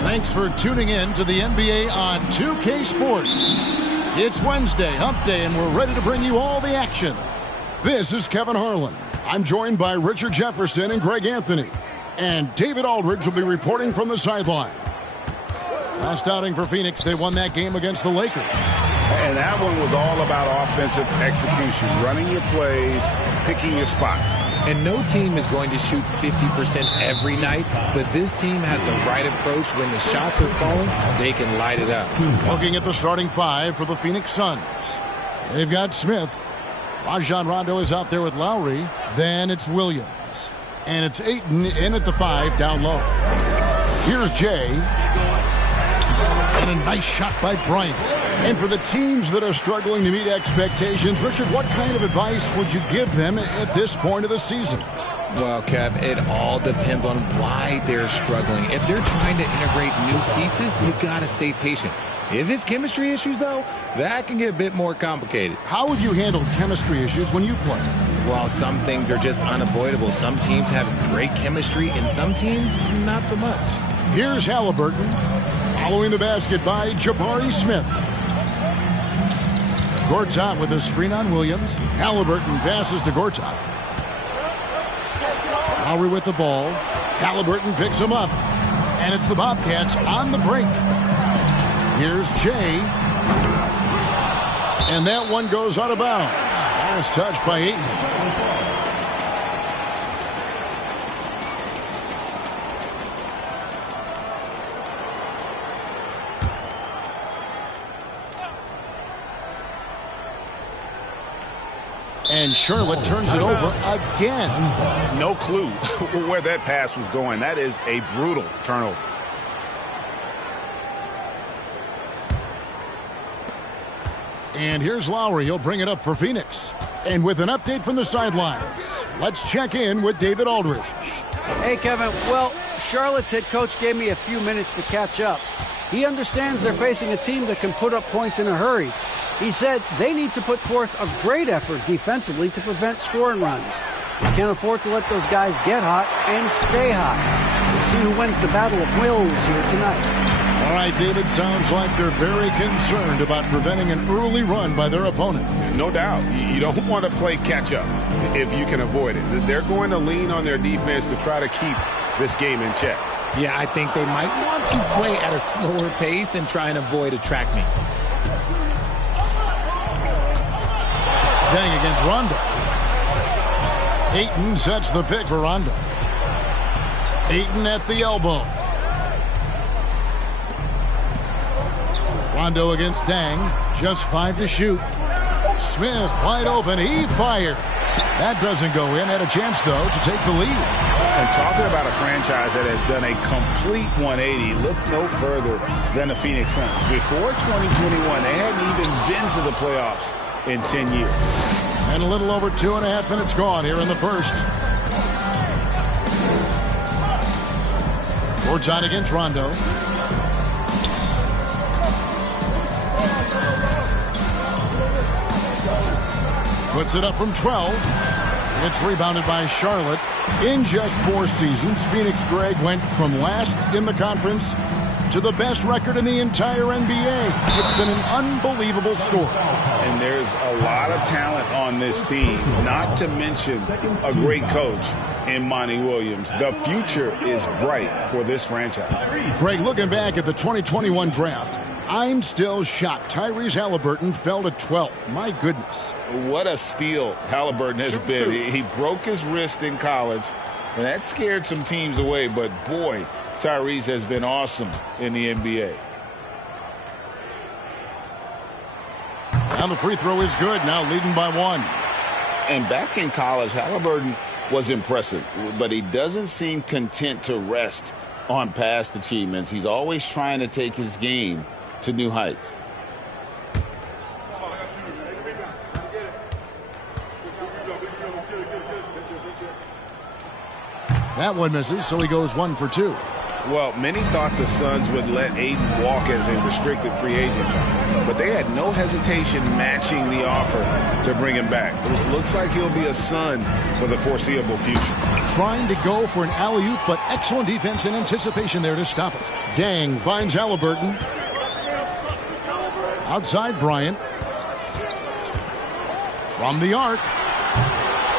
Thanks for tuning in to the NBA on 2K Sports. It's Wednesday, hump day, and we're ready to bring you all the action. This is Kevin Harlan. I'm joined by Richard Jefferson and Greg Anthony. And David Aldridge will be reporting from the sideline. Last outing for Phoenix, they won that game against the Lakers. And that one was all about offensive execution, running your plays, picking your spots. And no team is going to shoot 50% every night, but this team has the right approach. When the shots are falling, they can light it up. Looking at the starting five for the Phoenix Suns. They've got Smith. Rajon Rondo is out there with Lowry. Then it's Williams. And it's Ayton in at the 5 down low. Here's Jay. And a nice shot by Bryant. And for the teams that are struggling to meet expectations, Richard, what kind of advice would you give them at this point of the season? Well, Kev, it all depends on why they're struggling. If they're trying to integrate new pieces, you got to stay patient. If it's chemistry issues, though, that can get a bit more complicated. How would you handle chemistry issues when you play? Well, some things are just unavoidable. Some teams have great chemistry, and some teams, not so much. Here's Halliburton. Following the basket by Jabari Smith. Gortat with a screen on Williams. Halliburton passes to Gortat. Lowry with the ball. Halliburton picks him up. And it's the Bobcats on the break. Here's Jay. And that one goes out of bounds. Last touch by Ayton. And Charlotte turns it over again. No clue where that pass was going. That is a brutal turnover. And here's Lowry. He'll bring it up for Phoenix. And with an update from the sidelines, let's check in with David Aldridge. Hey, Kevin. Well, Charlotte's head coach gave me a few minutes to catch up. He understands they're facing a team that can put up points in a hurry. He said they need to put forth a great effort defensively to prevent scoring runs. You can't afford to let those guys get hot and stay hot. We'll see who wins the battle of wills here tonight. All right, David, sounds like they're very concerned about preventing an early run by their opponent. No doubt. You don't want to play catch-up if you can avoid it. They're going to lean on their defense to try to keep this game in check. Yeah, I think they might want to play at a slower pace and try and avoid a track meet. Dang against Rondo. Ayton sets the pick for Rondo. Ayton at the elbow. Rondo against Dang. Just 5 to shoot. Smith wide open. He fires. That doesn't go in. Had a chance, though, to take the lead. And talking about a franchise that has done a complete 180, look no further than the Phoenix Suns. Before 2021, they hadn't even been to the playoffs in 10 years. And a little over 2.5 minutes gone here in the first. Courtside against Rondo. Puts it up from 12. It's rebounded by Charlotte. In just 4 seasons, Phoenix, Greg, went from last in the conference to the best record in the entire NBA. It's been an unbelievable story. And there's a lot of talent on this team, not to mention a great coach in Monty Williams. The future is bright for this franchise. Greg, looking back at the 2021 draft, I'm still shocked Tyrese Halliburton fell to 12th. My goodness. What a steal Halliburton has been. He broke his wrist in college, and that scared some teams away. But, boy, Tyrese has been awesome in the NBA. And the free throw is good, now leading by 1. And back in college, Halliburton was impressive, but he doesn't seem content to rest on past achievements. He's always trying to take his game to new heights. That one misses, so he goes 1 for 2. Well, many thought the Suns would let Aiden walk as a restricted free agent, but they had no hesitation matching the offer to bring him back. It looks like he'll be a Sun for the foreseeable future. Trying to go for an alley-oop, but excellent defense and anticipation there to stop it. Dang finds Halliburton. Outside Bryant. From the arc.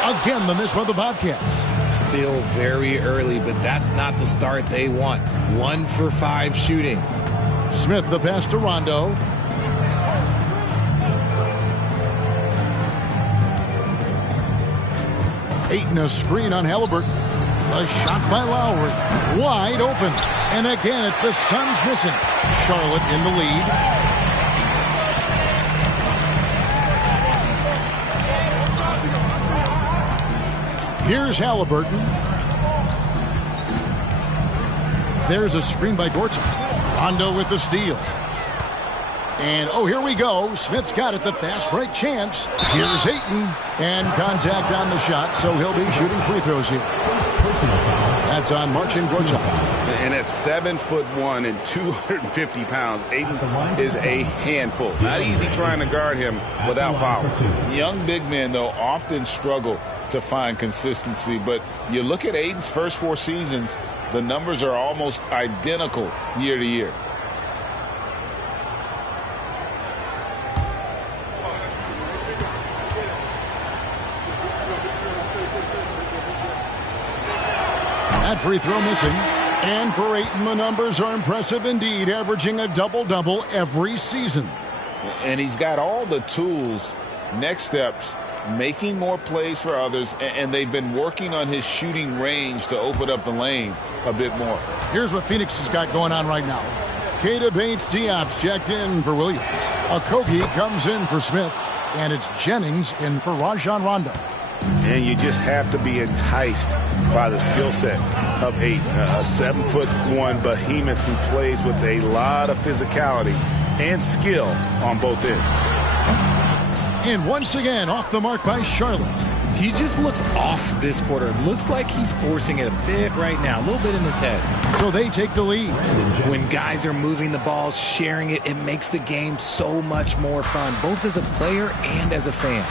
Again, the miss by the Bobcats. Still very early, but that's not the start they want. 1 for 5 shooting. Smith the pass to Rondo. Ayton a screen on Halliburton. A shot by Lowry. Wide open. And again, it's the Suns missing. Charlotte in the lead. Here's Halliburton. There's a screen by Gortat. Rondo with the steal. And, oh, here we go. Smith's got it, the fast break chance. Here's Ayton. And contact on the shot, so he'll be shooting free throws here. That's on Marcin Gortat. And at 7'1" and 250 pounds, Ayton is a handful. Not easy trying to guard him without foul. Young big men, though, often struggle to find consistency, but you look at Ayton's first 4 seasons, the numbers are almost identical year to year. That free throw missing. And for Ayton, the numbers are impressive indeed, averaging a double-double every season. And he's got all the tools, next steps, making more plays for others, and they've been working on his shooting range to open up the lane a bit more. Here's what Phoenix has got going on right now. Keita Bates-Diop's checked in for Williams. Okogie comes in for Smith, and it's Jennings in for Rajon Rondo. And you just have to be enticed by the skill set of Ayton, a 7'1" behemoth who plays with a lot of physicality and skill on both ends. And once again, off the mark by Charlotte. He just looks off this quarter. Looks like he's forcing it a bit right now, a little bit in his head. So they take the lead. When guys are moving the ball, sharing it, it makes the game so much more fun, both as a player and as a fan.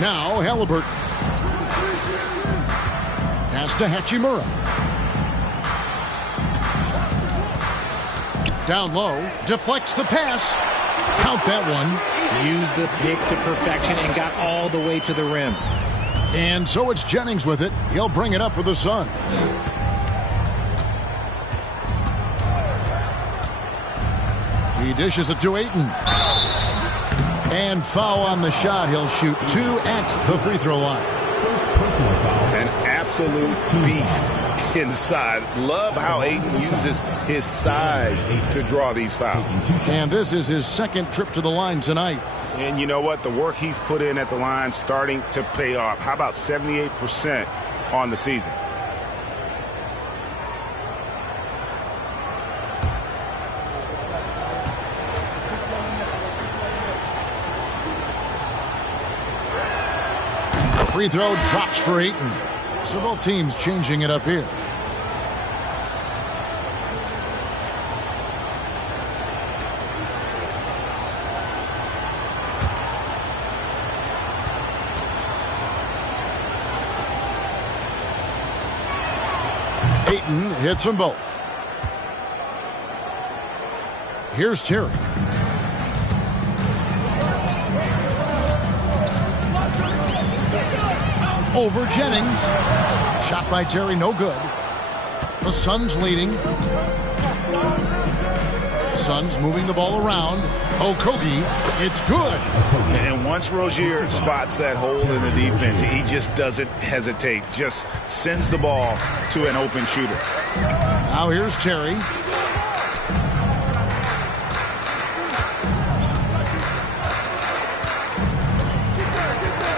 Now Halliburton. Pass to Hachimura. Down low, deflects the pass. Count that one. Used the pick to perfection and got all the way to the rim. And so it's Jennings with it. He'll bring it up for the Suns. He dishes it to Ayton. And foul on the shot. He'll shoot 2 at the free throw line. An absolute beast inside. Love how Ayton uses his size to draw these fouls. And this is his second trip to the line tonight. And you know what? The work he's put in at the line starting to pay off. How about 78% on the season? Free throw drops for Ayton. So both teams changing it up here. Ayton hits them both. Here's Terry. Over Jennings. Shot by Terry, no good. The Suns leading. Suns moving the ball around. Okogie, it's good. And once Rozier spots that hole in the defense, he just doesn't hesitate. Just sends the ball to an open shooter. Now here's Terry.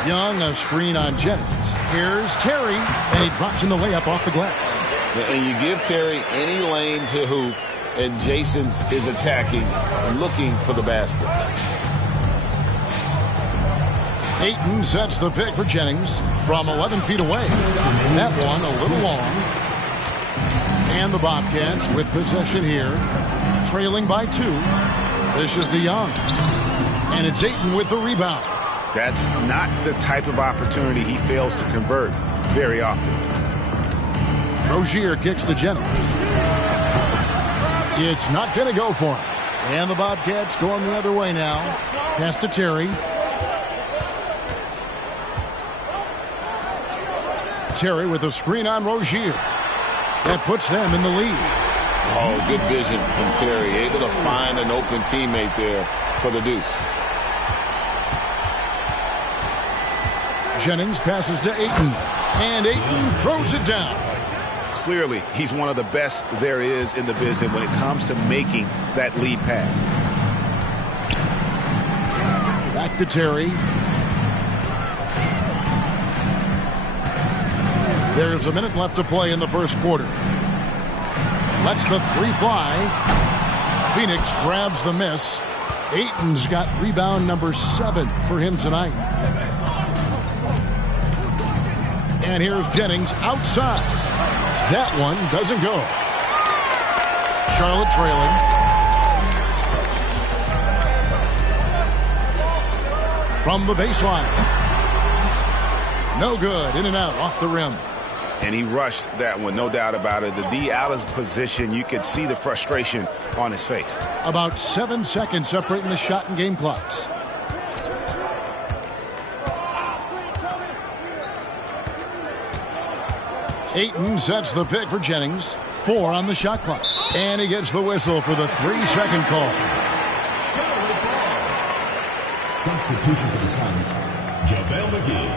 Young, a screen on Jennings. Here's Terry, and he drops in the layup off the glass. And you give Terry any lane to hoop, and Jason is attacking, looking for the basket. Ayton sets the pick for Jennings from 11 feet away. That one a little long. And the Bobcats with possession here, trailing by 2. This is DeYoung. And it's Ayton with the rebound. That's not the type of opportunity he fails to convert very often. Rozier kicks to Jennings. It's not going to go for him. And the Bobcats going the other way now. Pass to Terry. Terry with a screen on Rozier. That puts them in the lead. Oh, good vision from Terry. Able to find an open teammate there for the deuce. Jennings passes to Ayton. And Ayton throws it down. Clearly, he's one of the best there is in the business when it comes to making that lead pass. Back to Terry. There's a minute left to play in the first quarter. Lets the 3 fly. Phoenix grabs the miss. Ayton's got rebound number 7 for him tonight. And here's Jennings outside. That one doesn't go. Charlotte trailing. From the baseline. No good. In and out off the rim. And he rushed that one, no doubt about it. The D out of position, you could see the frustration on his face. About 7 seconds separating the shot and game clocks. Ayton sets the pick for Jennings. 4 on the shot clock. And he gets the whistle for the 3-second call. Substitution for the Suns, JaVale McGee.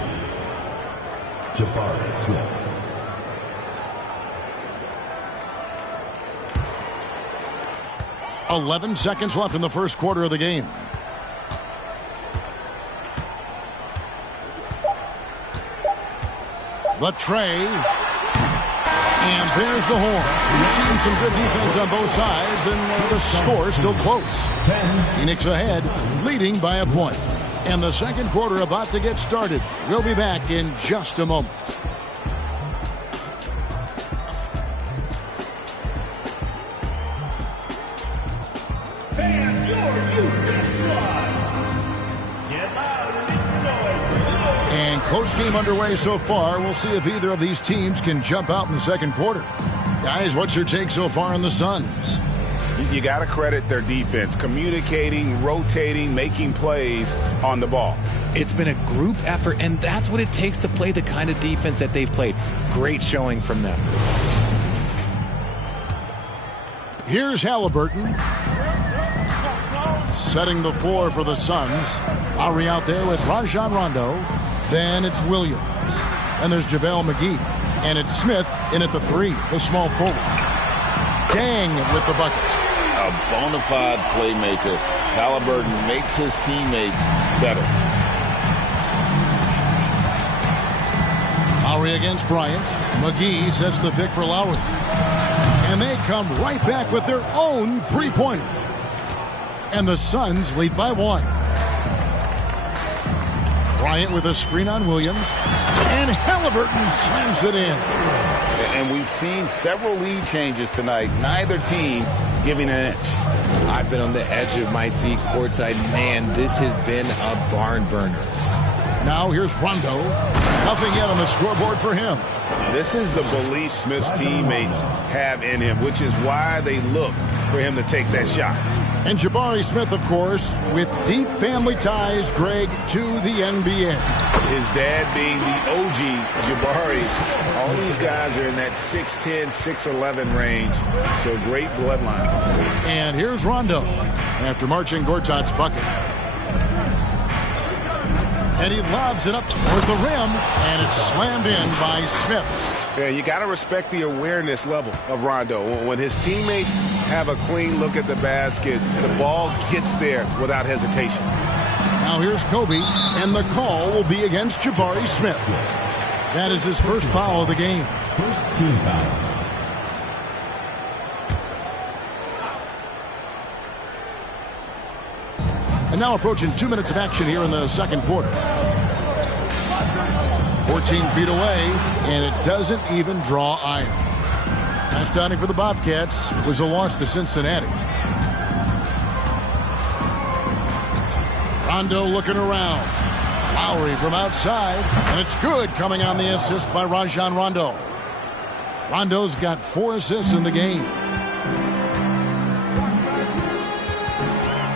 Jabari Smith. "11 seconds left in the first quarter of the game. The tray. And there's the horn. We've seen some good defense on both sides, and the score still close. Phoenix ahead, leading by a point. And the second quarter about to get started. We'll be back in just a moment. And close game underway so far. We'll see if either of these teams can jump out in the second quarter. Guys, what's your take so far on the Suns? You got to credit their defense, communicating, rotating, making plays on the ball. It's been a group effort, and that's what it takes to play the kind of defense that they've played. Great showing from them. Here's Halliburton. Setting the floor for the Suns. Lowry out there with Rajon Rondo. Then it's Williams. And there's JaVale McGee. And it's Smith in at the 3, the small forward. Dang with the bucket. a bona fide playmaker. Halliburton makes his teammates better. Lowry against Bryant. McGee sets the pick for Lowry. And they come right back with their own three-pointers. And the Suns lead by 1. Bryant with a screen on Williams. And Halliburton slams it in. And we've seen several lead changes tonight. Neither team giving an inch. I've been on the edge of my seat courtside. Man, this has been a barn burner. Now here's Rondo. Nothing yet on the scoreboard for him. This is the belief Smith's teammates have in him, which is why they look for him to take that shot. And Jabari Smith, of course, with deep family ties, Greg, to the NBA. His dad being the OG, Jabari. All these guys are in that 6'10", 6'11" range. So great bloodline. And here's Rondo after marching Gortat's bucket. And he lobs it up toward the rim, and it's slammed in by Smith. Yeah, you got to respect the awareness level of Rondo. When his teammates have a clean look at the basket, the ball gets there without hesitation. Now here's Kobe, and the call will be against Jabari Smith. That is his first foul of the game. First team foul. And now approaching 2 minutes of action here in the second quarter. 14 feet away, and it doesn't even draw iron. Touchdowning for the Bobcats was a loss to Cincinnati. Rondo looking around. Lowry from outside, and it's good, coming on the assist by Rajon Rondo. Rondo's got 4 assists in the game.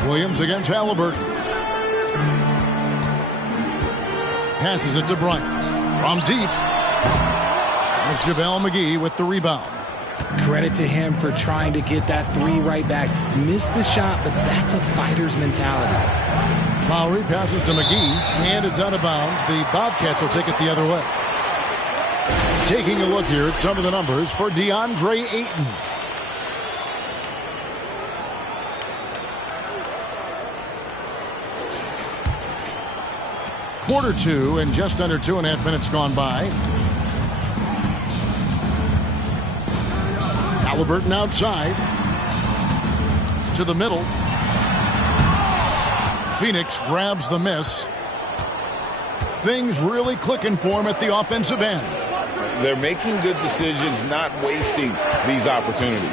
Williams against Halliburton. Passes it to Bryant. From deep. There's JaVale McGee with the rebound. Credit to him for trying to get that 3 right back. Missed the shot, but that's a fighter's mentality. Lowry passes to McGee, and it's out of bounds. The Bobcats will take it the other way. Taking a look here at some of the numbers for DeAndre Ayton. Quarter 2 and just under 2.5 minutes gone by. Halliburton outside. To the middle. Phoenix grabs the miss. Things really clicking for him at the offensive end. They're making good decisions, not wasting these opportunities.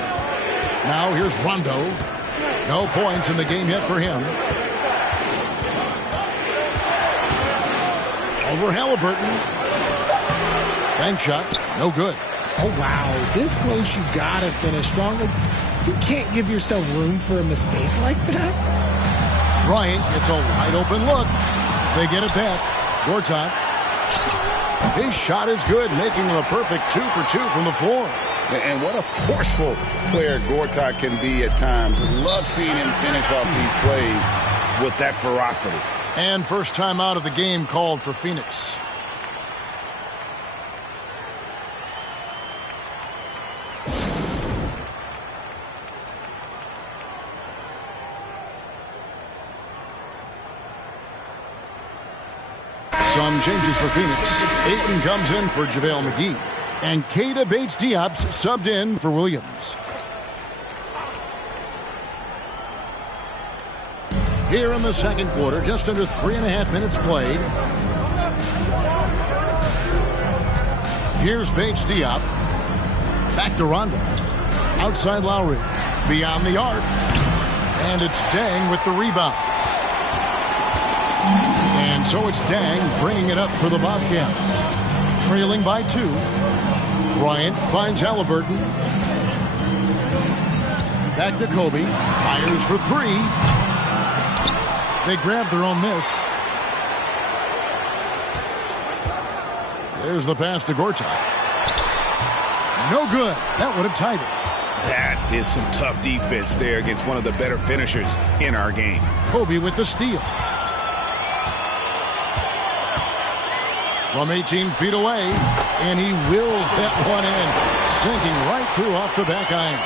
Now here's Rondo. No points in the game yet for him. Over Halliburton. Bank shot. No good. Oh, wow. This close, you got to finish strong. You can't give yourself room for a mistake like that. Bryant gets a wide open look. They get it back. Gortat. His shot is good, making him a perfect 2 for 2 from the floor. And what a forceful player Gortat can be at times. Love seeing him finish off these plays with that ferocity. And first time out of the game called for Phoenix. Some changes for Phoenix. Ayton comes in for JaVale McGee. And Keita Bates-Diop's subbed in for Williams. Here in the second quarter, just under 3.5 minutes played. Here's Bates-Diop. Back to Rondo. Outside Lowry. Beyond the arc. And it's Deng with the rebound. And so it's Deng bringing it up for the Bobcats. Trailing by 2. Bryant finds Halliburton. Back to Kobe. Fires for 3. They grab their own miss. There's the pass to Gortat. No good. That would have tied it. That is some tough defense there against one of the better finishers in our game. Kobe with the steal. From 18 feet away, and he wills that one in, sinking right through off the back iron.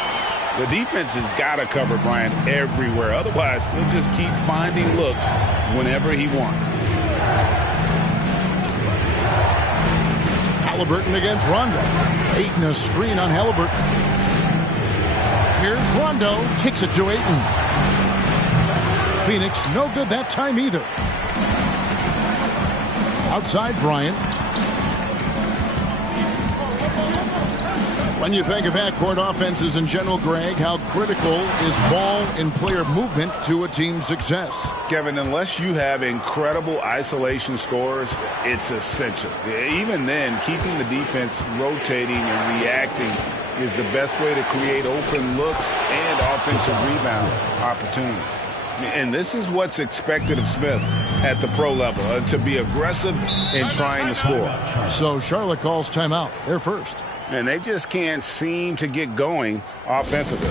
The defense has got to cover Bryant everywhere. Otherwise, he'll just keep finding looks whenever he wants. Halliburton against Rondo. Ayton a screen on Halliburton. Here's Rondo. Kicks it to Ayton. Phoenix no good that time either. Outside Bryant. When you think of backcourt offenses in general, Greg, how critical is ball and player movement to a team's success? Kevin, unless you have incredible isolation scores, it's essential. Even then, keeping the defense rotating and reacting is the best way to create open looks and offensive rebound opportunities. And this is what's expected of Smith at the pro level, to be aggressive in trying to score. So Charlotte calls timeout. They're first. And they just can't seem to get going offensively.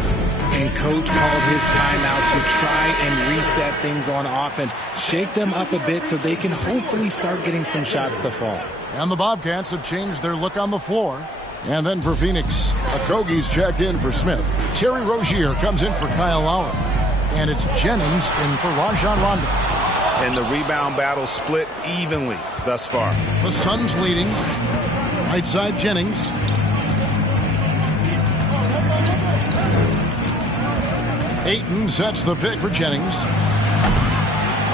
And Coach called his timeout to try and reset things on offense. Shake them up a bit so they can hopefully start getting some shots to fall. And the Bobcats have changed their look on the floor. And then for Phoenix, Okogie's checked in for Smith. Terry Rozier comes in for Kyle Lowry. And it's Jennings in for Rajon Rondo. And the rebound battle split evenly thus far. The Suns leading. Right side Jennings. Ayton sets the pick for Jennings.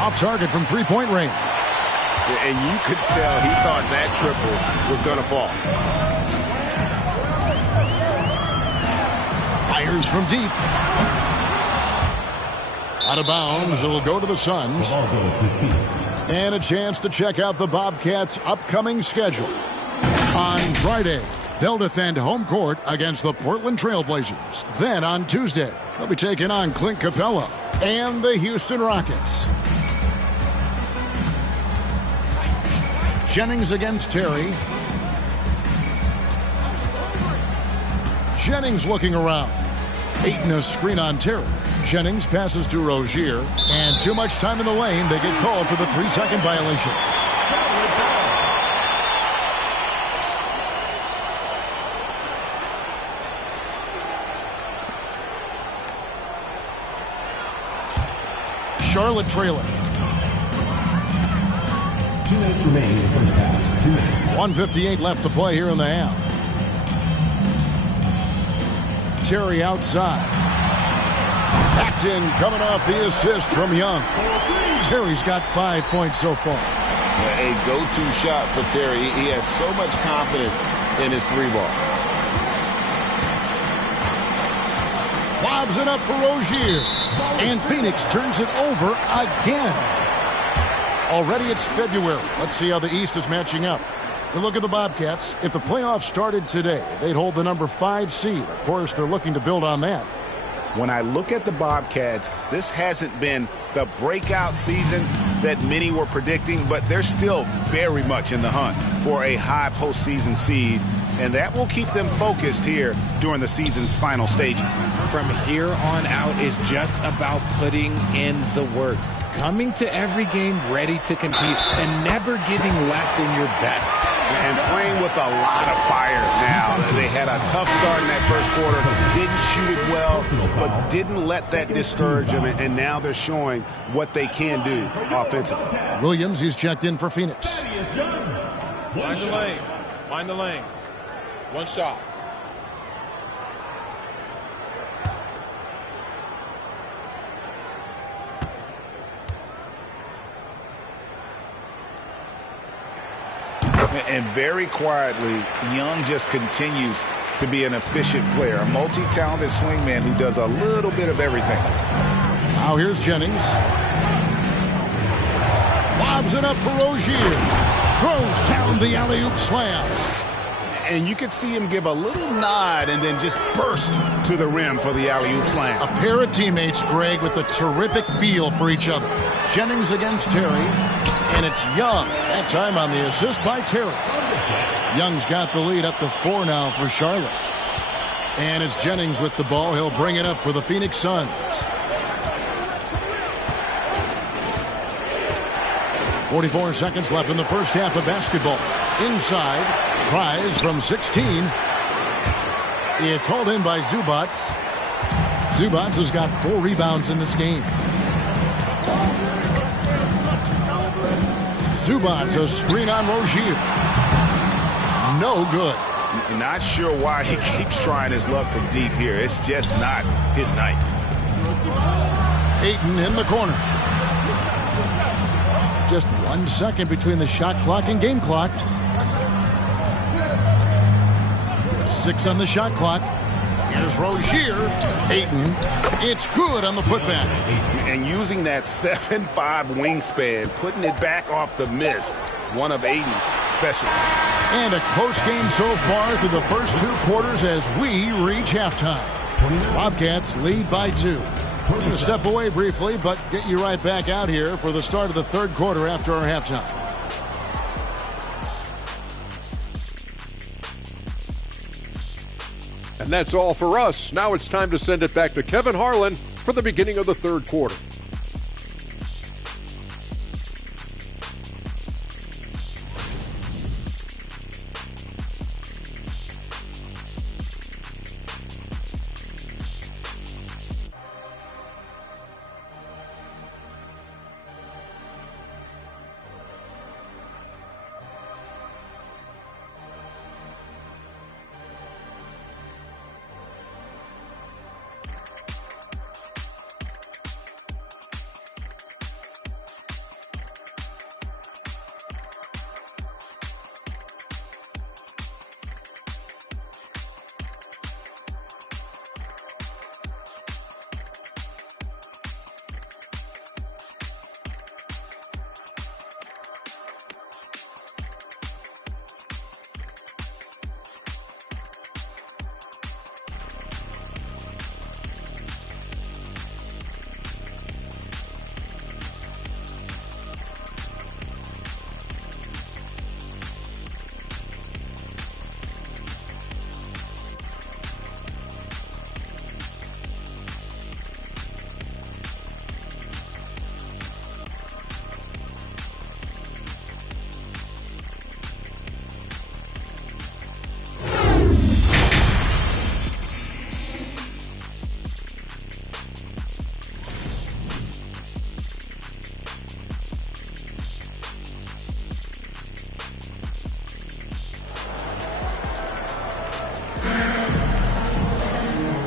Off target from three-point range. And you could tell he thought that triple was going to fall. Fires from deep. Out of bounds, it'll go to the Suns. The ball goes to Phoenix. And a chance to check out the Bobcats' upcoming schedule. On Friday, they'll defend home court against the Portland Trailblazers. Then on Tuesday, they'll be taking on Clint Capella and the Houston Rockets. Jennings against Terry. Jennings looking around. Ayton a screen on Terry. Jennings passes to Rozier. And too much time in the lane. They get called for the 3-second violation. Charlotte trailing. 2 minutes remaining in the first half. 2 minutes. 1:58 left to play here in the half. Terry outside. That's in, coming off the assist from Young. Terry's got 5 points so far. A go-to shot for Terry. He has so much confidence in his three ball. Lobs it up for Rozier. And Phoenix turns it over again. Already it's February. Let's see how the East is matching up. You look at the Bobcats. If the playoffs started today, they'd hold the number 5 seed. Of course, they're looking to build on that. When I look at the Bobcats, this hasn't been the breakout season that many were predicting, but they're still very much in the hunt for a high postseason seed, and that will keep them focused here during the season's final stages. From here on out is just about putting in the work. Coming to every game ready to compete and never giving less than your best. And playing with a lot of fire now. They had a tough start in that first quarter. Didn't shoot it well, but didn't let that discourage them. And now they're showing what they can do offensively. Williams, he's checked in for Phoenix. Mind the lanes. Mind the lanes. One shot. And very quietly, Young just continues to be an efficient player, a multi-talented swingman who does a little bit of everything. Now here's Jennings. Lobs it up for Rozier. Throws down the alley-oop slam. And you can see him give a little nod and then just burst to the rim for the alley-oop slam. A pair of teammates, Greg, with a terrific feel for each other. Jennings against Terry. And it's Young. That time on the assist by Terry. Young's got the lead up to 4 now for Charlotte. And it's Jennings with the ball. He'll bring it up for the Phoenix Suns. 44 seconds left in the first half of basketball. Inside. Tries from 16. It's hauled in by Zubac. Zubats has got 4 rebounds in this game. Zubats, a screen on Rozier. No good. Not sure why he keeps trying his luck from deep here. It's just not his night. Ayton in the corner. Just 1 second between the shot clock and game clock. 6 on the shot clock. Here's Rozier. Ayton. It's good on the putback. And using that 7'5" wingspan, putting it back off the miss. One of Ayton's specialties. And a close game so far through the first 2 quarters as we reach halftime. Bobcats lead by 2. We're going to step away briefly, but get you right back out here for the start of the 3rd quarter after our halftime. And that's all for us. Now it's time to send it back to Kevin Harlan for the beginning of the 3rd quarter.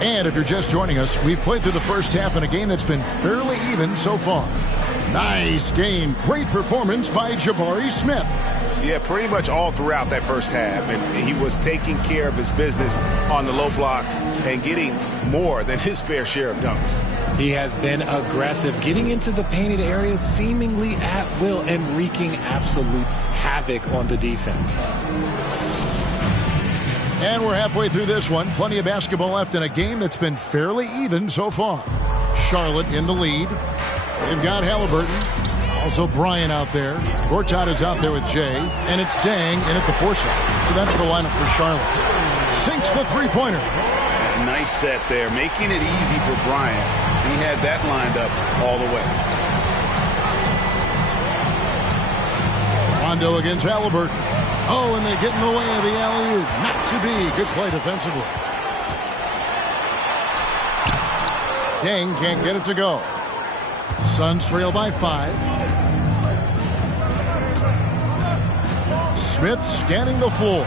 And if you're just joining us, we've played through the first half in a game that's been fairly even so far. Nice game. Great performance by Jabari Smith. Yeah, pretty much all throughout that first half. And he was taking care of his business on the low blocks and getting more than his fair share of dunks. He has been aggressive, getting into the painted areas seemingly at will and wreaking absolute havoc on the defense. And we're halfway through this one. Plenty of basketball left in a game that's been fairly even so far. Charlotte in the lead. They've got Halliburton. Also Bryant out there. Gortat is out there with Jay. And it's Dang in at the 4 slot. So that's the lineup for Charlotte. Sinks the three-pointer. Nice set there, making it easy for Bryant. He had that lined up all the way. Rondo against Halliburton. Oh, and they get in the way of the alley-oop. Not to be. Good play defensively. Dang can't get it to go. Suns trail by 5. Smith scanning the floor.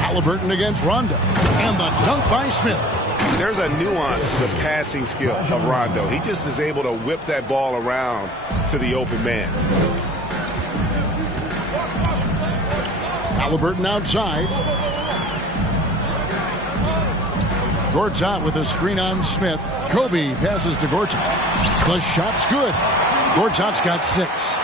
Halliburton against Rondo. And the dunk by Smith. There's a nuance to the passing skill of Rondo. He just is able to whip that ball around to the open man. Halliburton outside. Gortat with a screen on Smith. Kobe passes to Gortat. The shot's good. Gortat's got 6.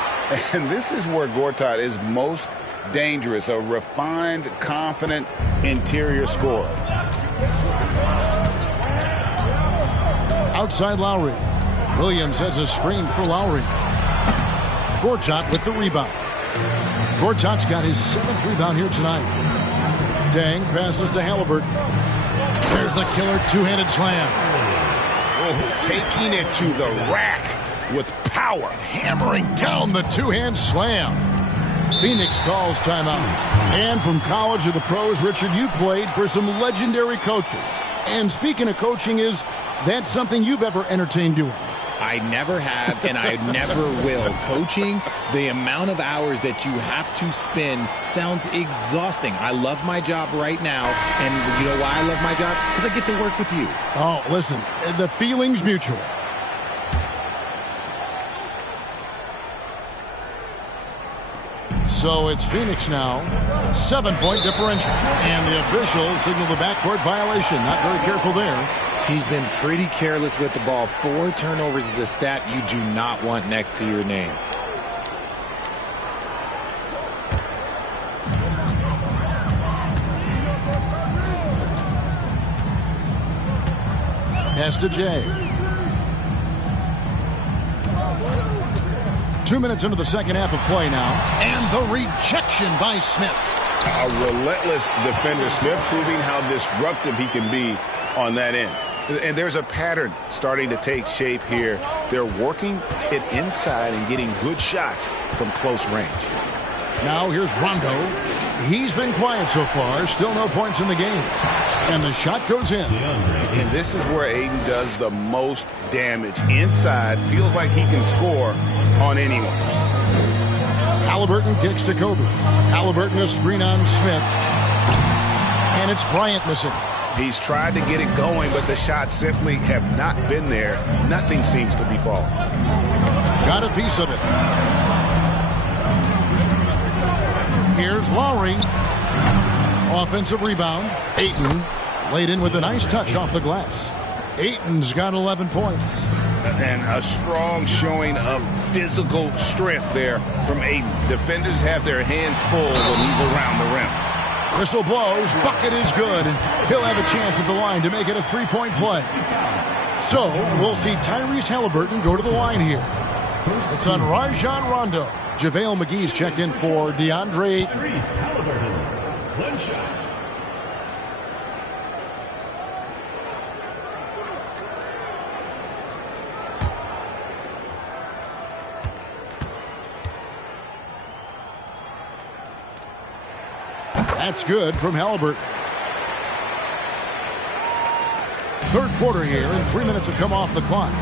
And this is where Gortat is most dangerous. A refined, confident interior scorer. Outside Lowry. Williams has a screen for Lowry. Gortat with the rebound. Gortat's got his 7th rebound here tonight. Dang passes to Halliburton. There's the killer two-handed slam. Oh, taking it to the rack with power. Hammering down the two-hand slam. Phoenix calls timeout. And from college to the pros, Richard, you played for some legendary coaches. And speaking of coaching, is that something you've ever entertained doing? I never have, and I never will. Coaching, the amount of hours that you have to spend sounds exhausting. I love my job right now, and you know why I love my job? Because I get to work with you. Oh, listen, the feeling's mutual. So it's Phoenix now, 7-point differential. And the officials signal the backcourt violation. Not very careful there. He's been pretty careless with the ball. 4 turnovers is a stat you do not want next to your name. Pass to Jay. 2 minutes into the second half of play now. And the rejection by Smith. A relentless defender. Smith proving how disruptive he can be on that end. And there's a pattern starting to take shape here. They're working it inside and getting good shots from close range. Now here's Rondo. He's been quiet so far. Still no points in the game. And the shot goes in. And this is where Aiden does the most damage. Inside, feels like he can score on anyone. Halliburton kicks to Kobe. Halliburton a screen on Smith. And it's Bryant missing. He's tried to get it going, but the shots simply have not been there. Nothing seems to be falling. Got a piece of it. Here's Lowry. Offensive rebound. Ayton laid in with a nice touch off the glass. Ayton's got 11 points. And a strong showing of physical strength there from Ayton. Defenders have their hands full when he's around the rim. Whistle blows, bucket is good, and he'll have a chance at the line to make it a 3-point play. So, we'll see Tyrese Halliburton go to the line here. It's on Rajon Rondo. JaVale McGee's checked in for DeAndre Ayton. Tyrese Halliburton. One shot. That's good from Halliburton. Third quarter here, and 3 minutes have come off the clock.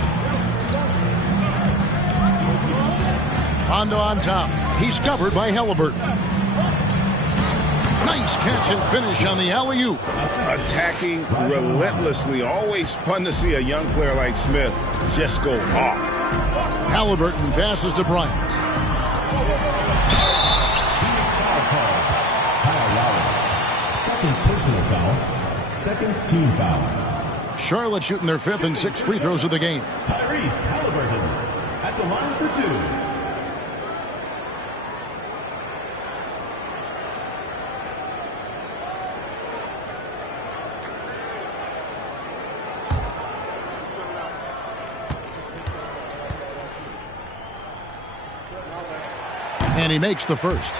Rondo on top. He's covered by Halliburton. Nice catch and finish on the alley-oop. Attacking relentlessly. Always fun to see a young player like Smith just go off. Halliburton passes to Bryant. Second personal foul. Second team foul. Charlotte shooting their 5th and 6th free throws of the game. Tyrese Halliburton at the line for 2. And he makes the first.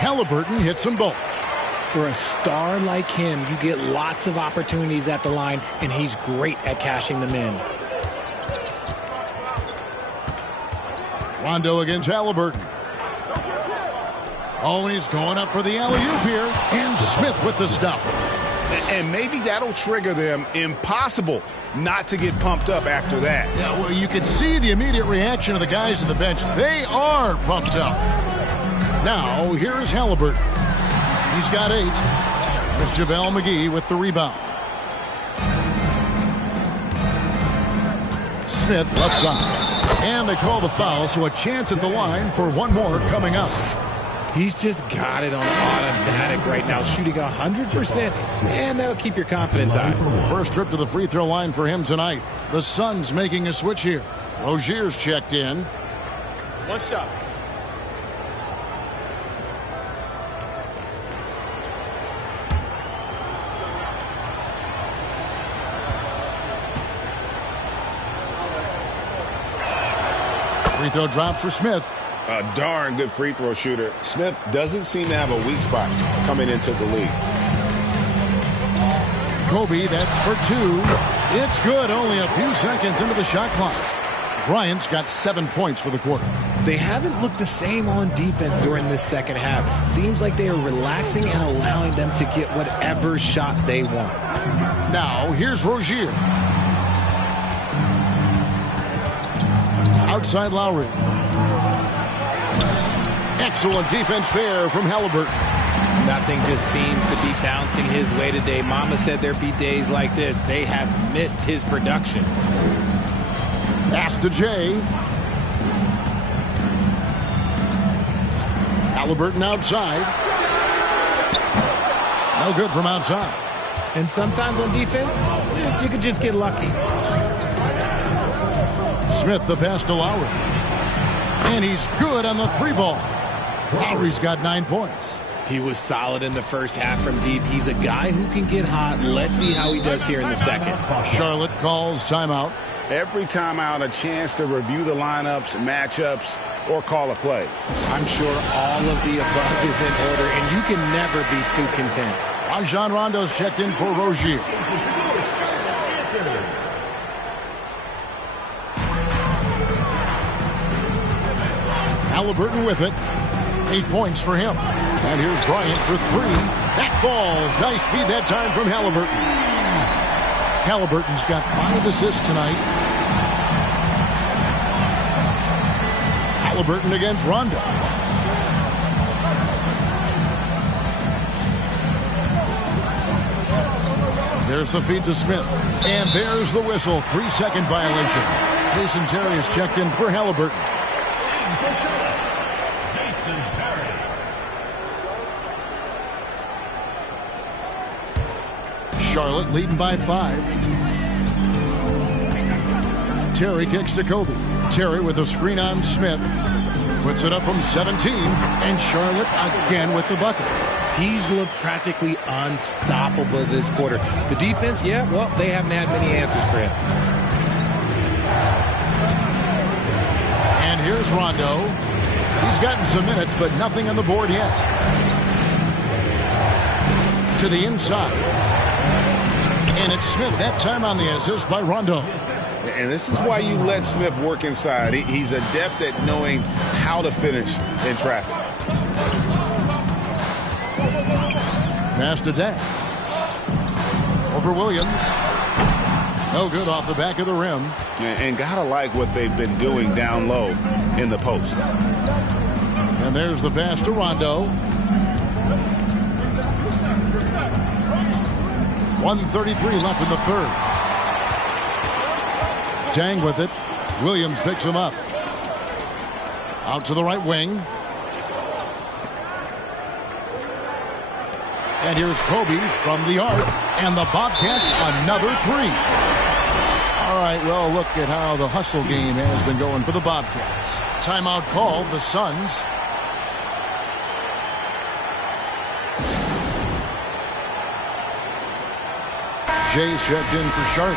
Halliburton hits them both. For a star like him, you get lots of opportunities at the line, and he's great at cashing them in. Rondo against Halliburton. Oh, and he's going up for the alley-oop here. And Smith with the stuff. And maybe that'll trigger them. Impossible not to get pumped up after that. Yeah, well, you can see the immediate reaction of the guys on the bench. They are pumped up. Now, here's Halliburton. He's got 8. There's JaVale McGee with the rebound. Smith left side. And they call the foul, so a chance at the line for one more coming up. He's just got it on automatic right now, shooting 100%, and that'll keep your confidence high. First trip to the free throw line for him tonight. The Suns making a switch here. Rozier's checked in. One shot. Free throw drops for Smith. A darn good free throw shooter. Smith doesn't seem to have a weak spot coming into the league. Kobe, that's for 2. It's good, only a few seconds into the shot clock. Bryant's got 7 points for the quarter. They haven't looked the same on defense during this second half. Seems like they are relaxing and allowing them to get whatever shot they want. Now, here's Rozier. Outside Lowry. Excellent defense there from Halliburton. Nothing just seems to be bouncing his way today. Mama said there'd be days like this. They have missed his production. Pass to Jay. Halliburton outside. No good from outside. And sometimes on defense, you could just get lucky. Smith the pass to Lowry. And he's good on the 3-ball. Lowry's got 9 points. He was solid in the first half from deep. He's a guy who can get hot. Let's see how he does here in the second. Charlotte calls timeout. Every timeout, a chance to review the lineups, matchups, or call a play. I'm sure all of the above is in order, and you can never be too content. Rajon Rondo's checked in for Rozier. Halliburton with it. 8 points for him. And here's Bryant for 3. That falls. Nice feed that time from Halliburton. Halliburton's got 5 assists tonight. Halliburton against Rondo. There's the feed to Smith. And there's the whistle. 3-second violation. Jason Terry is checked in for Halliburton. Charlotte leading by 5. Terry kicks to Kobe. Terry with a screen on Smith. Puts it up from 17. And Charlotte again with the bucket. He's looked practically unstoppable this quarter. The defense, yeah, well, they haven't had many answers for him. And here's Rondo. He's gotten some minutes, but nothing on the board yet. To the inside. And it's Smith that time on the assist by Rondo. And this is why you let Smith work inside. He's adept at knowing how to finish in traffic. Pass to Day. Over Williams. No good off the back of the rim. And gotta like what they've been doing down low in the post. And there's the pass to Rondo. 1:33 left in the third. Dang with it. Williams picks him up. Out to the right wing. And here's Kobe from the arc. And the Bobcats another 3. All right, well, look at how the hustle game has been going for the Bobcats. Timeout called, the Suns. Jay's checked in for Charlotte.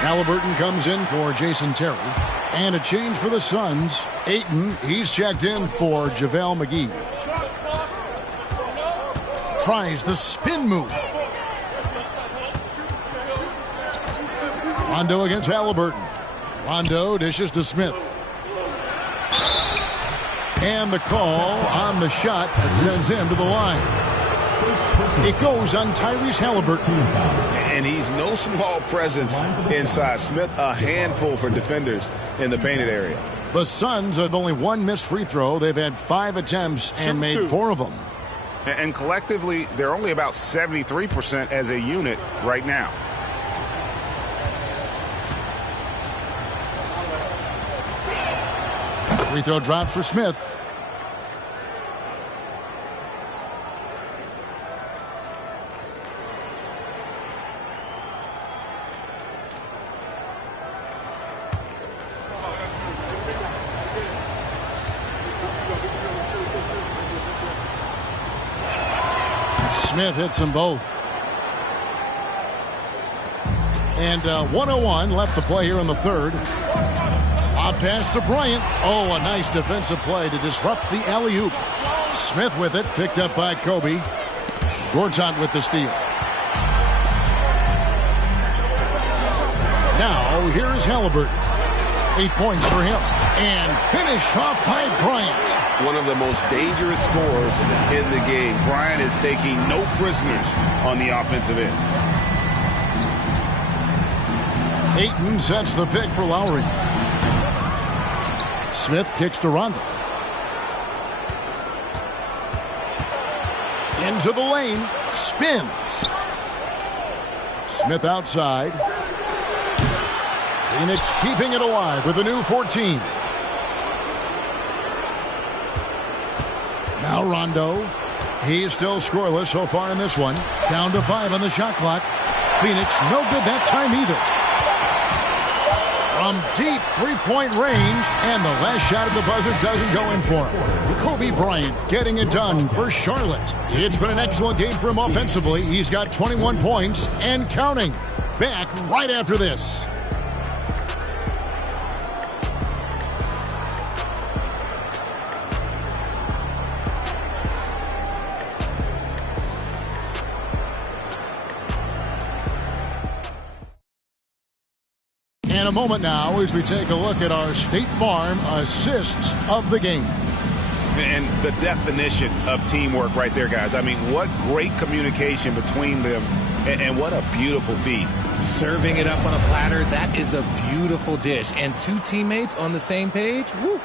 Halliburton comes in for Jason Terry. And a change for the Suns. Ayton, he's checked in for JaVale McGee. Tries the spin move. Rondo against Halliburton. Rondo dishes to Smith. And the call on the shot that sends him to the line. It goes on Tyrese Halliburton. And he's no small presence inside. Smith, a handful for defenders in the painted area. The Suns have only 1 missed free throw. They've had 5 attempts and made 4 of them. And collectively, they're only about 73% as a unit right now. Free throw drops for Smith. Smith hits them both. And 1:01 left to play here in the third. Lob pass to Bryant. Oh, a nice defensive play to disrupt the alley-oop. Smith with it, picked up by Kobe. Gortat with the steal. Now, here's Halliburton. 8 points for him. And finished off by Bryant. One of the most dangerous scorers in the game. Bryant is taking no prisoners on the offensive end. Ayton sets the pick for Lowry. Smith kicks to Rondo. Into the lane. Spins. Smith outside. Phoenix keeping it alive with a new 14. Now Rondo. He's still scoreless so far in this one. Down to 5 on the shot clock. Phoenix no good that time either. From deep three-point range, and the last shot at the buzzer doesn't go in for him. Kobe Bryant getting it done for Charlotte. It's been an excellent game for him offensively. He's got 21 points and counting. Back right after this. In a moment now as we take a look at our State Farm assists of the game. And the definition of teamwork right there, guys. I mean, what great communication between them, and what a beautiful feed. Serving it up on a platter, that is a beautiful dish. And two teammates on the same page, woo.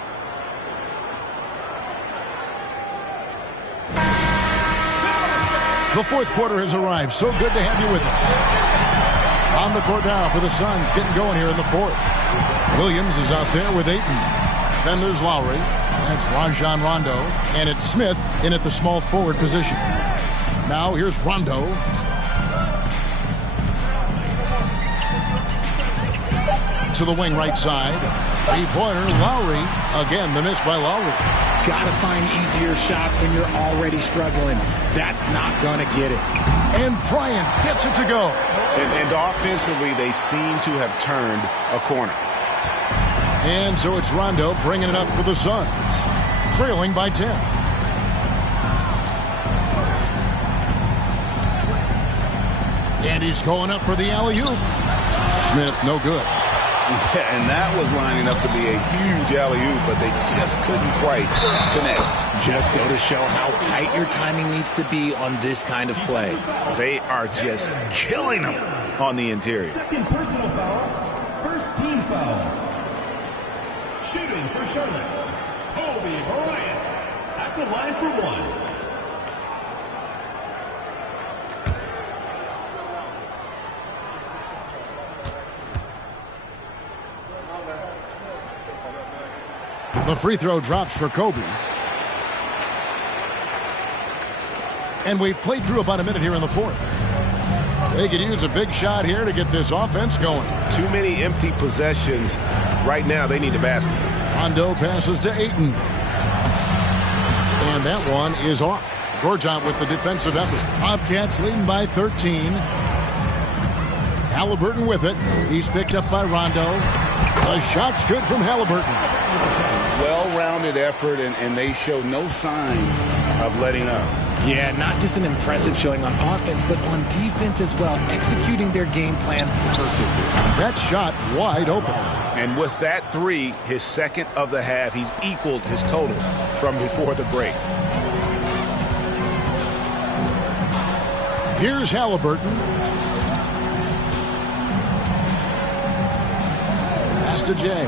The fourth quarter has arrived. So good to have you with us. On the court now for the Suns, getting going here in the fourth. Williams is out there with Ayton. Then there's Lowry. That's Rajon Rondo. And it's Smith in at the small forward position. Now here's Rondo. To the wing right side. Three-pointer, Lowry. Again, the miss by Lowry. Gotta find easier shots when you're already struggling. That's not gonna get it. And Bryant gets it to go. And offensively, they seem to have turned a corner. And so it's Rondo bringing it up for the Suns. Trailing by 10. And he's going up for the alley-oop. Smith, no good. Yeah, and that was lining up to be a huge alley-oop, but they just couldn't quite connect. Just go to show how tight your timing needs to be on this kind of play. They are just killing them on the interior. Second personal foul. First team foul. Shooting for Charlotte, Kobe Bryant at the line for one. The free throw drops for Kobe. And we've played through about a minute here in the fourth. They could use a big shot here to get this offense going. Too many empty possessions. Right now, they need a basket. Rondo passes to Ayton. And that one is off. Gortat with the defensive effort. Bobcats leading by 13. Halliburton with it. He's picked up by Rondo. The shot's good from Halliburton. Well-rounded effort, and they show no signs of letting up. Yeah, not just an impressive showing on offense, but on defense as well, executing their game plan perfectly. That shot wide open. And with that three, his second of the half, he's equaled his total from before the break. Here's Halliburton. Pass to Jay.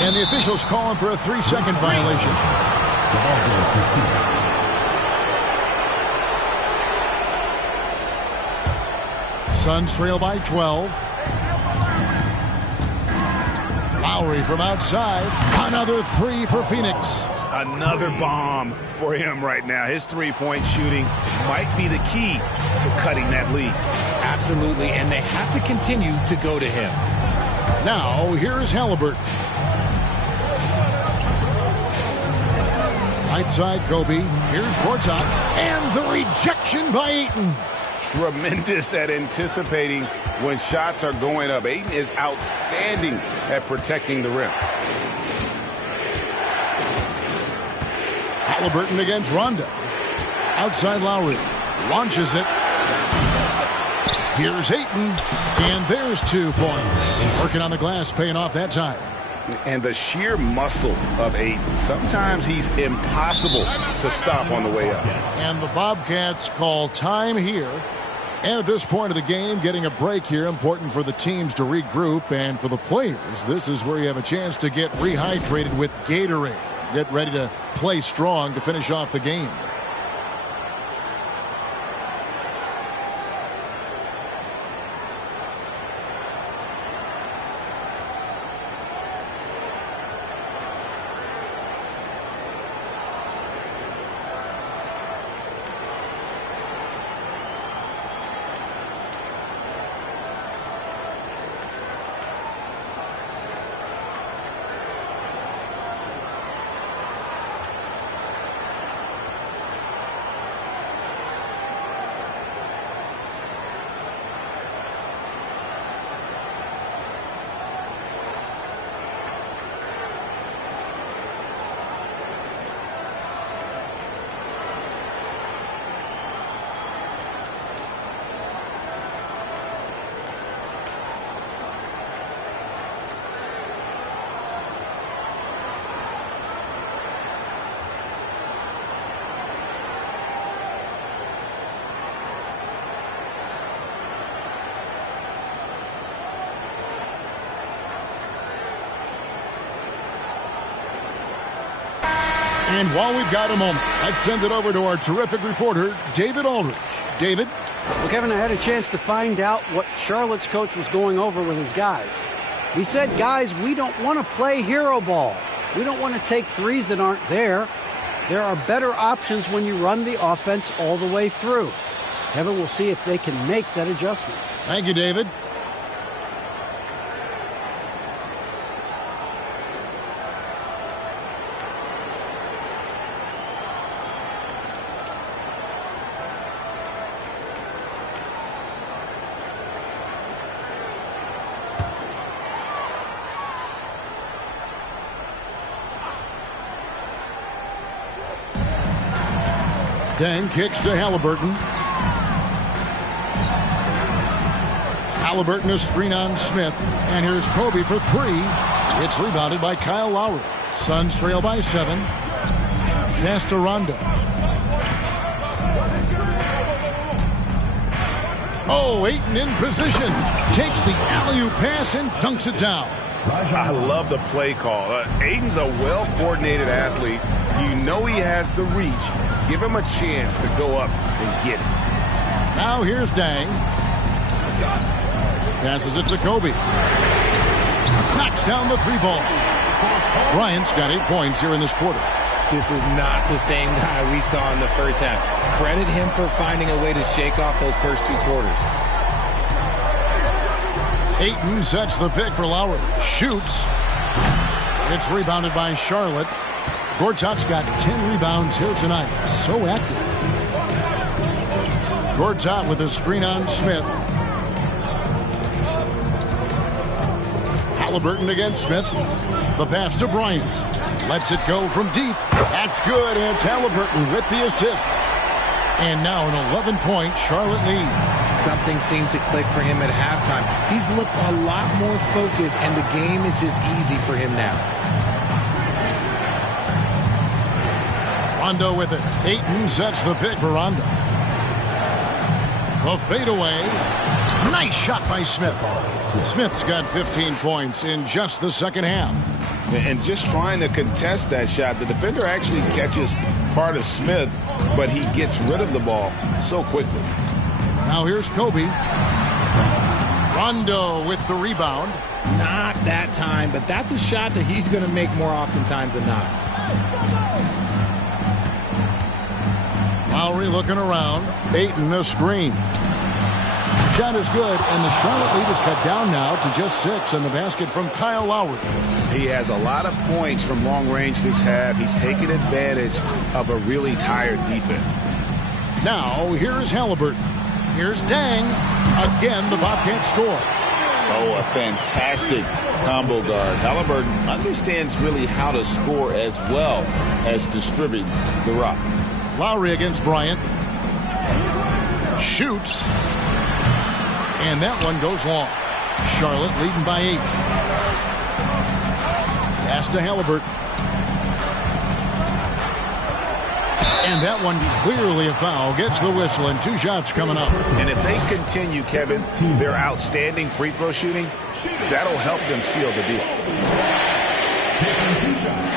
And the officials calling for a 3-second violation. The ball goes to Phoenix. Suns trail by 12. Lowry from outside. Another three for Phoenix. Another bomb for him right now. His three-point shooting might be the key to cutting that lead. Absolutely, and they have to continue to go to him. Now, here's Halliburton. Right side, Kobe. Here's Gortat. And the rejection by Ayton. tremendous at anticipating when shots are going up. Ayton is outstanding at protecting the rim. Halliburton against Rondo. Outside Lowry. Launches it. Here's Ayton. And there's 2 points. Working on the glass, paying off that time. And the sheer muscle of Ayton. Sometimes he's impossible to stop on the way up. And the Bobcats call time here. And at this point of the game, getting a break here, important for the teams to regroup. And for the players, this is where you have a chance to get rehydrated with Gatorade. Get ready to play strong to finish off the game. And while we've got a moment, I'd send it over to our terrific reporter, David Aldridge. David? Well, Kevin, I had a chance to find out what Charlotte's coach was going over with his guys. He said, guys, we don't want to play hero ball. We don't want to take threes that aren't there. There are better options when you run the offense all the way through. Kevin, we'll see if they can make that adjustment. Thank you, David. Deng kicks to Halliburton. Halliburton a screen on Smith. And here's Kobe for 3. It's rebounded by Kyle Lowry. Suns trail by 7. Pass to Rondo. Oh, Ayton in position. Takes the alley-oop pass and dunks it down. I love the play call. Ayton's a well-coordinated athlete. You know he has the reach. Give him a chance to go up and get it. Now here's Deng. Passes it to Kobe. Knocks down the 3 ball. Bryant's got 8 points here in this quarter. This is not the same guy we saw in the first half. Credit him for finding a way to shake off those first 2 quarters. Ayton sets the pick for Lowry. Shoots. It's rebounded by Charlotte. Gortat's got 10 rebounds here tonight. So active. Gortat with a screen on Smith. Halliburton against Smith. The pass to Bryant. Lets it go from deep. That's good. And it's Halliburton with the assist. And now an 11-point Charlotte lead. Something seemed to click for him at halftime. He's looked a lot more focused, and the game is just easy for him now. Rondo with it. Ayton sets the pick for Rondo. The fadeaway. Nice shot by Smith. Smith's got 15 points in just the second half. And just trying to contest that shot, the defender actually catches part of Smith, but he gets rid of the ball so quickly. Now here's Kobe. Rondo with the rebound. Not that time, but that's a shot that he's going to make more oftentimes than not. Lowry looking around. Ayton a screen. Shot is good, and the Charlotte lead is cut down now to just 6 in the basket from Kyle Lowry. He has a lot of points from long range this half. He's taken advantage of a really tired defense. Now, here's Halliburton. Here's Dang. Again, the Bobcats score. Oh, a fantastic combo guard. Halliburton understands really how to score as well as distribute the rock. Lowry against Bryant. Shoots. And that one goes long. Charlotte leading by 8. Pass to Halliburton. And that one clearly a foul. Gets the whistle, and 2 shots coming up. And if they continue, Kevin, their outstanding free throw shooting, that'll help them seal the deal. Taking 2 shots.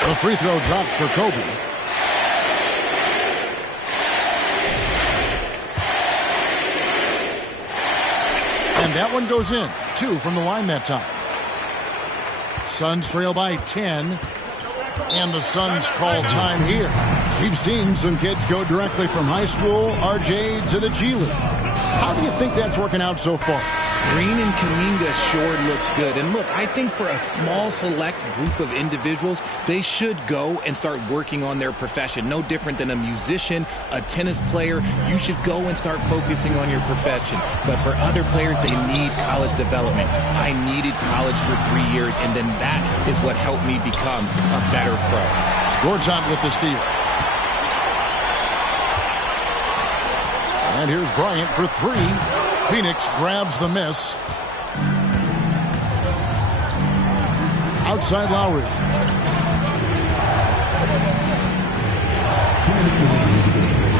The free throw drops for Kobe. And that one goes in. 2 from the line that time. Suns trail by 10. And the Suns call time here. We've seen some kids go directly from high school, RJ, to the G League. How do you think that's working out so far? Green and Kuminga sure looked good. And look, I think for a small select group of individuals, they should go and start working on their profession. No different than a musician, a tennis player. You should go and start focusing on your profession. But for other players, they need college development. I needed college for 3 years, and then that is what helped me become a better pro. Gortat with the steal. And here's Bryant for 3. Phoenix grabs the miss. Outside Lowry.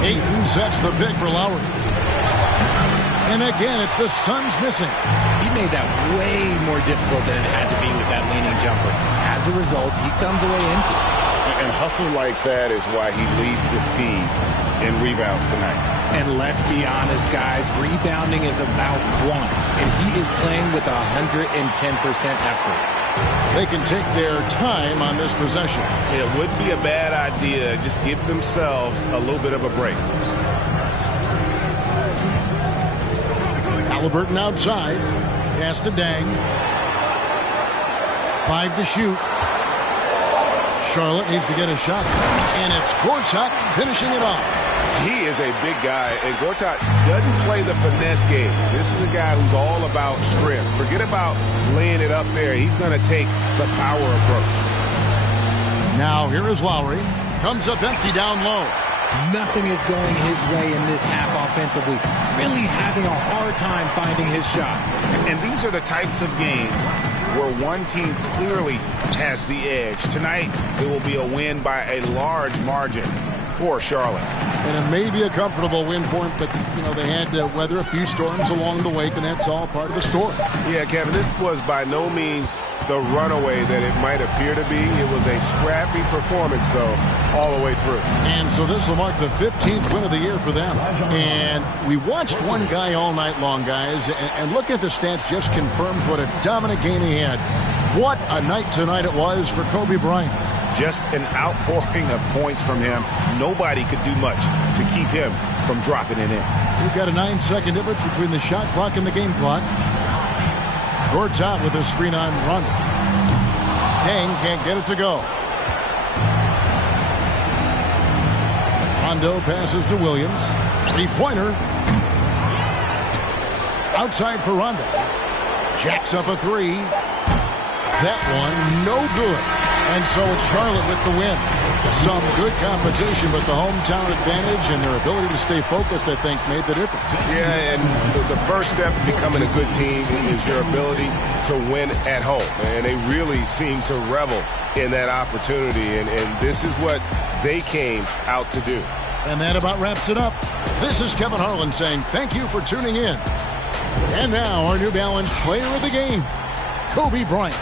Ayton sets the pick for Lowry. And again, it's the Suns missing. He made that way more difficult than it had to be with that leaning jumper. As a result, he comes away empty. And hustle like that is why he leads his team in rebounds tonight. And let's be honest, guys, rebounding is about want. And he is playing with 110% effort. They can take their time on this possession. It wouldn't be a bad idea. Just give themselves a little bit of a break. Halliburton outside. Pass to Dang. 5 to shoot. Charlotte needs to get a shot. And it's Gortat finishing it off. He is a big guy, and Gortat doesn't play the finesse game. This is a guy who's all about strength. Forget about laying it up there. He's going to take the power approach. Now here is Lowry. Comes up empty down low. Nothing is going his way in this half offensively. Really having a hard time finding his shot. And these are the types of games where one team clearly has the edge. Tonight, it will be a win by a large margin for Charlotte. And it may be a comfortable win for him, but, you know, they had to weather a few storms along the way, and that's all part of the story. Yeah, Kevin, this was by no means the runaway that it might appear to be. It was a scrappy performance, though, all the way through. And so this will mark the 15th win of the year for them. And we watched one guy all night long, guys, and look at the stats just confirms what a dominant game he had. What a night tonight it was for Kobe Bryant. Just an outpouring of points from him. Nobody could do much to keep him from dropping it in. We've got a 9-second difference between the shot clock and the game clock. Gortat with a screen on Rondo. Dang can't get it to go. Rondo passes to Williams. 3-pointer. Outside for Rondo. Jacks up a 3. That one no good. And so it's Charlotte with the win. Some good competition, but the hometown advantage and their ability to stay focused, I think, made the difference. Yeah, and the first step to becoming a good team is your ability to win at home. And they really seem to revel in that opportunity. And this is what they came out to do. And that about wraps it up. This is Kevin Harlan saying thank you for tuning in. And now our New Balance player of the game, Kobe Bryant.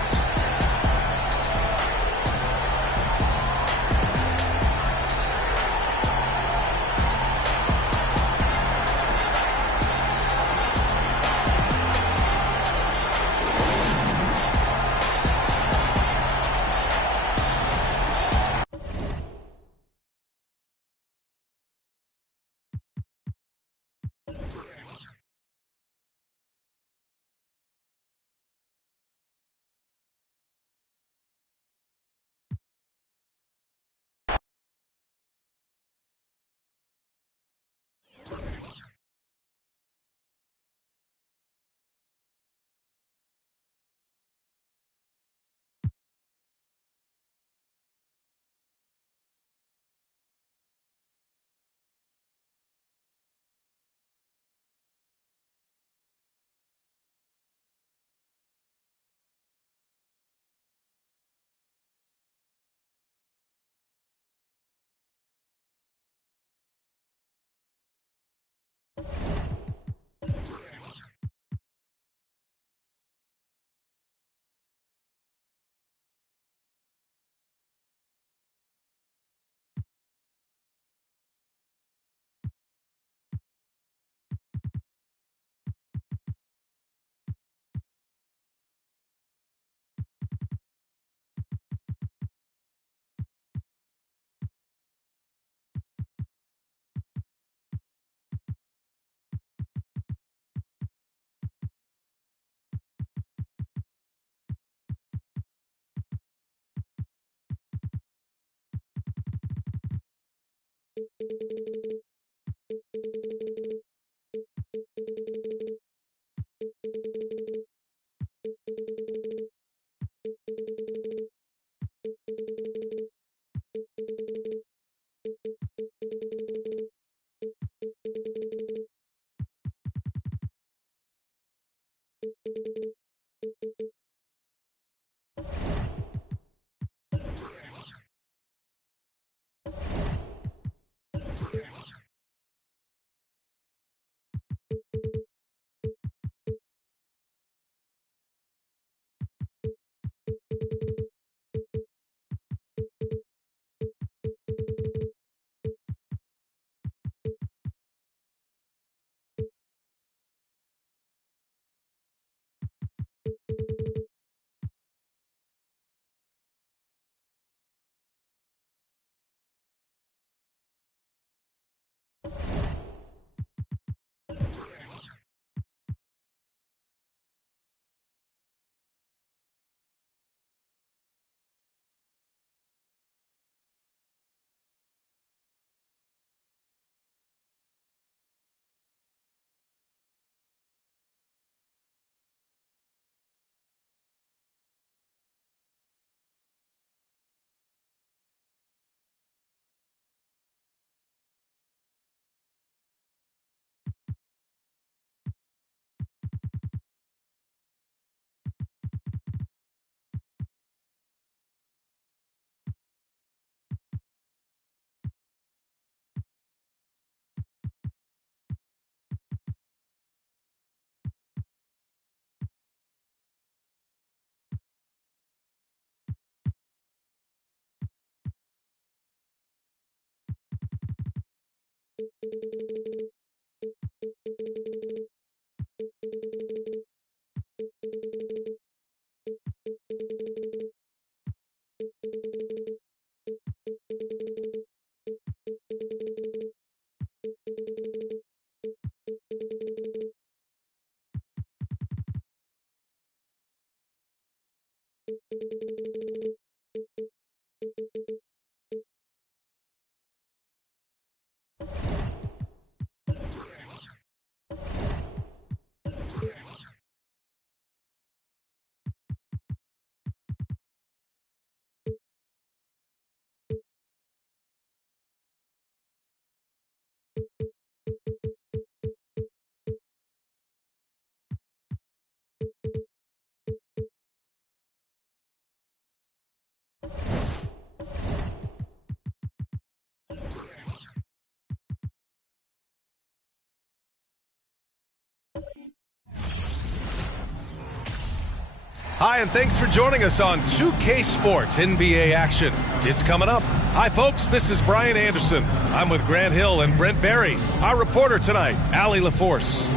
Hi, and thanks for joining us on 2K Sports NBA action. It's coming up. Hi, folks. This is Brian Anderson. I'm with Grant Hill and Brent Barry. Our reporter tonight, Allie LaForce.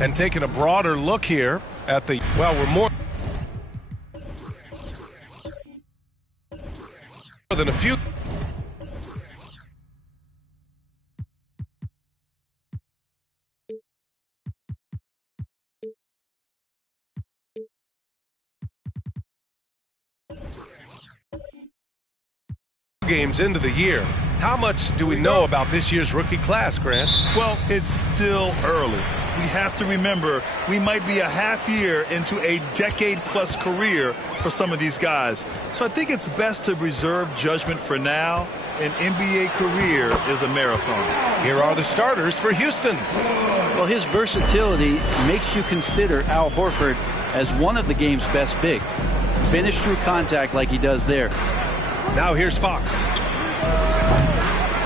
And taking a broader look here at the, well, we're more than a few. Games into the year. How much do we know about this year's rookie class, Grant? Well, it's still early. We have to remember we might be a half year into a decade-plus career for some of these guys. So I think it's best to reserve judgment for now. An NBA career is a marathon. Here are the starters for Houston. Well, his versatility makes you consider Al Horford as one of the game's best bigs. Finish through contact like he does there. Now here's Fox.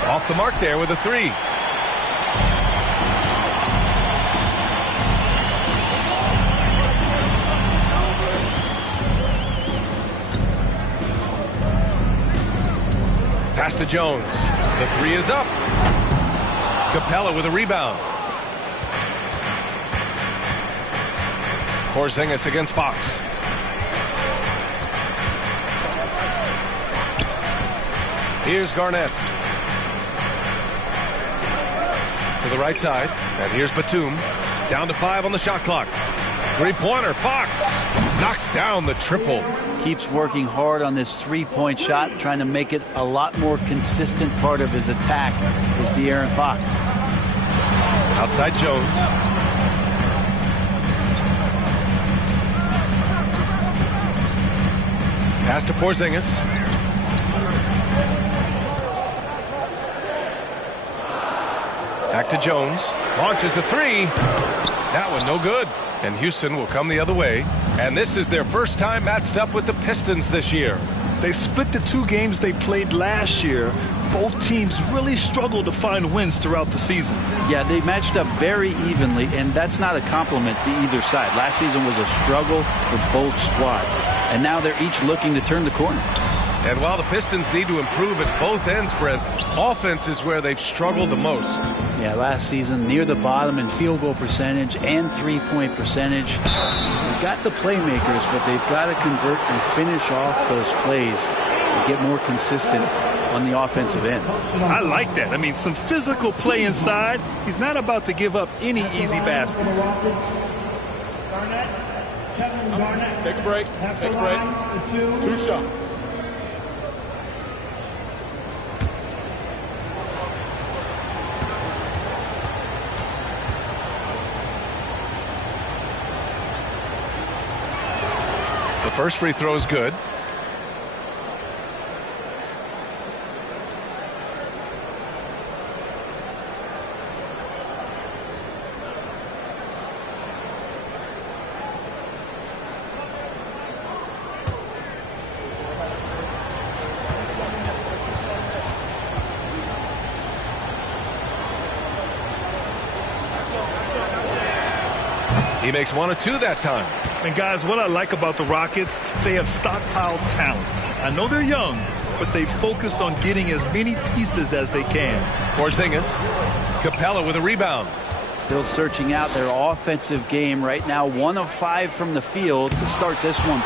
Off the mark there with a three. Pass to Jones. The three is up. Capella with a rebound. Porzingis against Fox. Here's Garnett. To the right side. And here's Batum. Down to 5 on the shot clock. Three-pointer, Fox knocks down the triple. Keeps working hard on this three-point shot, trying to make it a lot more consistent part of his attack is De'Aaron Fox. Outside Jones. Pass to Porzingis. Back to Jones. Launches a three. That one no good. And Houston will come the other way. And this is their first time matched up with the Pistons this year. They split the 2 games they played last year. Both teams really struggled to find wins throughout the season. Yeah, they matched up very evenly, and that's not a compliment to either side. Last season was a struggle for both squads, and now they're each looking to turn the corner. And while the Pistons need to improve at both ends, Brent, offense is where they've struggled the most. Yeah, last season near the bottom in field goal percentage and three-point percentage. They've got the playmakers, but they've got to convert and finish off those plays and get more consistent on the offensive end. I like that. I mean, some physical play inside. He's not about to give up any easy baskets. Take a break. Take a break. 2 shots. The first free throw is good. He makes 1 of 2 that time. And guys, what I like about the Rockets, they have stockpiled talent. I know they're young, but they focused on getting as many pieces as they can. Porzingis. Capella with a rebound. Still searching out their offensive game right now. 1 of 5 from the field to start this one.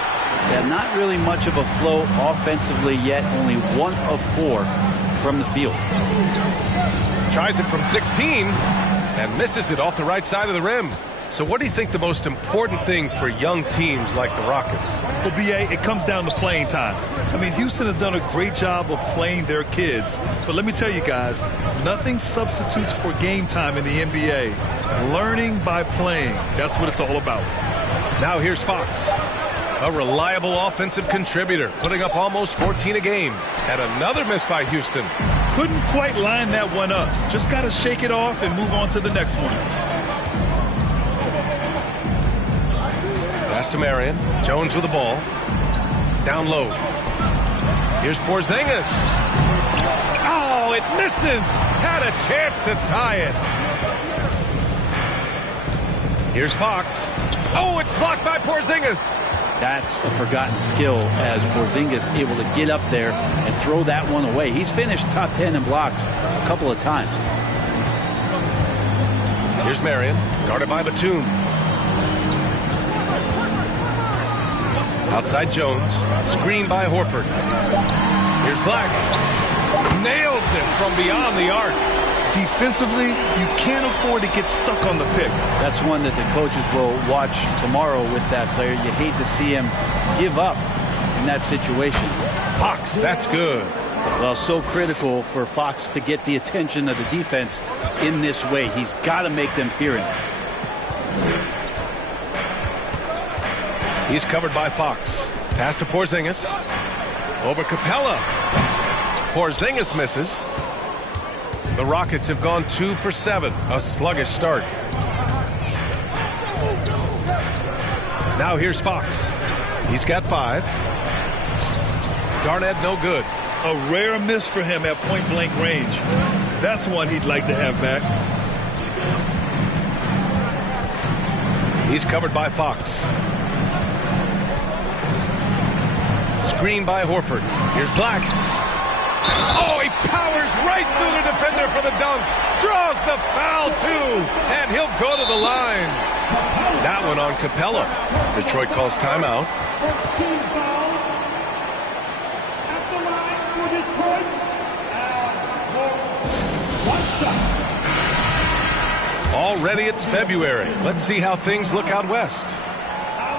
Yeah, not really much of a flow offensively yet. Only 1 of 4 from the field. Tries it from 16 and misses it off the right side of the rim. So what do you think the most important thing for young teams like the Rockets? Well, B.A., it comes down to playing time. I mean, Houston has done a great job of playing their kids. But let me tell you guys, nothing substitutes for game time in the NBA. Learning by playing. That's what it's all about. Now here's Fox. A reliable offensive contributor, putting up almost 14 a game. And another miss by Houston. Couldn't quite line that one up. Just got to shake it off and move on to the next one. Pass to Marion. Jones with the ball. Down low. Here's Porzingis. Oh, it misses. Had a chance to tie it. Here's Fox. Oh, it's blocked by Porzingis. That's a forgotten skill as Porzingis able to get up there and throw that one away. He's finished top 10 in blocks a couple of times. Here's Marion. Guarded by Batum. Outside Jones. Screen by Horford. Here's Black. Nails it from beyond the arc. Defensively, you can't afford to get stuck on the pick. That's one that the coaches will watch tomorrow with that player. You hate to see him give up in that situation. Fox, that's good. Well, so critical for Fox to get the attention of the defense in this way. He's got to make them fear him. He's covered by Fox. Pass to Porzingis. Over Capella. Porzingis misses. The Rockets have gone 2 for 7. A sluggish start. Now here's Fox. He's got 5. Garnett no good. A rare miss for him at point-blank range. That's one he'd like to have back. He's covered by Fox. Screen by Horford. Here's Black. Oh, he powers right through the defender for the dunk. Draws the foul, too. And he'll go to the line. That one on Capella. Detroit calls timeout. Already it's February. Let's see how things look out west.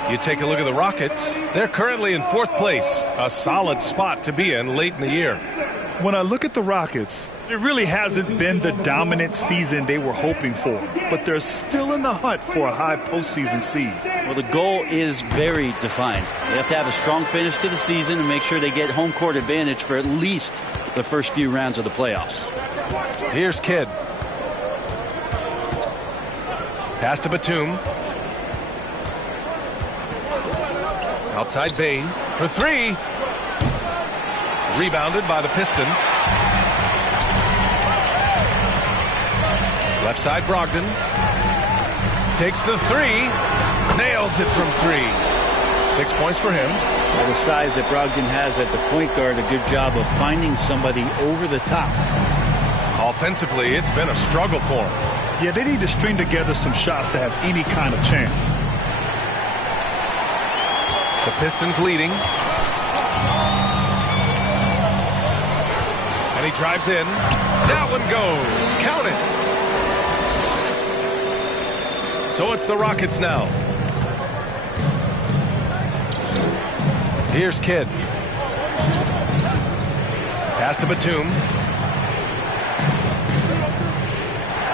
You take a look at the Rockets. They're currently in 4th place, a solid spot to be in late in the year. When I look at the Rockets, it really hasn't been the dominant season they were hoping for, but they're still in the hunt for a high postseason seed. Well, the goal is very defined. They have to have a strong finish to the season and make sure they get home court advantage for at least the first few rounds of the playoffs. Here's Kidd. Pass to Batum. Outside Bain for 3. Rebounded by the Pistons. Left side Brogdon. Takes the 3. Nails it from 3. 6 points for him. Well, the size that Brogdon has at the point guard, a good job of finding somebody over the top. Offensively, it's been a struggle for him. Yeah, they need to string together some shots to have any kind of chance. The Pistons leading. And he drives in. That one goes. Count it. So it's the Rockets now. Here's Kidd. Pass to Batum.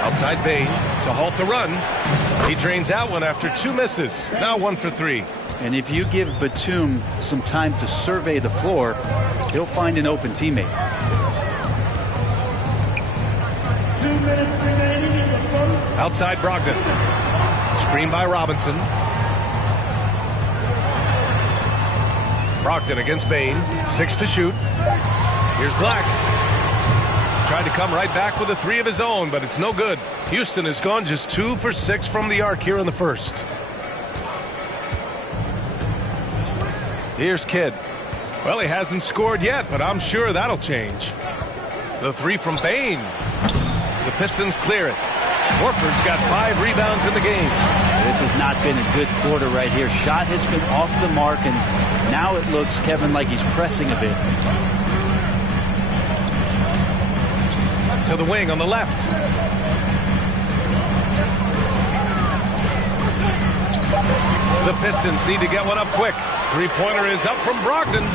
Outside Bain to halt the run. He drains out one after 2 misses. Now 1 for 3. And if you give Batum some time to survey the floor, he'll find an open teammate. 2 minutes remaining in the first. Outside Brogdon. Screen by Robinson. Brogdon against Bain. 6 to shoot. Here's Black. Tried to come right back with a 3 of his own, but it's no good. Houston has gone just 2 for 6 from the arc here in the first. Here's Kidd. Well, he hasn't scored yet, but I'm sure that'll change. The 3 from Bain. The Pistons clear it. Horford's got 5 rebounds in the game. This has not been a good quarter right here. Shot has been off the mark, and now it looks, Kevin, like he's pressing a bit. To the wing on the left. The Pistons need to get one up quick. 3-pointer is up from Brogdon.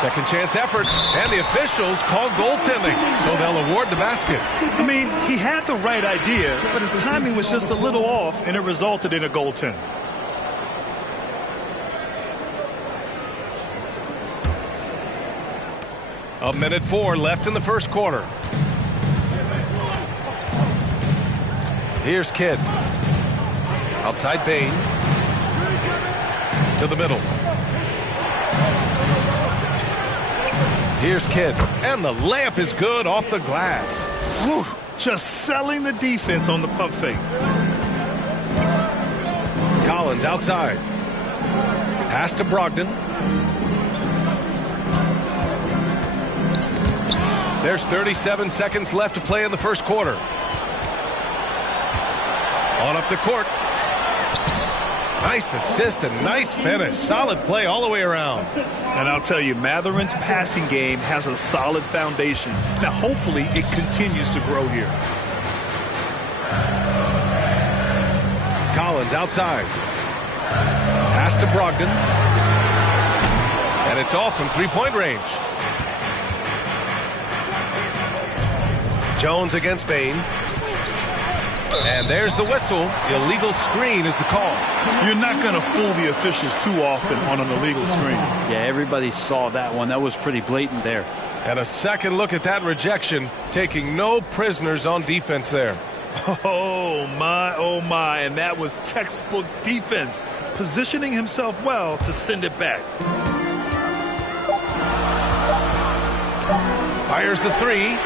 Second chance effort, and the officials call goaltending, so they'll award the basket. I mean, he had the right idea, but his timing was just a little off, and it resulted in a goaltend. A minute 4 left in the first quarter. Here's Kidd. Outside Bain. To the middle. Here's Kidd. And the layup is good off the glass. Whew, just selling the defense on the pump fake. Collins outside. Pass to Brogdon. There's 37 seconds left to play in the first quarter. On up the court. Nice assist and nice finish. Solid play all the way around. And I'll tell you, Matherin's passing game has a solid foundation. Now, hopefully, it continues to grow here. Collins outside. Pass to Brogdon. And it's off from 3-point range. Jones against Bain. And there's the whistle. Illegal screen is the call. You're not going to fool the officials too often on an illegal screen. Yeah, everybody saw that one. That was pretty blatant there. And a second look at that rejection, taking no prisoners on defense there. Oh, my. And that was textbook defense, positioning himself well to send it back. Fires the 3.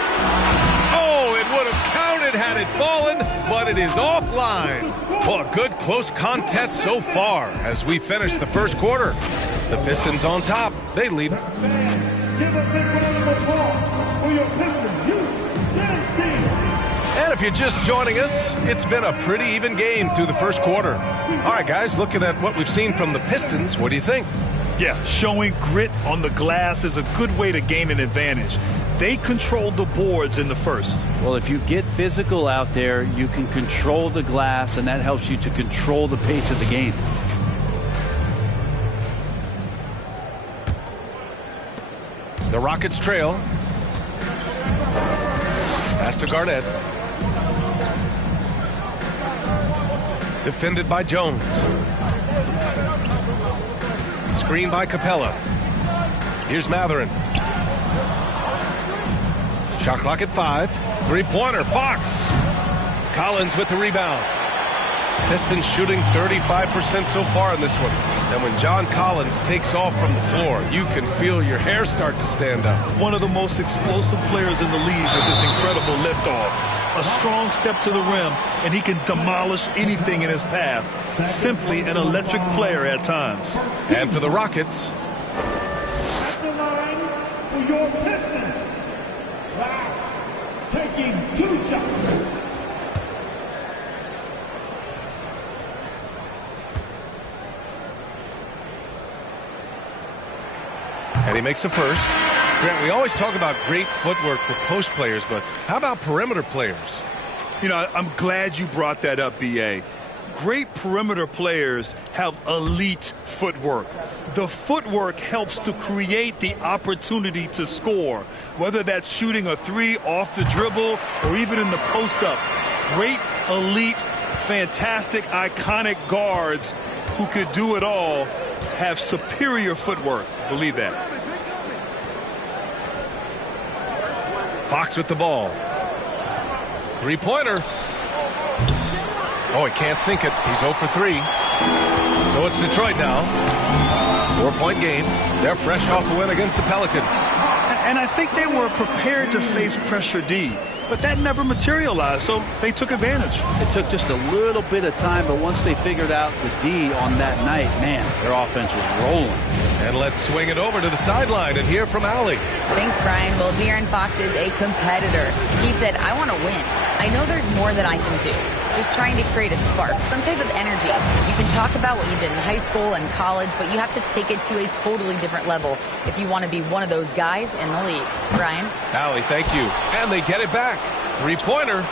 Oh, it would have counted had it fallen, but it is offline. Well, a good close contest so far as we finish the first quarter. The Pistons on top. They lead. Give a big round of applause for your Pistons youth dance team. And if you're just joining us, it's been a pretty even game through the first quarter. All right, guys, looking at what we've seen from the Pistons, what do you think? Yeah, showing grit on the glass is a good way to gain an advantage. They controlled the boards in the first. Well, if you get physical out there, you can control the glass, and that helps you to control the pace of the game. The Rockets trail. Pass to Garnett. Defended by Jones. Screen by Capella. Here's Matherin. Shot clock at 5. Three-pointer, Fox. Collins with the rebound. Pistons shooting 35% so far in this one. And when John Collins takes off from the floor, you can feel your hair start to stand up. One of the most explosive players in the league with this incredible liftoff. A strong step to the rim, and he can demolish anything in his path. Simply an electric player at times. And for the Rockets. At the line for your Pistons. Wow. Taking 2 shots. And he makes the first. Grant, we always talk about great footwork for post players, but how about perimeter players? You know, I'm glad you brought that up, B.A. Great perimeter players have elite footwork. The footwork helps to create the opportunity to score, whether that's shooting a 3 off the dribble or even in the post-up. Great, elite, fantastic, iconic guards who could do it all have superior footwork. Believe that. Fox with the ball. Three-pointer. Oh, he can't sink it. He's 0 for 3. So it's Detroit now. 4-point game. They're fresh off the win against the Pelicans. And I think they were prepared to face pressure D, but that never materialized, so they took advantage. It took just a little bit of time, but once they figured out the D on that night, man, their offense was rolling. And let's swing it over to the sideline and hear from Allie. Thanks, Brian. Well, De'Aaron Fox is a competitor. He said, I want to win. I know there's more that I can do. Just trying to create a spark, some type of energy. You can talk about what you did in high school and college, but you have to take it to a totally different level if you want to be one of those guys in the league. Brian? Allie, thank you. And they get it back. Three-pointer.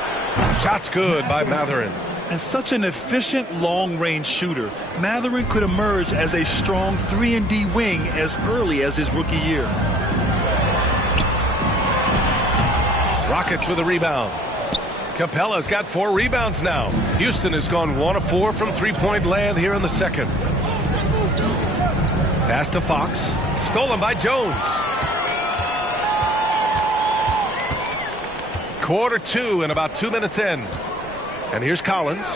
Shot's good by Matherin. And such an efficient long-range shooter, Matherin could emerge as a strong 3-and-D wing as early as his rookie year. Rockets with a rebound. Capella's got 4 rebounds now. Houston has gone 1 of 4 from three-point land here in the second. Pass to Fox. Stolen by Jones. Quarter 2 and about 2 minutes in. And here's Collins.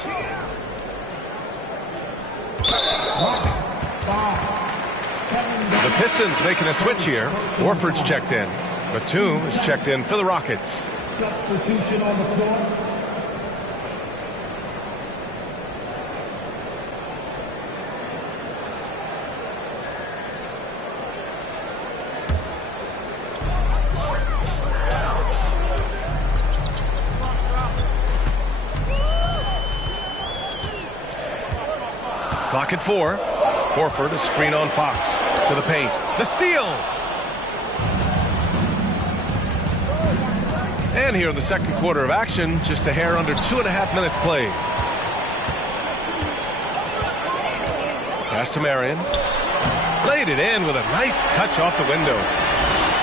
The Pistons making a switch here. Horford's checked in. Batum is checked in for the Rockets. Substitution on the floor. Clock at 4. Horford, a screen on Fox. To the paint. The steal! And here in the second quarter of action, just a hair under 2.5 minutes played. Pass to Marion. Laid it in with a nice touch off the window.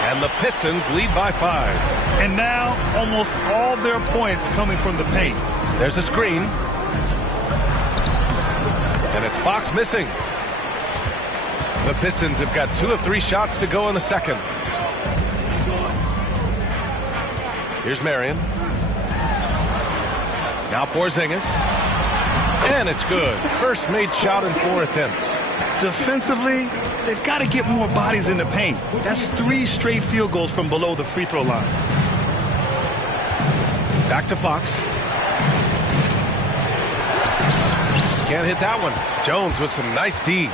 And the Pistons lead by 5. And now almost all their points coming from the paint. There's a screen. And it's Fox missing. The Pistons have got 2 of 3 shots to go in the second. Here's Marion. Now Porzingis. And it's good. First made shot in 4 attempts. Defensively, they've got to get more bodies in the paint. That's 3 straight field goals from below the free throw line. Back to Fox. Can't hit that one. Jones with some nice D.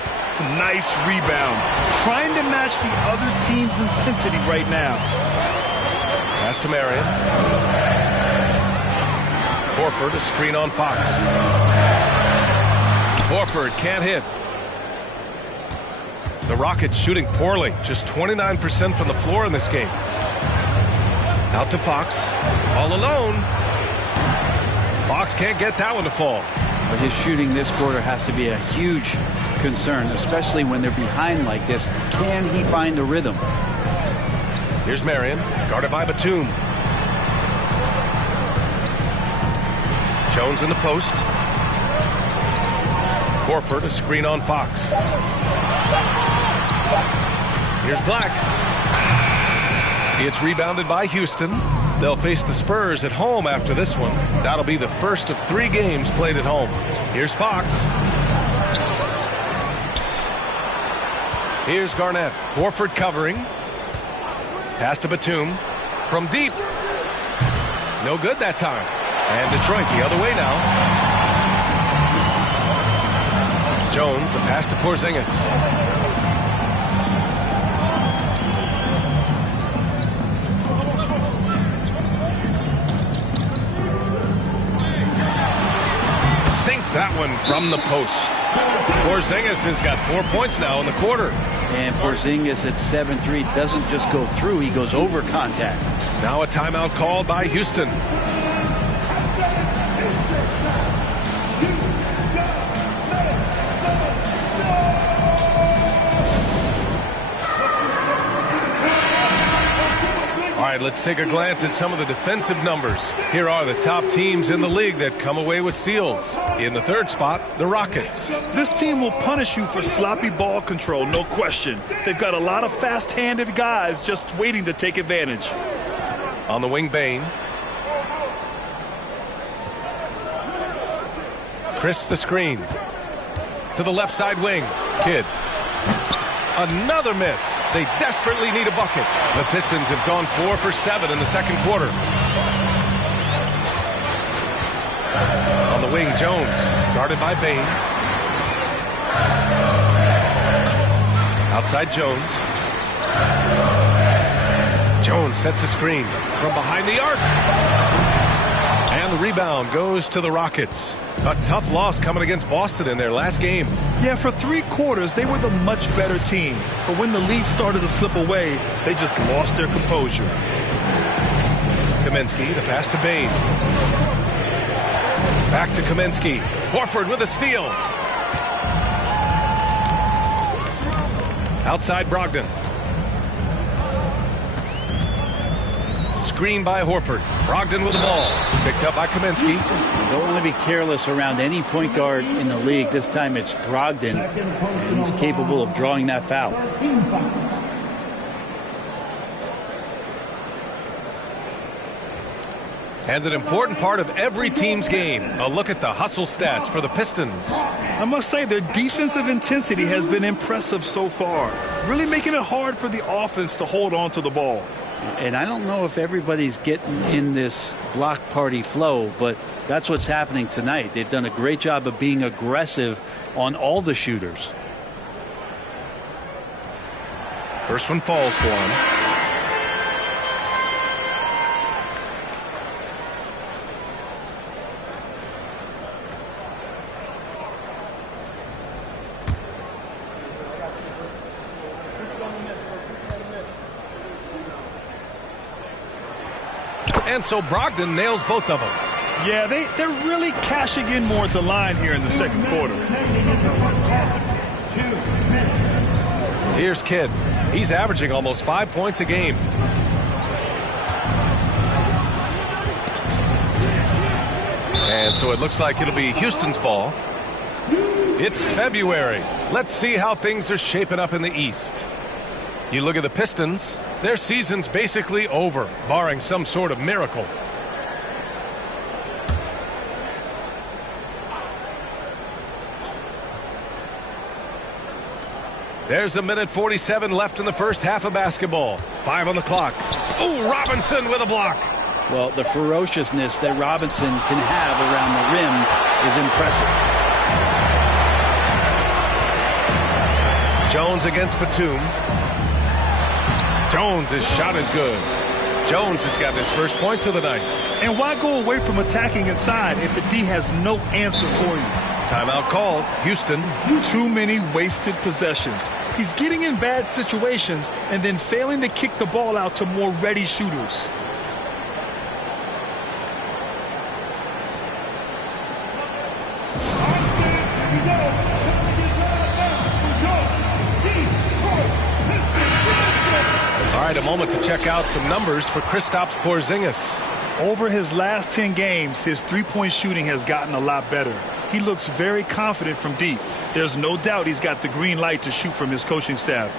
Nice rebound. Trying to match the other team's intensity right now. Pass to Marion. Horford, a screen on Fox. Horford can't hit. The Rockets shooting poorly. Just 29% from the floor in this game. Out to Fox. All alone. Fox can't get that one to fall. But his shooting this quarter has to be a huge concern, especially when they're behind like this. Can he find a rhythm? Here's Marion, guarded by Batum. Jones in the post. Horford, a screen on Fox. Here's Black. It's rebounded by Houston. They'll face the Spurs at home after this one. That'll be the first of 3 games played at home. Here's Fox. Here's Garnett. Horford covering. Pass to Batum. From deep. No good that time. And Detroit the other way now. Jones, the pass to Porzingis. Sinks that one from the post. Porzingis has got 4 points now in the quarter. And Porzingis at 7-3 doesn't just go through, he goes over contact. Now a timeout called by Houston. All right, let's take a glance at some of the defensive numbers. Here are the top teams in the league that come away with steals. In the 3rd spot, the Rockets. This team will punish you for sloppy ball control, no question. They've got a lot of fast-handed guys just waiting to take advantage. On the wing, Bane. Chris the screen. To the left side wing. Kidd. Another miss. They desperately need a bucket. The Pistons have gone 4 for 7 in the second quarter. On the wing, Jones, guarded by Bane. Outside Jones. Jones sets a screen from behind the arc. And the rebound goes to the Rockets. A tough loss coming against Boston in their last game. Yeah, for 3 quarters, they were the much better team. But when the lead started to slip away, they just lost their composure. Kaminsky, the pass to Bane. Back to Kaminsky. Horford with a steal. Outside Brogdon. Screen by Horford. Brogdon with the ball. Picked up by Kaminsky. Don't want to be careless around any point guard in the league. This time it's Brogdon, and he's capable of drawing that foul. And an important part of every team's game. A look at the hustle stats for the Pistons. I must say their defensive intensity has been impressive so far. Really making it hard for the offense to hold on to the ball. And I don't know if everybody's getting in this block party flow, but that's what's happening tonight. They've done a great job of being aggressive on all the shooters. First one falls for him. And so Brogdon nails both of them. Yeah, they're really cashing in more at the line here in the second quarter. Here's Kidd. He's averaging almost 5 points a game. And so it looks like it'll be Houston's ball. It's February. Let's see how things are shaping up in the East. You look at the Pistons, their season's basically over, barring some sort of miracle. There's a minute 47 left in the first half of basketball. 5 on the clock. Oh, Robinson with a block. Well, the ferociousness that Robinson can have around the rim is impressive. Jones against Batum. Jones' shot is good. Jones has got his first points of the night. And why go away from attacking inside if the D has no answer for you? Timeout called. Houston. Too many wasted possessions. He's getting in bad situations and then failing to kick the ball out to more ready shooters. All right, a moment to check out some numbers for Kristaps Porzingis. Over his last 10 games, his three-point shooting has gotten a lot better. He looks very confident from deep. There's no doubt he's got the green light to shoot from his coaching staff.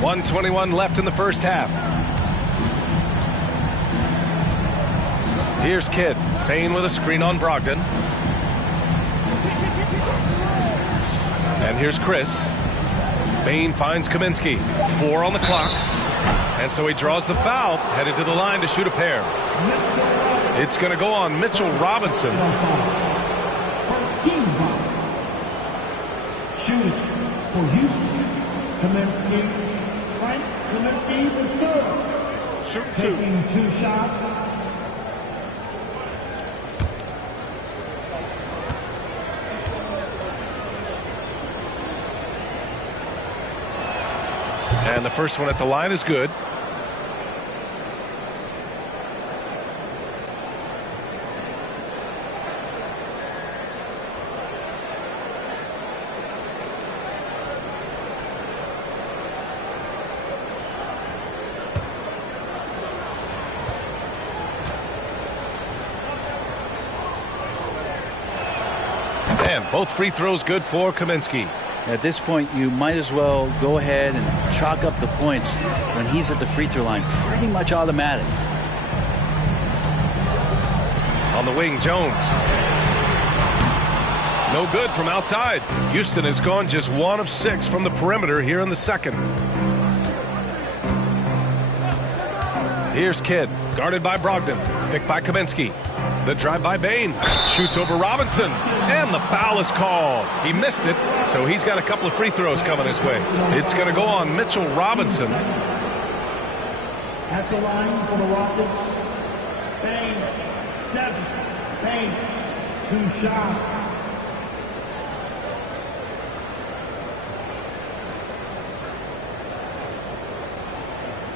.121 left in the first half. Here's Kidd. Payne with a screen on Brogdon. And here's Chris. Payne finds Kaminsky. 4 on the clock. And so he draws the foul, headed to the line to shoot a pair. It's going to go on Mitchell Robinson. Shoot for Houston. Kaminsky. Frank Kaminsky the third. Shoot taking 2 shots. And the first one at the line is good. And both free throws good for Kaminsky. At this point, you might as well go ahead and chalk up the points when he's at the free throw line. Pretty much automatic. On the wing, Jones. No good from outside. Houston has gone just 1 of 6 from the perimeter here in the second. Here's Kidd, guarded by Brogdon. Picked by Kaminsky. The drive by Bane. Shoots over Robinson. And the foul is called. He missed it, so he's got a couple of free throws coming his way. It's going to go on Mitchell Robinson. At the line for the Rockets, Bane, Devin, Bane, 2 shots.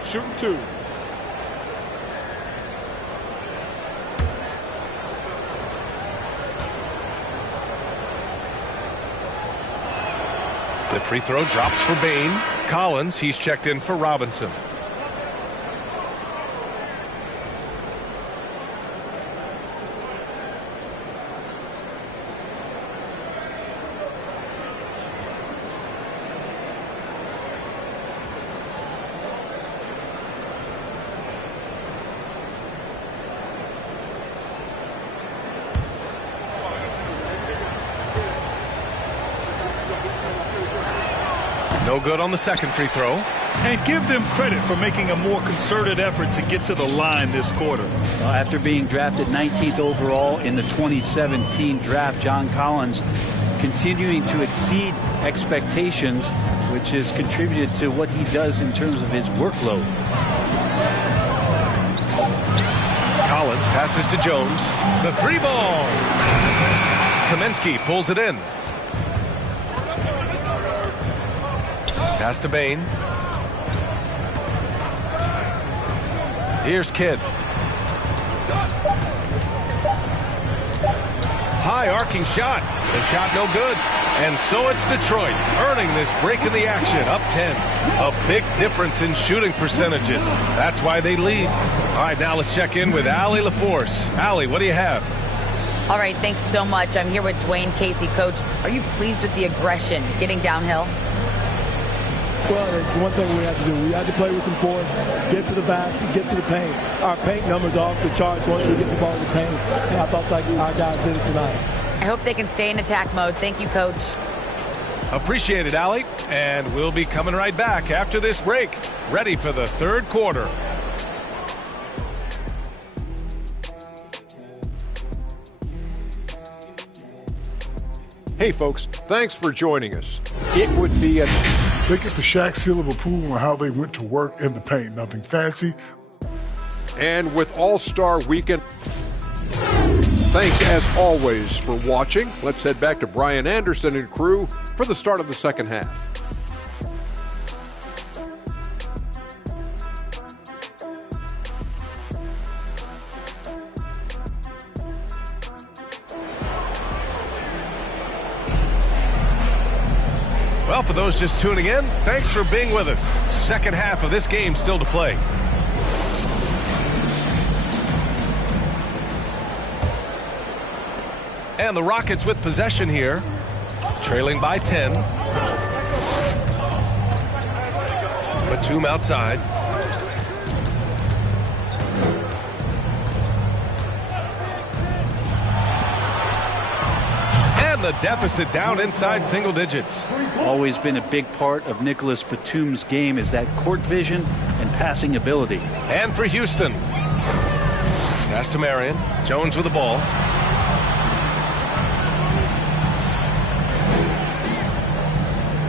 Shooting 2. The free throw drops for Bane. Collins, he's checked in for Robinson. No good on the second free throw. And give them credit for making a more concerted effort to get to the line this quarter. After being drafted 19th overall in the 2017 draft, John Collins continuing to exceed expectations, which has contributed to what he does in terms of his workload. Collins passes to Jones. The 3-ball. Kaminsky pulls it in. Pass to Bane. Here's Kidd. High arcing shot. The shot no good. And so it's Detroit earning this break in the action. Up 10. A big difference in shooting percentages. That's why they lead. All right, now let's check in with Allie LaForce. Allie, what do you have? All right, thanks so much. I'm here with Dwayne Casey. Coach, are you pleased with the aggression getting downhill? Well, it's one thing we have to do. We have to play with some force, get to the basket, get to the paint. Our paint numbers are off the charts once we get the ball to the paint, and I thought like our guys did it tonight. I hope they can stay in attack mode. Thank you, Coach. Appreciate it, Allie. And we'll be coming right back after this break, ready for the third quarter. Hey, folks, thanks for joining us. It would be a... Look at the Shaq seal of a pool and how they went to work in the paint. Nothing fancy. And with All-Star Weekend... Thanks, as always, for watching. Let's head back to Brian Anderson and crew for the start of the second half. Well, for those just tuning in, thanks for being with us. Second half of this game still to play. And the Rockets with possession here, trailing by 10. Batum outside. And the deficit down inside single digits. Always been a big part of Nicholas Batum's game is that court vision and passing ability. And for Houston. Pass to Marion. Jones with the ball.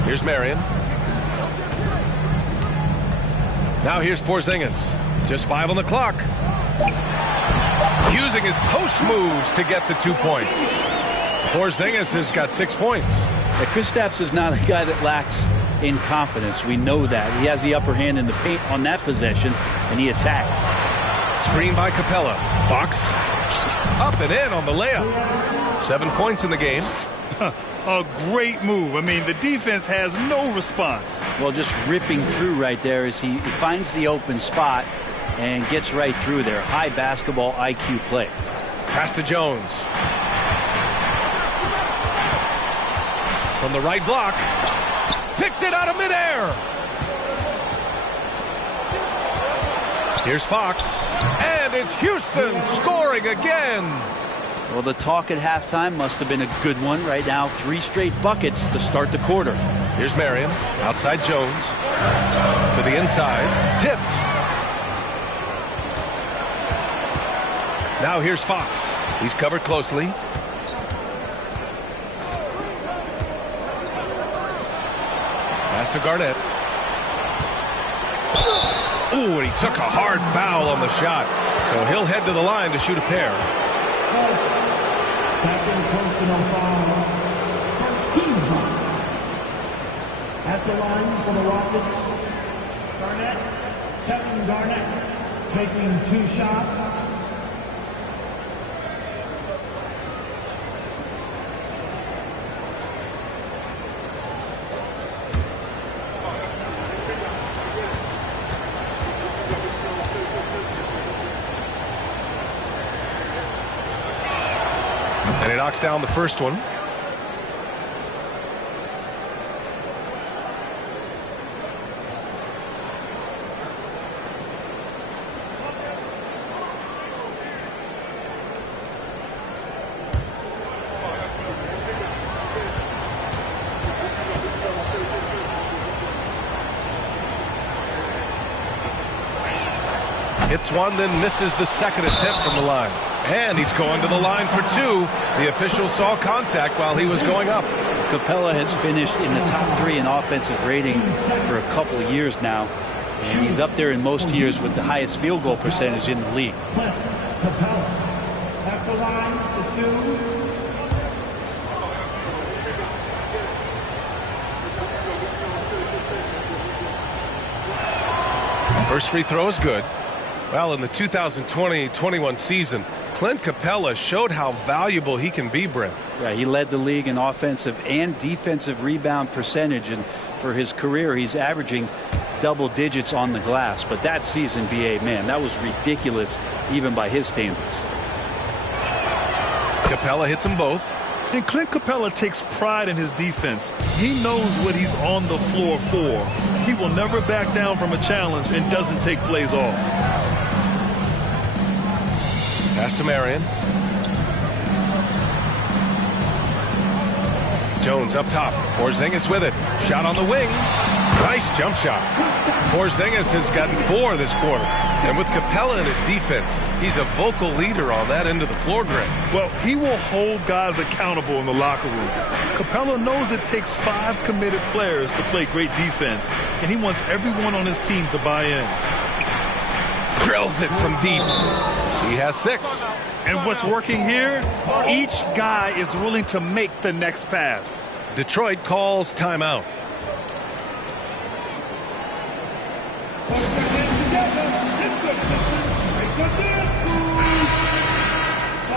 Here's Marion. Now here's Porzingis. Just 5 on the clock. Using his post moves to get the 2 points. Porzingis has got 6 points. Kristaps is not a guy that lacks in confidence. We know that. He has the upper hand in the paint on that possession, and he attacked. Screen by Capella. Fox up and in on the layup. 7 points in the game. A great move. I mean, the defense has no response. Well, just ripping through right there as he finds the open spot and gets right through there. High basketball IQ play. Pass to Jones. From the right block. Picked it out of midair. Here's Fox. And it's Houston scoring again. Well, the talk at halftime must have been a good one. Right now, 3 straight buckets to start the quarter. Here's Marion. Outside Jones. To the inside. Tipped. Now here's Fox. He's covered closely. Pass to Garnett. Ooh, and he took a hard foul on the shot. So he'll head to the line to shoot a pair. Second personal foul. First team foul. At the line for the Rockets, Kevin Garnett taking 2 shots. And he knocks down the first one. Hits one, then misses the second attempt from the line. And he's going to the line for 2. The official saw contact while he was going up. Capella has finished in the top 3 in offensive rating for a couple of years now. And he's up there in most years with the highest field goal percentage in the league. Capella at the line for 2. First free throw is good. Well, in the 2020-21 season, Clint Capella showed how valuable he can be, Brent. Yeah, he led the league in offensive and defensive rebound percentage, and for his career, he's averaging double digits on the glass. But that season, B.A., man, that was ridiculous, even by his standards. Capella hits them both. And Clint Capella takes pride in his defense. He knows what he's on the floor for. He will never back down from a challenge and doesn't take plays off. Pass to Marion. Jones up top. Porzingis with it. Shot on the wing. Nice jump shot. Porzingis has gotten 4 this quarter. And with Capella in his defense, he's a vocal leader on that end of the floor, Greg. Well, he will hold guys accountable in the locker room. Capella knows it takes 5 committed players to play great defense, and he wants everyone on his team to buy in. Drills it from deep. He has 6. And what's working here? Each guy is willing to make the next pass. Detroit calls timeout.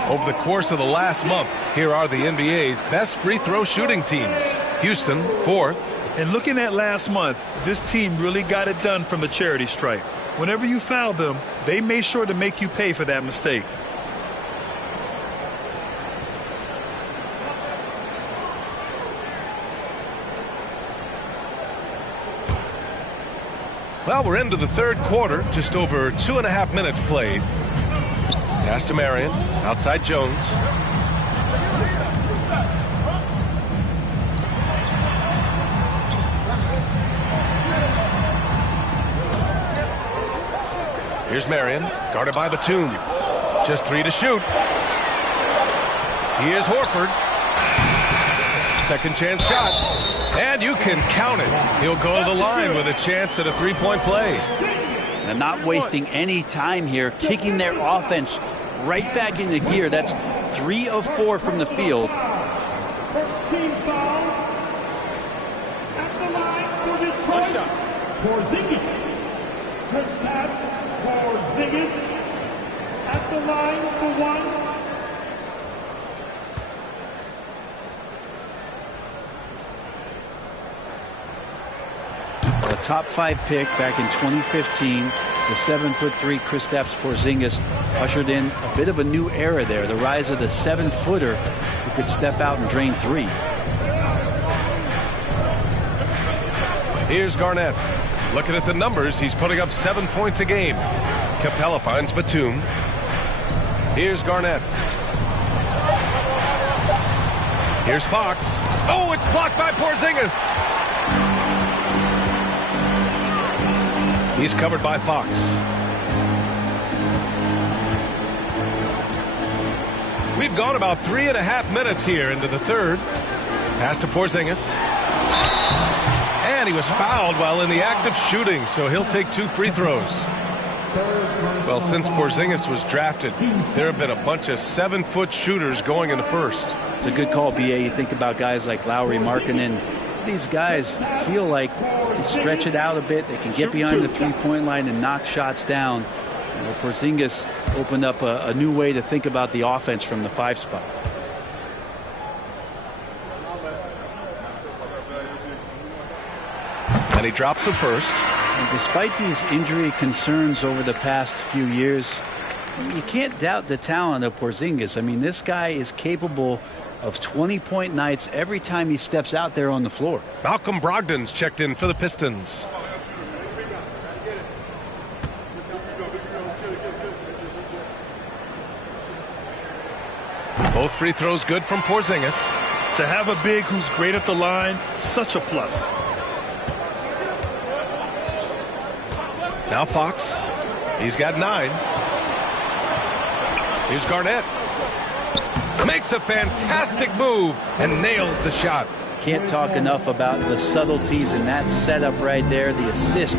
Over the course of the last month, here are the NBA's best free throw shooting teams. Houston, 4th. And looking at last month, this team really got it done from the charity stripe. Whenever you foul them, they made sure to make you pay for that mistake. Well, we're into the third quarter, just over 2.5 minutes played. Pass to Marion, outside Jones. Here's Marion, guarded by Batum. Just 3 to shoot. Here's Horford. Second chance shot. And you can count it. He'll go to the line with a chance at a three-point play. And not wasting any time here, kicking their offense right back into gear. That's 3 of 4 from the field. First team foul at the line for Detroit. Porzingis. Kristaps Porzingis at the line for 1. A top 5 pick back in 2015. The 7'3" Kristaps Porzingis ushered in a bit of a new era there. The rise of the 7-footer who could step out and drain 3. Here's Garnett. Looking at the numbers, he's putting up 7 points a game. Capella finds Batum. Here's Garnett. Here's Fox. Oh, it's blocked by Porzingis. He's covered by Fox. We've gone about 3.5 minutes here into the third. Pass to Porzingis. And he was fouled while in the act of shooting, so he'll take 2 free throws. Well, since Porzingis was drafted, there have been a bunch of 7-foot shooters going in the first. It's a good call, BA. You think about guys like Lowry, Markkanen. These guys feel like they stretch it out a bit. They can get behind the three-point line and knock shots down. You know, Porzingis opened up a new way to think about the offense from the 5 spot. And he drops the first. And despite these injury concerns over the past few years, you can't doubt the talent of Porzingis. I mean, this guy is capable of 20-point nights every time he steps out there on the floor. Malcolm Brogdon's checked in for the Pistons. Both free throws good from Porzingis. To have a big who's great at the line, such a plus. Now Fox. He's got 9. Here's Garnett. Makes a fantastic move and nails the shot. Can't talk enough about the subtleties in that setup right there. The assist,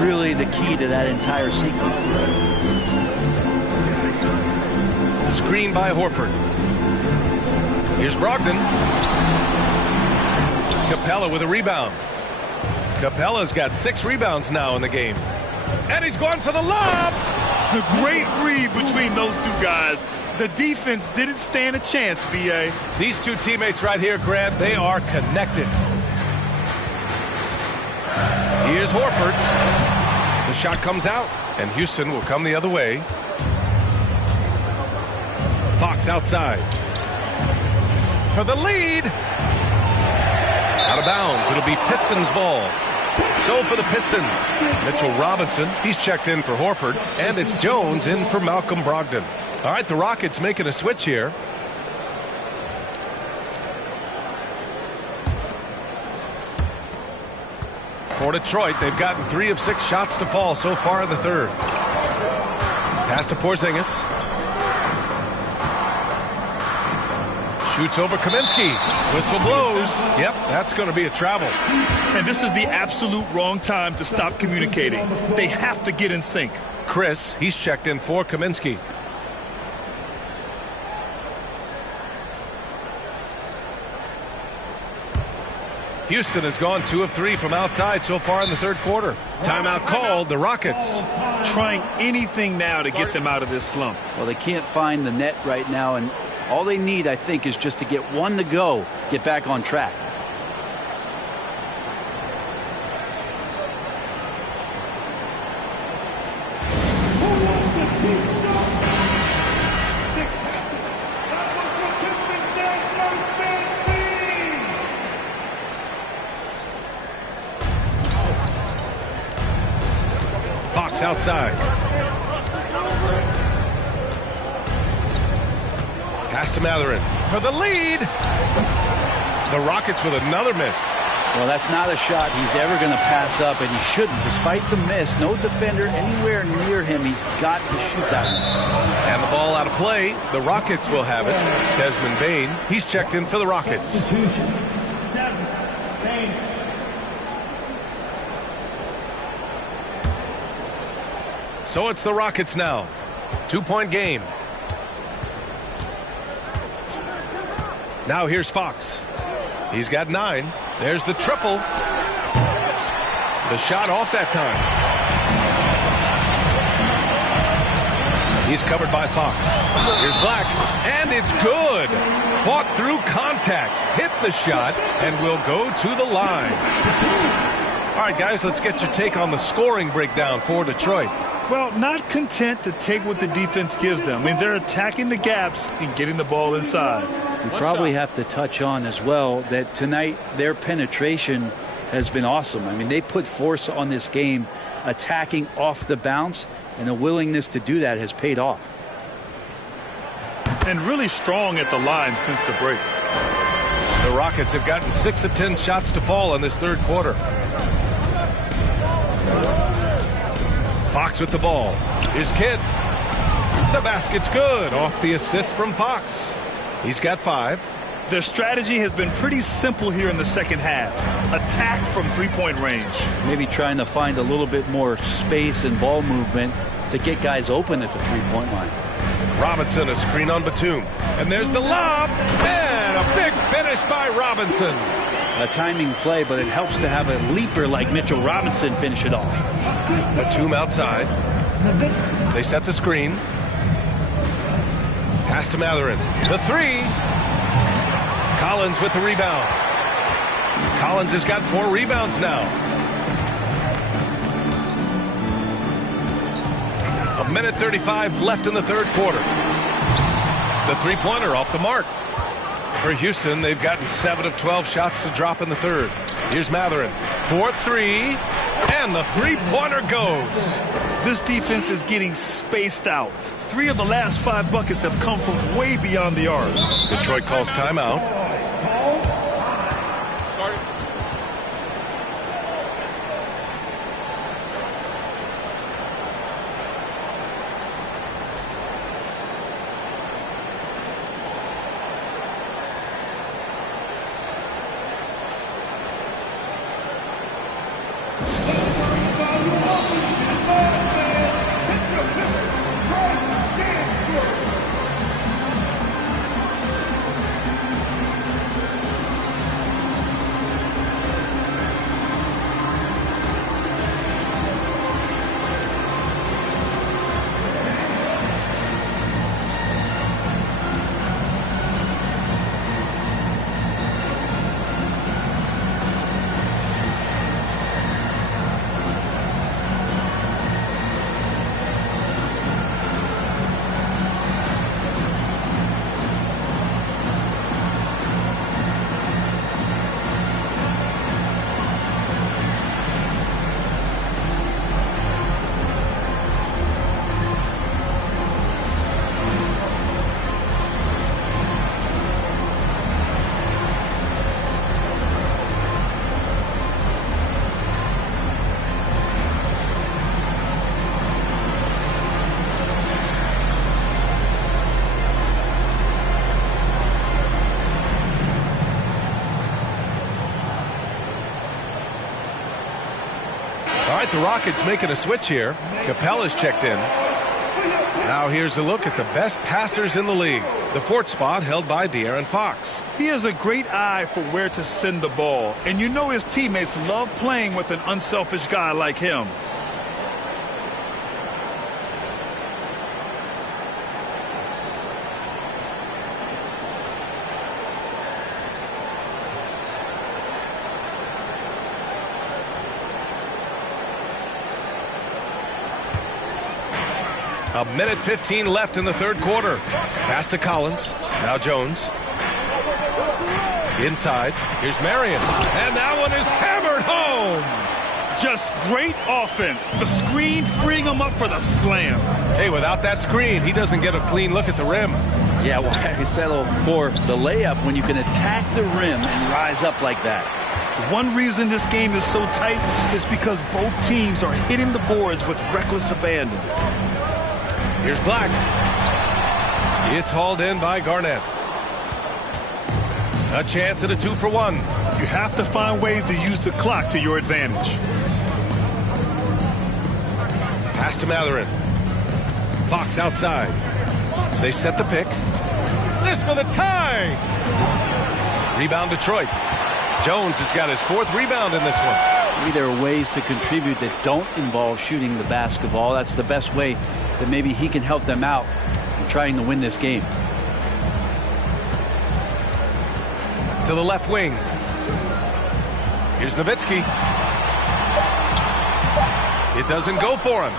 really the key to that entire sequence. Screen by Horford. Here's Brogdon. Capella with a rebound. Capella's got 6 rebounds now in the game. And he's going for the lob. The great read between those 2 guys. The defense didn't stand a chance, B.A. These 2 teammates right here, Grant, they are connected. Here's Horford. The shot comes out, and Houston will come the other way. Fox outside. For the lead. Out of bounds. It'll be Pistons ball. So for the Pistons, Mitchell Robinson, he's checked in for Horford, and it's Jones in for Malcolm Brogdon. All right, the Rockets making a switch here. For Detroit, they've gotten 3 of 6 shots to fall so far in the third. Pass to Porzingis. Shoots over Kaminsky. Whistle blows. Yep, that's going to be a travel. And this is the absolute wrong time to stop communicating. They have to get in sync. Chris, he's checked in for Kaminsky. Houston has gone 2 of 3 from outside so far in the third quarter. Timeout called. The Rockets trying anything now to get them out of this slump. Well, they can't find the net right now, and all they need, I think, is just to get 1 to go, get back on track. outside. Pass to Matherin for the lead. The Rockets with another miss. Well, that's not a shot he's ever going to pass up, and he shouldn't. Despite the miss, no defender anywhere near him. He's got to shoot that one. And the ball out of play. The Rockets will have it. Desmond Bane, he's checked in for the Rockets. So it's the Rockets now. 2-point game. Now here's Fox. He's got 9. There's the triple. The shot off that time. He's covered by Fox. Here's Black. And it's good. Fought through contact. Hit the shot and will go to the line. All right, guys, let's get your take on the scoring breakdown for Detroit. Well, not content to take what the defense gives them. I mean, they're attacking the gaps and getting the ball inside. We probably have to touch on as well that tonight their penetration has been awesome. I mean, they put force on this game, attacking off the bounce, and a willingness to do that has paid off. And really strong at the line since the break. The Rockets have gotten 6 of 10 shots to fall in this third quarter. Fox with the ball. Here's Kidd. The basket's good off the assist from Fox. He's got 5. Their strategy has been pretty simple here in the second half. Attack from three-point range. Maybe trying to find a little bit more space and ball movement to get guys open at the three-point line. Robinson, a screen on Batum. And there's the lob. And a big finish by Robinson. A timing play, but it helps to have a leaper like Mitchell Robinson finish it off. Batum outside. They set the screen. Pass to Matherin. The 3. Collins with the rebound. Collins has got 4 rebounds now. A minute 35 left in the third quarter. The three-pointer off the mark. For Houston, they've gotten 7 of 12 shots to drop in the third. Here's Matherin. 4-3. And the three-pointer goes. This defense is getting spaced out. 3 of the last 5 buckets have come from way beyond the arc. Detroit calls timeout. The Rockets making a switch here. Capella's checked in. Now here's a look at the best passers in the league. The 4th spot held by De'Aaron Fox. He has a great eye for where to send the ball. And you know his teammates love playing with an unselfish guy like him. A minute 15 left in the third quarter. Pass to Collins. Now Jones. Inside. Here's Marion. And that one is hammered home. Just great offense. The screen freeing him up for the slam. Hey, without that screen, he doesn't get a clean look at the rim. Yeah, why settle for the layup when you can attack the rim and rise up like that? One reason this game is so tight is because both teams are hitting the boards with reckless abandon. Here's Black. It's hauled in by Garnett. A chance at a 2-for-1. You have to find ways to use the clock to your advantage. Pass to Matherin. Fox outside. They set the pick. This for the tie. Rebound Detroit. Jones has got his 4th rebound in this one. Maybe there are ways to contribute that don't involve shooting the basketball. That's the best way that maybe he can help them out in trying to win this game. To the left wing. Here's Nowitzki. It doesn't go for him.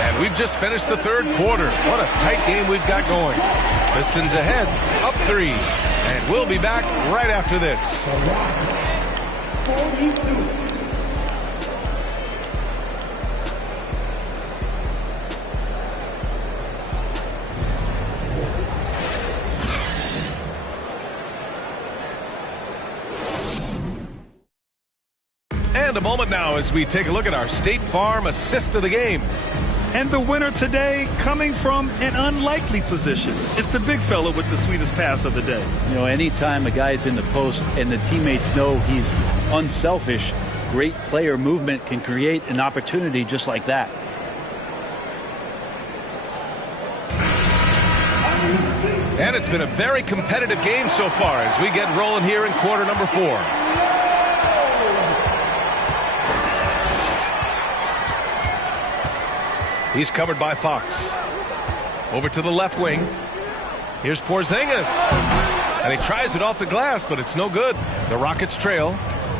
And we've just finished the 3rd quarter. What a tight game we've got going. Pistons ahead, up 3. And we'll be back right after this. And a moment now as we take a look at our State Farm assist of the game. And the winner today coming from an unlikely position. It's the big fella with the sweetest pass of the day. You know, anytime a guy's in the post and the teammates know he's unselfish, great player movement can create an opportunity just like that. And it's been a very competitive game so far as we get rolling here in quarter number 4. He's covered by Fox. Over to the left wing. Here's Porzingis. And he tries it off the glass, but it's no good. The Rockets trail.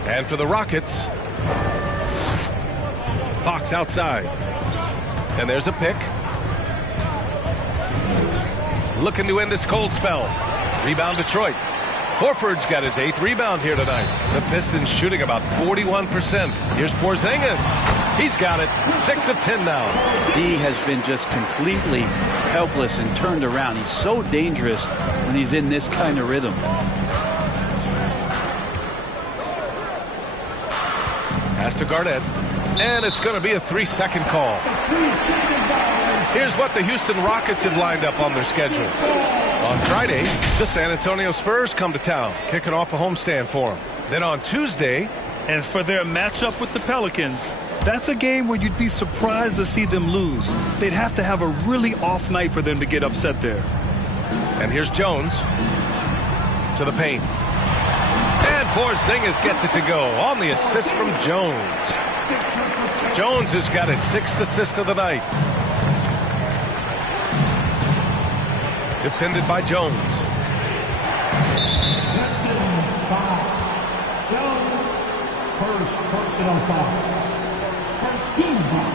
And for the Rockets, Fox outside. And there's a pick. Looking to end this cold spell. Rebound Detroit. Horford's got his 8th rebound here tonight. The Pistons shooting about 41%. Here's Porzingis. He's got it. 6 of 10 now. D has been just completely helpless and turned around. He's so dangerous when he's in this kind of rhythm. Pass to Garnett. And it's going to be a 3-second call. Here's what the Houston Rockets have lined up on their schedule. On Friday, the San Antonio Spurs come to town, kicking off a homestand for them. Then on Tuesday, and for their matchup with the Pelicans, that's a game where you'd be surprised to see them lose. They'd have to have a really off night for them to get upset there. And here's Jones to the paint. And Porzingis gets it to go on the assist from Jones. Jones has got his 6th assist of the night. Defended by Jones. First personal foul. First team foul.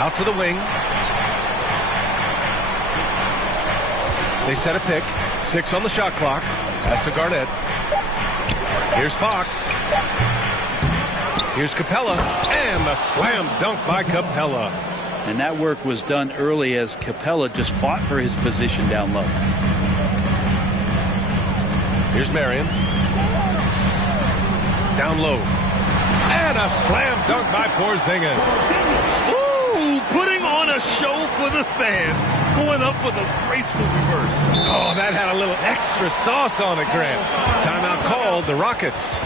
Out to the wing. They set a pick. 6 on the shot clock. Pass to Garnett. Here's Fox. Here's Capella. And a slam dunk by Capella. And that work was done early as Capella just fought for his position down low. Here's Marion. Down low. And a slam dunk by Porzingis. Ooh, putting on a show for the fans. Going up for the graceful reverse. Oh, that had a little extra sauce on it, Grant. Timeout called, the Rockets.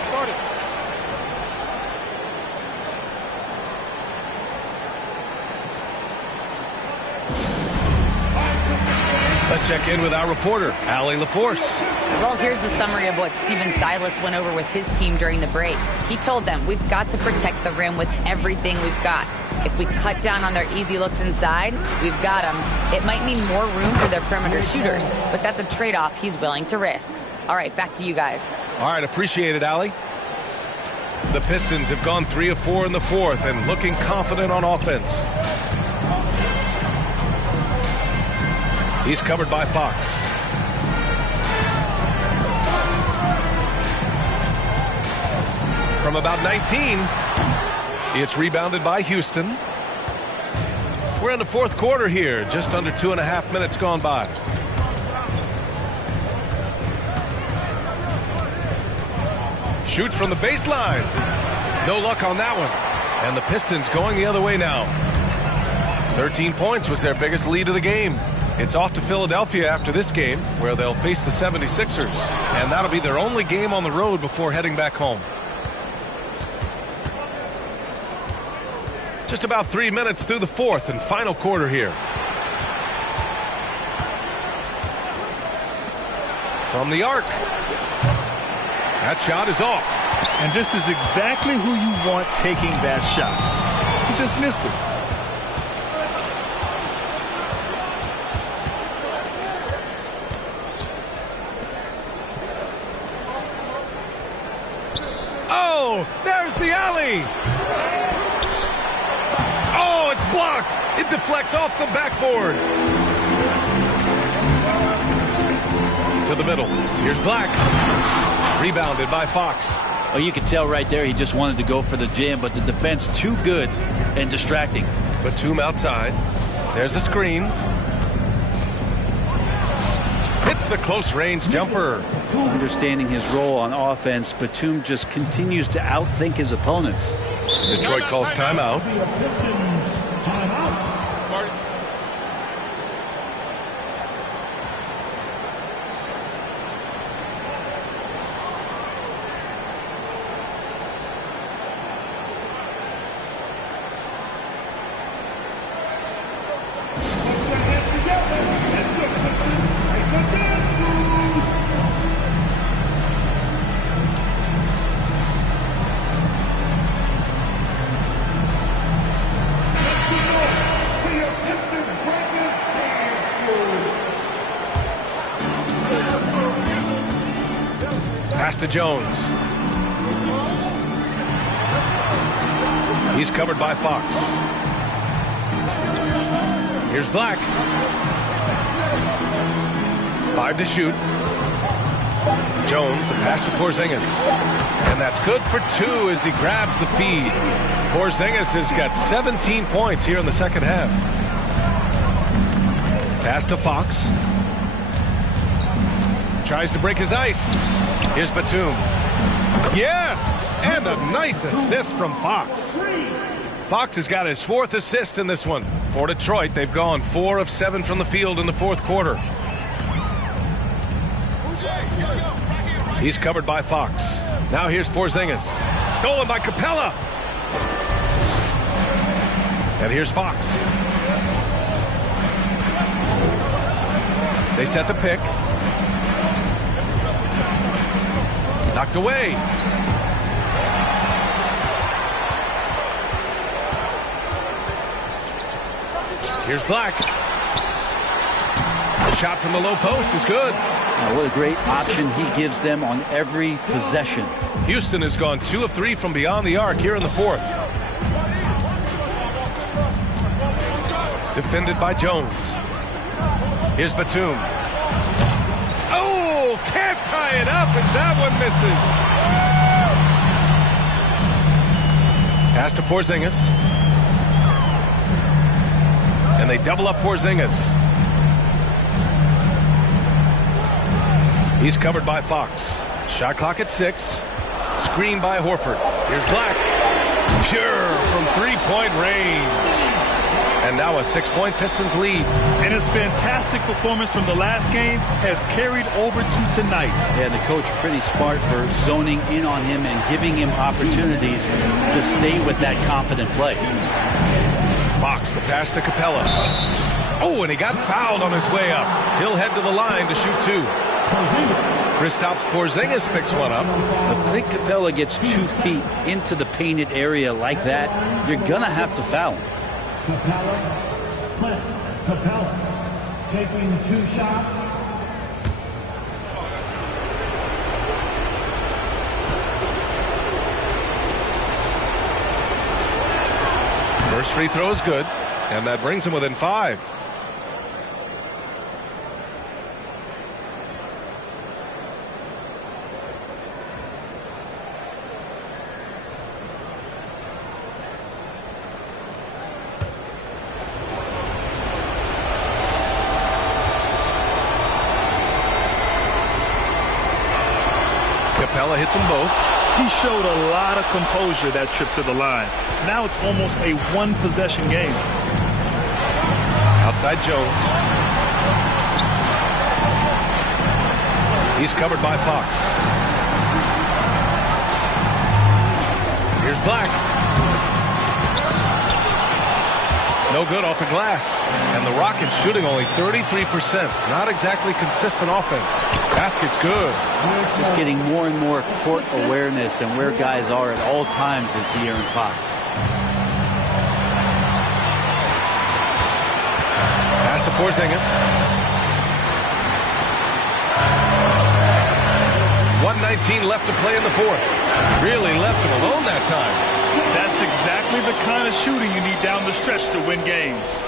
Let's check in with our reporter, Allie LaForce. Well, here's the summary of what Steven Silas went over with his team during the break. He told them, we've got to protect the rim with everything we've got. If we cut down on their easy looks inside, we've got them. It might mean more room for their perimeter shooters, but that's a trade-off he's willing to risk. All right, back to you guys. All right, appreciate it, Allie. The Pistons have gone 3 of 4 in the fourth and looking confident on offense. He's covered by Fox. From about 19, it's rebounded by Houston. We're in the fourth quarter here, just under 2.5 minutes gone by. Shoots from the baseline. No luck on that one. And the Pistons going the other way now. 13 points was their biggest lead of the game. It's off to Philadelphia after this game, where they'll face the 76ers. And that'll be their only game on the road before heading back home. Just about 3 minutes through the fourth and final quarter here. From the arc. That shot is off. And this is exactly who you want taking that shot. He just missed it. Oh, there's the alley. Oh, it's blocked. It deflects off the backboard. To the middle. Here's Black. Rebounded by Fox. Oh, you can tell right there he just wanted to go for the jam, but the defense too good and distracting. Batum outside. There's a screen. Hits the close-range jumper. Understanding his role on offense, Batum just continues to outthink his opponents. Detroit calls timeout. Pass to Jones. He's covered by Fox. Here's Black. 5 to shoot. Jones, the pass to Porzingis. And that's good for 2 as he grabs the feed. Porzingis has got 17 points here in the second half. Pass to Fox. Tries to break his ice. Here's Batum. Yes! And a nice assist from Fox. Fox has got his 4th assist in this one. For Detroit, they've gone 4 of 7 from the field in the fourth quarter. He's covered by Fox. Now here's Porzingis. Stolen by Capella. And here's Fox. They set the pick. Knocked away. Here's Black. The shot from the low post is good. What a great option he gives them on every possession. Houston has gone 2 of 3 from beyond the arc here in the fourth. Defended by Jones. Here's Batum. Oh, can't tie it up as that one misses. Pass to Porzingis. And they double up Porzingis. He's covered by Fox. Shot clock at 6. Screen by Horford. Here's Black. Pure from three-point range. And now a 6-point Pistons lead. And his fantastic performance from the last game has carried over to tonight. Yeah, the coach pretty smart for zoning in on him and giving him opportunities to stay with that confident play. Fox, the pass to Capella. Oh, and he got fouled on his way up. He'll head to the line to shoot 2. Kristaps Porzingis picks one up. If Clint Capella gets 2 feet into the painted area like that, you're going to have to foul him. Clint Capella taking 2 shots. free throw is good, and that brings him within 5. Capella hits them both. He showed a lot of composure that trip to the line. Now it's almost a one-possession game. Outside Jones. He's covered by Fox. Here's Black. No good off the glass. And the Rockets shooting only 33%. Not exactly consistent offense. Basket's good. Just getting more and more court awareness and where guys are at all times is De'Aaron Fox. Pass to Porzingis. 1:19 left to play in the fourth. Really left him alone that time. That's exactly the kind of shooting you need down the stretch to win games.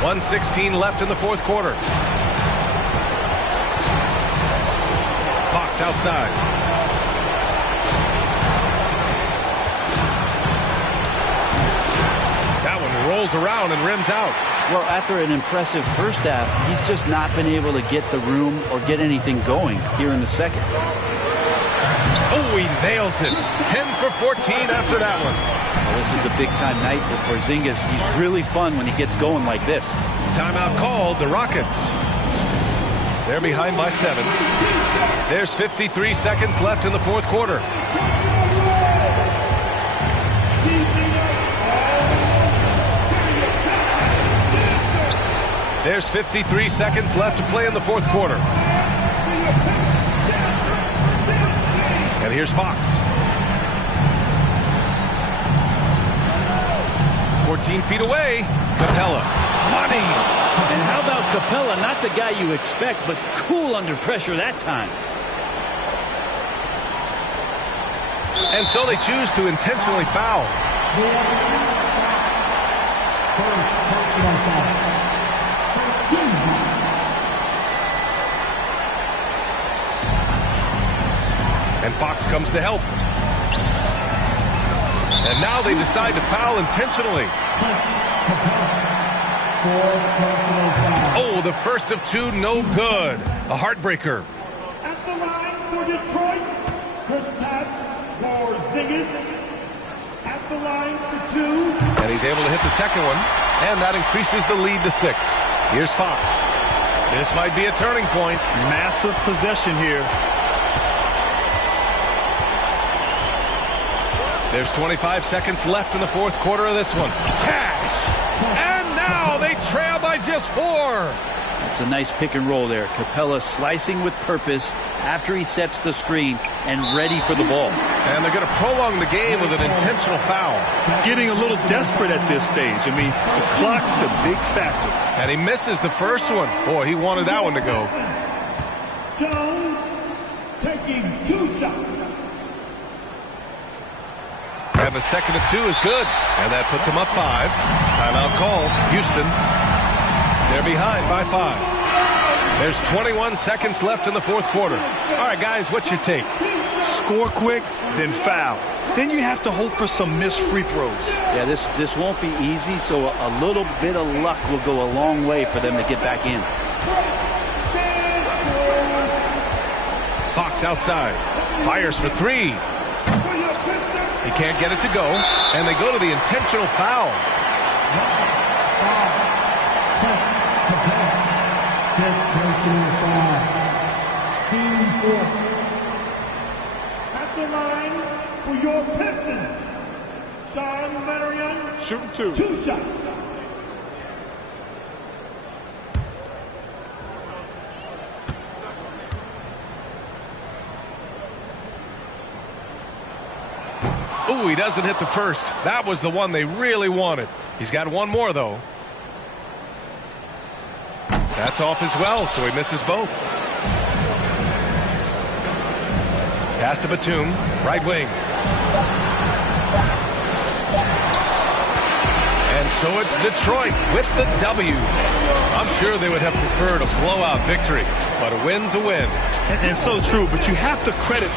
1:16 left in the fourth quarter. Fox outside. That one rolls around and rims out. Well, after an impressive first half, he's just not been able to get the room or get anything going here in the second. Oh, he nails it. 10 for 14 after that one. Well, this is a big-time night for Porzingis. He's really fun when he gets going like this. Timeout called, the Rockets. They're behind by 7. There's 53 seconds left in the fourth quarter. There's 53 seconds left to play in the fourth quarter. And here's Fox. 14 feet away. Capella. Money. And how about Capella? Not the guy you expect, but cool under pressure that time. And so they choose to intentionally foul. First personal foul. And Fox comes to help. And now they decide to foul intentionally. Oh, the first of 2, no good. A heartbreaker. At the line for Detroit, Kristaps Porzingis. At the line for 2. And he's able to hit the second one. And that increases the lead to 6. Here's Fox. This might be a turning point. Massive possession here. There's 25 seconds left in the fourth quarter of this one. Cash! And now they trail by just 4. That's a nice pick and roll there. Capella slicing with purpose after he sets the screen and ready for the ball. And they're going to prolong the game with an intentional foul. Getting a little desperate at this stage. I mean, the clock's the big factor. And he misses the first one. Boy, he wanted that one to go. Jones taking 2 shots. And the second of 2 is good. And that puts them up 5. Timeout called. Houston. They're behind by 5. There's 21 seconds left in the fourth quarter. All right, guys, what's your take? Score quick, then foul. Then you have to hope for some missed free throws. Yeah, this won't be easy, so a little bit of luck will go a long way for them to get back in. Fox outside. Fires for 3. He can't get it to go, and they go to the intentional foul. At the line for your Pistons, Sean Marion. Shooting 2. 2 shots. Ooh, he doesn't hit the first. That was the one they really wanted. He's got one more, though. That's off as well, so he misses both. Pass to Batum, right wing. And so it's Detroit with the W. I'm sure they would have preferred a blowout victory, but a win's a win. And so true, but you have to credit.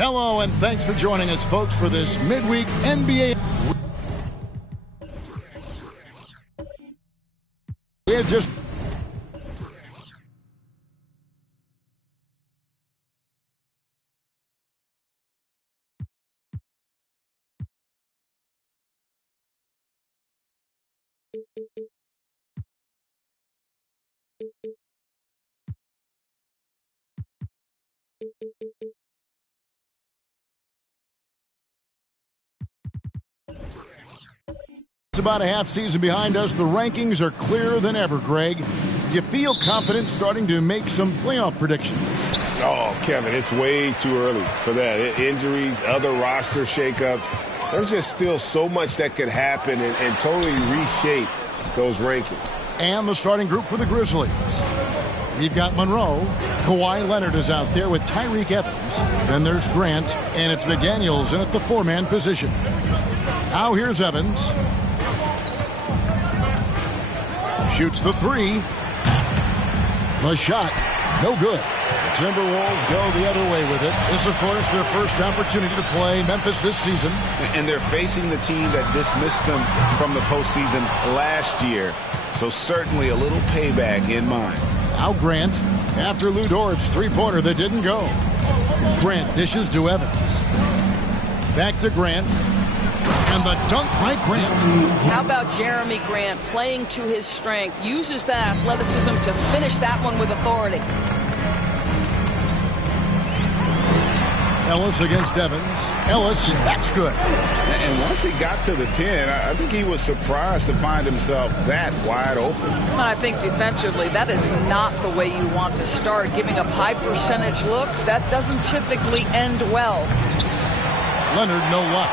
Hello, and thanks for joining us, folks, for this midweek NBA. just about a half season behind us. The rankings are clearer than ever, Greg. Do you feel confident starting to make some playoff predictions? Oh, Kevin, it's way too early for that. Injuries, other roster shakeups. There's just still so much that could happen and totally reshape those rankings. And the starting group for the Grizzlies. We've got Monroe. Kawhi Leonard is out there with Tyreek Evans. Then there's Grant, and it's McDaniels in at the four-man position. Now here's Evans. Shoots the three. The shot, no good. The Timberwolves go the other way with it. This, of course, their first opportunity to play Memphis this season. And they're facing the team that dismissed them from the postseason last year. So certainly a little payback in mind. Now Grant, after Lou Dort's three-pointer that didn't go. Grant dishes to Evans. Back to Grant. And the dunk by Grant. How about Jeremy Grant playing to his strength, uses that athleticism to finish that one with authority. Ellis against Evans. Ellis, that's good. And once he got to the 10, I think he was surprised to find himself that wide open. I think defensively, that is not the way you want to start. Giving up high percentage looks, that doesn't typically end well. Leonard, no luck.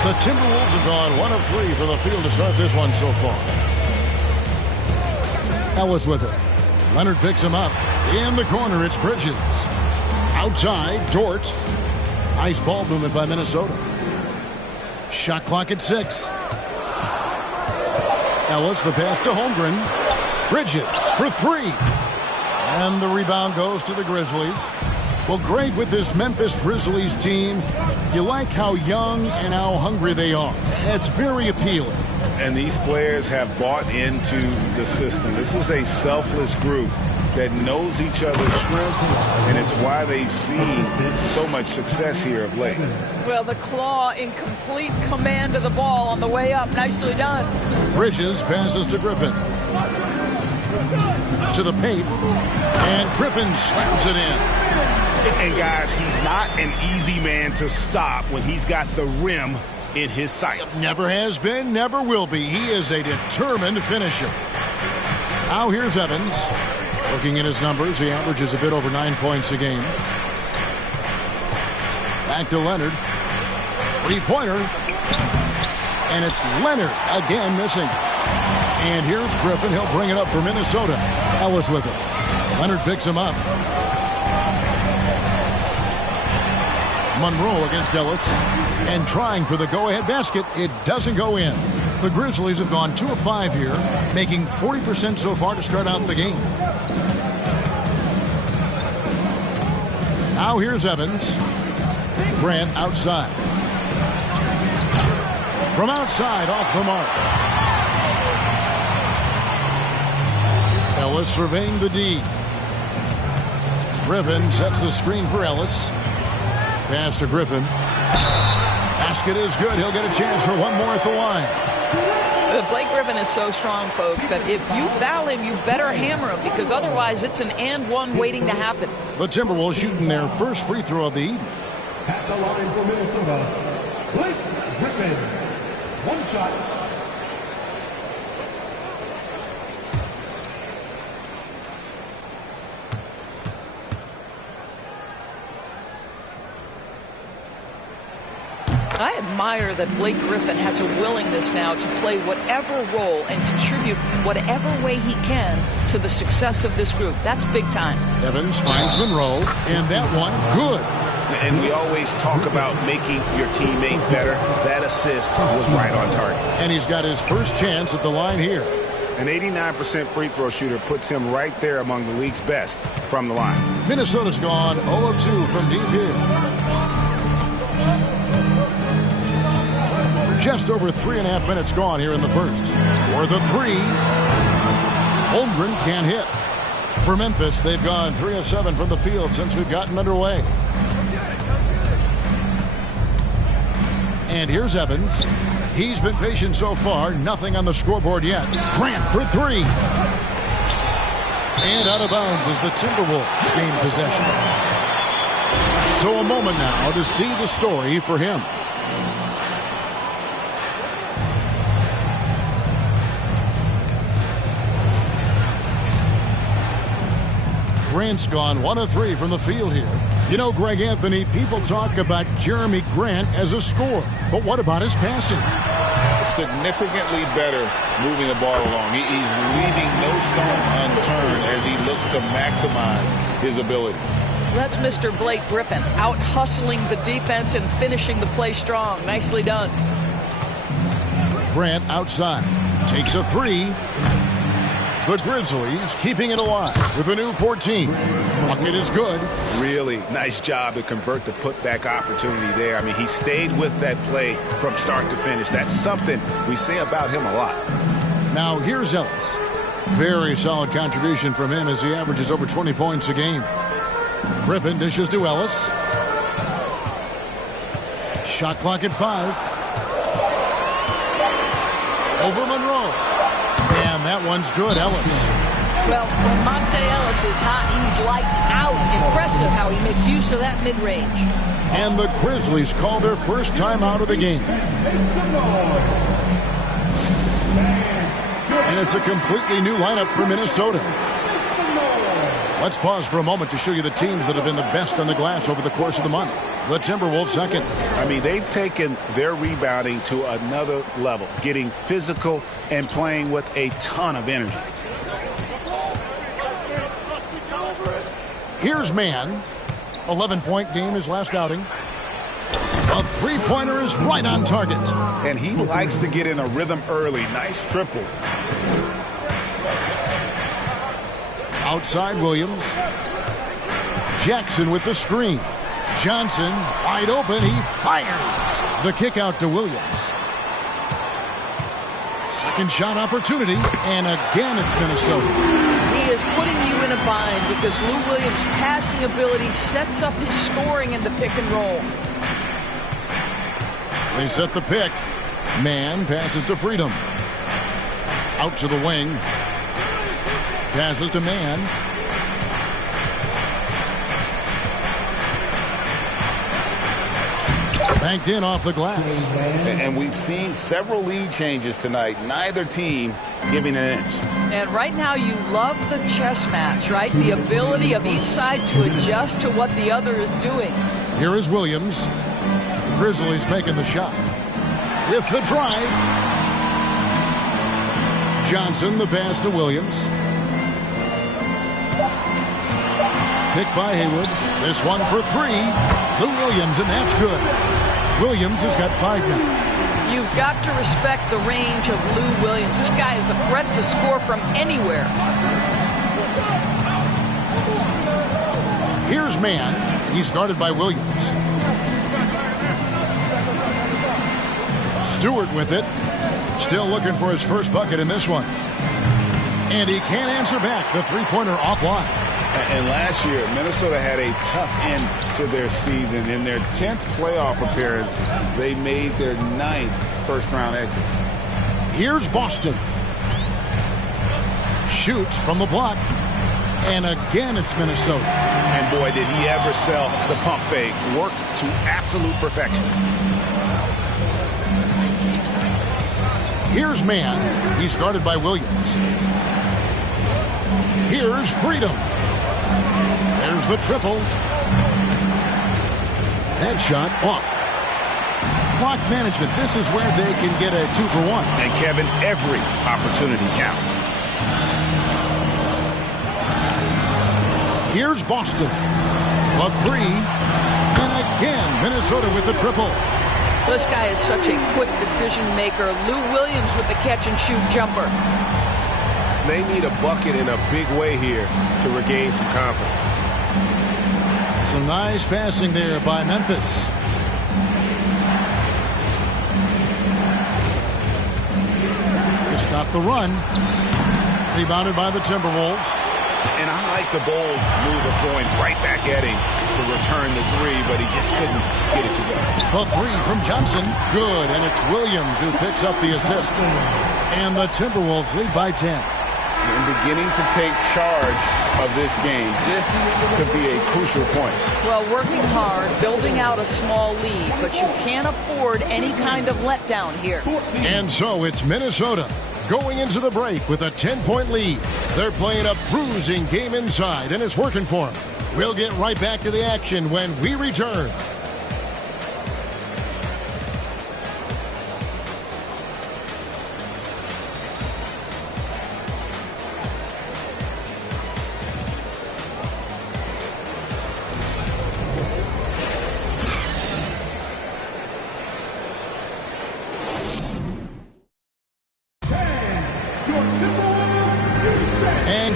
The Timberwolves have gone 1 of 3 for the field to start this one so far. Ellis with it. Leonard picks him up. In the corner, it's Bridges. Outside, Dort. Nice ball movement by Minnesota. Shot clock at 6. Ellis, the pass to Holmgren. Bridges for 3. And the rebound goes to the Grizzlies. Well, Greg, with this Memphis Grizzlies team, you like how young and how hungry they are. It's very appealing. And these players have bought into the system. This is a selfless group that knows each other's strengths, and it's why they've seen so much success here of late. Well, the Claw in complete command of the ball on the way up. Nicely done. Bridges passes to Griffin. To the paint, and Griffin slams it in. And guys, he's not an easy man to stop when he's got the rim in his sights. Never has been, never will be. He is a determined finisher. Now here's Evans. Looking at his numbers, he averages a bit over 9 points a game. Back to Leonard. Three-pointer. And it's Leonard again missing. And here's Griffin. He'll bring it up for Minnesota. Ellis with it. Leonard picks him up. Monroe against Ellis. And trying for the go-ahead basket. It doesn't go in. The Grizzlies have gone 2 of 5 here, making 40% so far to start out the game. Now here's Evans. Grant outside. From outside, off the mark. Ellis surveying the D. Griffin sets the screen for Ellis. Pass to Griffin. Basket is good. He'll get a chance for one more at the line. Blake Griffin is so strong, folks, that if you foul him, you better hammer him, because otherwise it's an and one waiting to happen. The Timberwolves shooting their first free throw of the evening. At the line for Minnesota, Blake Griffin. One shot. I admire that Blake Griffin has a willingness now to play whatever role and contribute whatever way he can to the success of this group. That's big time. Evans finds Monroe, and that one good. And we always talk about making your teammate better. That assist was right on target. And he's got his first chance at the line here. An 89% free throw shooter puts him right there among the league's best from the line. Minnesota's gone 0 of 2 from deep here. Just over 3.5 minutes gone here in the first. For the three. Holmgren can't hit. For Memphis, they've gone 3 of 7 from the field since we've gotten underway. And here's Evans. He's been patient so far. Nothing on the scoreboard yet. Grant for 3. And out of bounds as the Timberwolves gain possession. So a moment now to see the story for him. Grant's gone 1 of 3 from the field here. You know, Greg Anthony, people talk about Jeremy Grant as a scorer, but what about his passing? Significantly better moving the ball along. He's leaving no stone unturned as he looks to maximize his abilities. That's Mr. Blake Griffin, out hustling the defense and finishing the play strong. Nicely done. Grant outside, takes a 3. The Grizzlies keeping it alive with a new 14. Bucket is good. Really nice job to convert the putback opportunity there. I mean, he stayed with that play from start to finish. That's something we say about him a lot. Now here's Ellis. Very solid contribution from him as he averages over 20 points a game. Griffin dishes to Ellis. Shot clock at 5. Over Monroe. And that one's good, Ellis. Well, when Monte Ellis is hot, he's lights out. Impressive how he makes use of that mid-range. And the Grizzlies call their first time out of the game. And it's a completely new lineup for Minnesota. Let's pause for a moment to show you the teams that have been the best on the glass over the course of the month. The Timberwolves second. I mean, they've taken their rebounding to another level, getting physical and playing with a ton of energy. Here's Mann. 11-point game his last outing. A three-pointer is right on target. And he likes to get in a rhythm early. Nice triple. Outside Williams. Jackson with the screen. Johnson wide open. He fires. The kick out to Williams. Second shot opportunity. And again it's Minnesota. He is putting you in a bind because Lou Williams' passing ability sets up his scoring in the pick and roll. They set the pick. Mann passes to Freedom. Out to the wing. Passes to Mann. Banked in off the glass. And we've seen several lead changes tonight. Neither team giving an inch. And right now you love the chess match, right? The ability of each side to adjust to what the other is doing. Here is Williams. Grizzlies making the shot. With the drive. Johnson, the pass to Williams. Picked by Haywood. This one for 3. Lou Williams, and that's good. Williams has got 5 now. You've got to respect the range of Lou Williams. This guy is a threat to score from anywhere. Here's Mann. He's guarded by Williams. Stewart with it. Still looking for his first bucket in this one. And he can't answer back. The three-pointer offline. And last year, Minnesota had a tough end to their season. In their 10th playoff appearance, they made their 9th first-round exit. Here's Boston. Shoots from the block. And again, it's Minnesota. And boy, did he ever sell the pump fake. Worked to absolute perfection. Here's Mann. He's guarded by Williams. Here's Freedom. There's the triple. That shot off. Clock management. This is where they can get a 2-for-1. And Kevin, every opportunity counts. Here's Boston. A 3. And again, Minnesota with the triple. This guy is such a quick decision maker. Lou Williams with the catch and shoot jumper. They need a bucket in a big way here to regain some confidence. Some nice passing there by Memphis. To stop the run. Rebounded by the Timberwolves. And I like the bold move of going right back at him to return the three, but he just couldn't get it to go. The three from Johnson. Good, and it's Williams who picks up the assist. And the Timberwolves lead by 10. And beginning to take charge of this game. This could be a crucial point. Well, working hard, building out a small lead, but you can't afford any kind of letdown here. And so it's Minnesota going into the break with a 10-point lead. They're playing a bruising game inside, and it's working for them. We'll get right back to the action when we return.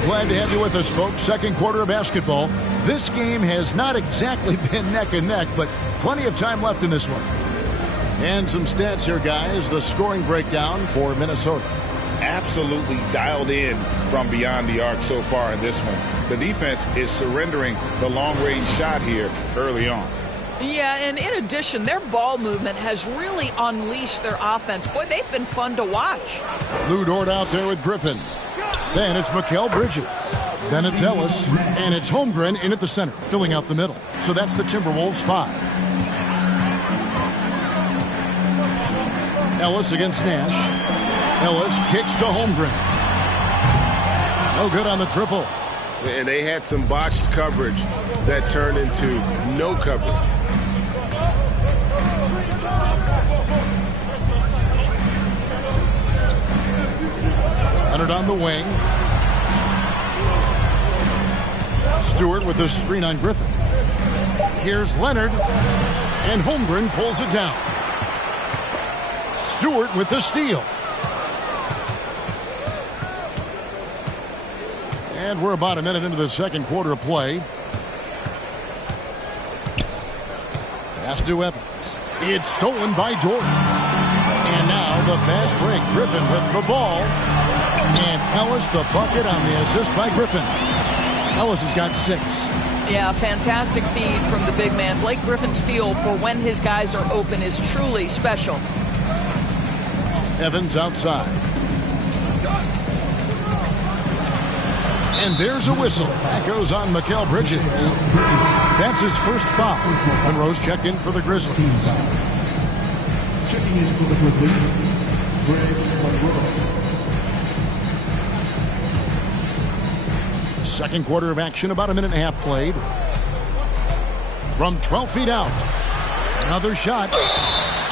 Glad to have you with us, folks. Second quarter of basketball. This game has not exactly been neck and neck, but plenty of time left in this one. And some stats here, guys. The scoring breakdown for Minnesota. Absolutely dialed in from beyond the arc so far in this one. The defense is surrendering the long-range shot here early on. Yeah, and in addition, their ball movement has really unleashed their offense. Boy, they've been fun to watch. Lou Dort out there with Griffin. Then it's Mikal Bridges. Then it's Ellis. And it's Holmgren in at the center, filling out the middle. So that's the Timberwolves 5. Ellis against Nash. Ellis kicks to Holmgren. No good on the triple. And they had some botched coverage that turned into no coverage. Leonard on the wing. Stewart with the screen on Griffin. Here's Leonard. And Holmgren pulls it down. Stewart with the steal. And we're about a minute into the second quarter of play. Pass to Evans. It's stolen by Jordan. And now the fast break. Griffin with the ball. And Ellis the bucket on the assist by Griffin. Ellis has got 6. Yeah, fantastic feed from the big man. Blake Griffin's feel for when his guys are open is truly special. Evans outside. And there's a whistle. That goes on Mikal Bridges. That's his first foul. Monroe's checked in for the Grizzlies. Checking in for the Grizzlies, Greg Monroe. Second quarter of action, about a minute and a half played. From 12 feet out. Another shot.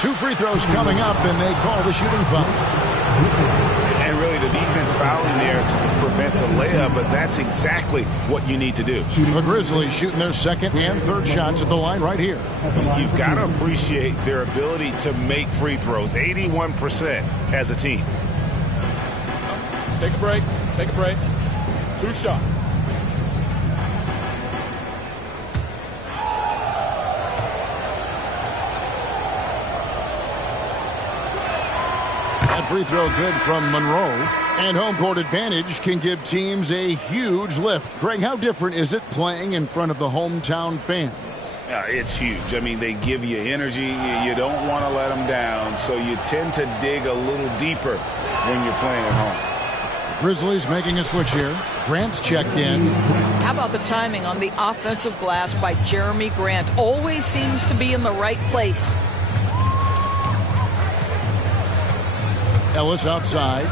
2 free throws coming up, and they call the shooting foul. And really the defense fouling there to prevent the layup, but that's exactly what you need to do. The Grizzlies shooting their second and third shots at the line right here. You've got to appreciate their ability to make free throws. 81% as a team. Take a break. Take a break. 2 shots. That free throw good from Monroe. And home court advantage can give teams a huge lift. Greg, how different is it playing in front of the hometown fans? It's huge. I mean, they give you energy. You don't want to let them down, so you tend to dig a little deeper when you're playing at home. The Grizzlies making a switch here. Grant's checked in. How about the timing on the offensive glass by Jeremy Grant? Always seems to be in the right place. Ellis outside.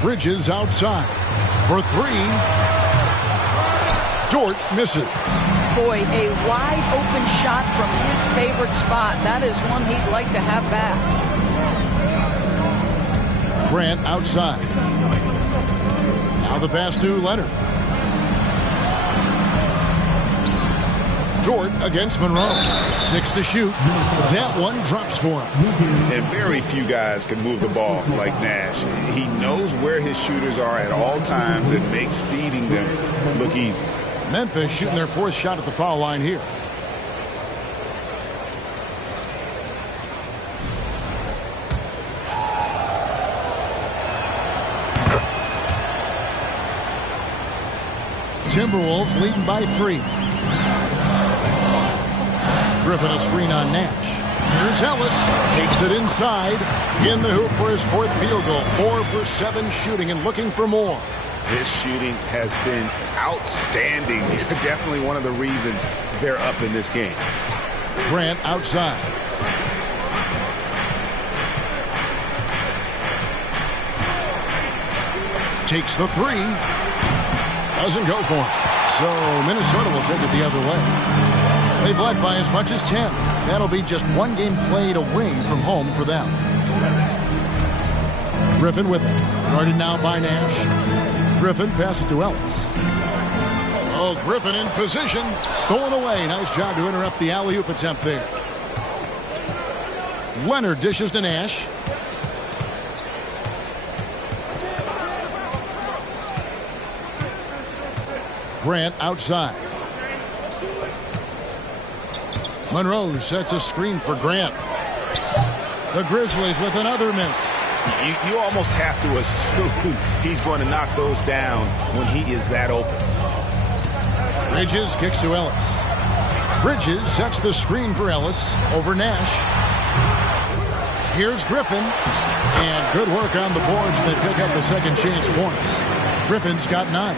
Bridges outside. For 3. Dort misses. Boy, a wide open shot from his favorite spot. That is one he'd like to have back. Grant outside. Now the pass to Leonard. Dort against Monroe. 6 to shoot. That one drops for him. And very few guys can move the ball like Nash. He knows where his shooters are at all times and makes feeding them look easy. Memphis shooting their 4th shot at the foul line here. Timberwolves leading by 3. Griffin a screen on Nash. Here's Ellis. Takes it inside. In the hoop for his 4th field goal. 4 for 7 shooting and looking for more. His shooting has been outstanding. Definitely one of the reasons they're up in this game. Grant outside. Takes the 3. Doesn't go for it. So Minnesota will take it the other way. They've led by as much as 10. That'll be just 1 game played away from home for them. Griffin with it. Guarded now by Nash. Griffin passes to Ellis. Oh, Griffin in position. Stolen away. Nice job to interrupt the alley-oop attempt there. Leonard dishes to Nash. Grant outside. Monroe sets a screen for Grant. The Grizzlies with another miss. You almost have to assume he's going to knock those down when he is that open. Bridges kicks to Ellis. Bridges sets the screen for Ellis over Nash. Here's Griffin. And good work on the boards that pick up the second chance points. Griffin's got 9.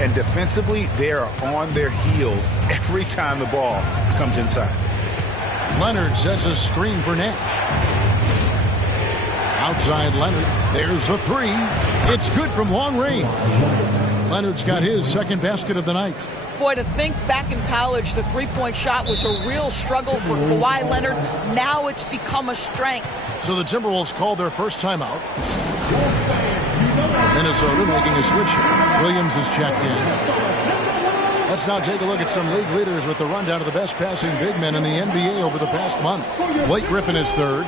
And defensively, they are on their heels every time the ball comes inside. Leonard sets a screen for Nash. Outside Leonard. There's the 3. It's good from long range. Leonard's got his second basket of the night. Boy, to think back in college, the three-point shot was a real struggle for Kawhi Leonard. Now it's become a strength. So the Timberwolves called their first timeout. Minnesota making a switch here. Williams is checked in. Let's now take a look at some league leaders with the rundown of the best passing big men in the NBA over the past month. Blake Griffin is 3rd.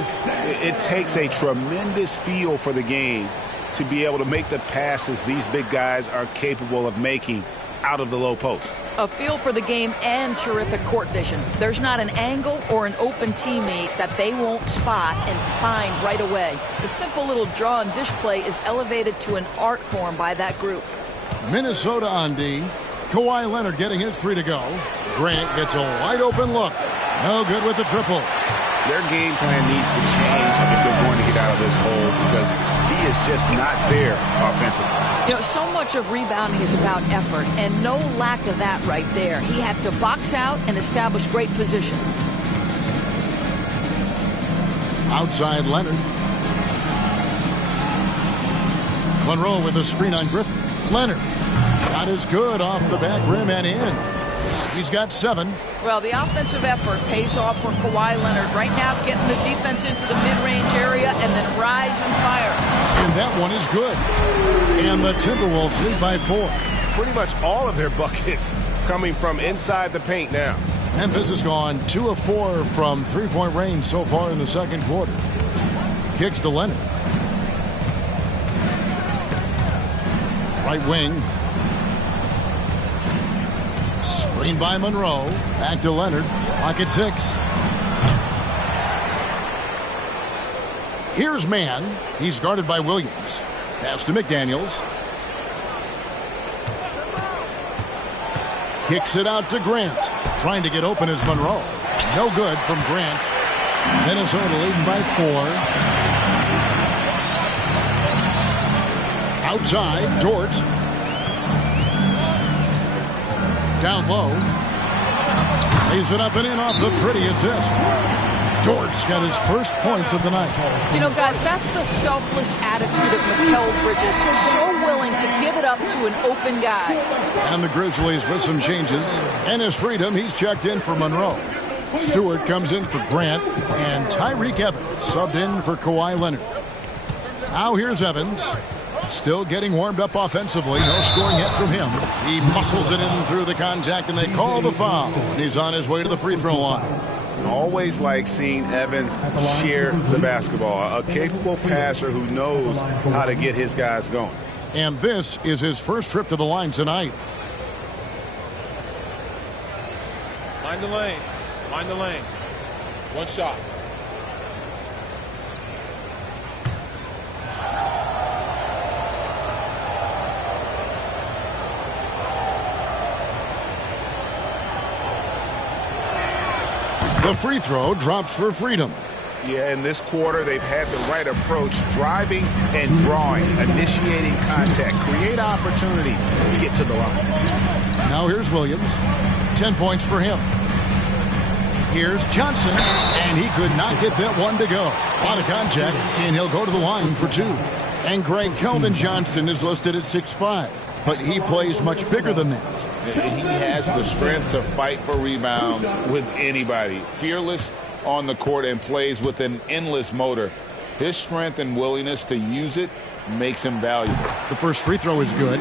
It takes a tremendous feel for the game to be able to make the passes these big guys are capable of making out of the low post. A feel for the game and terrific court vision. There's not an angle or an open teammate that they won't spot and find right away. The simple little draw and dish play is elevated to an art form by that group. Minnesota on D. Kawhi Leonard getting his 3 to go. Grant gets a wide open look. No good with the triple. Their game plan needs to change if they're going to get out of this hole because he is just not there offensively. You know, so much of rebounding is about effort, and no lack of that right there. He had to box out and establish great position. Outside Leonard. Monroe with a screen on Griffin. Leonard. Not as good off the back rim and in. He's got 7. Well, the offensive effort pays off for Kawhi Leonard. Right now, getting the defense into the mid-range area and then rise and fire. And that one is good. And the Timberwolves lead by 4. Pretty much all of their buckets coming from inside the paint now. Memphis has gone 2 of 4 from three-point range so far in the second quarter. Kicks to Leonard. Right wing. Screen by Monroe. Back to Leonard. Pocket 6. Here's Mann. He's guarded by Williams. Pass to McDaniels. Kicks it out to Grant. Trying to get open is Monroe. No good from Grant. Minnesota leading by 4. Outside, Dort. Down low. Lays it up and in off the pretty assist. Dort's got his first points of the night. You know, guys, that's the selfless attitude of Mikal Bridges. So willing to give it up to an open guy. And the Grizzlies with some changes. And his freedom, he's checked in for Monroe. Stewart comes in for Grant. And Tyreek Evans subbed in for Kawhi Leonard. Now here's Evans. Still getting warmed up offensively. No scoring yet from him. He muscles it in through the contact, and they call the foul. He's on his way to the free throw line. Always like seeing Evans share the basketball. A capable passer who knows how to get his guys going. And this is his first trip to the line tonight. Mind the lanes. Mind the lanes. One shot. The free throw drops for Freedom. Yeah, in this quarter, they've had the right approach, driving and drawing, initiating contact, create opportunities, get to the line. Now here's Williams. 10 points for him. Here's Johnson, and he could not get that one to go. A lot of contact, and he'll go to the line for 2. And Greg Kelvin Johnson is listed at 6'5", but he plays much bigger than that. He has the strength to fight for rebounds with anybody. Fearless on the court and plays with an endless motor. His strength and willingness to use it makes him valuable. The first free throw is good.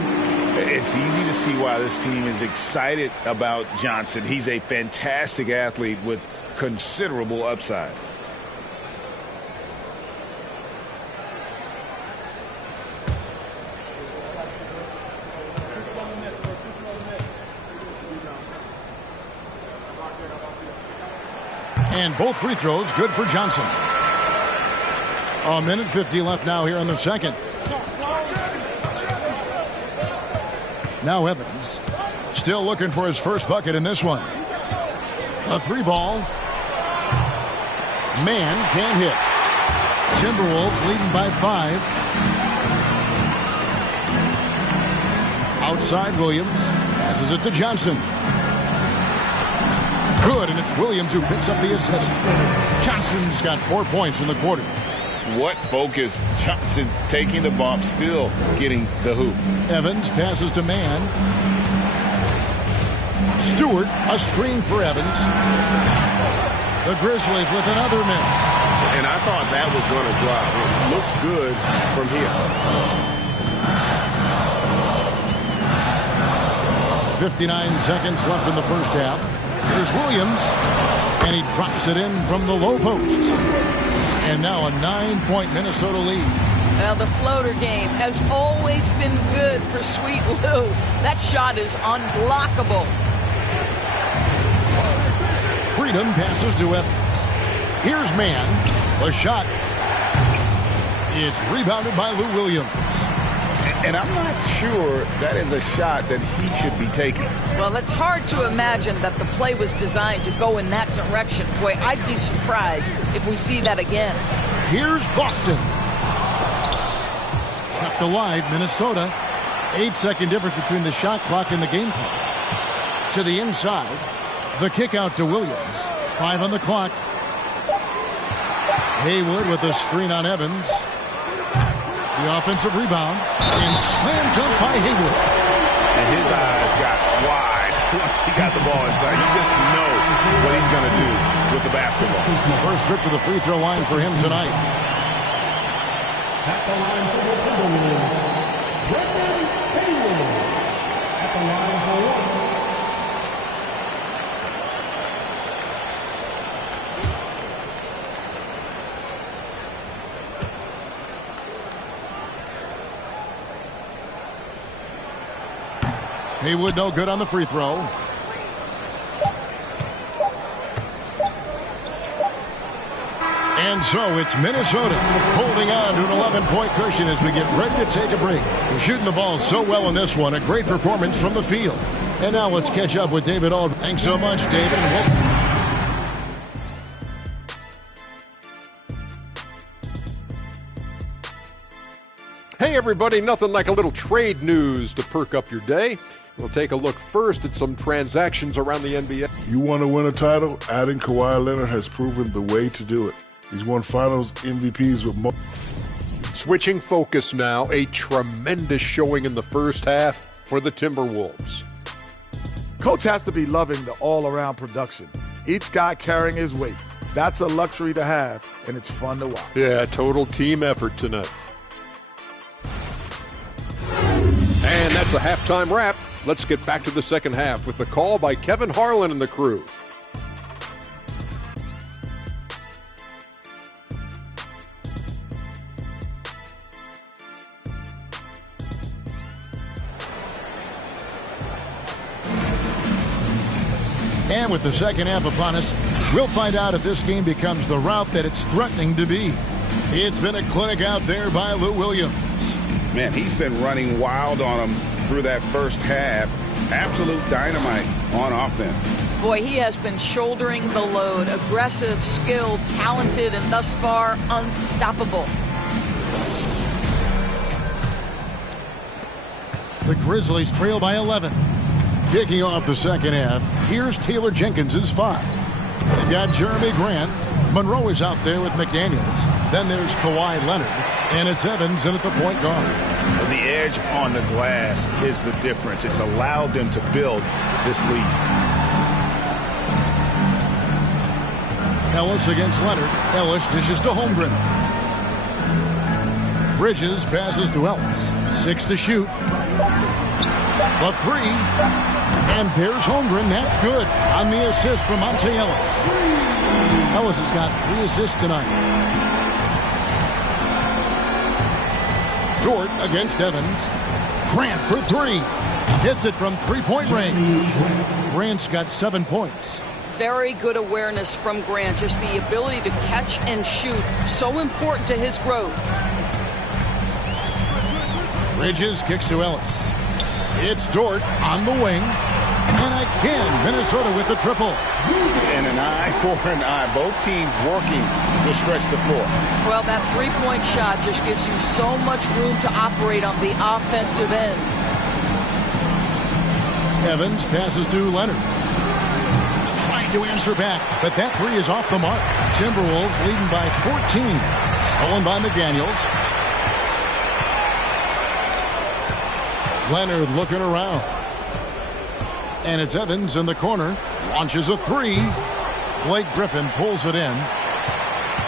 It's easy to see why this team is excited about Johnson. He's a fantastic athlete with considerable upside. And both free throws good for Johnson. 1:50 left now here in the second. Now Evans still looking for his first bucket in this one. A 3-ball. Man can't hit. Timberwolves leading by 5. Outside Williams. Passes it to Johnson. Good, and it's Williams who picks up the assist. Johnson's got 4 points in the quarter. What focus. Johnson taking the bump, still getting the hoop. Evans passes to Mann. Stewart, a screen for Evans. The Grizzlies with another miss. And I thought that was going to drop. It looked good from here. 59 seconds left in the first half. Here's Williams, and he drops it in from the low post. And now a 9-point Minnesota lead. Well, the floater game has always been good for Sweet Lou. That shot is unblockable. Freedom passes to Evans. Here's Mann. The shot. It's rebounded by Lou Williams. And I'm not sure that is a shot that he should be taking. Well, it's hard to imagine that the play was designed to go in that direction. Boy, I'd be surprised if we see that again. Here's Boston. Kept alive, Minnesota. 8-second difference between the shot clock and the game clock. To the inside. The kick out to Williams. 5 on the clock. Haywood with a screen on Evans. The offensive rebound, and slammed up by Haywood. And his eyes got wide once he got the ball inside. You just know what he's going to do with the basketball. First trip to the free throw line for him tonight. At the line for the Timberwolves, Brendan Haywood. At the line for one. Haywood no good on the free throw. And so it's Minnesota holding on to an 11-point cushion as we get ready to take a break. We're shooting the ball so well in this one. A great performance from the field. And now let's catch up with David Aldridge. Thanks so much, David. Hey everybody, nothing like a little trade news to perk up your day. We'll take a look first at some transactions around the NBA. You want to win a title? Adding Kawhi Leonard has proven the way to do it. He's won finals MVPs with more. Switching focus now, a tremendous showing in the first half for the Timberwolves. Coach has to be loving the all-around production. Each guy carrying his weight. That's a luxury to have, and it's fun to watch. Yeah, total team effort tonight. And that's a halftime wrap. Let's get back to the second half with the call by Kevin Harlan and the crew. And with the second half upon us, we'll find out if this game becomes the route that it's threatening to be. It's been a clinic out there by Lou Williams. Man, he's been running wild on him through that first half. Absolute dynamite. on offense. Boy, he has been shouldering the load. Aggressive, skilled, talented, and thus far unstoppable. The Grizzlies trail by 11. Kicking off the second half, here's Taylor Jenkins' 5. They've got Jeremy Grant. Monroe is out there with McDaniels. Then there's Kawhi Leonard. And it's Evans in at the point guard. The edge on the glass is the difference. It's allowed them to build this lead. Ellis against Leonard. Ellis dishes to Holmgren. Bridges passes to Ellis. 6 to shoot. The 3. And there's Holmgren. That's good on the assist from Monte Ellis. Ellis has got 3 assists tonight. Dort against Evans. Grant for 3. Hits it from three-point range. Grant's got 7 points. Very good awareness from Grant. Just the ability to catch and shoot. So important to his growth. Bridges kicks to Ellis. It's Dort on the wing. And again, Minnesota with the triple. And an eye for an eye. Both teams working to stretch the floor. Well, that three-point shot just gives you so much room to operate on the offensive end. Evans passes to Leonard. Trying to answer back, but that 3 is off the mark. Timberwolves leading by 14. Stolen by McDaniels. Leonard looking around. And it's Evans in the corner. Launches a 3. Blake Griffin pulls it in.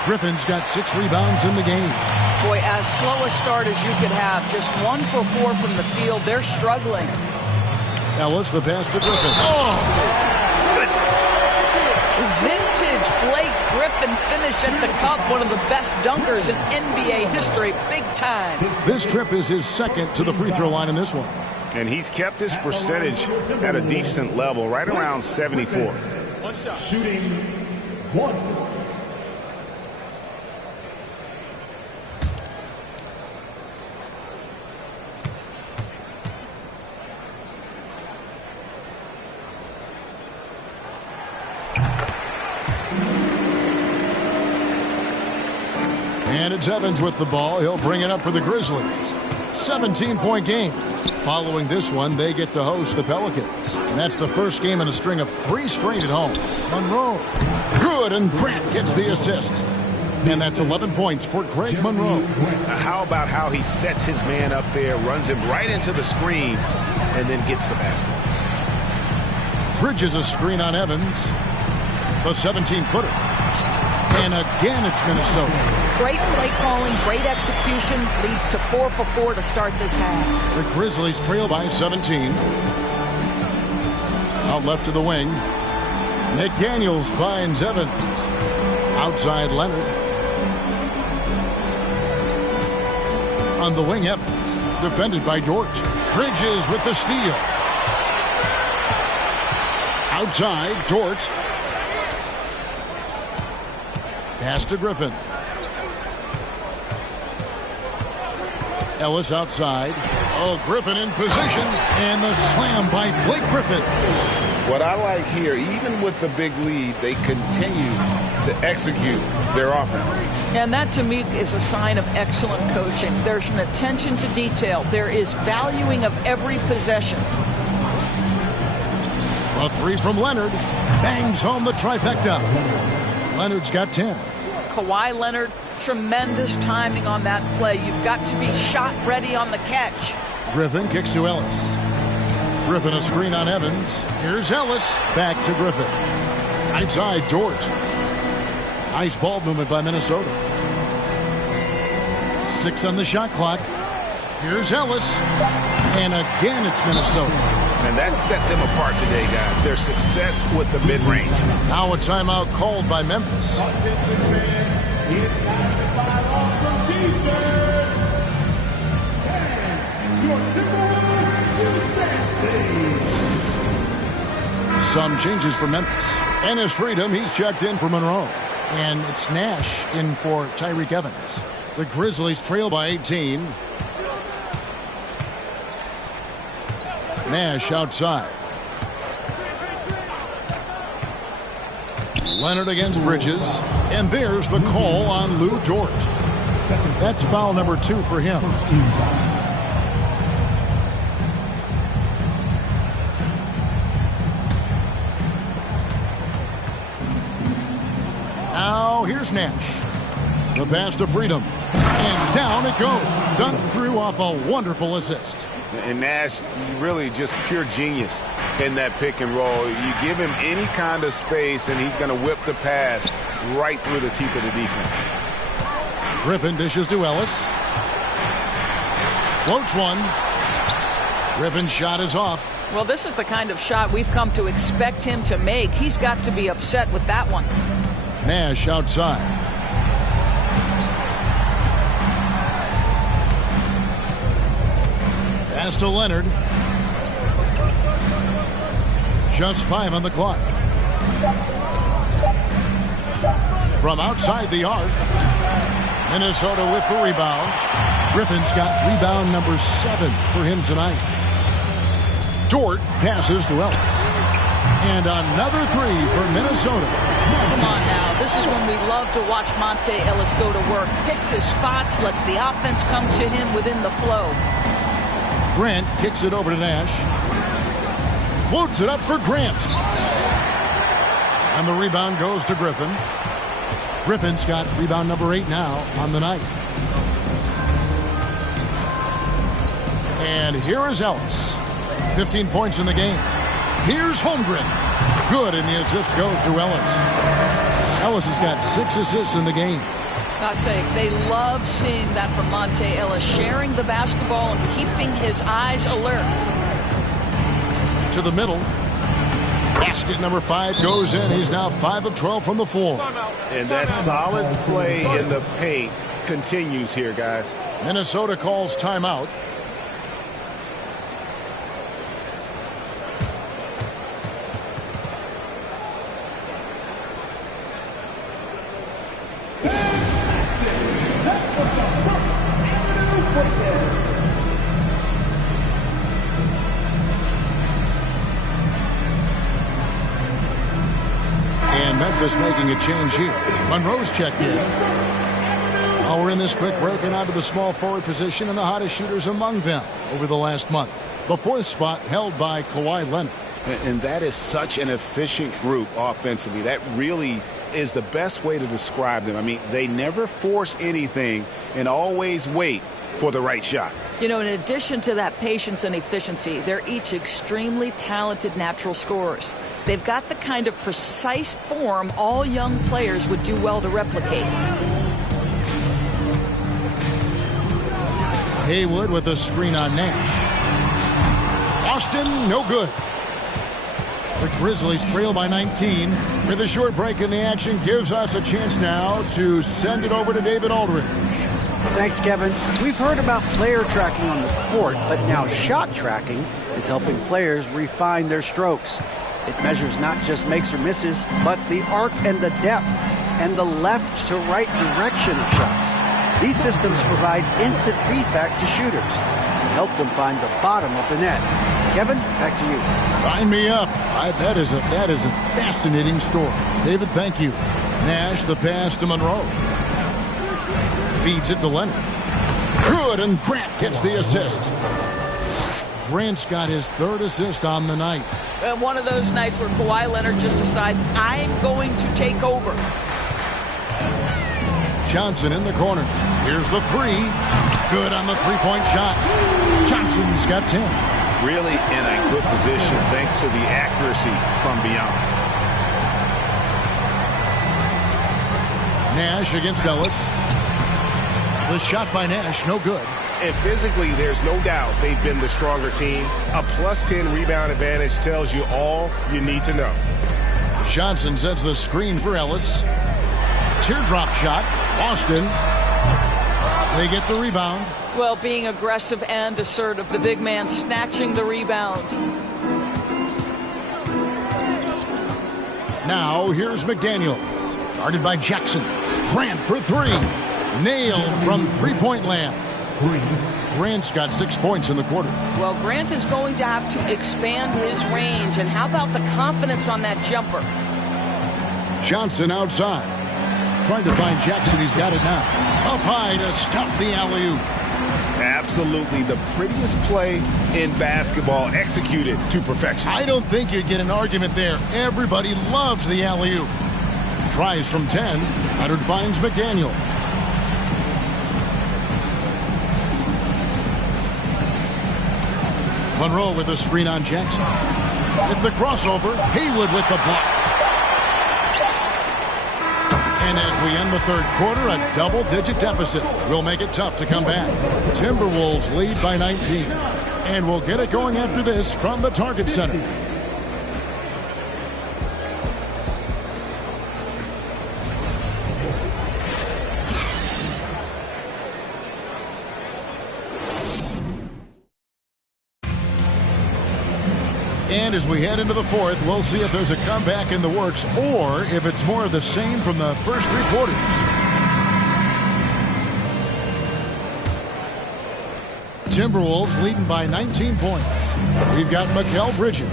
Griffin's got 6 rebounds in the game. Boy, as slow a start as you could have. Just 1 for 4 from the field. They're struggling. Ellis, the pass to Griffin. Oh! Goodness. Vintage Blake Griffin finish at the cup. One of the best dunkers in NBA history. Big time. This trip is his second to the free throw line in this one. And he's kept his percentage at a decent level, right around 74. One shot. Shooting 1. And it's Evans with the ball. He'll bring it up for the Grizzlies. 17-point game. Following this one, they get to host the Pelicans. And that's the first game in a string of 3 straight at home. Monroe. Good, and Grant gets the assist. And that's 11 points for Greg Monroe. Now, how about how he sets his man up there, runs him right into the screen, and then gets the basket. Bridges a screen on Evans. The 17-footer. And again, it's Minnesota. Great play calling, great execution, leads to 4 for 4 to start this half. The Grizzlies trail by 17. Out left to the wing. McDaniels finds Evans. Outside Leonard. On the wing, Evans. Defended by Dort. Bridges with the steal. Outside, Dort. Pass to Griffin. Ellis outside. Oh, Griffin in position. And the slam by Blake Griffin. What I like here, even with the big lead, they continue to execute their offense. And that, to me, is a sign of excellent coaching. There's an attention to detail. There is valuing of every possession. A 3 from Leonard. Bangs home the trifecta. Leonard's got 10. Kawhi Leonard, tremendous timing on that play. You've got to be shot ready on the catch. Griffin kicks to Ellis. Griffin a screen on Evans. Here's Ellis. Back to Griffin. Outside Dort. Nice ball movement by Minnesota. 6 on the shot clock. Here's Ellis. And again, it's Minnesota. And that set them apart today, guys. Their success with the mid-range. Now a timeout called by Memphis. Some changes for Memphis. Ennis Freedom, he's checked in for Monroe. And it's Nash in for Tyreek Evans. The Grizzlies trail by 18. Nash outside. Leonard against Bridges. And there's the call on Lou Dort. That's foul number 2 for him. Now here's Nash. The pass to Freedom. And down it goes. Dunked through off a wonderful assist. And Nash, really just pure genius in that pick and roll. You give him any kind of space, and he's going to whip the pass right through the teeth of the defense. Griffin dishes to Ellis. Floats one. Griffin's shot is off. Well, this is the kind of shot we've come to expect him to make. He's got to be upset with that one. Nash outside. Pass to Leonard. Just 5 on the clock. From outside the arc, Minnesota with the rebound. Griffin's got rebound number 7 for him tonight. Dort passes to Ellis. And another 3 for Minnesota. Come on now. This is when we love to watch Monte Ellis go to work. Picks his spots, lets the offense come to him within the flow. Grant kicks it over to Nash. Floats it up for Grant. And the rebound goes to Griffin. Griffin's got rebound number 8 now on the night. And here is Ellis. 15 points in the game. Here's Holmgren. Good, and the assist goes to Ellis. Ellis has got 6 assists in the game. I'll tell you, they love seeing that from Monte Ellis, sharing the basketball and keeping his eyes alert. To the middle. Basket number 5 goes in. He's now 5 of 12 from the floor. And that solid play in the paint continues here, guys. Minnesota calls timeout. Memphis making a change here. Monroe's checked in. While we're in this quick break, and onto the small forward position and the hottest shooters among them over the last month. The 4th spot held by Kawhi Leonard. And that is such an efficient group offensively. That really is the best way to describe them. I mean, they never force anything and always wait for the right shot. You know, in addition to that patience and efficiency, they're each extremely talented natural scorers. They've got the kind of precise form all young players would do well to replicate. Haywood with a screen on Nash. Austin, no good. The Grizzlies trail by 19. With a short break in the action, gives us a chance now to send it over to David Aldridge. Thanks, Kevin. We've heard about player tracking on the court, but now shot tracking is helping players refine their strokes. It measures not just makes or misses, but the arc and the depth, and the left to right direction of shots. These systems provide instant feedback to shooters and help them find the bottom of the net. Kevin, back to you. Sign me up. That is a fascinating story. David, thank you. Nash, the pass to Monroe. Feeds it to Leonard. Good, and Grant gets the assist. Grant's got his 3rd assist on the night. One of those nights where Kawhi Leonard just decides, I'm going to take over. Johnson in the corner. Here's the 3. Good on the 3-point shot. Johnson's got 10. Really in a good position thanks to the accuracy from beyond. Nash against Ellis. The shot by Nash, no good. And physically, there's no doubt they've been the stronger team. A +10 rebound advantage tells you all you need to know. Johnson sets the screen for Ellis. Teardrop shot. Austin. They get the rebound. Well, being aggressive and assertive, the big man snatching the rebound. Now, here's McDaniels. Guarded by Jackson. Grant for 3. Nailed from 3-point land. Grant's got 6 points in the quarter. Well, Grant is going to have to expand his range. And how about the confidence on that jumper? Johnson outside. Trying to find Jackson. He's got it now. Up high to stuff the alley-oop. Absolutely the prettiest play in basketball, executed to perfection. I don't think you'd get an argument there. Everybody loves the alley-oop. Tries from 10. Leonard finds McDaniel. Monroe with a screen on Jackson. With the crossover, Haywood with the block. And as we end the third quarter, a double-digit deficit will make it tough to come back. Timberwolves lead by 19. And we'll get it going after this from the Target Center. And as we head into the fourth, we'll see if there's a comeback in the works or if it's more of the same from the first three quarters. Timberwolves leading by 19 points. We've got Mikal Bridges.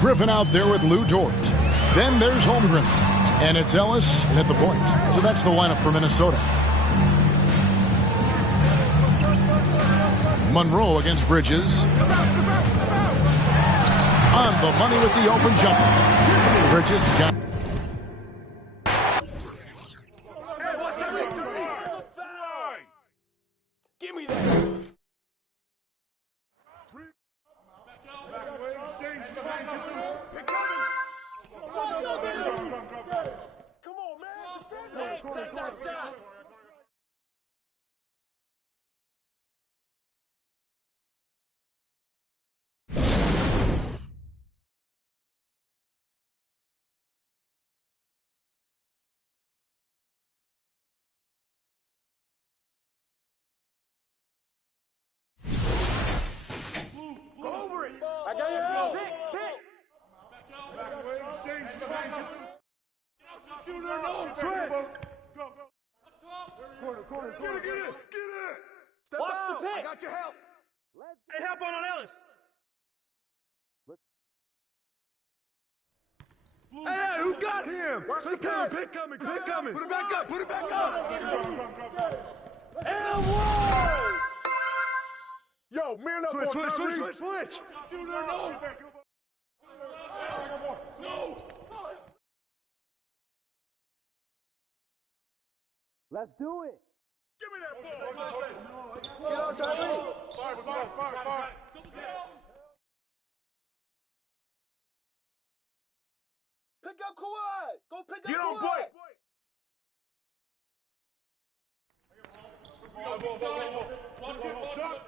Griffin out there with Lou Dort. Then there's Holmgren. And it's Ellis and at the point. So that's the lineup for Minnesota. Monroe against Bridges. On the money with the open jumper. Bridges got. Hey, watch that. Give me that. Come on, man. Take that shot. Go over it. I got your help. Hit. Shooter, no. Switch. Go. Corner. Get it. Watch the pick. I got your help. Hey, help on Ellis. Hey, who got him? Watch the pick coming. Put it back up. And one. Yo, man up on switch. Shooter, no. Let's do it. Give me that ball. Get on, Tyree. Fire. Pick up Kawhi. Go pick up Kawhi. Get on, boy. Watch it.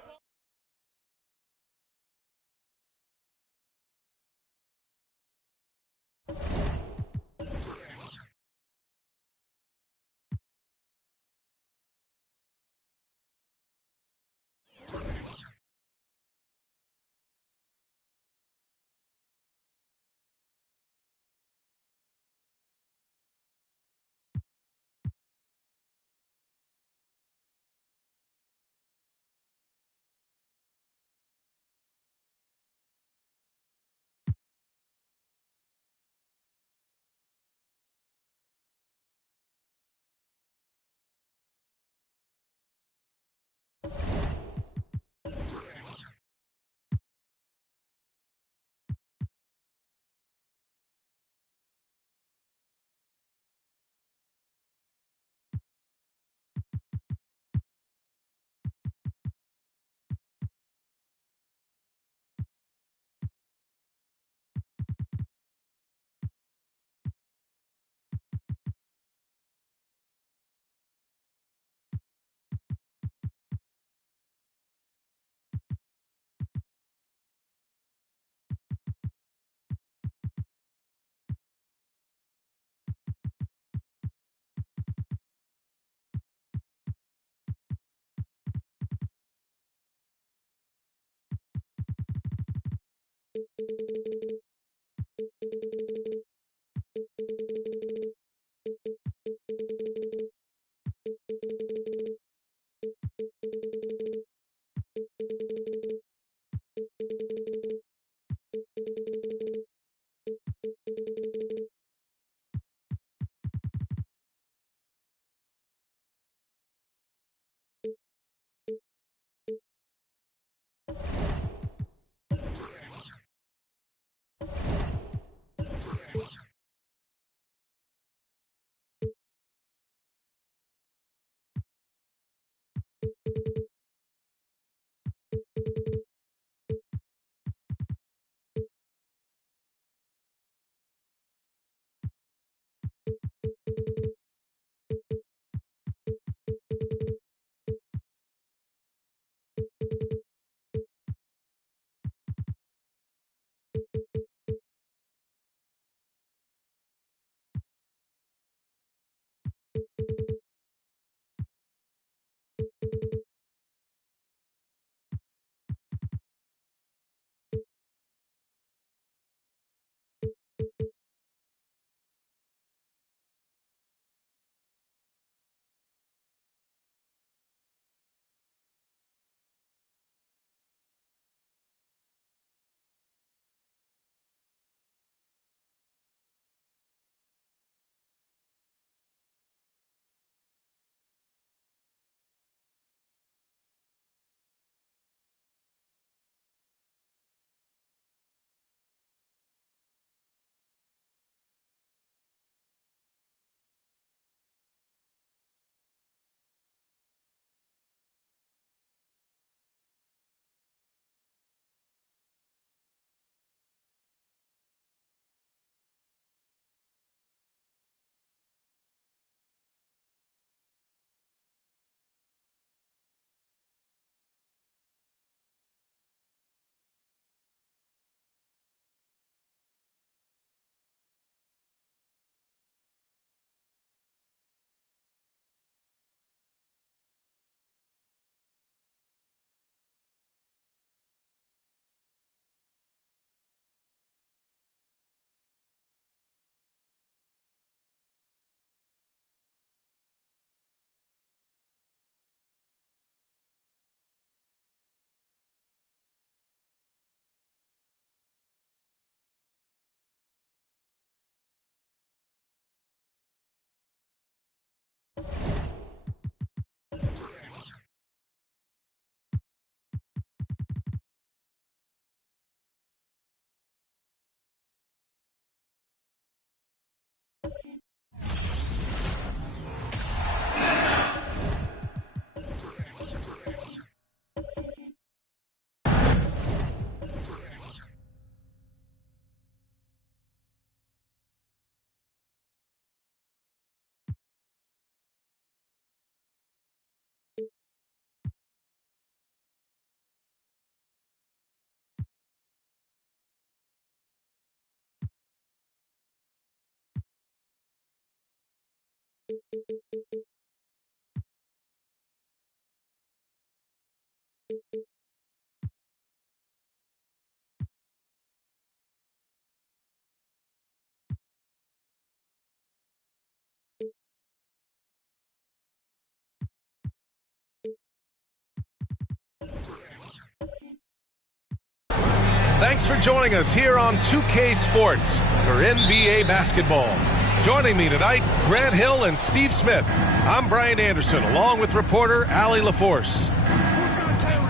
Thanks for joining us here on 2K Sports for NBA basketball. Joining me tonight, Grant Hill and Steve Smith. I'm Brian Anderson, along with reporter Allie LaForce.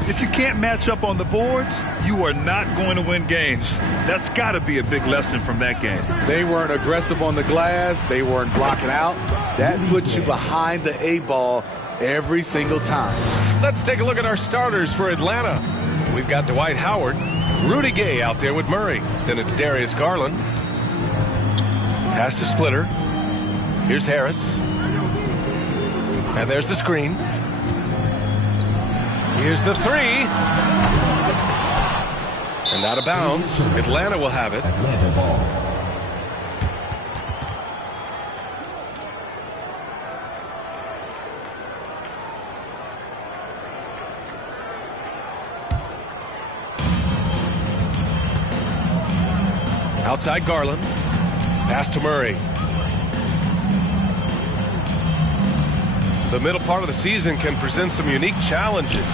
If you can't match up on the boards, you are not going to win games. That's got to be a big lesson from that game. They weren't aggressive on the glass. They weren't blocking out. That puts you behind the eight ball every single time. Let's take a look at our starters for Atlanta. We've got Dwight Howard, Rudy Gay out there with Murray. Then it's Darius Garland. Pass to Splitter. Here's Harris. And there's the screen. Here's the three. And out of bounds. Atlanta will have it. Atlanta ball. Outside Garland. Pass to Murray. The middle part of the season can present some unique challenges.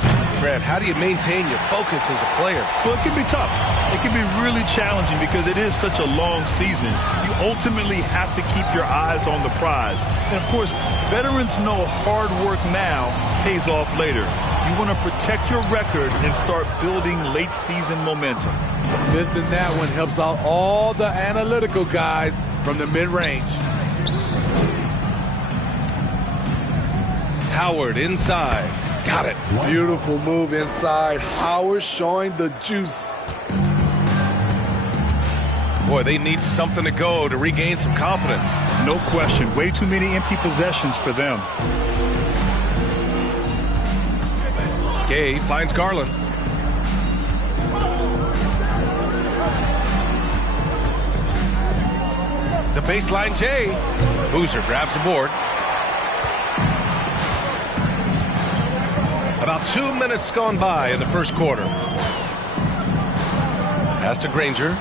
Grant, how do you maintain your focus as a player? Well, it can be tough. It can be really challenging because it is such a long season. You ultimately have to keep your eyes on the prize. And, of course, veterans know hard work now pays off later. You want to protect your record and start building late-season momentum. Missing that one helps out all the analytical guys from the mid-range. Howard inside. Got it. Beautiful move inside. Howard showing the juice. Boy, they need something to go to regain some confidence. No question. Way too many empty possessions for them. Gay finds Garland. The baseline J. Boozer grabs the board. About 2 minutes gone by in the first quarter. Pass to Granger.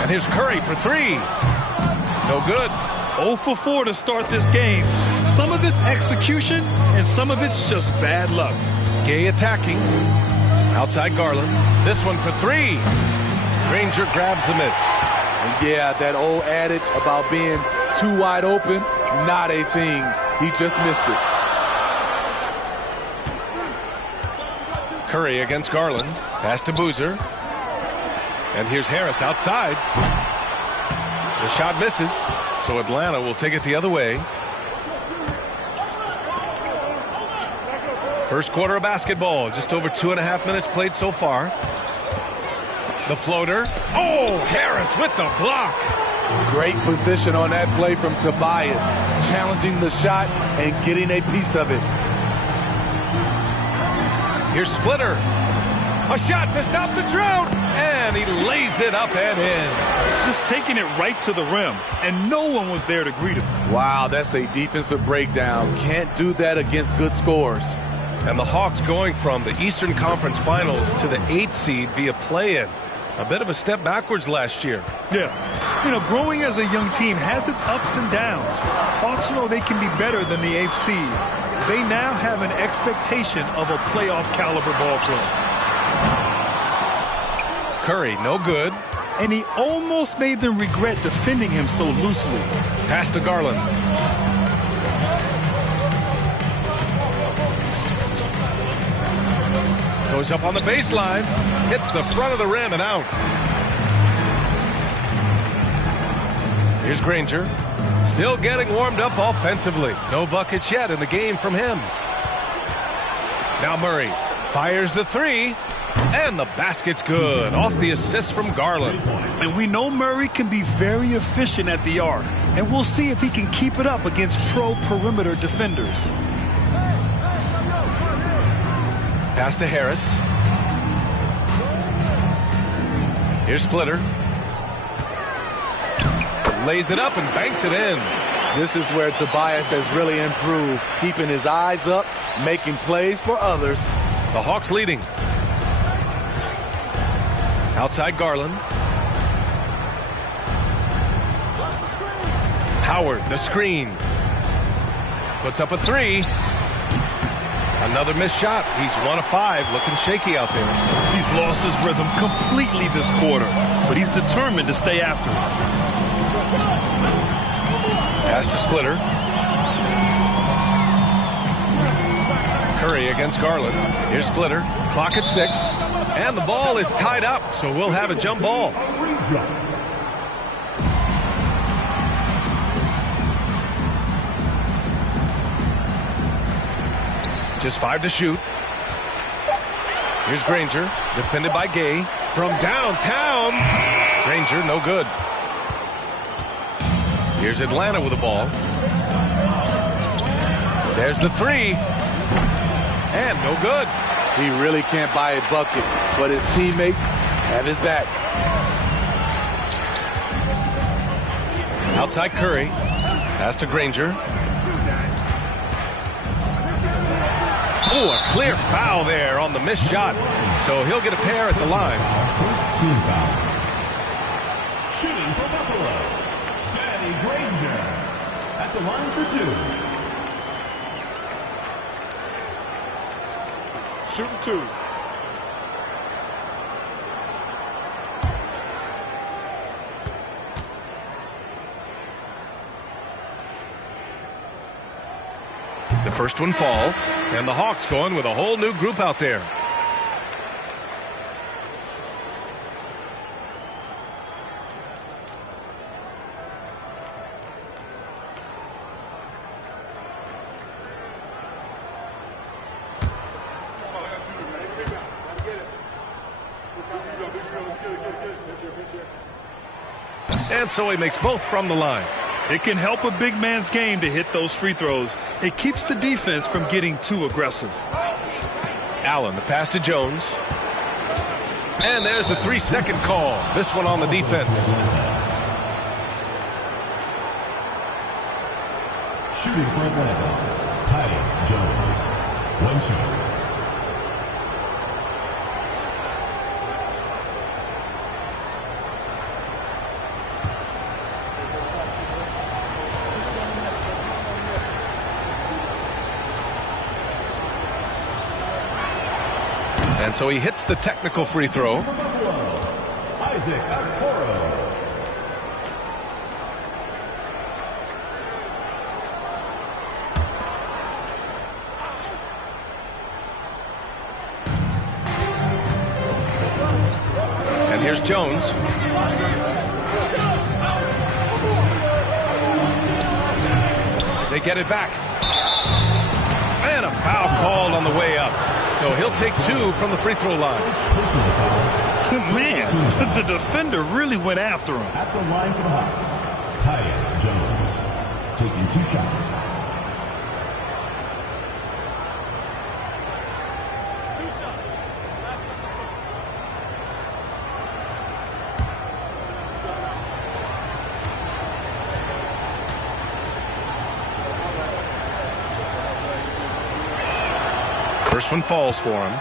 And here's Curry for three. No good. 0 for 4 to start this game. Some of it's execution, and some of it's just bad luck. Gay attacking. Outside Garland. This one for three. Granger grabs the miss. And yeah, that old adage about being too wide open, not a thing. He just missed it. Curry against Garland. Pass to Boozer. And here's Harris outside. The shot misses, so Atlanta will take it the other way. First quarter of basketball. Just over 2.5 minutes played so far. The floater. Oh, Harris with the block. Great position on that play from Tobias, challenging the shot and getting a piece of it. Here's Splitter. A shot to stop the drought, and he lays it up and in. Just taking it right to the rim, and no one was there to greet him. Wow, that's a defensive breakdown. Can't do that against good scores. And the Hawks going from the Eastern Conference Finals to the 8th seed via play-in. A bit of a step backwards last year. Yeah. You know, growing as a young team has its ups and downs. Hawks know they can be better than the 8th seed. They now have an expectation of a playoff caliber ball club. Curry, no good. and he almost made them regret defending him so loosely. Pass to Garland. Goes up on the baseline, hits the front of the rim and out. Here's Granger, still getting warmed up offensively. No buckets yet in the game from him. Now Murray fires the three, and the basket's good off the assist from Garland. And we know Murray can be very efficient at the arc, and we'll see if he can keep it up against pro perimeter defenders. Pass to Harris. Here's Splitter. Lays it up and banks it in. This is where Tobias has really improved, keeping his eyes up, making plays for others. The Hawks leading. Outside Garland. Howard, the screen. Puts up a three. Another missed shot. He's 1 of 5, looking shaky out there. He's lost his rhythm completely this quarter, but he's determined to stay after it. Pass to Splitter. Curry against Garland. Here's Splitter. Clock at 6. And the ball is tied up, so we'll have a jump ball. Just 5 to shoot. Here's Granger, defended by Gay. From downtown, Granger, no good. Here's Atlanta with the ball. There's the three. And no good. He really can't buy a bucket, but his teammates have his back. Outside Curry. Pass to Granger. Oh, a clear foul there on the missed shot. So he'll get a pair at the line. First team foul. Shooting for Buffalo, Danny Granger. At the line for 2. Shooting 2. The first one falls, and the Hawks going with a whole new group out there. And so he makes both from the line. It can help a big man's game to hit those free throws. It keeps the defense from getting too aggressive. Allen, the pass to Jones. And there's a 3-second call. This one on the defense. Shooting for Atlanta, Tyus Jones. 1 shot. And so he hits the technical free throw. Isaac Okoro. And here's Jones. They get it back. And a foul called on the way up. So he'll take 2 from the free throw line. Man, the defender really went after him. At the line for the Hawks, Tyus Jones, taking 2 shots. First one falls for him.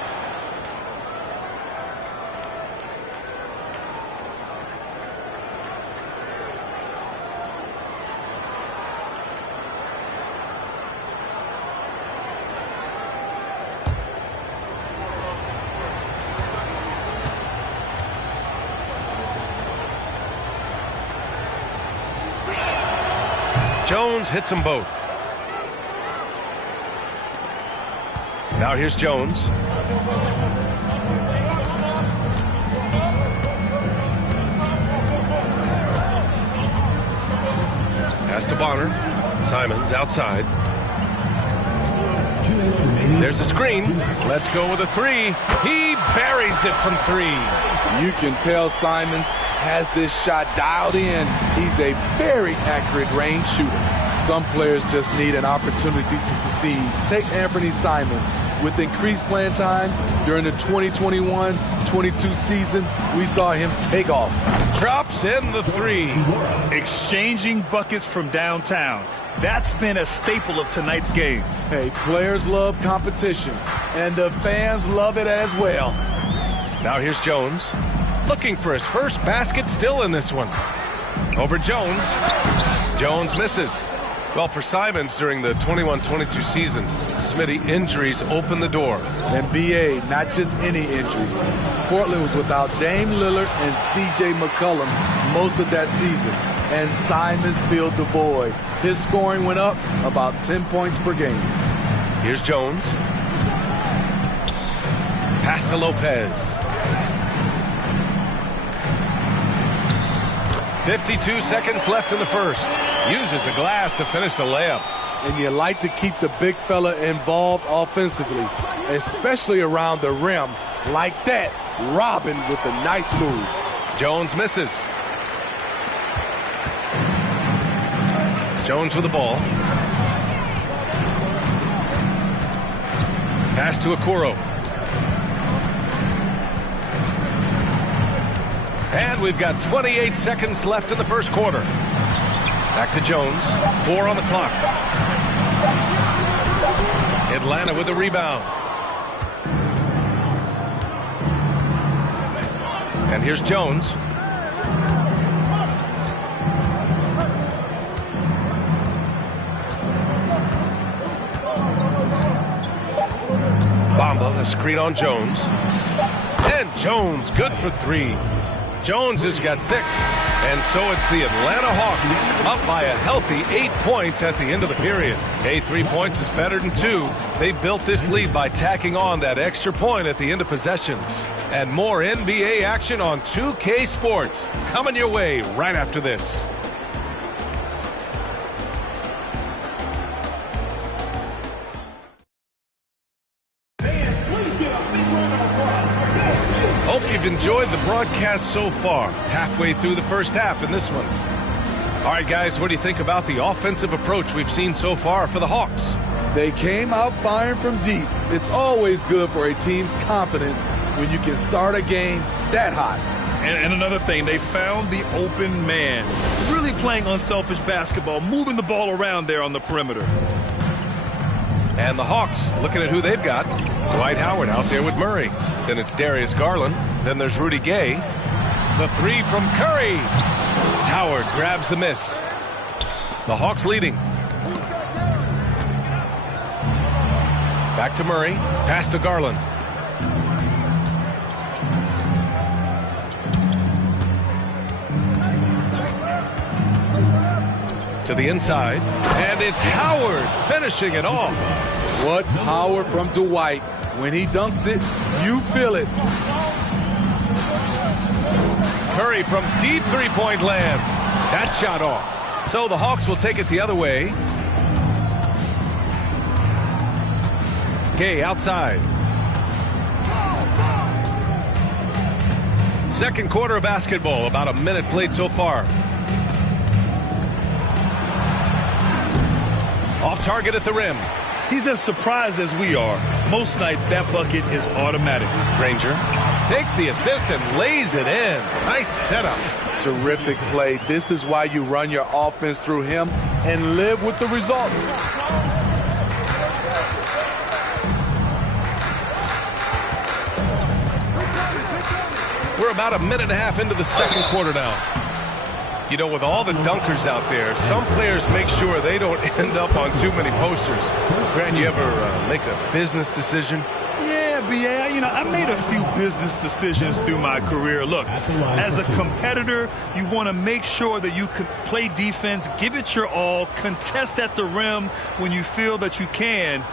Jones hits them both. Now here's Jones. Pass to Bonner. Simons outside. There's a screen. Let's go with a three. He buries it from three. You can tell Simons has this shot dialed in. He's a very accurate range shooter. Some players just need an opportunity to succeed. Take Anthony Simons. With increased playing time during the 2021-22 season, we saw him take off. Drops in the three. Exchanging buckets from downtown. That's been a staple of tonight's game. Hey, players love competition, and the fans love it as well. Now here's Jones. Looking for his first basket, still in this one. Over Jones. Jones misses. Well, for Simons during the 21-22 season, Smitty, injuries opened the door. And BA, not just any injuries. Portland was without Dame Lillard and C.J. McCollum most of that season, and Simons filled the void. His scoring went up about 10 points per game. Here's Jones. Pass to Lopez. 52 seconds left in the first. Uses the glass to finish the layup. And you like to keep the big fella involved offensively, especially around the rim. Like that, Robin with a nice move. Jones misses. Jones with the ball. Pass to Okoro. And we've got 28 seconds left in the first quarter. Back to Jones. 4 on the clock. Atlanta with the rebound. And here's Jones. Bamba, a screen on Jones. And Jones, good for three. Jones has got 6. And so it's the Atlanta Hawks up by a healthy 8 points at the end of the period. Hey, 3 points is better than 2. They built this lead by tacking on that extra point at the end of possessions. And more NBA action on 2K Sports coming your way right after this. Hope you've enjoyed the broadcast so far. Halfway through the first half in this one. All right, guys, what do you think about the offensive approach we've seen so far for the Hawks? They came out firing from deep. It's always good for a team's confidence when you can start a game that hot. And another thing, they found the open man. Really playing unselfish basketball, moving the ball around there on the perimeter. And the Hawks, looking at who they've got. Dwight Howard out there with Murray. Then it's Darius Garland. Then there's Rudy Gay. The three from Curry. Howard grabs the miss. The Hawks leading. Back to Murray. Pass to Garland. To the inside. And it's Howard finishing it off. What power from Dwight. When he dunks it, you feel it. Curry from deep three-point land. That shot off. So the Hawks will take it the other way. Gay outside. Second quarter of basketball. About a minute played so far. Off target at the rim. He's as surprised as we are. Most nights, that bucket is automatic. Granger takes the assist and lays it in. Nice setup. Terrific play. This is why you run your offense through him and live with the results. We're about a minute and a half into the second quarter now. You know, with all the dunkers out there, some players make sure they don't end up on too many posters. Grant, you ever make a business decision? Yeah, BA, I made a few business decisions through my career. Look, as a competitor, you want to make sure that you can play defense, give it your all, contest at the rim when you feel that you can.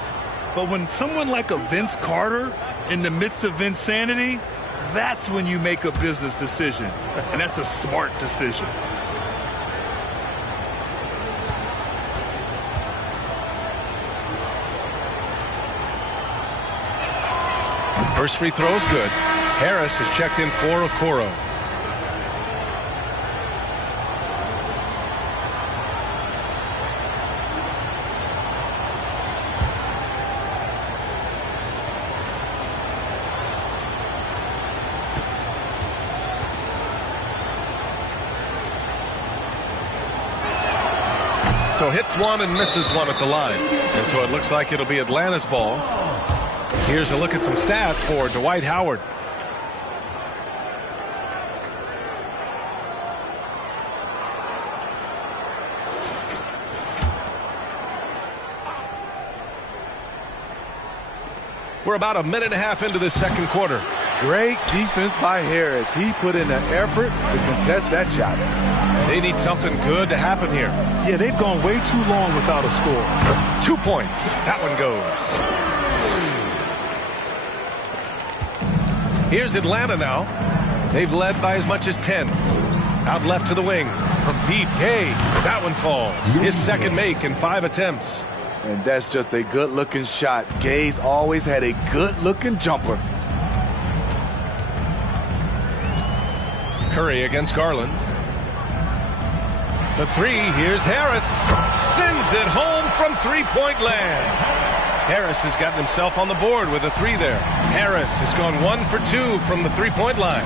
But when someone like a Vince Carter in the midst of insanity, that's when you make a business decision. And that's a smart decision. First free throw is good. Harris is checked in for Okoro. So hits one and misses one at the line. And so it looks like it'll be Atlanta's ball. Here's a look at some stats for Dwight Howard. We're about a minute and a half into this second quarter. Great defense by Harris. He put in an effort to contest that shot. They need something good to happen here. Yeah, they've gone way too long without a score. 2 points. That one goes. Here's Atlanta now. They've led by as much as 10. Out left to the wing. From deep, Gay. That one falls. His second make in 5 attempts. And that's just a good-looking shot. Gay's always had a good-looking jumper. Curry against Garland. The three, here's Harris. Sends it home from three-point land. Harris has gotten himself on the board with a three there. Harris has gone 1 for 2 from the three-point line.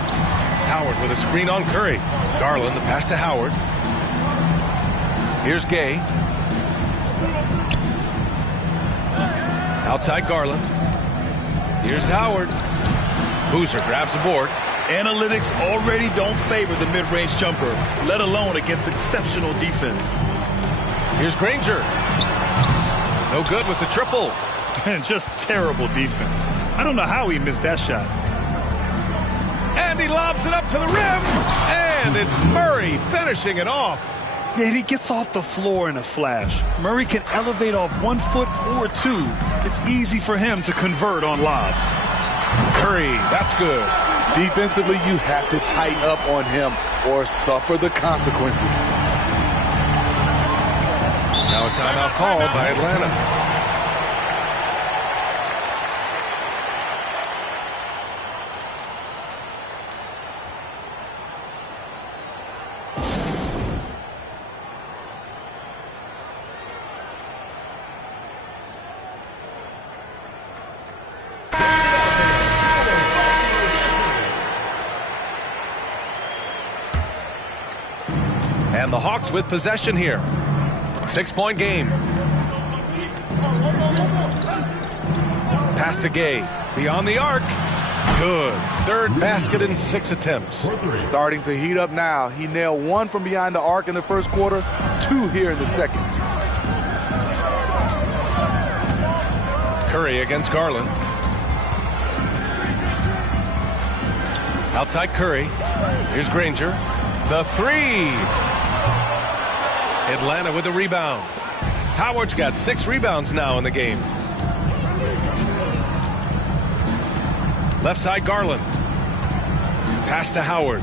Howard with a screen on Curry. Garland, the pass to Howard. Here's Gay. Outside Garland. Here's Howard. Boozer grabs the board. Analytics already don't favor the mid-range jumper, let alone against exceptional defense. Here's Granger. No good with the triple. And just terrible defense. I don't know how he missed that shot. And he lobs it up to the rim. And it's Murray finishing it off. Yeah, he gets off the floor in a flash. Murray can elevate off 1 foot or 2. It's easy for him to convert on lobs. Curry, that's good. Defensively, you have to tighten up on him or suffer the consequences. Now a timeout called by Atlanta. And the Hawks with possession here. 6-point game. Pass to Gay. Beyond the arc. Good. Third basket in 6 attempts. Starting to heat up now. He nailed 1 from behind the arc in the first quarter, 2 here in the second. Curry against Garland. Outside Curry. Here's Granger. The three. Atlanta with a rebound. Howard's got 6 rebounds now in the game. Left side Garland. Pass to Howard.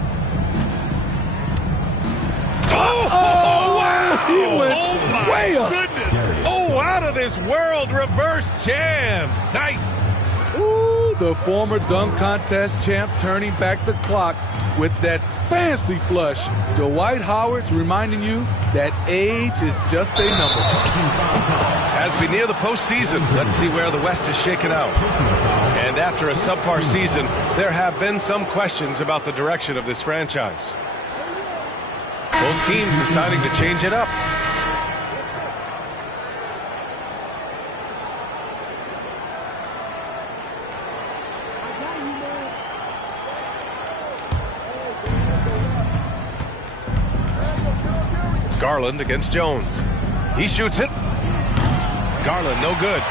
Oh, wow! He went way up. Goodness. Oh, out of this world reverse jam. Nice. Ooh, the former dunk contest champ turning back the clock with that fancy flush. Dwight Howard's reminding you that age is just a number. As we near the postseason, let's see where the West is shaken out. And after a subpar season, there have been some questions about the direction of this franchise. Both teams deciding to change it up. Garland against Jones. He shoots it. Garland, no good.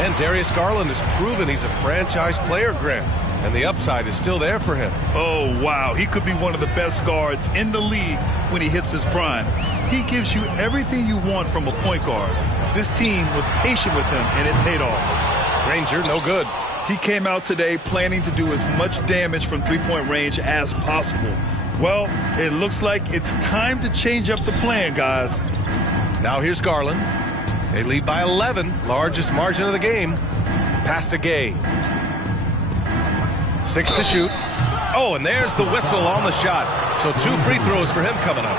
And Darius Garland has proven he's a franchise player, Grant. And the upside is still there for him. Oh, wow. He could be one of the best guards in the league when he hits his prime. He gives you everything you want from a point guard. This team was patient with him, and it paid off. Granger, no good. He came out today planning to do as much damage from three-point range as possible. Well, it looks like it's time to change up the plan, guys. Now here's Garland. They lead by 11, largest margin of the game. Pass to Gay. 6 to shoot. Oh, and there's the whistle on the shot. So 2 free throws for him coming up.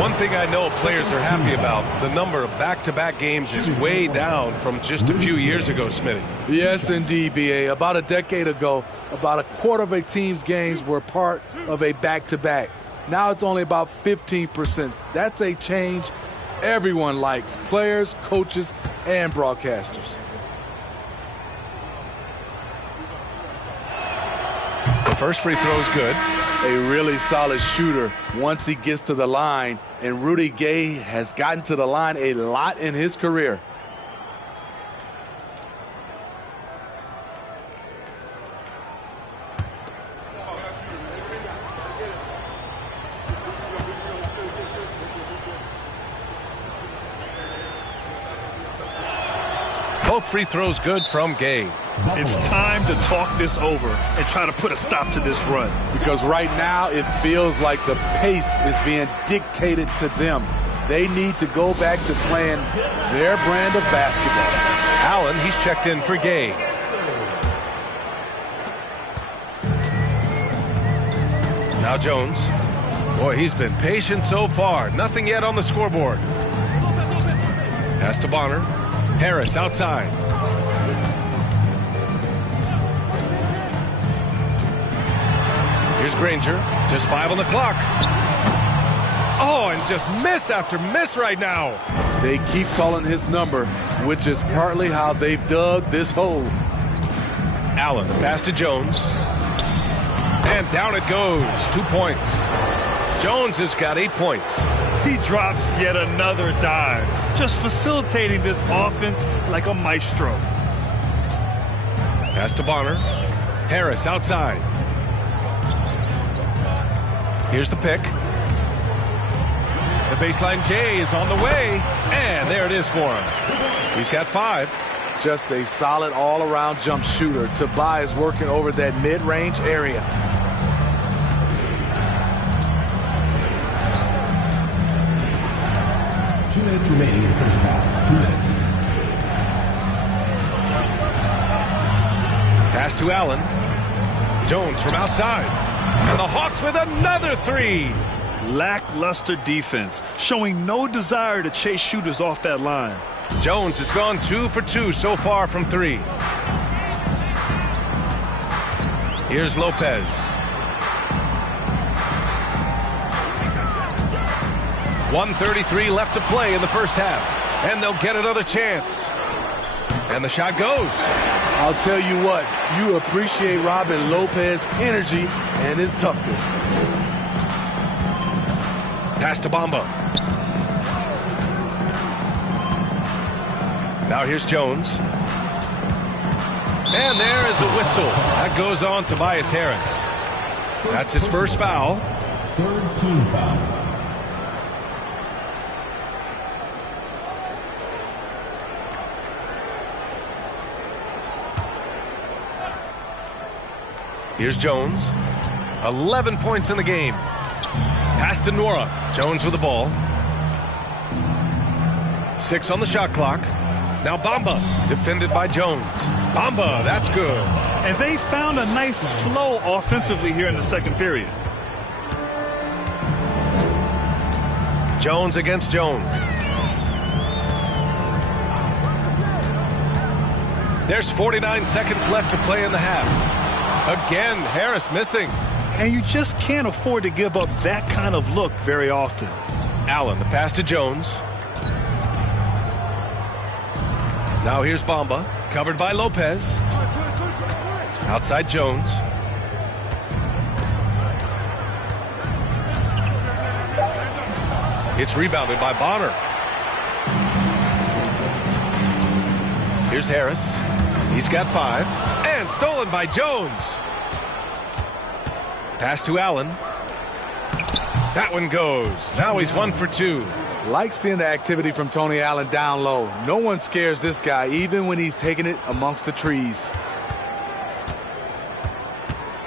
One thing I know players are happy about, the number of back-to-back games is way down from just a few years ago, Smitty. Yes, indeed, B.A. About a decade ago, about a quarter of a team's games were part of a back-to-back. Now it's only about 15%. That's a change everyone likes, players, coaches, and broadcasters. The first free throw is good. A really solid shooter once he gets to the line, and Rudy Gay has gotten to the line a lot in his career. Both free throws good from Gay. It's time to talk this over and try to put a stop to this run. Because right now it feels like the pace is being dictated to them. They need to go back to playing their brand of basketball. Allen, he's checked in for Gay. Now Jones. Boy, he's been patient so far. Nothing yet on the scoreboard. Pass to Bonner. Harris outside. Here's Granger. Just 5 on the clock. Oh, and just miss after miss right now. They keep calling his number, which is partly how they've dug this hole. Allen, the pass to Jones. And down it goes. 2 points. Jones has got 8 points. He drops yet another dive, just facilitating this offense like a maestro. Pass to Bonner. Harris outside. Here's the pick. The baseline J is on the way, and there it is for him. He's got 5. Just a solid all-around jump shooter. Tobias working over that mid-range area. Remaining in the first half. 2 minutes. Pass to Allen. Jones from outside. And the Hawks with another 3. Lackluster defense, showing no desire to chase shooters off that line. Jones has gone 2 for 2 so far from 3. Here's Lopez. 1:33 left to play in the first half. And they'll get another chance. And the shot goes. I'll tell you what, you appreciate Robin Lopez's energy and his toughness. Pass to Bamba. Now here's Jones. And there is a whistle. That goes on Tobias Harris. That's his first foul. 3rd team foul. Here's Jones. 11 points in the game. Pass to Nora. Jones with the ball. 6 on the shot clock. Now Bamba, defended by Jones. Bamba, that's good. And they found a nice flow offensively here in the second period. Jones against Jones. There's 49 seconds left to play in the half. Again, Harris missing. And you just can't afford to give up that kind of look very often. Allen, the pass to Jones. Now here's Bamba, covered by Lopez. Outside Jones. It's rebounded by Bonner. Here's Harris. He's got 5. And stolen by Jones. Pass to Allen. That one goes. Now he's 1 for 2. Like seeing the activity from Tony Allen down low. No one scares this guy, even when he's taking it amongst the trees.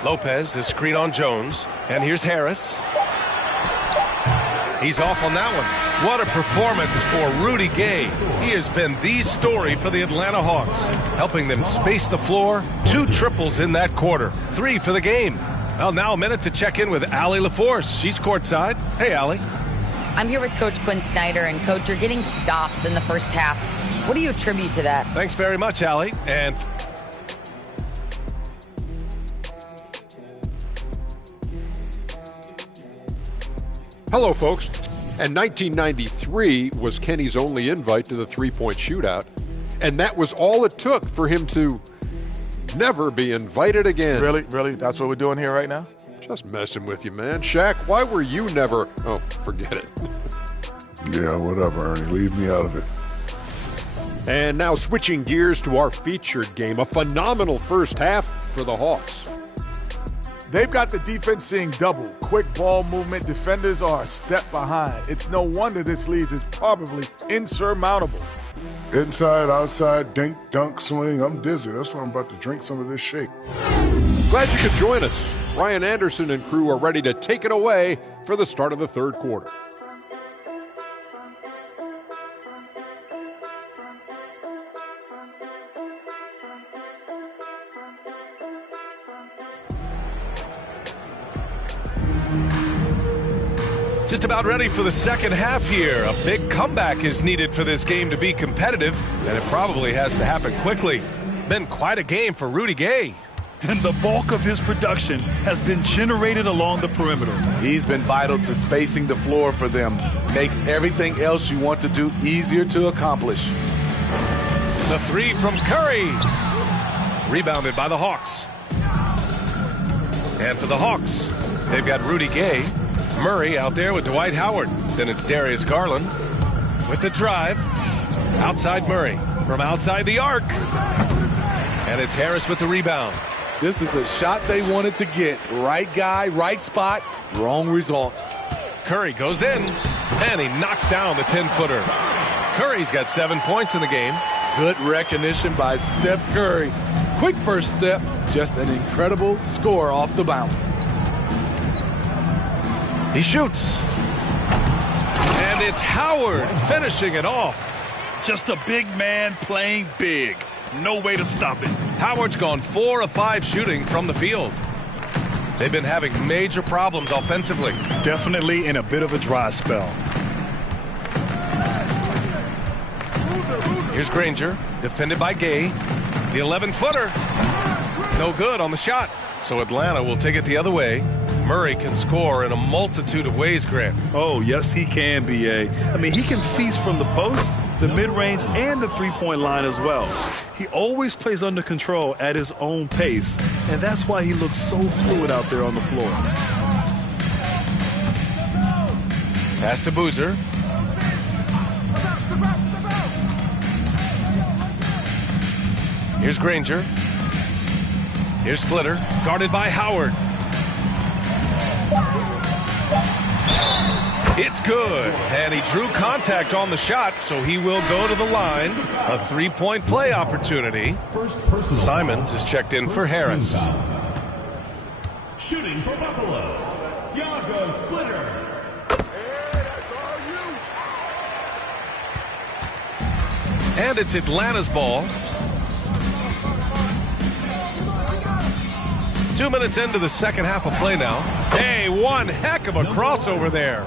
Lopez is screen on Jones. And here's Harris. He's off on that one. What a performance for Rudy Gay. He has been the story for the Atlanta Hawks, helping them space the floor. 2 triples in that quarter. 3 for the game. Well, now a minute to check in with Allie LaForce. She's courtside. Hey, Allie. I'm here with Coach Quinn Snyder, and Coach, you're getting stops in the first half. What do you attribute to that? Thanks very much, Allie. And hello, folks. And 1993 was Kenny's only invite to the three-point shootout, and that was all it took for him to never be invited again. Really? Really? That's what we're doing here right now? Just messing with you, man. Shaq, why were you never... Oh, forget it. Yeah, whatever, Ernie. Leave me out of it. And now switching gears to our featured game. A phenomenal first half for the Hawks. They've got the defense seeing double. Quick ball movement. Defenders are a step behind. It's no wonder this lead is probably insurmountable. Inside, outside, dink, dunk, swing. I'm dizzy. That's why I'm about to drink some of this shake. Glad you could join us. Ryan Anderson and crew are ready to take it away for the start of the third quarter. just about ready for the second half here. A big comeback is needed for this game to be competitive, and it probably has to happen quickly. Been quite a game for Rudy Gay. And the bulk of his production has been generated along the perimeter. He's been vital to spacing the floor for them. Makes everything else you want to do easier to accomplish. The three from Curry. Rebounded by the Hawks. And for the Hawks, they've got Rudy Gay. Murray out there with Dwight Howard. Then it's Darius Garland with the drive. Outside Murray from outside the arc. And it's Harris with the rebound. This is the shot they wanted to get. Right guy, right spot, wrong result. Curry goes in, and he knocks down the 10-footer. Curry's got 7 points in the game. Good recognition by Steph Curry. Quick first step, just an incredible score off the bounce. He shoots. And it's Howard finishing it off. Just a big man playing big. No way to stop it. Howard's gone 4 of 5 shooting from the field. They've been having major problems offensively. Definitely in a bit of a dry spell. Here's Granger, defended by Gay. The 11-footer. No good on the shot. So Atlanta will take it the other way. Murray can score in a multitude of ways, Grant. Oh, yes, he can, B.A. I mean, he can feast from the post, the mid-range, and the three-point line as well. He always plays under control at his own pace, and that's why he looks so fluid out there on the floor. Pass to Boozer. Here's Granger. Here's Splitter, guarded by Howard. It's good, and he drew contact on the shot, so he will go to the line. A three-point play opportunity. Simons is checked in for Harris. Shooting for Buffalo, Diago Splitter. And it's Atlanta's ball. 2 minutes into the second half of play now. Hey, one heck of a crossover there.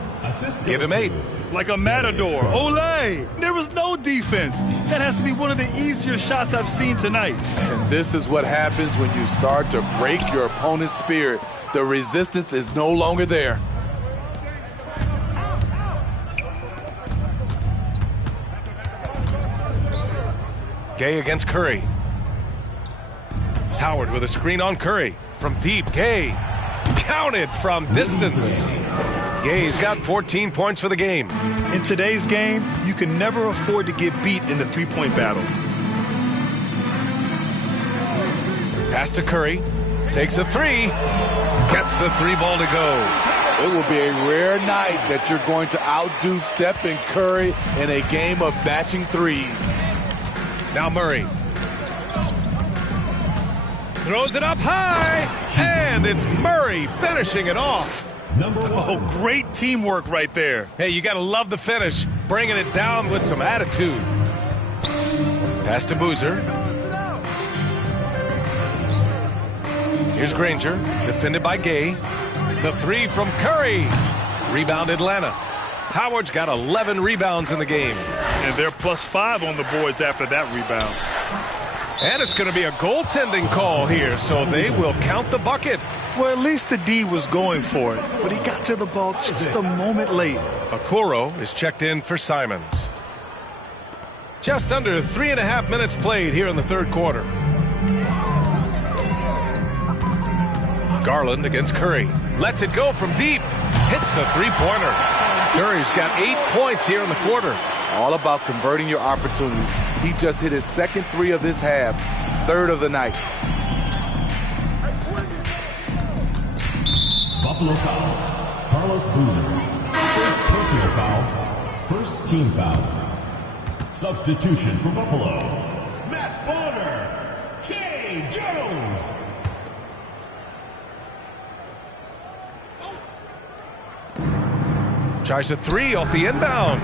Give him 8. Like a matador. Olay! There was no defense. That has to be one of the easier shots I've seen tonight. And this is what happens when you start to break your opponent's spirit. The resistance is no longer there. Gay against Curry. Howard with a screen on Curry. From deep, Gay counted from distance. Gay's got 14 points for the game. In today's game, you can never afford to get beat in the three-point battle. Pass to Curry. Takes a three. Gets the three ball to go. It will be a rare night that you're going to outdo Stephen Curry in a game of matching threes. Now Murray. Throws it up high, and it's Murray finishing it off. Oh, great teamwork right there. Hey, you got to love the finish, bringing it down with some attitude. Pass to Boozer. Here's Granger, defended by Gay. The three from Curry. Rebound Atlanta. Howard's got 11 rebounds in the game. And they're +5 on the boards after that rebound. And it's going to be a goaltending call here, so they will count the bucket. Well, at least the D was going for it, but he got to the ball just a moment late. Okoro is checked in for Simons. Just under 3.5 minutes played here in the third quarter. Garland against Curry. Lets it go from deep. Hits a three-pointer. Curry's got 8 points here in the quarter. All about converting your opportunities. He just hit his second three of this half, third of the night. Buffalo foul. Carlos Boozer. First personal foul. First team foul. Substitution for Buffalo. Matt Bonner. Jay Jones. Tries a three off the inbound.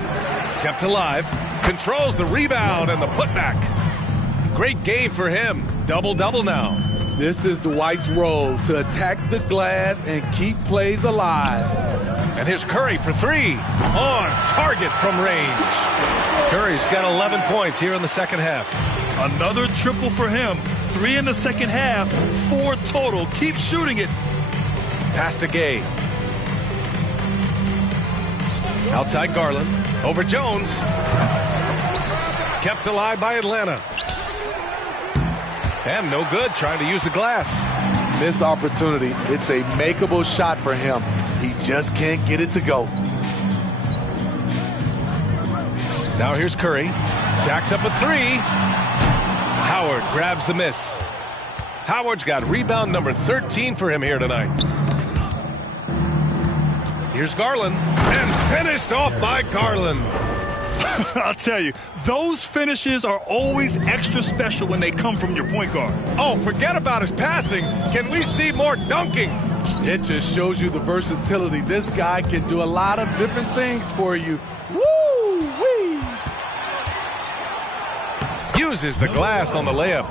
Kept alive. Controls the rebound and the putback. Great game for him. Double-double now. This is Dwight's role, to attack the glass and keep plays alive. And here's Curry for three. On target from range. Curry's got 11 points here in the second half. Another triple for him. 3 in the second half. 4 total. Keep shooting it. Pass to Gay. Outside Garland. Over Jones. Kept alive by Atlanta. And no good trying to use the glass. Missed opportunity. It's a makeable shot for him. He just can't get it to go. Now here's Curry. Jacks up a three. Howard grabs the miss. Howard's got rebound number 13 for him here tonight. Here's Garland. And finished off by Garland. I'll tell you, those finishes are always extra special when they come from your point guard. Oh, forget about his passing. Can we see more dunking? It just shows you the versatility. This guy can do a lot of different things for you. Woo-wee! Uses the glass on the layup.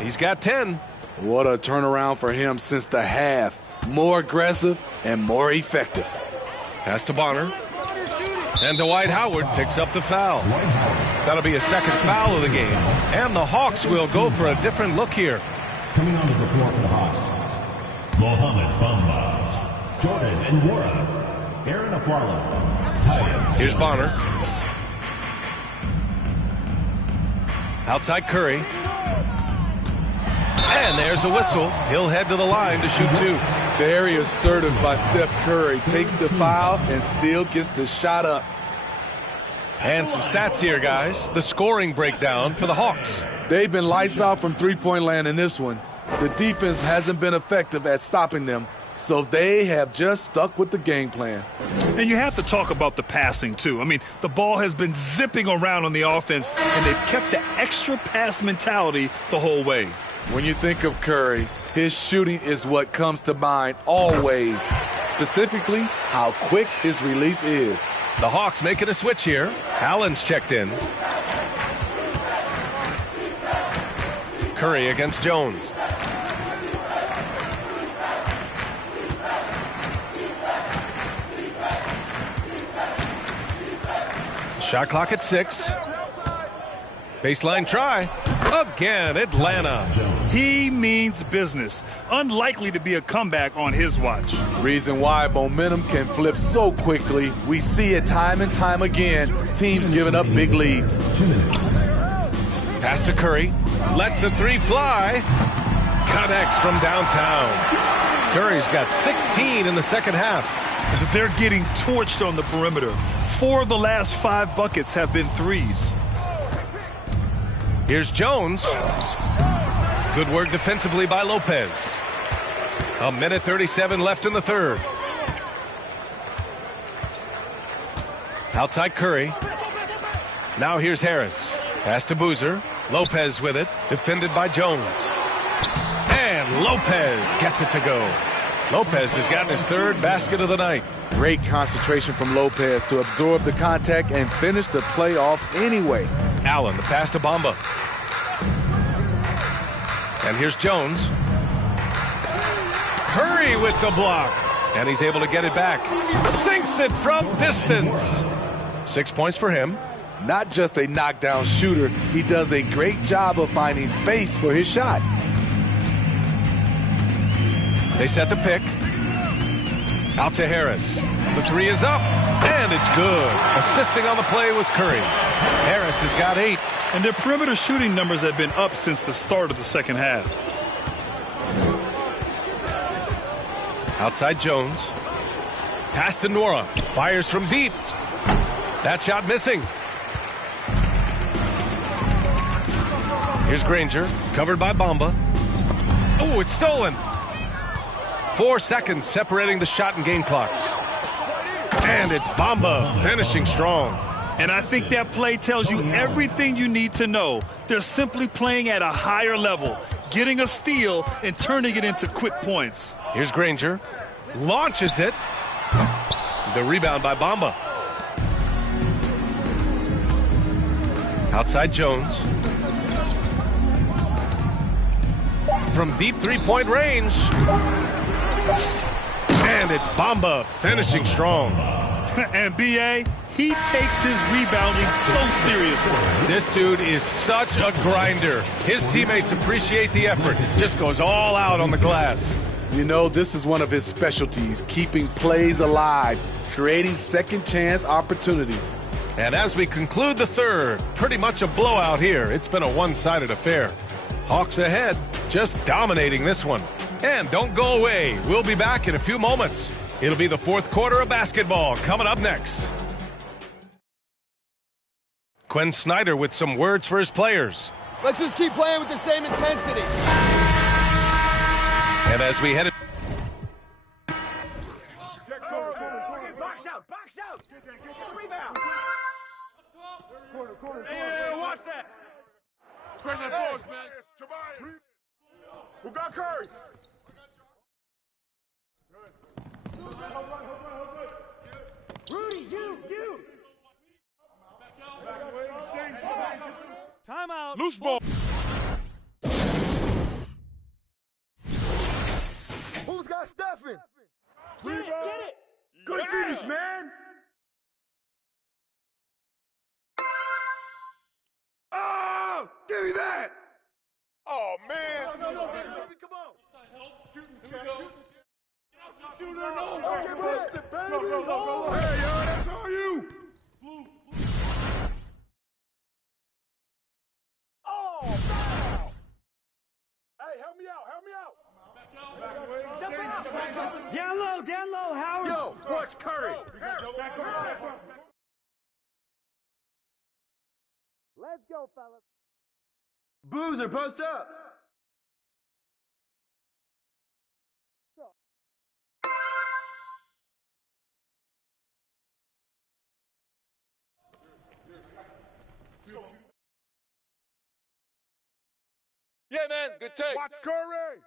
He's got 10. What a turnaround for him since the half. More aggressive and more effective. Pass to Bonner. And Dwight Howard picks up the foul. That'll be a second foul of the game. And the Hawks will go for a different look here. Coming onto the floor for the Hawks. Mohamed Bamba. Jordan and Nwora. Aaron Aflalo. Tyus. Here's Bonner. Outside Curry. And there's a whistle. He'll head to the line to shoot two. Very assertive by Steph Curry. Takes the foul and still gets the shot up. And some stats here, guys. The scoring breakdown for the Hawks. They've been lights out from three-point land in this one. The defense hasn't been effective at stopping them, so they have just stuck with the game plan. And you have to talk about the passing, too. I mean, the ball has been zipping around on the offense, and they've kept the extra pass mentality the whole way. When you think of Curry, his shooting is what comes to mind always, specifically how quick his release is. The Hawks making a switch here. Allen's checked in. Curry against Jones. Shot clock at 6. Baseline try. Again, Atlanta. He means business. Unlikely to be a comeback on his watch. Reason why momentum can flip so quickly. We see it time and time again. Teams giving up big leads. 2 minutes. Pass to Curry. Lets the three fly. Connects from downtown. Curry's got 16 in the second half. They're getting torched on the perimeter. 4 of the last 5 buckets have been threes. Here's Jones. Good work defensively by Lopez. 1:37 left in the third. Outside Curry. Now here's Harris. Pass to Boozer. Lopez with it. Defended by Jones. And Lopez gets it to go. Lopez has gotten his third basket of the night. Great concentration from Lopez to absorb the contact and finish the play off anyway. Allen, the pass to Bamba. And here's Jones. Curry with the block. And he's able to get it back. Sinks it from distance. 6 points for him. Not just a knockdown shooter, he does a great job of finding space for his shot. They set the pick. Out to Harris. The three is up, and it's good. Assisting on the play was Curry. Harris has got 8. And their perimeter shooting numbers have been up since the start of the second half. Outside Jones. Pass to Nora. Fires from deep. That shot missing. Here's Granger. Covered by Bamba. Oh, it's stolen. 4 seconds separating the shot and game clocks. And it's Bamba finishing strong. And I think that play tells you everything you need to know. They're simply playing at a higher level, getting a steal and turning it into quick points. Here's Granger. Launches it. The rebound by Bamba. Outside Jones. From deep three-point range. And it's Bamba finishing strong. And B.A., he takes his rebounding so seriously. This dude is such a grinder. His teammates appreciate the effort. Just goes all out on the glass. You know, this is one of his specialties, keeping plays alive, creating second chance opportunities. And as we conclude the third, pretty much a blowout here. It's been a one-sided affair. Hawks ahead, just dominating this one. And don't go away. We'll be back in a few moments. It'll be the fourth quarter of basketball coming up next. Quinn Snyder with some words for his players. Let's just keep playing with the same intensity. And as we head... Box out! Box out! Get the rebound! Hey, watch that! Pressure boys, man. Who got Curry? Rudy, you! Timeout. Loose ball. Who's got Stephen? Get it! Good finish, man! Oh! Give me that! Oh, man! No. Come on! Shooter, no! Hey, bust it, baby! Go. Hey, yo, that's all you! Oh, wow! Hey, help me out! Step out! Down low, Howard! Yo, watch Curry! Let's go, fellas! Boozer, post up! Yeah, man, good take. Watch Curry!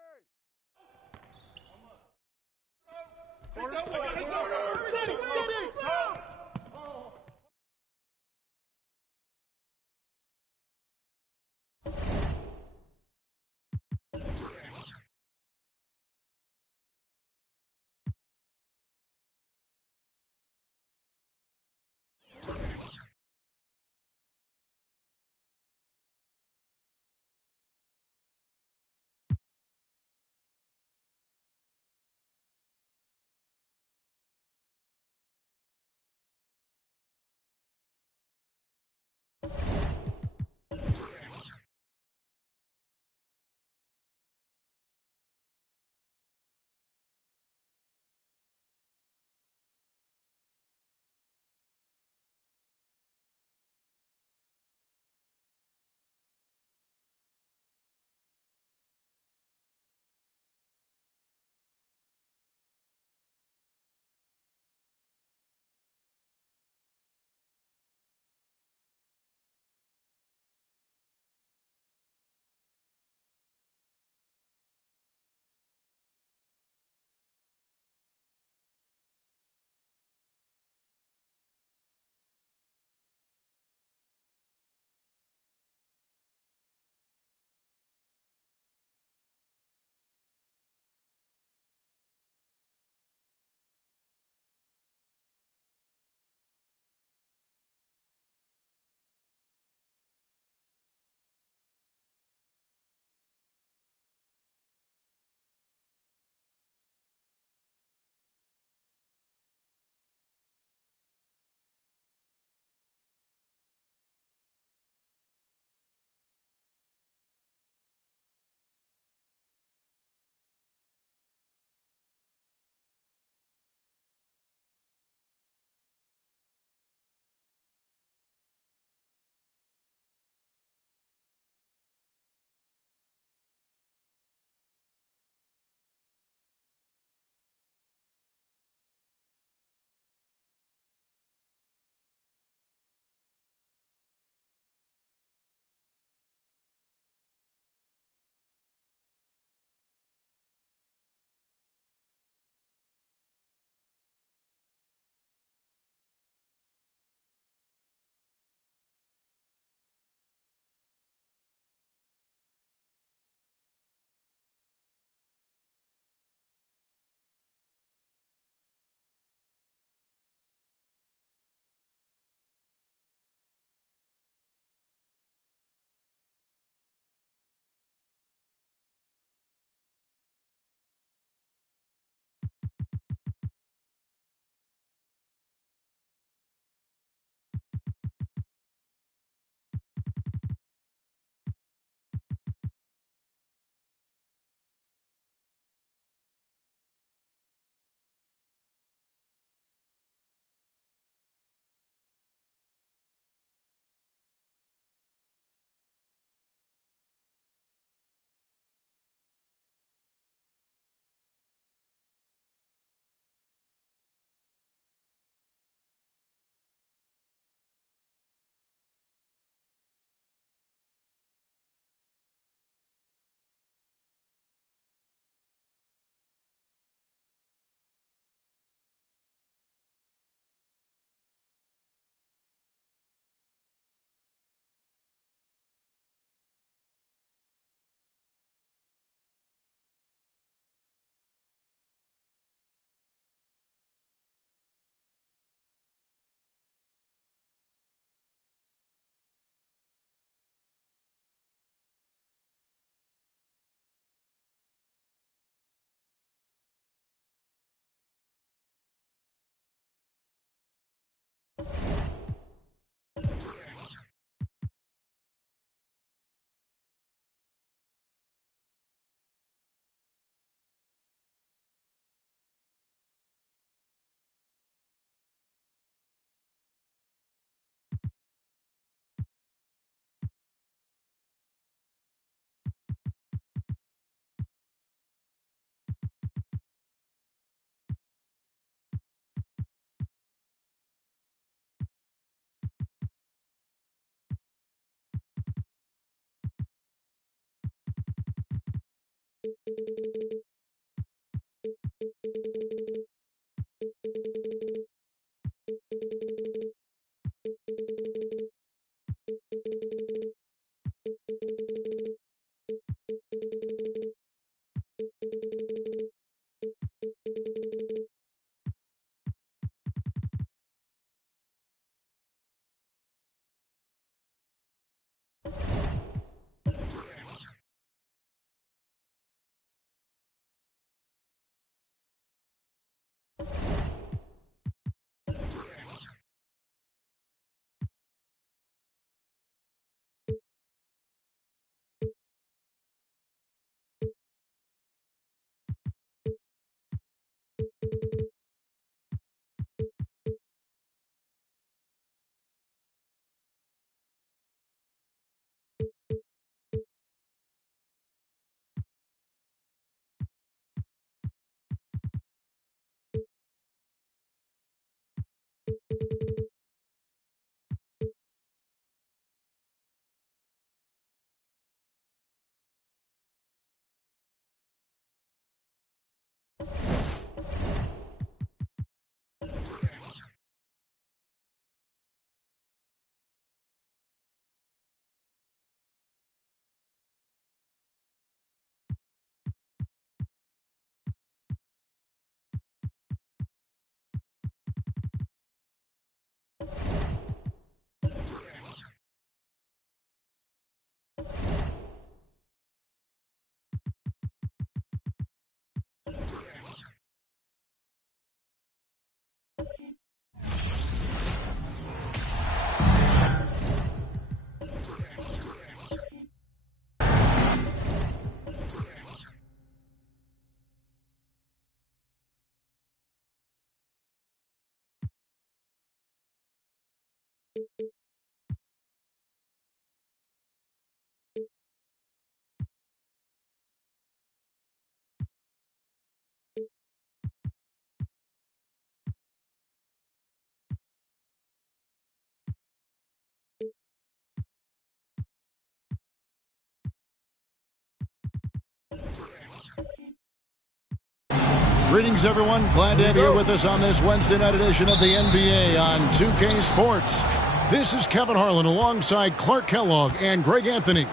Greetings, everyone. Glad to have you here with us on this Wednesday night edition of the NBA on 2K Sports. This is Kevin Harlan alongside Clark Kellogg and Greg Anthony.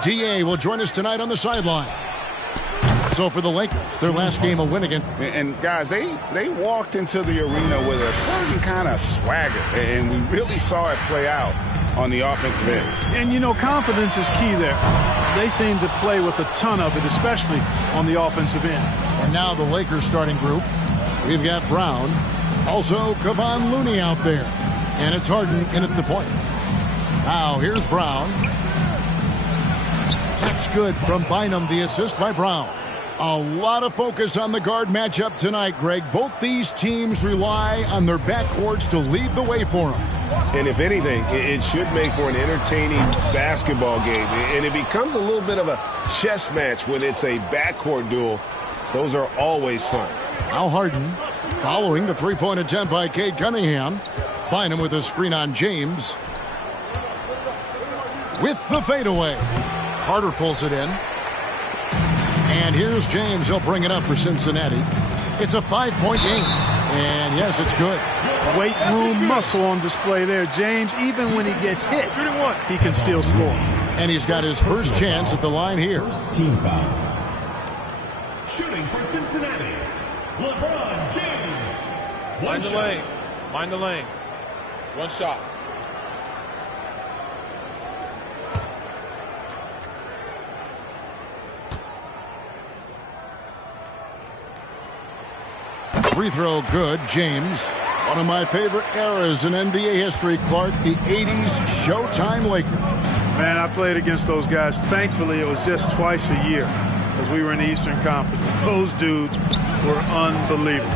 DA will join us tonight on the sideline. So for the Lakers, their last game a win again. And guys, they walked into the arena with a certain kind of swagger, and we really saw it play out on the offensive end. And, you know, confidence is key there. They seem to play with a ton of it, especially on the offensive end. And now the Lakers starting group. We've got Brown, also Kevon Looney out there. And it's Harden in at the point. Now here's Brown. That's good from Bynum, the assist by Brown. A lot of focus on the guard matchup tonight, Greg. Both these teams rely on their backcourts to lead the way for them. And if anything, it should make for an entertaining basketball game. And it becomes a little bit of a chess match when it's a backcourt duel. Those are always fun. Now Harden following the three-point attempt by Cade Cunningham. Bynum with a screen on James. With the fadeaway. Carter pulls it in. And here's James. He'll bring it up for Cincinnati. It's a 5-point game. And yes, it's good. Weight room muscle on display there. James, even when he gets hit, he can still score. And he's got his first chance at the line here. Team foul. Shooting for Cincinnati, LeBron James. Mind the lanes. Mind the lanes. One shot. Free throw good, James. One of my favorite eras in NBA history, Clark, the 80s Showtime Lakers. Man, I played against those guys. Thankfully, it was just twice a year as we were in the Eastern Conference. Those dudes were unbelievable.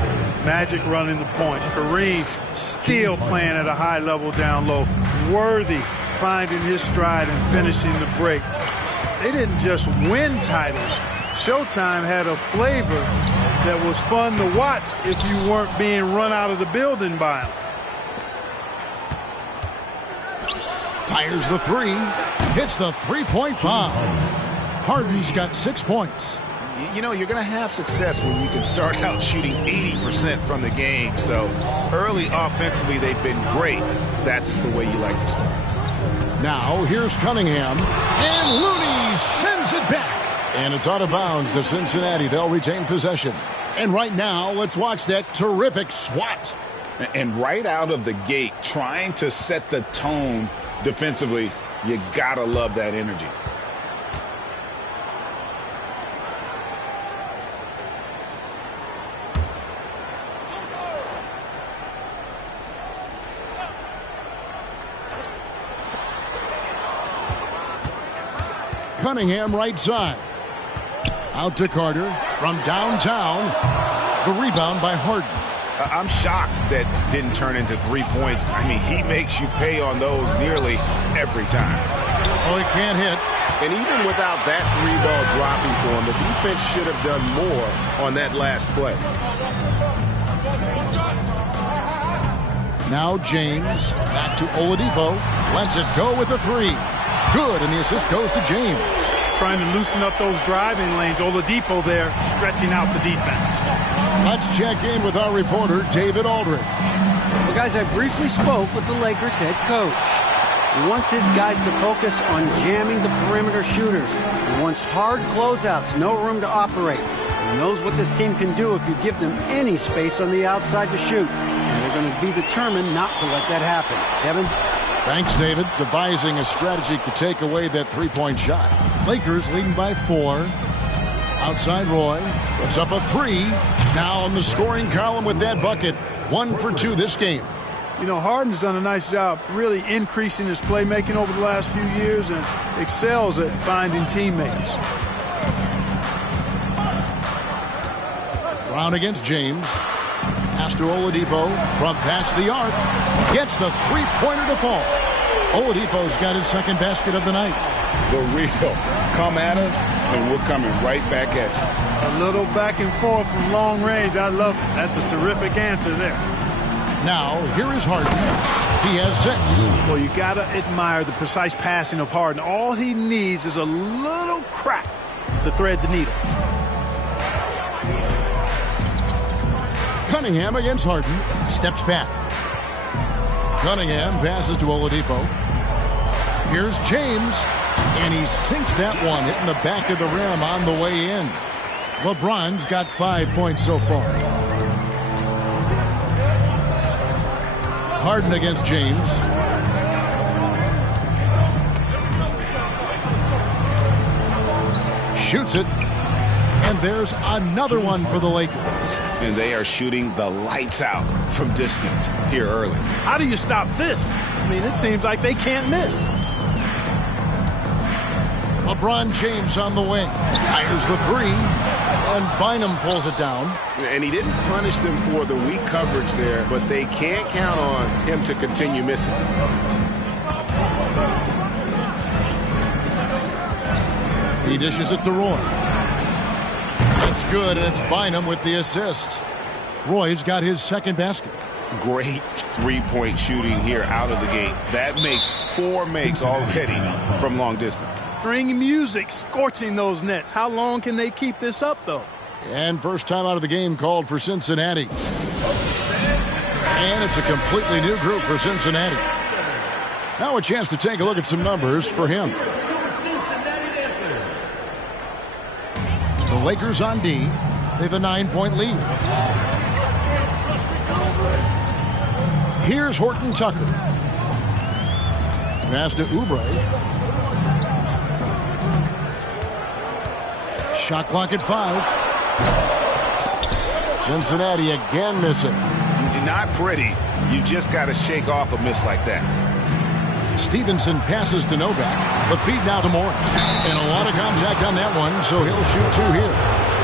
Magic running the point. Kareem still playing at a high level down low. Worthy finding his stride and finishing the break. They didn't just win titles. Showtime had a flavor that was fun to watch if you weren't being run out of the building by them. Fires the three. Hits the three-point bomb. Harden's got 6 points. You know, you're going to have success when you can start out shooting 80% from the game. So early offensively, they've been great. That's the way you like to start. Now, here's Cunningham. And Looney sends it back. And it's out of bounds to Cincinnati. They'll retain possession. And right now, let's watch that terrific swat. And right out of the gate, trying to set the tone defensively, you got to love that energy. Cunningham right side. Out to Carter from downtown. The rebound by Harden. I'm shocked that didn't turn into 3 points. I mean, he makes you pay on those nearly every time. Oh, he can't hit. And even without that three-ball dropping for him, the defense should have done more on that last play. Now James back to Oladipo. Lets it go with a three. Good, and the assist goes to James. Trying to loosen up those driving lanes. Oladipo there stretching out the defense. Let's check in with our reporter, David Aldridge. Well, guys, I briefly spoke with the Lakers head coach. He wants his guys to focus on jamming the perimeter shooters. He wants hard closeouts, no room to operate. He knows what this team can do if you give them any space on the outside to shoot. And they're going to be determined not to let that happen. Kevin? Thanks, David. Devising a strategy to take away that three-point shot. Lakers leading by 4. Outside Roy. Puts up a 3. Now on the scoring column with that bucket. 1 for 2 this game. You know, Harden's done a nice job really increasing his playmaking over the last few years and excels at finding teammates. Brown against James. Pass to Oladipo from past the arc. Gets the three-pointer to fall. Oladipo's got his second basket of the night. The real. Come at us, and we're coming right back at you. A little back and forth from long range. I love it. That's a terrific answer there. Now, here is Harden. He has 6. Well, you got to admire the precise passing of Harden. All he needs is a little crack to thread the needle. Cunningham against Harden. Steps back. Cunningham passes to Oladipo. Here's James. And he sinks that one, hitting the back of the rim on the way in. LeBron's got 5 points so far. Harden against James. Shoots it. And there's another one for the Lakers. And they are shooting the lights out from distance here early. How do you stop this? I mean, it seems like they can't miss. LeBron James on the wing. Fires the 3. And Bynum pulls it down. And he didn't punish them for the weak coverage there, but they can't count on him to continue missing. He dishes it to Roy. That's good, and it's Bynum with the assist. Roy's got his second basket. Great three-point shooting here out of the gate. That makes 4 makes already from long distance. String music scorching those nets. How long can they keep this up, though? And first time out of the game called for Cincinnati. And it's a completely new group for Cincinnati. Now a chance to take a look at some numbers for him. The Lakers on D. They have a 9-point lead. Here's Horton Tucker. Pass to Oubre. Shot clock at 5. Cincinnati again missing. Not pretty. You just got to shake off a miss like that. Stevenson passes to Novak. The feed now to Morris. And a lot of contact on that one, so he'll shoot 2 here.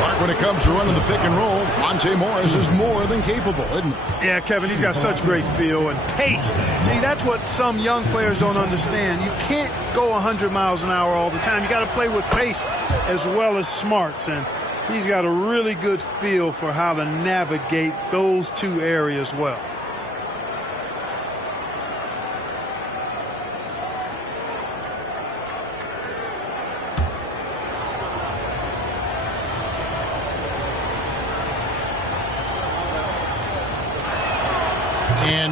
Clark, when it comes to running the pick and roll, Monte Morris is more than capable, isn't he? Yeah, Kevin, he's got such great feel and pace. See, that's what some young players don't understand. You can't go 100 miles an hour all the time. You got to play with pace as well as smarts, and he's got a really good feel for how to navigate those 2 areas well.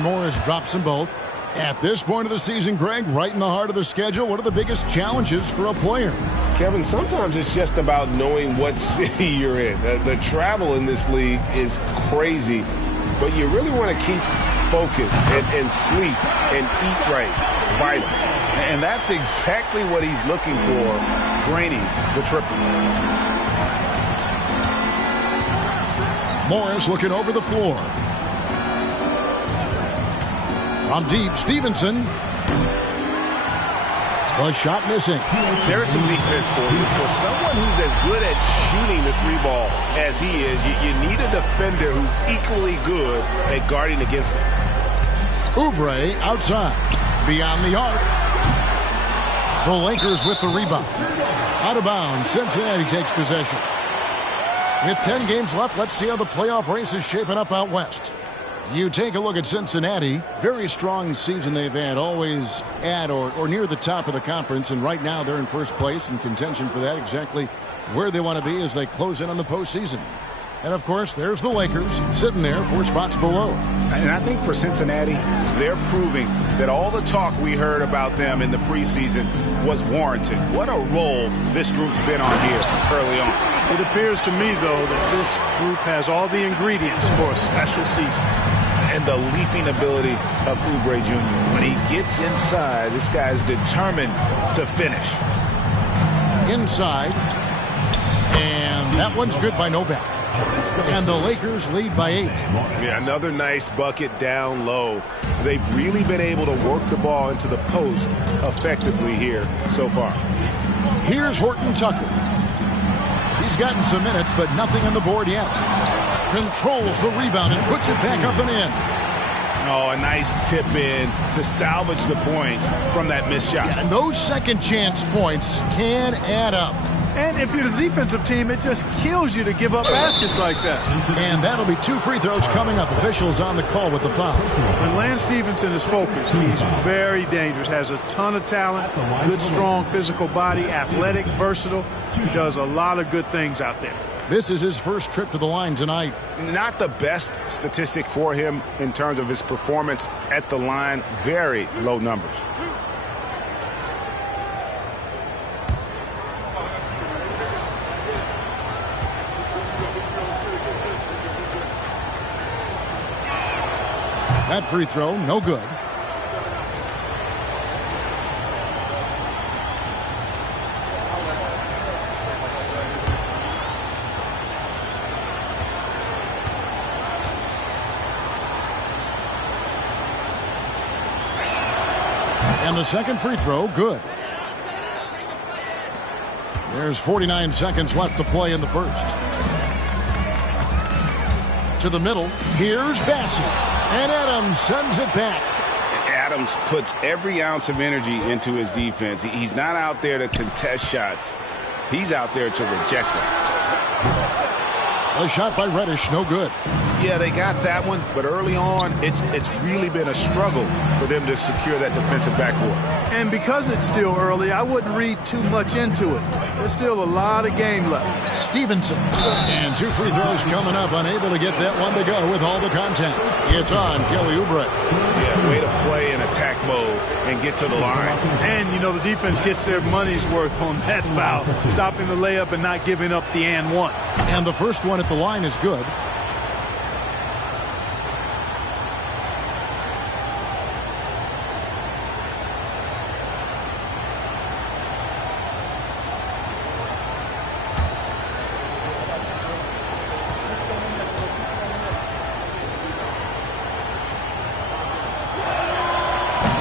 And Morris drops them both. At this point of the season, Greg, right in the heart of the schedule, what are the biggest challenges for a player? Kevin, sometimes it's just about knowing what city you're in. The travel in this league is crazy, but you really want to keep focus and sleep and eat right, vital. And that's exactly what he's looking for, draining the triple. Morris looking over the floor. From deep, Stevenson. The shot missing. There's some defense for you. For someone who's as good at shooting the three ball as he is, you need a defender who's equally good at guarding against him. Oubre outside. Beyond the arc. The Lakers with the rebound. Out of bounds. Cincinnati takes possession. With 10 games left, let's see how the playoff race is shaping up out west. You take a look at Cincinnati. Very strong season they've had, always at or near the top of the conference, and right now they're in first place in contention for that, exactly where they want to be as they close in on the postseason. And, of course, there's the Lakers sitting there 4 spots below. And I think for Cincinnati, they're proving that all the talk we heard about them in the preseason was warranted. What a role this group's been on here early on. It appears to me, though, that this group has all the ingredients for a special season. And the leaping ability of Oubre Jr. When he gets inside, this guy's determined to finish. Inside. And that one's good by Novak. And the Lakers lead by 8. Yeah, another nice bucket down low. They've really been able to work the ball into the post effectively here so far. Here's Horton Tucker. He's gotten some minutes, but nothing on the board yet. Controls the rebound and puts it back up and in. Oh, a nice tip in to salvage the points from that missed shot. Yeah, and those second chance points can add up. And if you're the defensive team, it just kills you to give up baskets like that. And that'll be 2 free throws coming up. Officials on the call with the foul. When Lance Stevenson is focused, he's very dangerous, has a ton of talent, good, strong physical body, athletic, versatile. He does a lot of good things out there. This is his first trip to the line tonight. Not the best statistic for him in terms of his performance at the line. Very low numbers. That free throw, no good. And the second free throw, good. There's 49 seconds left to play in the first. To the middle, here's Bassett. And Adams sends it back. Adams puts every ounce of energy into his defense. He's not out there to contest shots. He's out there to reject them. A shot by Reddish, no good. Yeah, they got that one, but early on, it's really been a struggle for them to secure that defensive backboard. And because it's still early, I wouldn't read too much into it. There's still a lot of game left. Stevenson. And 2 free throws coming up, unable to get that one to go with all the contact. It's on Kelly Oubre. Yeah, way to play in attack mode and get to the line. And, you know, the defense gets their money's worth on that foul, stopping the layup and not giving up the and one. And the first one at the line is good.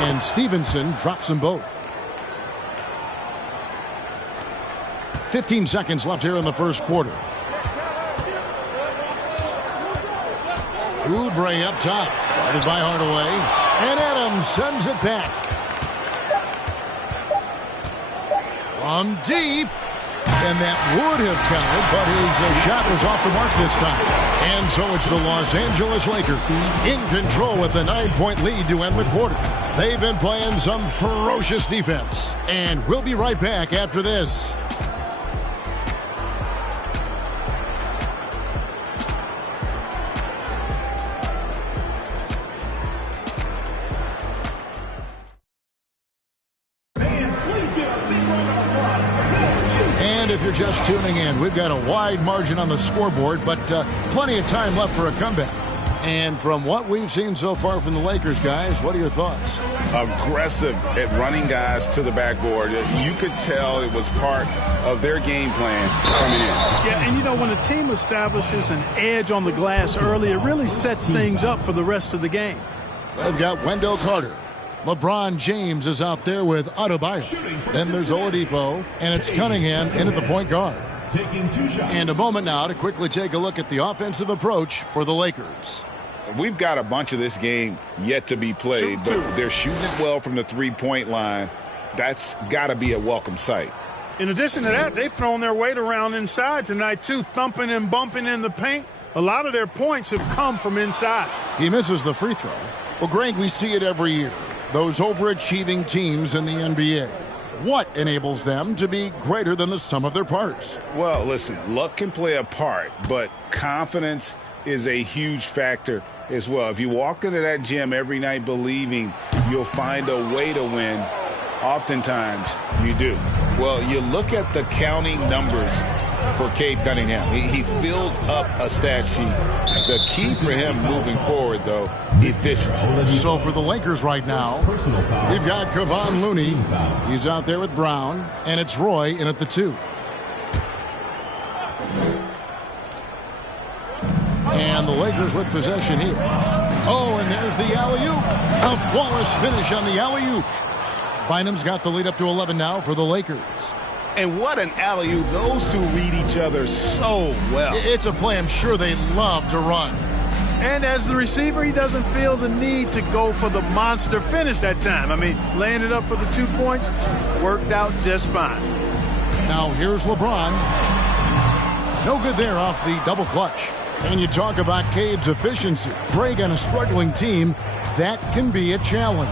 And Stevenson drops them both. 15 seconds left here in the first quarter. Oubre up top. Guarded by Hardaway. And Adams sends it back. From deep. And that would have counted, but his shot was off the mark this time. And so it's the Los Angeles Lakers in control with a 9-point lead to end the quarter. They've been playing some ferocious defense. And we'll be right back after this. And if you're just tuning in, we've got a wide margin on the scoreboard, but plenty of time left for a comeback. And from what we've seen so far from the Lakers, guys, what are your thoughts? Aggressive at running guys to the backboard. You could tell it was part of their game plan coming in. Yeah, and you know, when a team establishes an edge on the glass early, it really sets things up for the rest of the game. They've got Wendell Carter. LeBron James is out there with Adebayo. Then there's Oladipo, and it's Cunningham in at the point guard. And a moment now to quickly take a look at the offensive approach for the Lakers. We've got a bunch of this game yet to be played, but they're shooting it well from the three-point line. That's got to be a welcome sight. In addition to that, they've thrown their weight around inside tonight, too, thumping and bumping in the paint. A lot of their points have come from inside. He misses the free throw. Well, Greg, we see it every year. Those overachieving teams in the NBA. What enables them to be greater than the sum of their parts? Well, listen, luck can play a part, but confidence is a huge factor as well. If you walk into that gym every night believing you'll find a way to win, oftentimes you do. Well, you look at the counting numbers for Cade Cunningham. He fills up a stat sheet. The key for him moving forward, though, efficiency. So for the Lakers right now, we've got Kevon Looney. He's out there with Brown, and it's Roy in at the 2. And the Lakers with possession here. Oh, and there's the alley-oop. A flawless finish on the alley-oop. Bynum's got the lead up to 11 now for the Lakers. And what an alley-oop. Those two read each other so well. It's a play I'm sure they love to run. And as the receiver, he doesn't feel the need to go for the monster finish that time. I mean, laying it up for the 2 points worked out just fine. Now here's LeBron. No good there off the double clutch. And you talk about Cade's efficiency. Greg on a struggling team, that can be a challenge.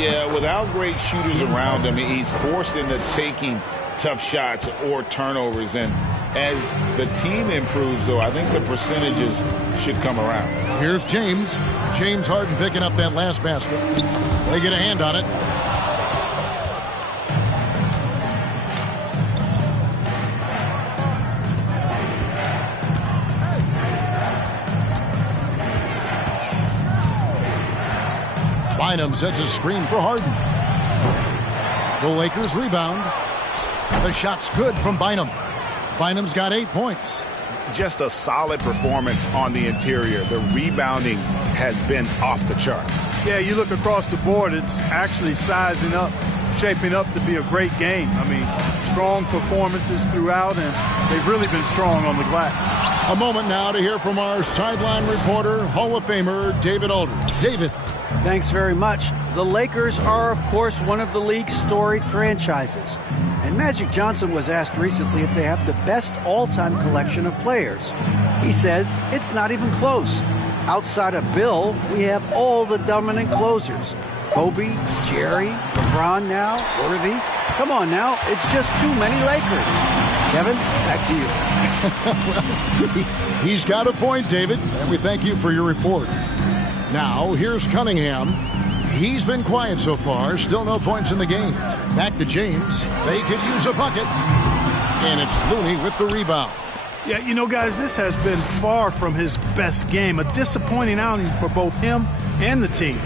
Yeah, without great shooters around him, he's forced into taking tough shots or turnovers. And as the team improves, though, I think the percentages should come around. Here's James. James Harden picking up that last basket. They get a hand on it. Bynum sets a screen for Harden. The Lakers rebound. The shot's good from Bynum. Bynum's got 8 points. Just a solid performance on the interior. The rebounding has been off the charts. Yeah, you look across the board, it's actually sizing up, shaping up to be a great game. I mean, strong performances throughout, and they've really been strong on the glass. A moment now to hear from our sideline reporter, Hall of Famer David Aldridge. David. Thanks very much. The Lakers are, of course, one of the league's storied franchises. And Magic Johnson was asked recently if they have the best all-time collection of players. He says it's not even close. Outside of Bill, we have all the dominant closers. Kobe, Jerry, LeBron now, Worthy. Come on now, it's just too many Lakers. Kevin, back to you. Well, he's got a point, David, and we thank you for your report. Now, here's Cunningham. He's been quiet so far. Still no points in the game. Back to James. They could use a bucket. And it's Looney with the rebound. Yeah, you know, guys, this has been far from his best game. A disappointing outing for both him and the team.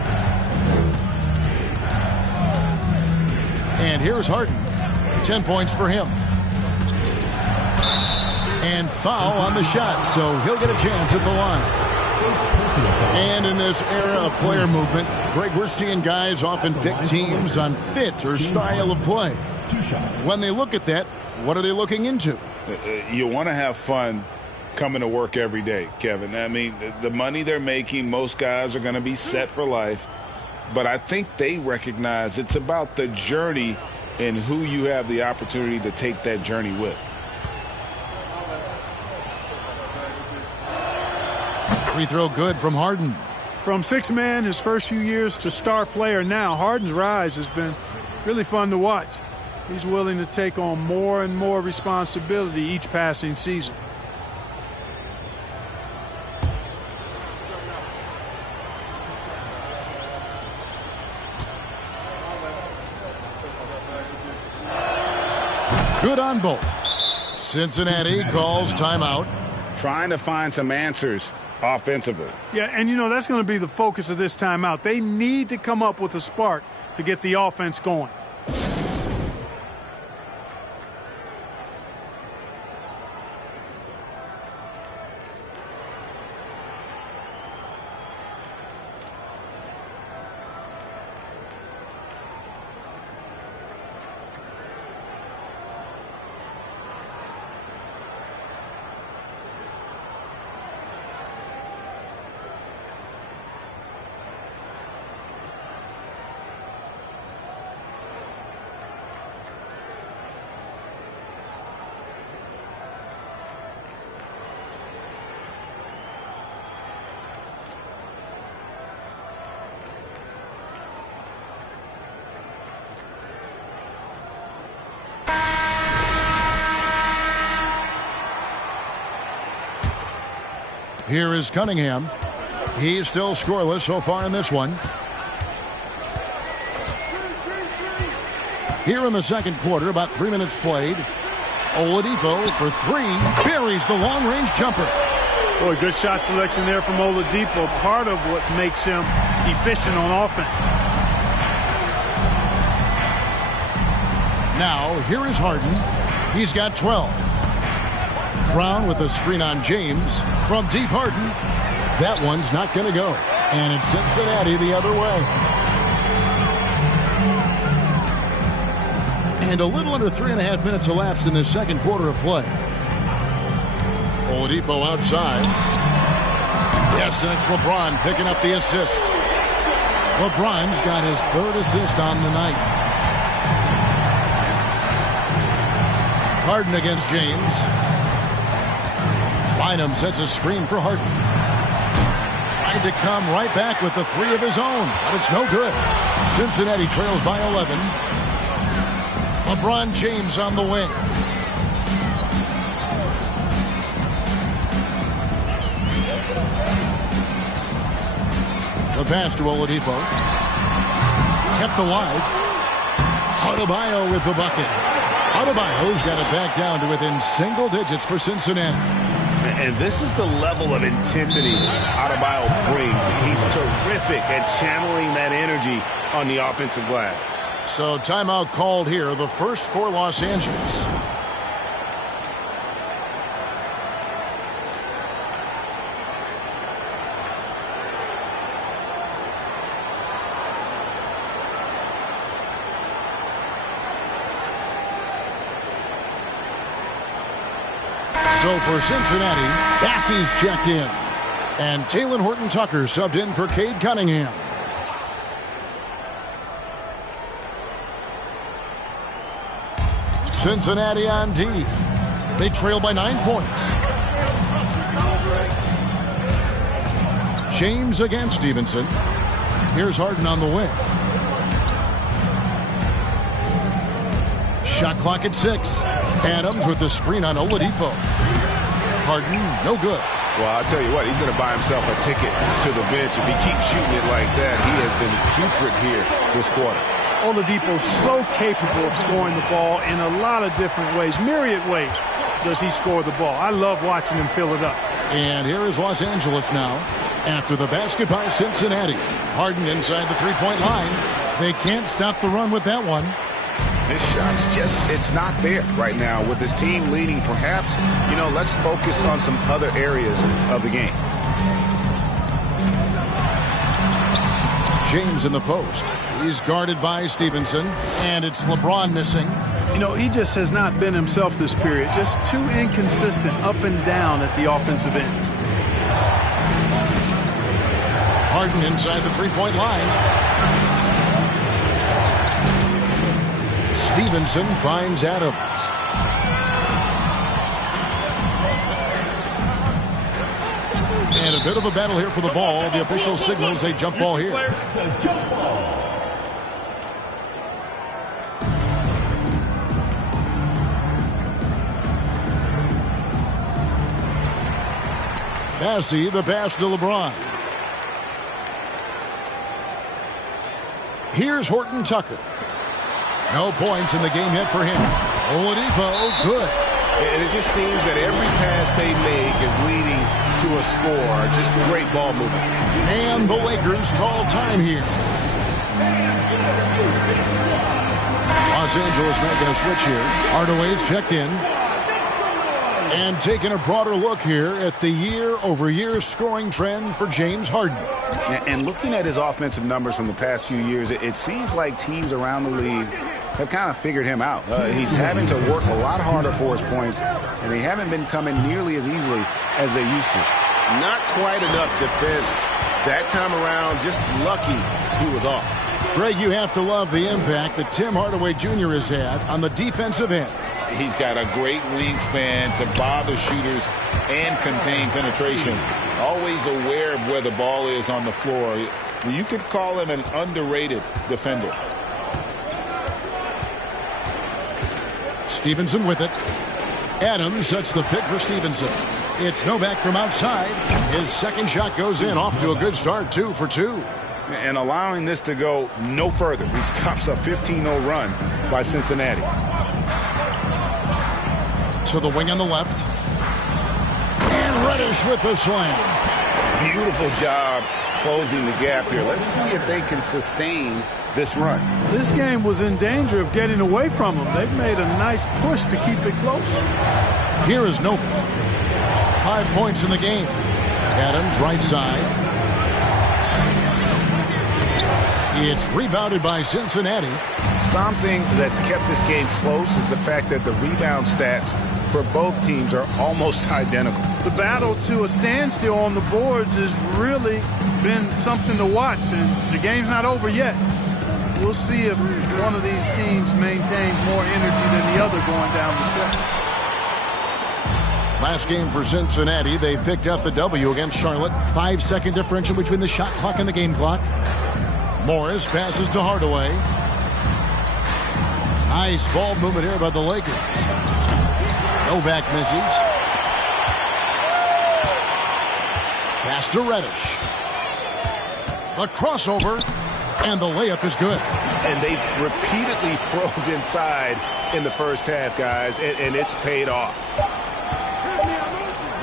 And here's Harden. 10 points for him. And foul on the shot, so he'll get a chance at the line. And in this era of player movement, Greg, we're seeing guys often pick teams on fit or style of play. When they look at that, what are they looking into? You want to have fun coming to work every day, Kevin. I mean, the money they're making, most guys are going to be set for life. But I think they recognize it's about the journey and who you have the opportunity to take that journey with. Free throw good from Harden. From six-man his first few years to star player now, Harden's rise has been really fun to watch. He's willing to take on more and more responsibility each passing season. Good on both. Cincinnati calls timeout. Trying to find some answers offensively. Yeah, and that's going to be the focus of this timeout. They need to come up with a spark to get the offense going. Here is Cunningham. He's still scoreless so far in this one. Here in the second quarter, about 3 minutes played. Oladipo for three. Buries the long-range jumper. Boy, good shot selection there from Oladipo. Part of what makes him efficient on offense. Now, here is Harden. He's got 12. Brown with a screen on James from deep. Harden. That one's not going to go. And it's Cincinnati the other way. And a little under 3.5 minutes elapsed in the second quarter of play. Oladipo outside. Yes, and it's LeBron picking up the assist. LeBron's got his third assist on the night. Harden against James. Bynum sets a screen for Harden. Tried to come right back with the three of his own, but it's no good. Cincinnati trails by 11. LeBron James on the wing. The pass to Oladipo. Kept alive. Adebayo with the bucket. Adebayo's got it back down to within single digits for Cincinnati. And this is the level of intensity Adebayo brings. He's terrific at channeling that energy on the offensive glass. So timeout called here, the first for Los Angeles. So for Cincinnati, Bassey's checked in. And Talen Horton-Tucker subbed in for Cade Cunningham. Cincinnati on D. They trail by 9 points. James against Stevenson. Here's Harden on the wing. Shot clock at 6. Adams with the screen on Oladipo. Harden, no good. Well, I'll tell you what, he's going to buy himself a ticket to the bench. If he keeps shooting it like that, he has been putrid here this quarter. Oladipo's so capable of scoring the ball in a lot of different ways. Myriad ways does he score the ball. I love watching him fill it up. And here is Los Angeles now. After the basket by Cincinnati. Harden inside the three-point line. They can't stop the run with that one. This shot's it's not there right now with this team leading. Perhaps, let's focus on some other areas of the game. James in the post. He's guarded by Stevenson, and it's LeBron missing. He just has not been himself this period. Just too inconsistent up and down at the offensive end. Harden inside the three-point line. Stevenson finds Adams. And a bit of a battle here for the ball. The official signals a jump ball here. Bassey, the pass to LeBron. Here's Horton-Tucker. No points in the game yet for him. Oladipo, good. And it just seems that every pass they make is leading to a score. Just great ball movement. And the Lakers call time here. Los Angeles making a switch here. Hardaway's checked in. And taking a broader look here at the year-over-year scoring trend for James Harden. And looking at his offensive numbers from the past few years, it seems like teams around the league have kind of figured him out. He's having to work a lot harder for his points, and they haven't been coming nearly as easily as they used to. Not quite enough defense that time around. Just lucky he was off. Greg, you have to love the impact that Tim Hardaway Jr. has had on the defensive end. He's got a great wingspan to bother shooters and contain penetration. Always aware of where the ball is on the floor. You could call him an underrated defender. Stevenson with it. Adams sets the pick for Stevenson. It's Novak from outside. His second shot goes in. Off to a good start, 2 for 2. And allowing this to go no further. He stops a 15-0 run by Cincinnati. To the wing on the left. And Reddish with the slam. Beautiful job closing the gap here. Let's see if they can sustain this run. This game was in danger of getting away from them. They've made a nice push to keep it close. Here is Novak. 5 points in the game. Adams right side. It's rebounded by Cincinnati. Something that's kept this game close is the fact that the rebound stats for both teams are almost identical. The battle to a standstill on the boards has really been something to watch, and the game's not over yet. We'll see if one of these teams maintains more energy than the other going down the stretch. Last game for Cincinnati, they picked up the W against Charlotte. 5-second differential between the shot clock and the game clock. Morris passes to Hardaway. Nice ball movement here by the Lakers. Novak misses. Pass to Reddish. The crossover, and the layup is good. And they've repeatedly probed inside in the first half, guys, and it's paid off.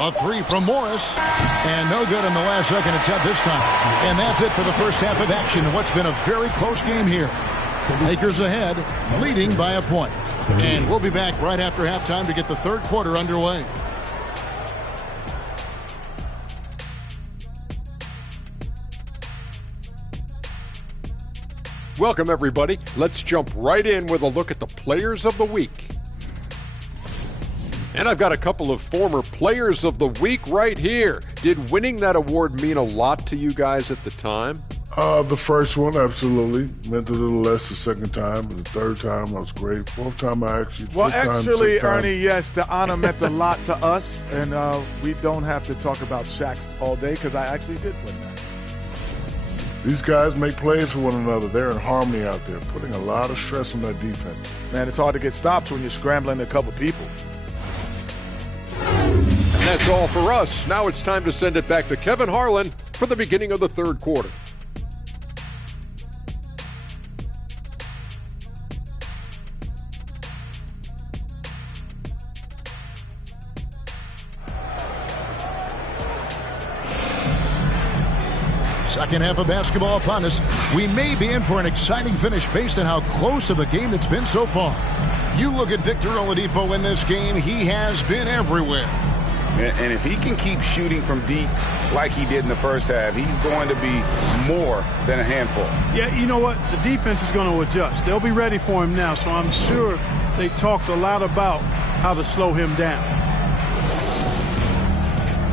A 3 from Morris, and no good in the last second attempt this time. And that's it for the first half of action in what's been a very close game here. Lakers ahead, leading by a point. And we'll be back right after halftime to get the third quarter underway. Welcome, everybody. Let's jump right in with a look at the players of the week. And I've got a couple of former players of the week right here. Did winning that award mean a lot to you guys at the time? The first one, absolutely. Meant a little less the second time. The third time, I was great. Fourth time, I actually... Well, actually, Ernie, yes, the honor meant a lot to us. And we don't have to talk about Shaq's all day because I actually did win that. These guys make plays for one another. They're in harmony out there, putting a lot of stress on that defense. Man, it's hard to get stops when you're scrambling a couple people. And that's all for us. Now it's time to send it back to Kevin Harlan for the beginning of the third quarter. Second half of basketball upon us. We may be in for an exciting finish based on how close of a game it's been so far. You look at Victor Oladipo in this game, he has been everywhere. And if he can keep shooting from deep like he did in the first half, he's going to be more than a handful. Yeah, you know what? The defense is going to adjust. They'll be ready for him now, so I'm sure they talked a lot about how to slow him down.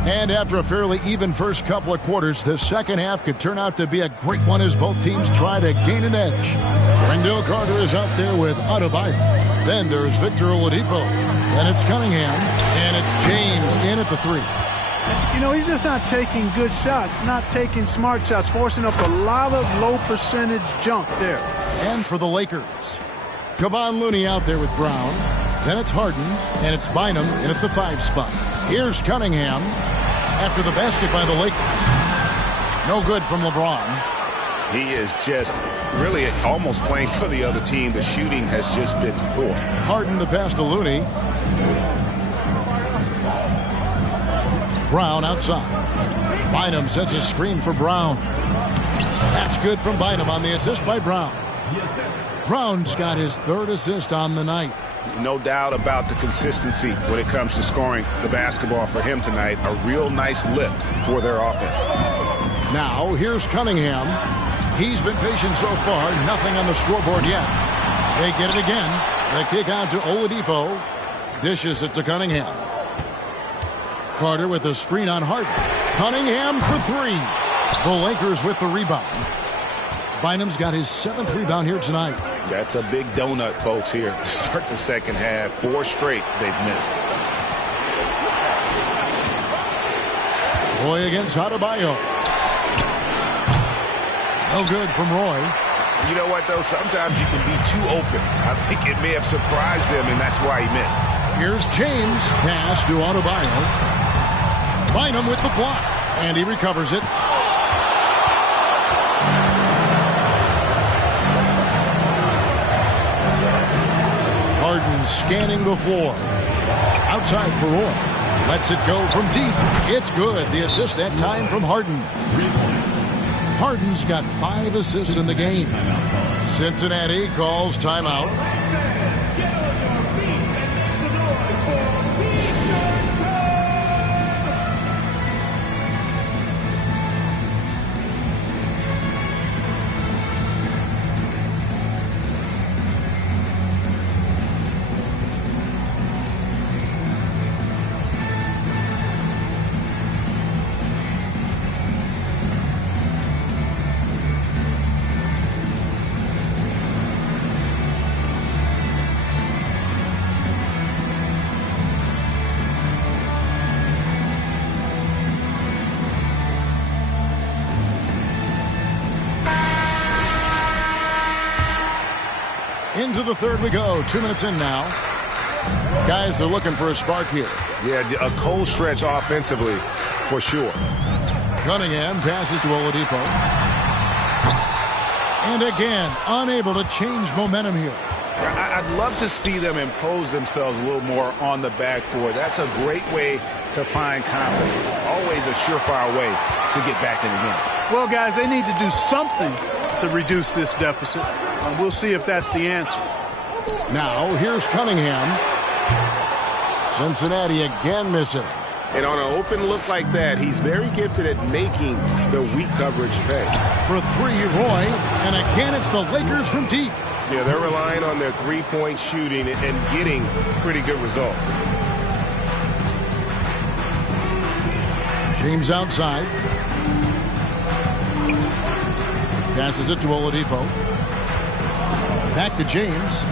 And after a fairly even first couple of quarters, the second half could turn out to be a great one as both teams try to gain an edge. Wendell Carter is out there with Adebayo. Then there's Victor Oladipo. Then it's Cunningham. And it's James in at the 3. You know, he's just not taking good shots, not taking smart shots, forcing up a lot of low percentage junk there. And for the Lakers, Kevon Looney out there with Brown. Then it's Harden, and it's Bynum in at the 5 spot. Here's Cunningham after the basket by the Lakers. No good from LeBron. He is just really almost playing for the other team. The shooting has just been poor. Harden the pass to Looney. Brown outside. Bynum sets a screen for Brown. That's good from Bynum on the assist by Brown. Brown's got his 3rd assist on the night. No doubt about the consistency when it comes to scoring the basketball for him tonight. A real nice lift for their offense. Now, here's Cunningham. He's been patient so far. Nothing on the scoreboard yet. They get it again. The kick out to Oladipo. Dishes it to Cunningham. Carter with a screen on Harden. Cunningham for 3. The Lakers with the rebound. Bynum's got his 7th rebound here tonight. That's a big donut, folks, here to start the second half. 4 straight they've missed. Roy against Adebayo. No good from Roy. You know what, though? Sometimes you can be too open. I think it may have surprised him, and that's why he missed. Here's James. Pass to Adebayo. Bynum with the block. And he recovers it. Harden scanning the floor. Outside for Roy. Lets it go from deep. It's good. The assist that time from Harden. Harden's got 5 assists in the game. Cincinnati calls timeout. Into the 3rd we go. 2 minutes in now. Guys are looking for a spark here. Yeah, a cold stretch offensively for sure. Cunningham passes to Oladipo. And again, unable to change momentum here. I'd love to see them impose themselves a little more on the backboard. That's a great way to find confidence. Always a surefire way to get back in the game. Well, guys, they need to do something to reduce this deficit. And we'll see if that's the answer. Now, here's Cunningham. Cincinnati again missing. And on an open look like that, he's very gifted at making the weak coverage pay. For 3, Roy. And again, it's the Lakers from deep. Yeah, they're relying on their three-point shooting and getting pretty good results. James outside. Passes it to Oladipo. Back to James.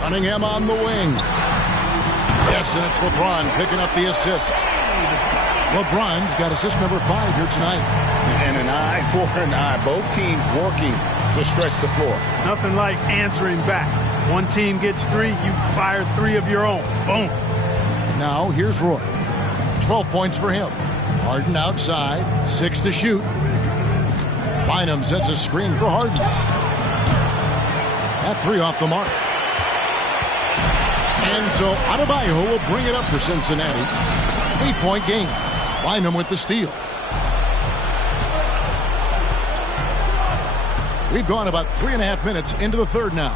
Cunningham on the wing. Yes, and it's LeBron picking up the assist. LeBron's got assist number 5 here tonight. And an eye for an eye. Both teams working to stretch the floor. Nothing like answering back. One team gets 3, you fire 3 of your own. Boom. Now here's Roy. 12 points for him. Harden outside. 6 to shoot. Bynum sets a screen for Harden. That 3 off the mark. And so Adebayo will bring it up for Cincinnati. 8-point game. Bynum with the steal. We've gone about 3.5 minutes into the 3rd now.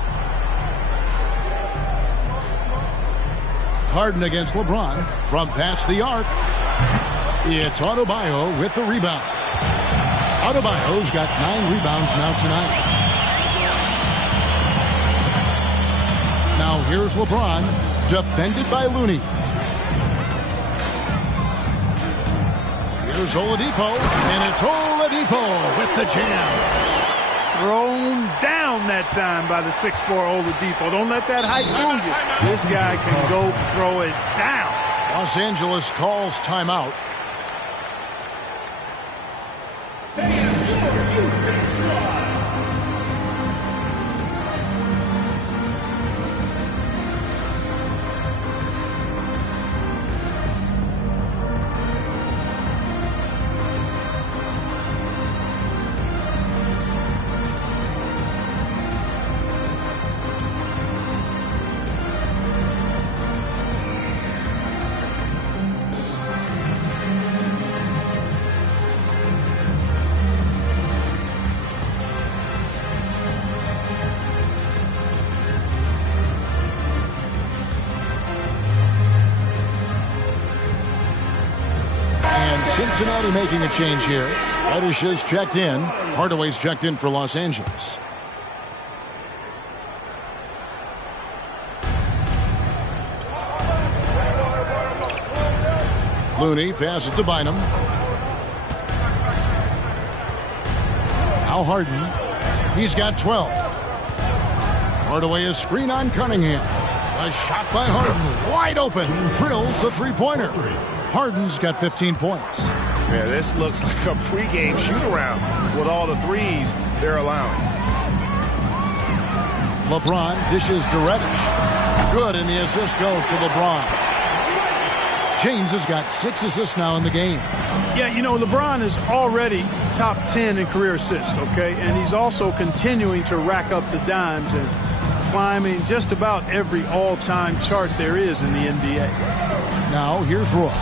Harden against LeBron from past the arc. It's Adebayo with the rebound. Adebayo's got 9 rebounds now tonight. Now here's LeBron, defended by Looney. Here's Oladipo, and it's Oladipo with the jam. Thrown down that time by the 6'4" Oladipo. Don't let that height fool you. This guy can go throw it down. Los Angeles calls timeout. Cincinnati making a change here. Reddish is checked in. Hardaway's checked in for Los Angeles. Looney passes to Bynum. Now Harden. He's got 12. Hardaway is screen on Cunningham. A shot by Harden. Wide open. Drills the three-pointer. Harden's got 15 points. Yeah, this looks like a pregame shoot-around with all the threes they're allowing. LeBron dishes to Reddish. Good, and the assist goes to LeBron. James has got 6 assists now in the game. Yeah, you know, LeBron is already top 10 in career assists, okay? And he's also continuing to rack up the dimes and climbing just about every all-time chart there is in the NBA. Now, here's Roy.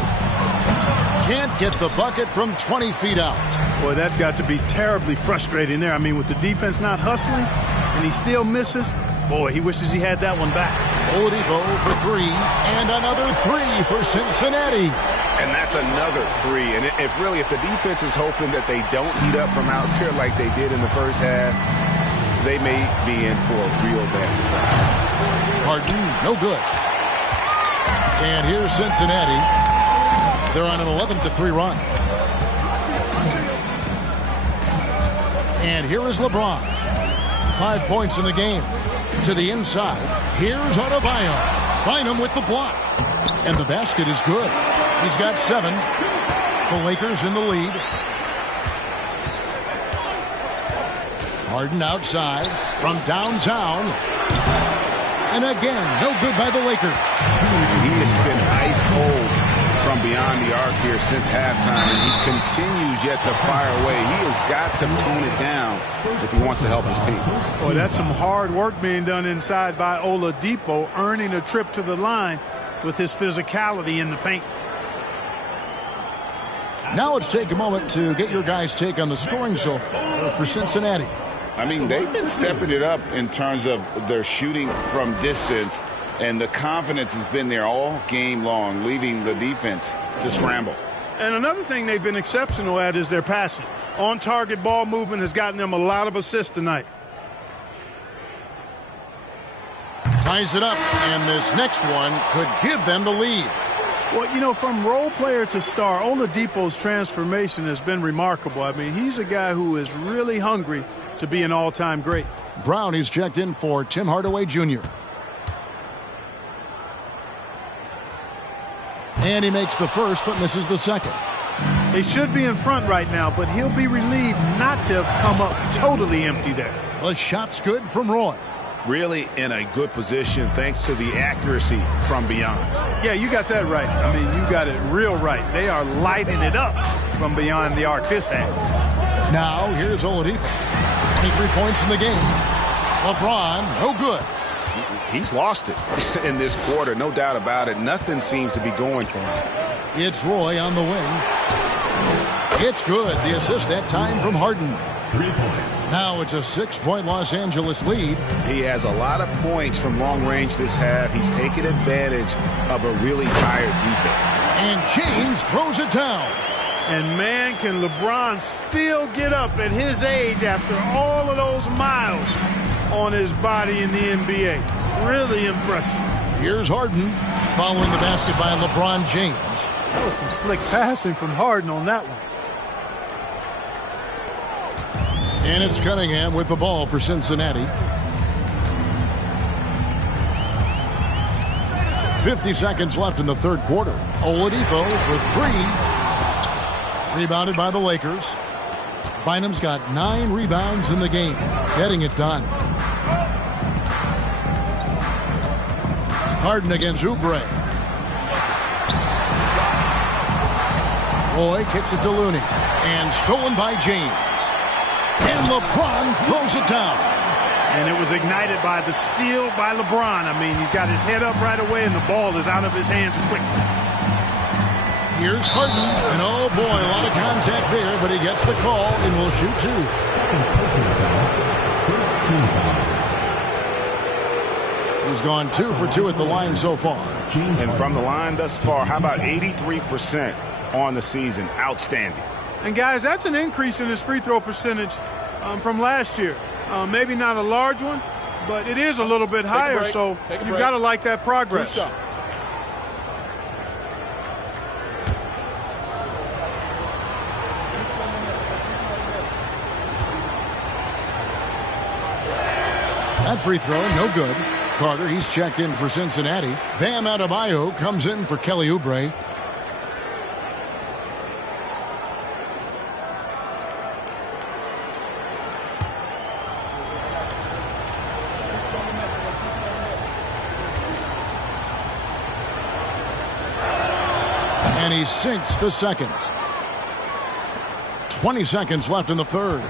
Can't get the bucket from 20 feet out. Boy, that's got to be terribly frustrating there. I mean, with the defense not hustling and he still misses, boy, he wishes he had that one back. Oladipo for 3, and another 3 for Cincinnati. And that's another 3. And if the defense is hoping that they don't heat up from out there like they did in the first half, they may be in for a real bad surprise. Harden, no good. And here's Cincinnati. They're on an 11-3 run. And here is LeBron. 5 points in the game. To the inside. Here's Adebayo. Bynum with the block. And the basket is good. He's got 7. The Lakers in the lead. Harden outside from downtown. And again, no good by the Lakers. He has been ice cold from beyond the arc here since halftime, and he continues yet to fire away. He has got to tone it down if he wants to help his team. Boy, that's some hard work being done inside by Oladipo, earning a trip to the line with his physicality in the paint. Now let's take a moment to get your guys' take on the scoring so far for Cincinnati. I mean, they've been stepping it up in terms of their shooting from distance, and the confidence has been there all game long, leaving the defense to scramble. And another thing they've been exceptional at is their passing. On-target ball movement has gotten them a lot of assists tonight. Ties it up, and this next one could give them the lead. Well, you know, from role player to star, Oladipo's transformation has been remarkable. I mean, he's a guy who is really hungry to be an all-time great. Brown is checked in for Tim Hardaway Jr. And he makes the first but misses the second. They should be in front right now, but he'll be relieved not to have come up totally empty there. The shot's good from Roy. Really in a good position thanks to the accuracy from beyond. Yeah, you got that right. I mean, you got it real right. They are lighting it up from beyond the arc this half. Now, here's Oladipo. 23 points in the game. LeBron, no good. He's lost it in this quarter, no doubt about it. Nothing seems to be going for him. It's Roy on the wing. It's good. The assist that time from Harden. 3 points. Now it's a 6-point Los Angeles lead. He has a lot of points from long range this half. He's taken advantage of a really tired defense. And James throws it down. And man, can LeBron still get up at his age after all of those miles on his body in the NBA. Really impressive. Here's Harden following the basket by LeBron James. That was some slick passing from Harden on that one. And it's Cunningham with the ball for Cincinnati. 50 seconds left in the third quarter. Oladipo for 3. Rebounded by the Lakers. Bynum's got 9 rebounds in the game. Getting it done. Harden against Oubre. Roy kicks it to Looney. And stolen by James. And LeBron throws it down. And it was ignited by the steal by LeBron. I mean, he's got his head up right away, and the ball is out of his hands quickly. Here's Harden. And oh, boy, a lot of contact there, but he gets the call and will shoot 2. First team foul. He's gone 2 for 2 at the line so far. And from the line thus far, how about 83%? on the season. Outstanding. And, guys, that's an increase in his free throw percentage from last year. Maybe not a large one, but it is a little bit higher, so you've got to like that progress. That free throw, no good. Carter, he's checked in for Cincinnati. Bam Adebayo comes in for Kelly Oubre. And he sinks the second. 20 seconds left in the third.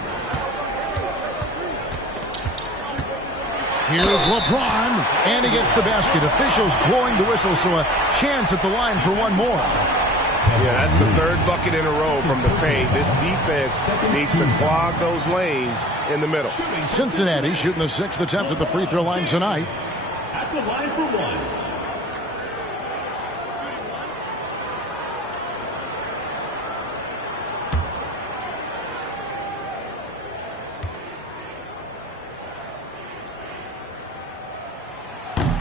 Here's LeBron, and he gets the basket. Officials blowing the whistle, so a chance at the line for one more. Yeah, that's the third bucket in a row from the paint. This defense needs to clog those lanes in the middle. Cincinnati shooting the sixth attempt at the free throw line tonight. At the line for one.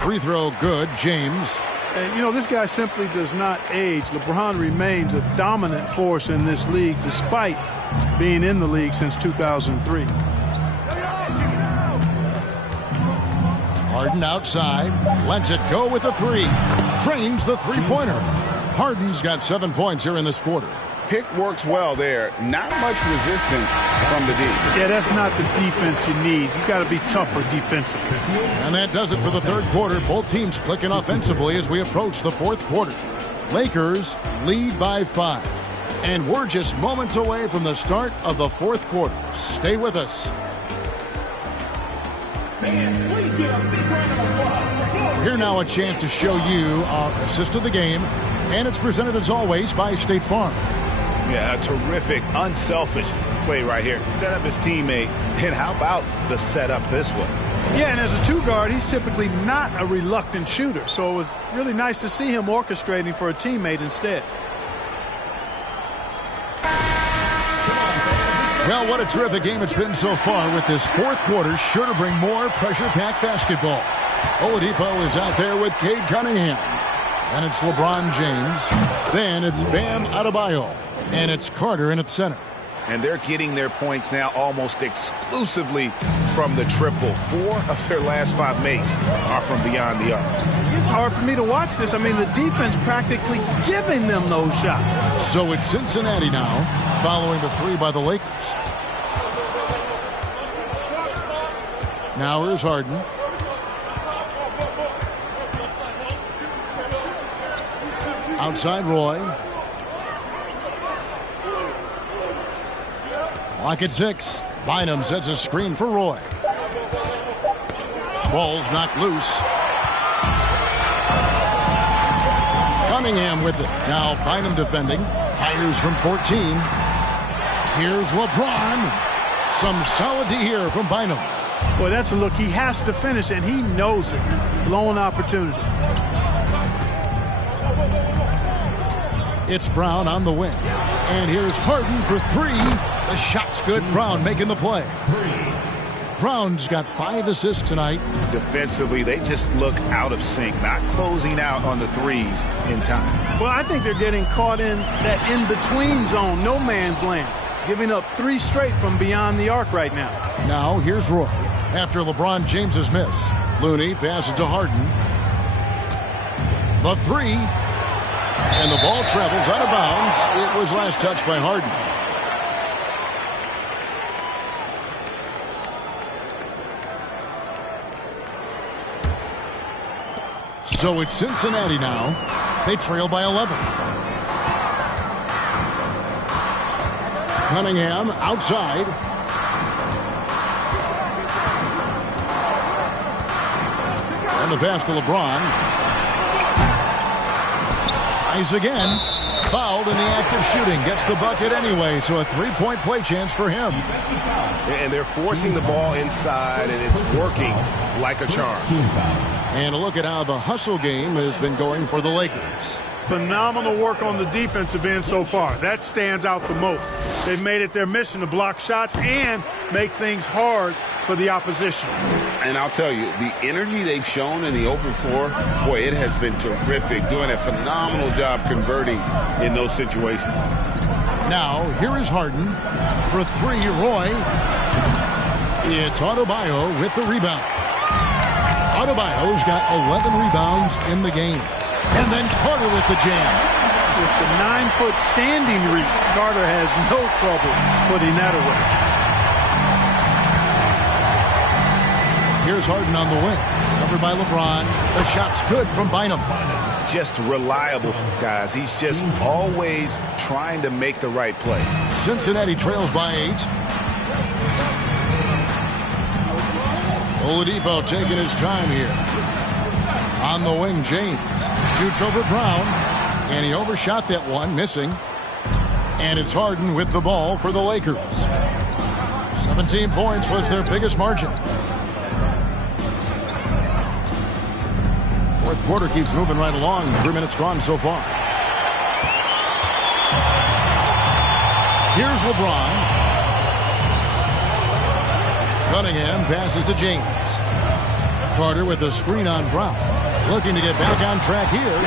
Free throw good, James. And, you know, this guy simply does not age. LeBron remains a dominant force in this league despite being in the league since 2003. Harden outside, lets it go with a three. Trains the three-pointer. Harden's got 7 points here in this quarter. Pick works well there. Not much resistance from the D. Yeah, that's not the defense you need. You got to be tougher defensively. And that does it for the third quarter. Both teams clicking offensively as we approach the fourth quarter. Lakers lead by 5. And we're just moments away from the start of the fourth quarter. Stay with us. Here now a chance to show you our assist of the game. And it's presented as always by State Farm. Yeah, a terrific, unselfish play right here. Set up his teammate, and how about the setup this was? Yeah, and as a two-guard, he's typically not a reluctant shooter, so it was really nice to see him orchestrating for a teammate instead. Well, what a terrific game it's been so far with this fourth quarter. Sure to bring more pressure-packed basketball. Oladipo is out there with Cade Cunningham. And it's LeBron James. Then it's Bam Adebayo. And it's Carter in at center. And they're getting their points now almost exclusively from the triple. 4 of their last 5 makes are from beyond the arc. It's hard for me to watch this. I mean, the defense practically giving them those shots. So it's Cincinnati now, following the 3 by the Lakers. Now here's Harden. Outside Roy. Clock at 6. Bynum sets a screen for Roy. Ball's knocked loose. Cunningham with it. Now Bynum defending. Fires from 14. Here's LeBron. Some solid D here from Bynum. Boy, that's a look he has to finish, and he knows it. Blown opportunity. It's Brown on the wing. And here's Harden for 3. The shot's good. Brown making the play. Brown's got 5 assists tonight. Defensively, they just look out of sync, not closing out on the threes in time. Well, I think they're getting caught in that in-between zone, no man's land, giving up 3 straight from beyond the arc right now. Now here's Roy. After LeBron James's miss, Looney passes to Harden. The 3. And the ball travels out of bounds. It was last touched by Harden. So it's Cincinnati now. They trail by 11. Cunningham outside. And the pass to LeBron. Tries again. Fouled in the act of shooting. Gets the bucket anyway, so a 3-point play chance for him. And they're forcing the ball inside, and it's working like a charm. And a look at how the hustle game has been going for the Lakers. Phenomenal work on the defensive end so far. That stands out the most. They've made it their mission to block shots and make things hard for the opposition. And I'll tell you, the energy they've shown in the open floor, boy, it has been terrific. Doing a phenomenal job converting in those situations. Now, here is Harden for three. Roy. It's Adebayo with the rebound. Adebayo's got 11 rebounds in the game. And then Carter with the jam. With the 9-foot standing reach, Carter has no trouble putting that away. Here's Harden on the wing. Covered by LeBron. The shot's good from Bynum. Just reliable, guys. He's just always trying to make the right play. Cincinnati trails by 8. Oladipo taking his time here. On the wing, James shoots over Brown, and he overshot that one, missing. And it's Harden with the ball for the Lakers. 17 points was their biggest margin. Fourth quarter keeps moving right along. 3 minutes gone so far. Here's LeBron. Cunningham passes to James. Carter with a screen on Brown. Looking to get back on track here.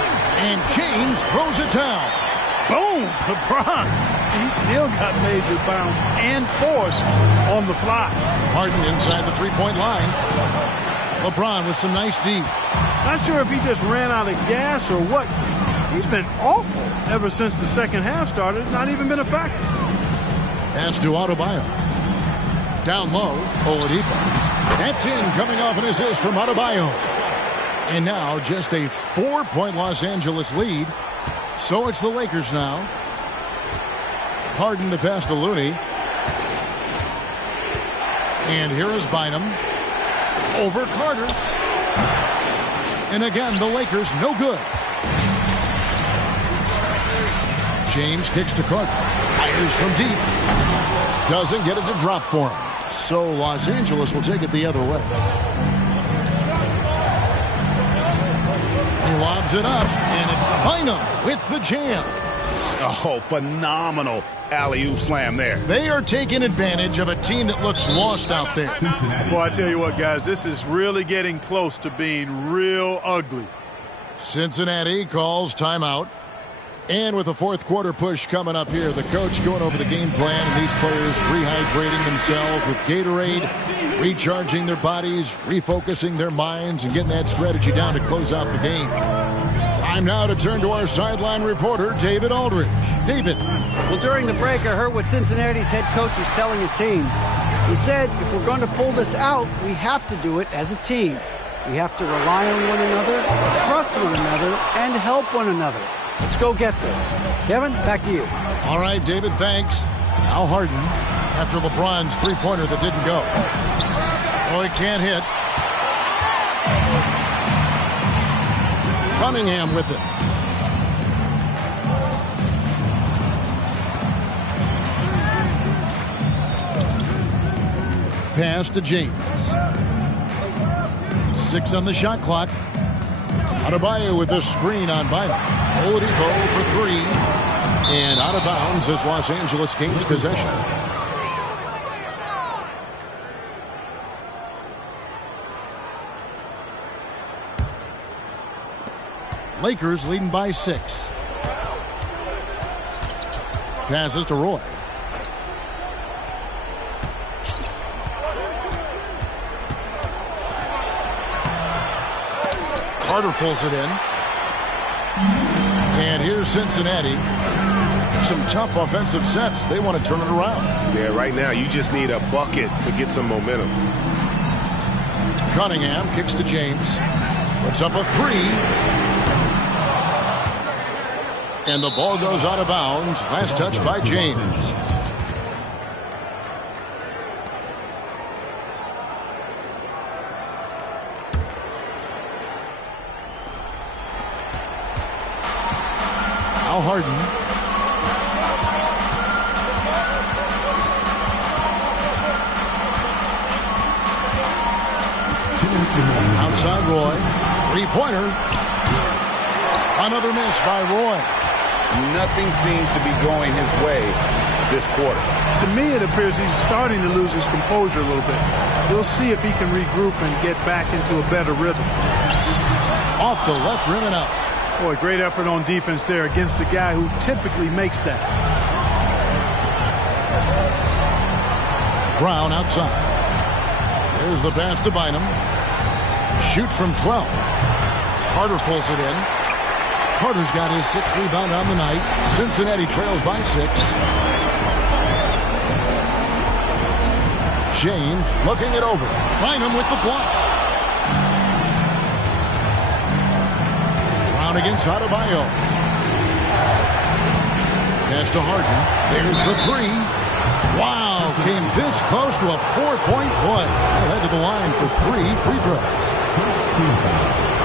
And James throws it down. Boom! LeBron. He still got major bounce and force on the fly. Harden inside the three-point line. LeBron with some nice D. Not sure if he just ran out of gas or what. He's been awful ever since the second half started. Not even been a factor. Pass to Adebayo. Down low, Oladipo. That's in, coming off an assist from Adebayo. And now just a 4-point Los Angeles lead. So it's the Lakers now. Harden to pass to Looney. And here is Bynum. Over Carter. And again, the Lakers no good. James kicks to Carter. Fires from deep. Doesn't get it to drop for him. So Los Angeles will take it the other way. He lobs it up, and it's Bynum with the jam. Oh, phenomenal alley-oop slam there. They are taking advantage of a team that looks lost out there. Boy, I tell you what, guys, this is really getting close to being real ugly. Cincinnati calls timeout. And with the fourth quarter push coming up here, the coach going over the game plan, and these players rehydrating themselves with Gatorade, recharging their bodies, refocusing their minds, and getting that strategy down to close out the game. Time now to turn to our sideline reporter, David Aldridge. David. Well, during the break, I heard what Cincinnati's head coach was telling his team. He said, if we're going to pull this out, we have to do it as a team. We have to rely on one another, trust one another, and help one another. Let's go get this. Kevin, back to you. All right, David, thanks. Now Harden, after LeBron's three-pointer that didn't go. Oh, he can't hit. Cunningham with it. Pass to James. 6 on the shot clock. Adebayo with the screen on Bynum. Oladipo for 3. And out of bounds as Los Angeles gains possession. Lakers leading by 6. Passes to Roy. Carter pulls it in. And here's Cincinnati. Some tough offensive sets. They want to turn it around. Yeah, right now you just need a bucket to get some momentum. Cunningham kicks to James. Puts up a 3. And the ball goes out of bounds. Last touch by James. Now Harden. Outside Roy. Three-pointer. Another miss by Roy. Nothing seems to be going his way this quarter. To me, it appears he's starting to lose his composure a little bit. We'll see if he can regroup and get back into a better rhythm. Off the left rim and out. Boy, great effort on defense there against a guy who typically makes that. Brown outside. There's the pass to Bynum. Shoots from 12. Carter pulls it in. Carter's got his 6th rebound on the night. Cincinnati trails by 6. James looking it over. Bynum with the block. Brown against Adebayo. Pass to Harden. There's the 3. Wow, came this close to a 4-point play. He'll head to the line for 3 free throws.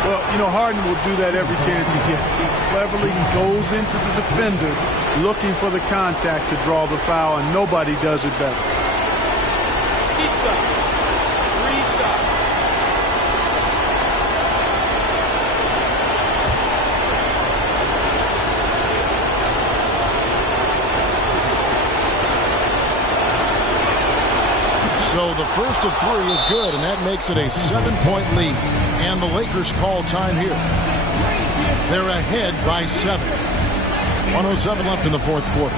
Well, you know, Harden will do that every chance he gets. He cleverly goes into the defender looking for the contact to draw the foul, and nobody does it better. So the first of 3 is good, and that makes it a 7-point lead. And the Lakers call time here. They're ahead by 7. 1:07 left in the fourth quarter.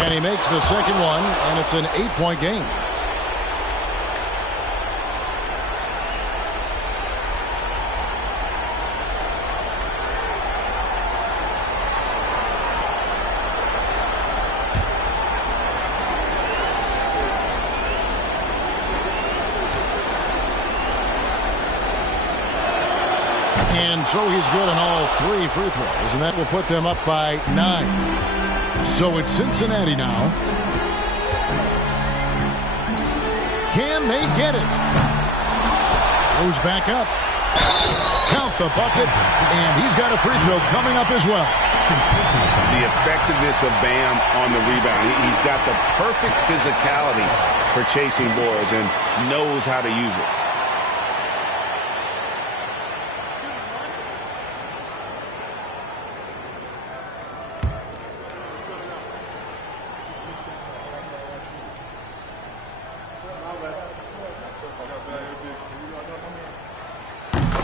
And he makes the second one, and it's an 8-point game. And so he's good on all 3 free throws, and that will put them up by 9. So it's Cincinnati now. Can they get it? Goes back up. Count the bucket, and he's got a free throw coming up as well. The effectiveness of Bam on the rebound. He's got the perfect physicality for chasing boards and knows how to use it.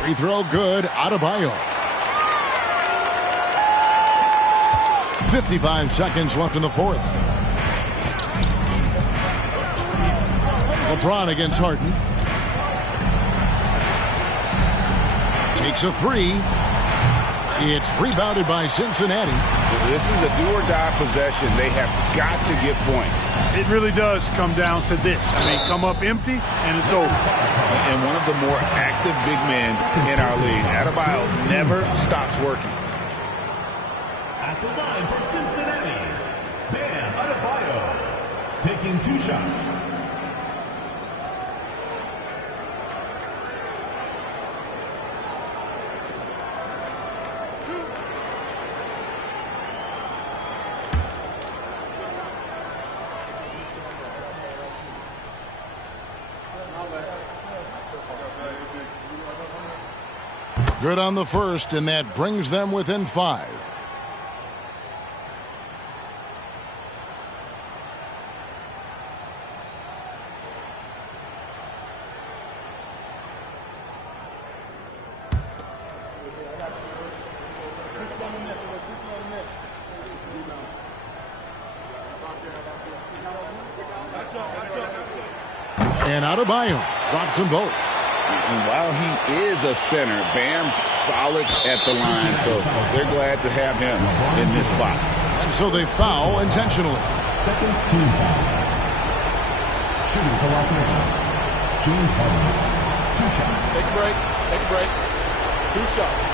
Free throw good. Adebayo. 55 seconds left in the fourth. LeBron against Harden. Takes a 3. It's rebounded by Cincinnati. This is a do-or-die possession. They have got to get points. It really does come down to this. I mean, come up empty, and it's over. And one of the more active big men in our league. Adebayo never stops working. At the line for Cincinnati, Bam Adebayo, taking 2 shots. Good on the first, and that brings them within 5. And Adebayo drops them both. And while he is a center, Bam's solid at the line, so they're glad to have him in this spot. And so they foul intentionally. Second team foul. Shooting for Los Angeles, James Harden. 2 shots. Take a break. Take a break. 2 shots.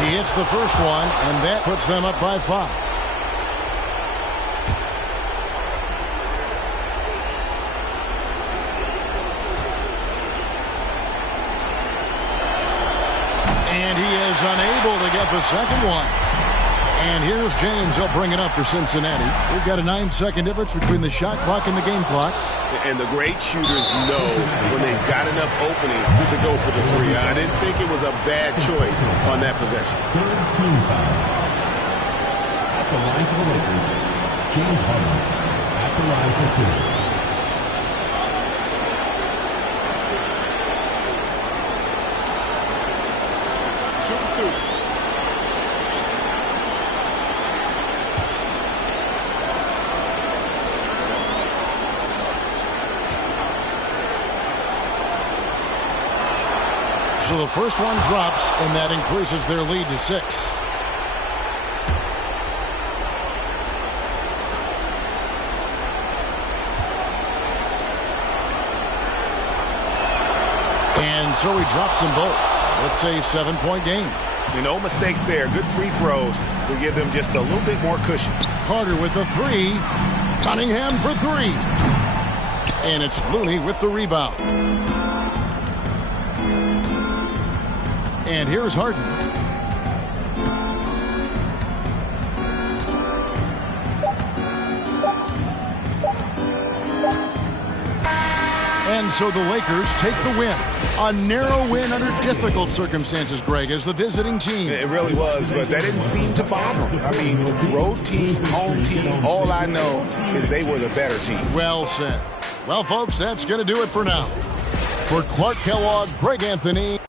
He hits the first one, and that puts them up by 5. And he is unable to get the second one. And here's James. He'll bring it up for Cincinnati. We've got a 9-second difference between the shot clock and the game clock. And the great shooters know when they've got enough opening to go for the 3. I didn't think it was a bad choice on that possession. Third team foul. At the line for the Lakers, James Harden. At the line for 2. Shoot 2. So the first one drops, and that increases their lead to 6. And so he drops them both. It's a 7-point game. No mistakes there. Good free throws to give them just a little bit more cushion. Carter with the 3. Cunningham for 3. And it's Looney with the rebound. And here's Harden. And so the Lakers take the win. A narrow win under difficult circumstances, Greg, as the visiting team. It really was, but that didn't seem to bother them. I mean, road team, home team, all I know is they were the better team. Well said. Well, folks, that's going to do it for now. For Clark Kellogg, Greg Anthony.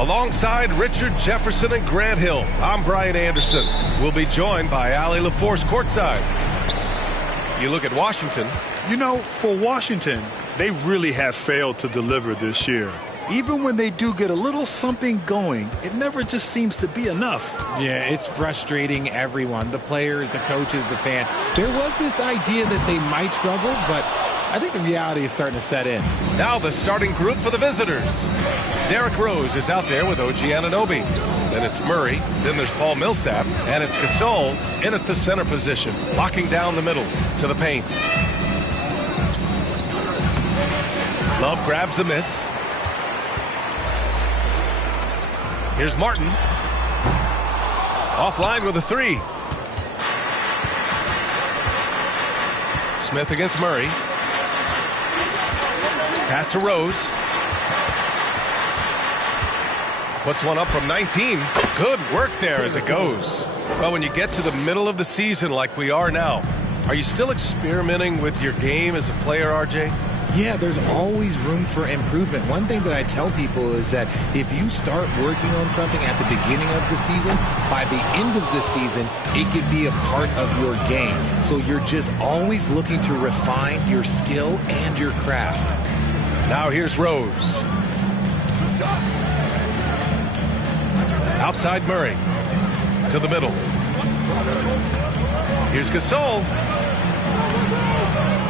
Alongside Richard Jefferson and Grant Hill, I'm Brian Anderson. We'll be joined by Allie LaForce courtside. You look at Washington. You know, for Washington, they really have failed to deliver this year. Even when they do get a little something going, it never just seems to be enough. Yeah, it's frustrating everyone, the players, the coaches, the fan. There was this idea that they might struggle, but I think the reality is starting to set in. Now the starting group for the visitors. Derrick Rose is out there with OG Anunoby. Then it's Murray. Then there's Paul Millsap. And it's Gasol in at the center position, locking down the middle to the paint. Love grabs the miss. Here's Martin. Offline with a three. Smith against Murray. Pass to Rose. Puts one up from 19. Good work there as it goes. Well, when you get to the middle of the season like we are now, are you still experimenting with your game as a player, RJ? Yeah, there's always room for improvement. One thing that I tell people is that if you start working on something at the beginning of the season, by the end of the season, it could be a part of your game. So you're just always looking to refine your skill and your craft. Now here's Rose. Outside Murray. To the middle. Here's Gasol.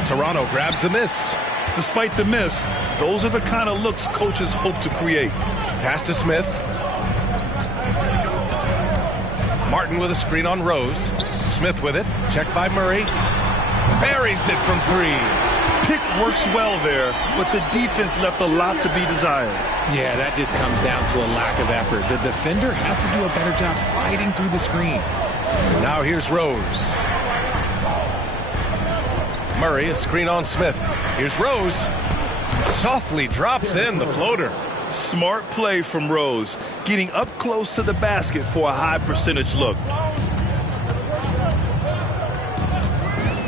Toronto grabs the miss. Despite the miss, those are the kind of looks coaches hope to create. Pass to Smith. Martin with a screen on Rose. Smith with it. Checked by Murray. Buries it from three. Pick works well there, but the defense left a lot to be desired. Yeah, that just comes down to a lack of effort. The defender has to do a better job fighting through the screen. Now here's Rose. Murray, a screen on Smith. Here's Rose. Softly drops in the floater. Smart play from Rose, getting up close to the basket for a high percentage look.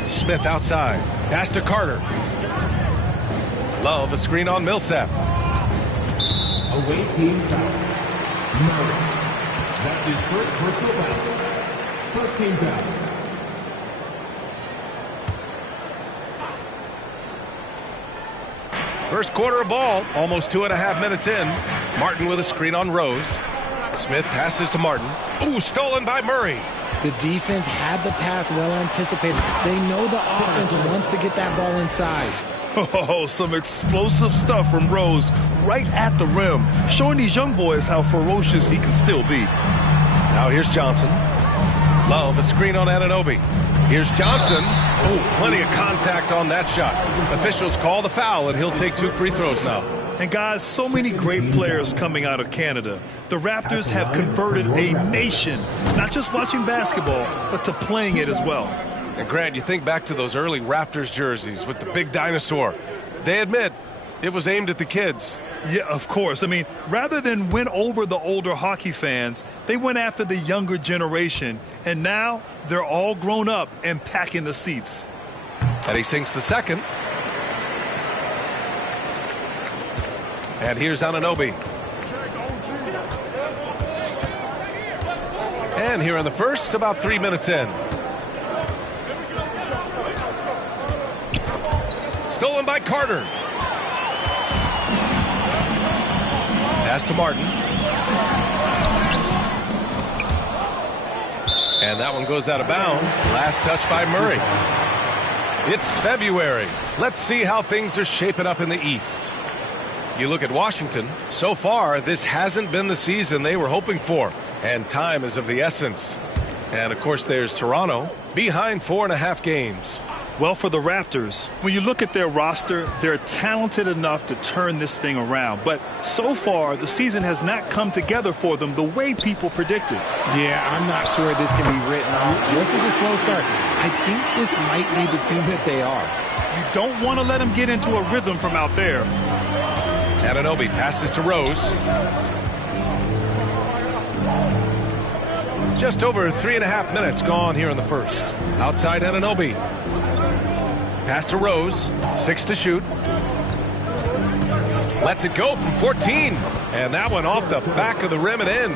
Smith outside. Pass to Carter. Love, a screen on Millsap. Away team foul. Murray. That's his first personal foul. First team foul. First quarter of ball, almost 2.5 minutes in. Martin with a screen on Rose. Smith passes to Martin. Ooh, stolen by Murray. The defense had the pass well anticipated. They know the offense wants to get that ball inside. Oh, some explosive stuff from Rose right at the rim, showing these young boys how ferocious he can still be. Now here's Johnson. Love, a screen on Anunoby. Here's Johnson. Oh, plenty of contact on that shot. Officials call the foul, and he'll take 2 free throws now. And guys, so many great players coming out of Canada. The Raptors have converted a nation, not just watching basketball, but to playing it as well. And Grant, you think back to those early Raptors jerseys with the big dinosaur. They admit it was aimed at the kids. Yeah, of course. I mean, rather than win over the older hockey fans, they went after the younger generation. And now they're all grown up and packing the seats. And he sinks the second. And here's Anunoby. And here in the first, about 3 minutes in. Stolen by Carter. Pass to Martin. And that one goes out of bounds. Last touch by Murray. It's February. Let's see how things are shaping up in the East. You look at Washington. So far, this hasn't been the season they were hoping for. And time is of the essence. And, of course, there's Toronto, behind 4.5 games. Well, for the Raptors, when you look at their roster, they're talented enough to turn this thing around. But so far, the season has not come together for them the way people predicted. Yeah, I'm not sure this can be written off just as a slow start. I think this might be the team that they are. You don't want to let them get into a rhythm from out there. Anunoby passes to Rose. Just over 3.5 minutes gone here in the first. Outside Anunoby. Pass to Rose. 6 to shoot. Lets it go from 14. And that one off the back of the rim and in.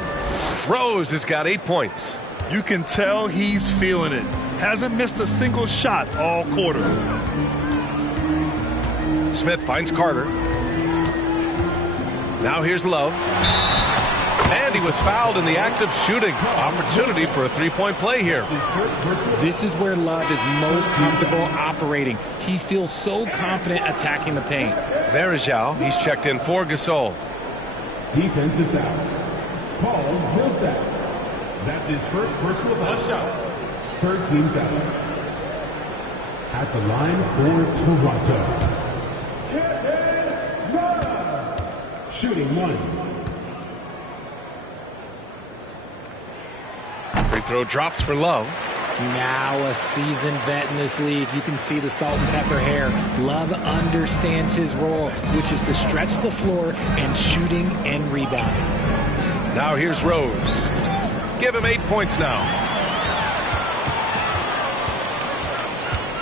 Rose has got 8 points. You can tell he's feeling it. Hasn't missed a single shot all quarter. Smith finds Carter. Now here's Love. And he was fouled in the act of shooting. Opportunity for a three-point play here. This is where Love is most comfortable operating. He feels so confident attacking the paint. Verjao, he's checked in for Gasol. Defensive foul. Paul Millsap. That's his first personal foul. Third team foul. At the line for Toronto. Shooting 1. Free throw drops for Love. Now a seasoned vet in this league. You can see the salt and pepper hair. Love understands his role, which is to stretch the floor and shooting and rebounding. Now here's Rose. Give him 8 points now.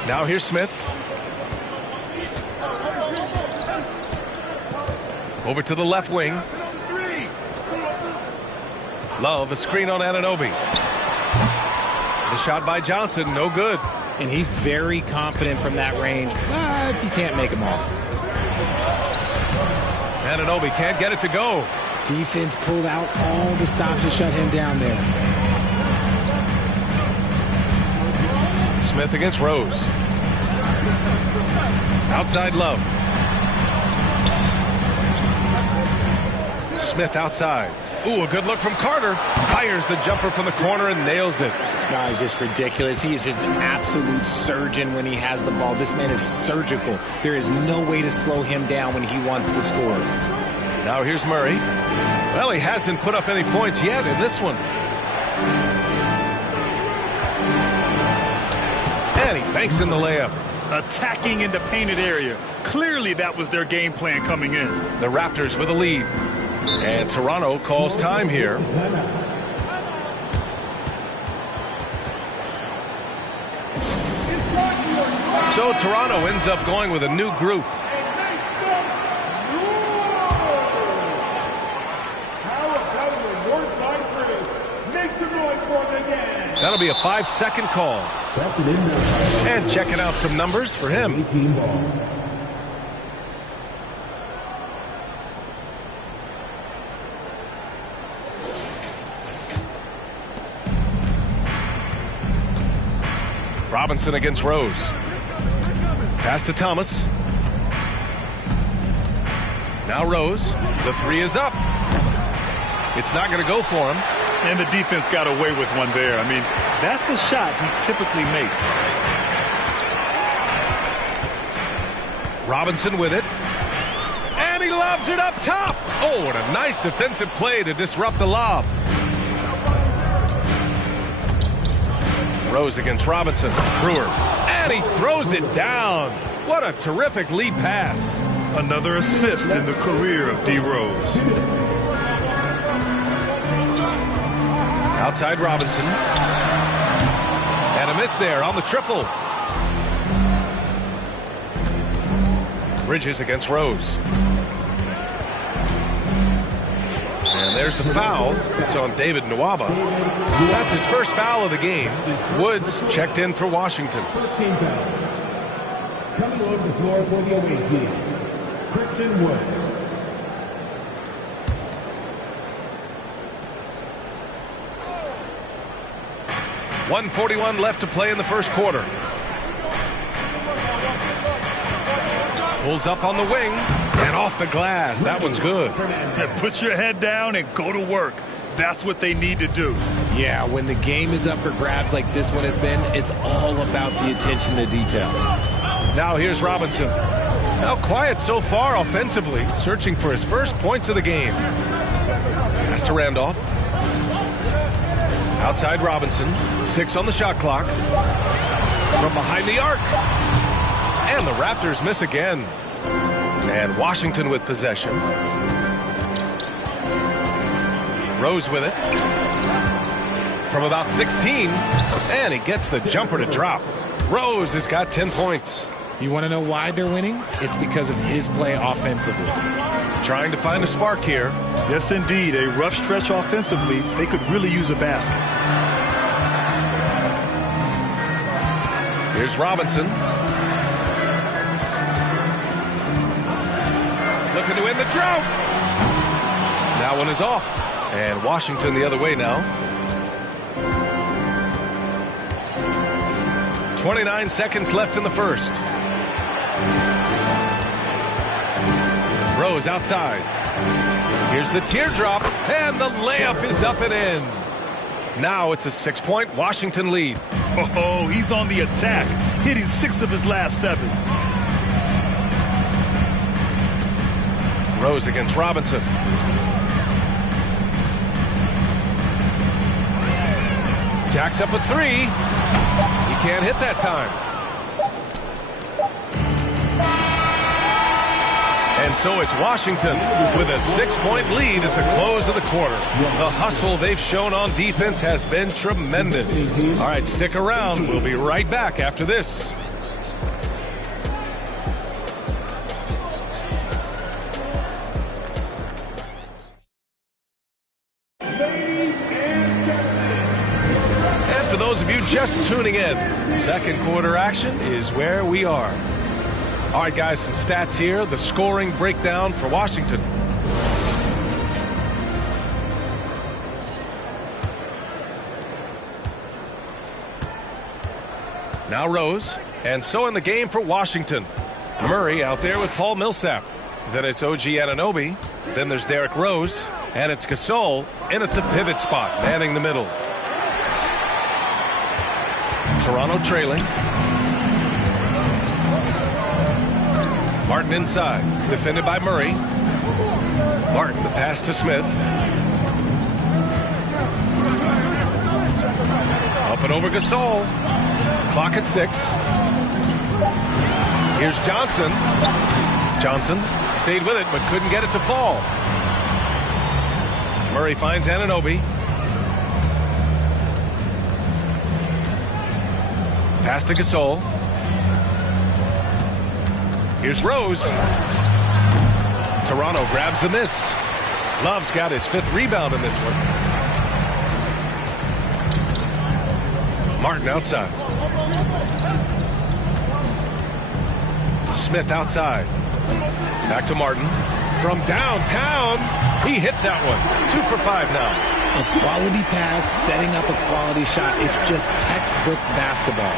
Now here's Smith. Over to the left wing. Love, a screen on Anunoby. The shot by Johnson, no good. And he's very confident from that range, but you can't make them all. Anunoby can't get it to go. Defense pulled out all the stops to shut him down there. Smith against Rose. Outside Love. Smith outside. Ooh, a good look from Carter. Fires the jumper from the corner and nails it. No, he's just ridiculous. He is just an absolute surgeon when he has the ball. This man is surgical. There is no way to slow him down when he wants to score. Now here's Murray. Well, he hasn't put up any points yet in this one. And he banks in the layup. Attacking in the painted area. Clearly that was their game plan coming in. The Raptors with the lead. And Toronto calls time here. So Toronto ends up going with a new group. That'll be a 5-second call. And checking out some numbers for him. Robinson against Rose. Pass to Thomas. Now Rose. The three is up. It's not going to go for him. And the defense got away with one there. I mean, that's a shot he typically makes. Robinson with it. And he lobs it up top. Oh, what a nice defensive play to disrupt the lob. Rose against Robinson. Brewer. And he throws it down. What a terrific lead pass. Another assist in the career of D. Rose. Outside Robinson. And a miss there on the triple. Bridges against Rose. And there's the foul. It's on David Nwaba. That's his first foul of the game. Woods checked in for Washington. First team foul. Coming off the floor for the away team, Christian Wood. .141 left to play in the first quarter. Pulls up on the wing and off the glass. That one's good. Yeah, put your head down and go to work. That's what they need to do. Yeah, when the game is up for grabs like this one has been, it's all about the attention to detail. Now here's Robinson. Now quiet so far offensively, searching for his first points of the game. Pass to Randolph. Outside Robinson. 6 on the shot clock. From behind the arc. And the Raptors miss again. And Washington with possession. Rose with it. From about 16. And he gets the jumper to drop. Rose has got 10 points. You want to know why they're winning? It's because of his play offensively. Trying to find a spark here. Yes, indeed. A rough stretch offensively. They could really use a basket. Here's Robinson. Looking to win the drought. That one is off. And Washington the other way now. 29 seconds left in the first. Rose outside. Here's the teardrop. And the layup is up and in. Now it's a 6-point Washington lead. Oh, he's on the attack, hitting 6 of his last 7. Rose against Robinson. Jacks up a 3. He can't hit that time. And so it's Washington with a 6-point lead at the close of the quarter. The hustle they've shown on defense has been tremendous. All right, stick around. We'll be right back after this. just tuning in, second quarter action is where we are. All right, guys, some stats here. The scoring breakdown for Washington. Now Rose, and so in the game for Washington. Murray out there with Paul Millsap. Then it's OG Anunoby. Then there's Derrick Rose. And it's Gasol in at the pivot spot, manning the middle. Toronto trailing. Martin inside, defended by Murray. Martin, the pass to Smith. Up and over Gasol. Clock at 6. Here's Johnson. Johnson stayed with it but couldn't get it to fall. Murray finds Anunoby. Pass to Gasol. Here's Rose. Toronto grabs the miss. Love's got his 5th rebound in this one. Martin outside. Smith outside. Back to Martin. From downtown, he hits that one. 2 for 5 now. A quality pass, setting up a quality shot. It's just textbook basketball.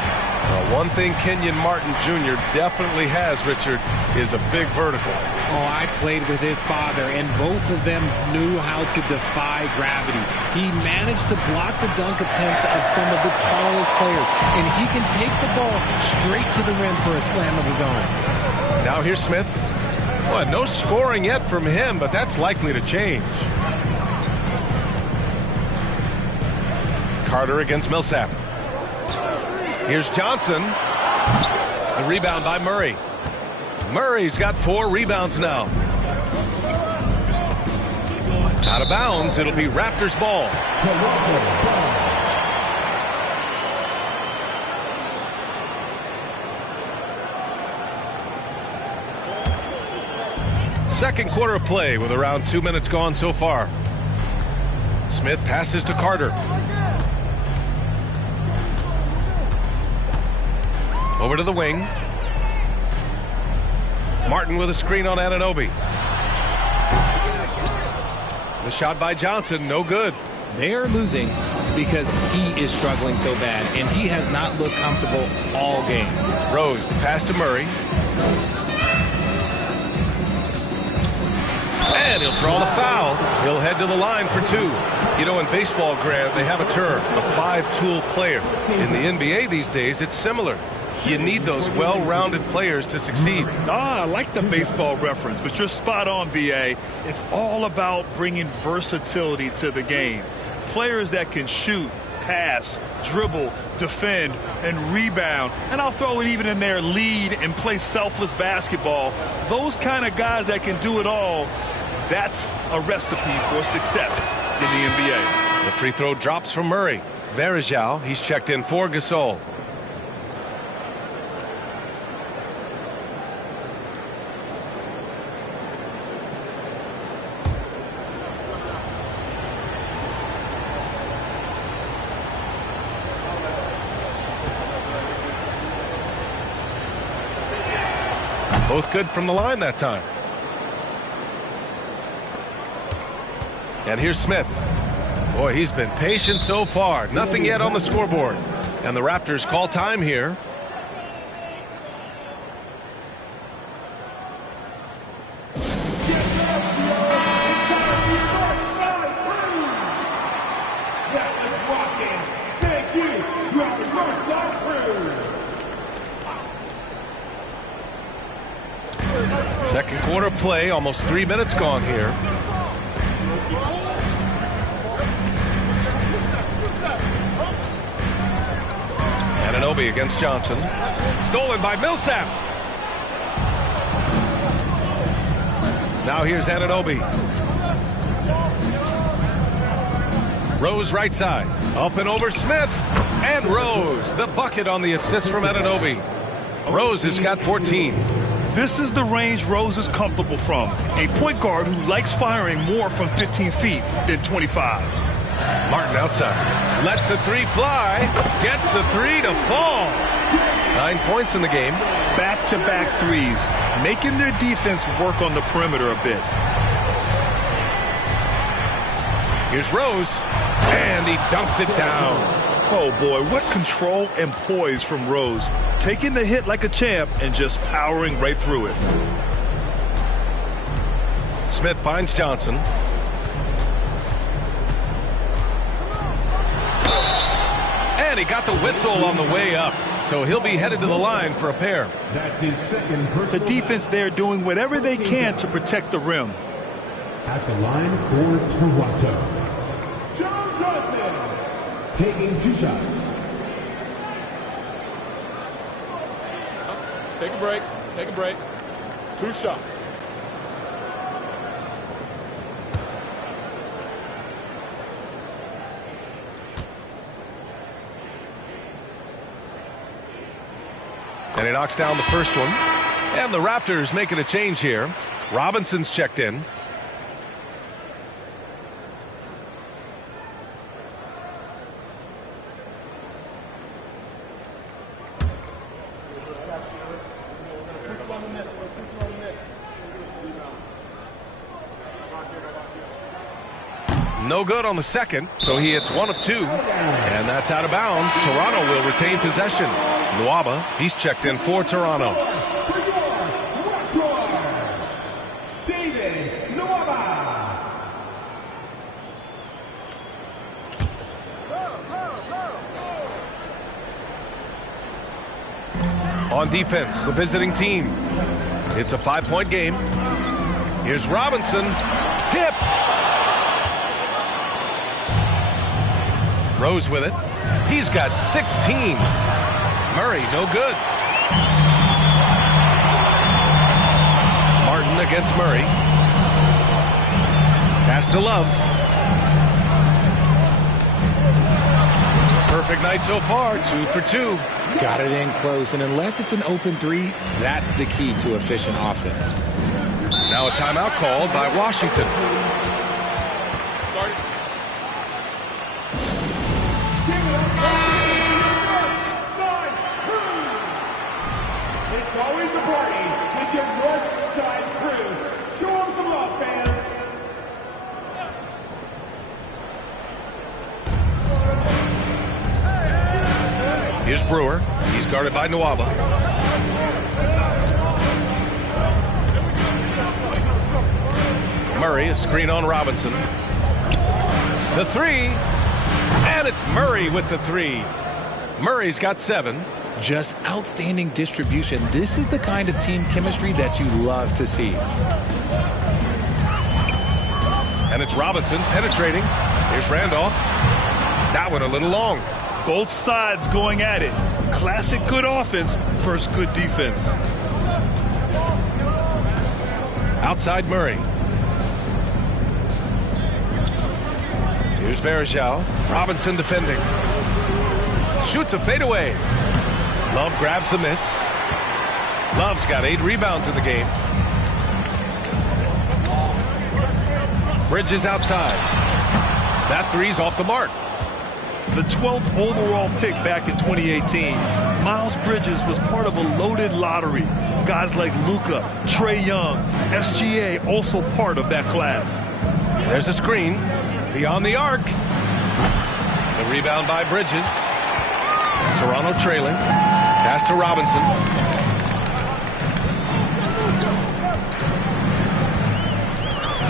Well, one thing Kenyon Martin Jr. definitely has, Richard, is a big vertical. Oh, I played with his father, and both of them knew how to defy gravity. He managed to block the dunk attempt of some of the tallest players, and he can take the ball straight to the rim for a slam of his own. Now here's Smith. Well, no scoring yet from him, but that's likely to change. Carter against Millsap. Here's Johnson. The rebound by Murray. Murray's got 4 rebounds now. Out of bounds, it'll be Raptors ball. Second quarter of play with around 2 minutes gone so far. Smith passes to Carter. Over to the wing. Martin with a screen on Anunoby. The shot by Johnson, no good. They're losing because he is struggling so bad, and he has not looked comfortable all game. Rose, the pass to Murray. And he'll draw the foul. He'll head to the line for 2. You know, in baseball, Grant, they have a term, the 5-tool player. In the NBA these days, it's similar. You need those well-rounded players to succeed. I like the baseball reference, but you're spot on, B.A. It's all about bringing versatility to the game. Players that can shoot, pass, dribble, defend, and rebound. And I'll throw it even in there, lead and play selfless basketball. Those kind of guys that can do it all, that's a recipe for success in the NBA. The free throw drops from Murray. Varejao, he's checked in for Gasol. Both good from the line that time. And here's Smith. Boy, he's been patient so far. Nothing yet on the scoreboard. And the Raptors call time here. Second quarter play, almost 3 minutes gone here. Anunoby against Johnson. Stolen by Millsap. Now here's Anunoby. Rose right side. Up and over Smith. And Rose. The bucket on the assist from Anunoby. Rose has got 14. This is the range Rose is comfortable from. A point guard who likes firing more from 15 feet than 25. Martin outside. Lets the three fly. Gets the three to fall. 9 points in the game. Back-to-back threes, making their defense work on the perimeter a bit. Here's Rose, and he dunks it down. Oh boy, what control and poise from Rose. Taking the hit like a champ and just powering right through it. Smith finds Johnson. And he got the whistle on the way up. So he'll be headed to the line for a pair. That's his second personal. The defense there doing whatever they can to protect the rim. At the line for Toronto, John Johnson taking 2 shots. Take a break. Take a break. 2 shots. And he knocks down the first one. And the Raptors making a change here. Robinson's checked in. No good on the second, so he hits 1 of 2. And that's out of bounds. Toronto will retain possession. Nwaba, he's checked in for Toronto. David Nwaba. On defense, the visiting team. It's a 5-point game. Here's Robinson. Tipped. Rose with it. He's got 16. Murray, no good. Martin against Murray. Pass to Love. Perfect night so far, 2 for 2. Got it in close, and unless it's an open three, that's the key to efficient offense. Now a timeout called by Washington. It's always a party with your North Side crew. Show them some love, fans. Here's Brewer. He's guarded by Nwaba. Murray, a screen on Robinson. The three. And it's Murray with the three. Murray's got 7. Just outstanding distribution. This is the kind of team chemistry that you love to see. And it's Robinson penetrating. Here's Randolph. That one a little long. Both sides going at it. Classic good offense versus good defense. Outside Murray. Here's Varejao. Robinson defending. Shoots a fadeaway. Love grabs the miss. Love's got 8 rebounds in the game. Bridges outside. That three's off the mark. The 12th overall pick back in 2018, Miles Bridges was part of a loaded lottery. Guys like Luka, Trae Young, SGA also part of that class. There's a screen beyond the arc. The rebound by Bridges. Toronto trailing. Pass to Robinson.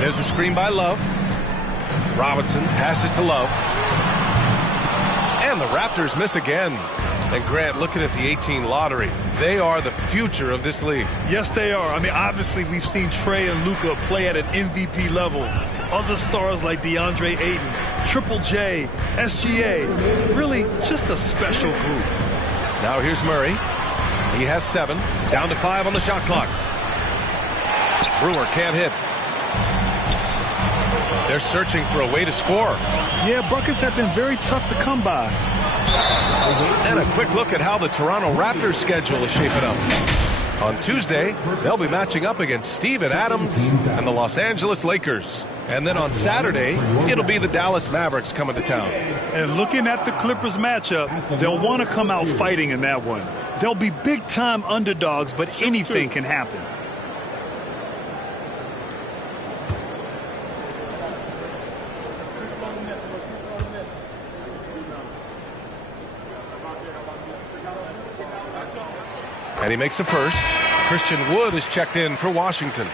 There's a screen by Love. Robinson passes to Love. And the Raptors miss again. And Grant, looking at the 18 lottery, they are the future of this league. Yes, they are. I mean, obviously, we've seen Trae and Luka play at an MVP level. Other stars like DeAndre Ayton, Triple J, SGA, really just a special group. Now here's Murray. He has 7, down to 5 on the shot clock. Brewer can't hit. They're searching for a way to score. Yeah, buckets have been very tough to come by. And a quick look at how the Toronto Raptors schedule is shaping up. On Tuesday, they'll be matching up against Steven Adams and the Los Angeles Lakers. And then on Saturday, it'll be the Dallas Mavericks coming to town. And looking at the Clippers matchup, they'll want to come out fighting in that one. They'll be big-time underdogs, but anything can happen. And he makes a first. Christian Wood is checked in for Washington.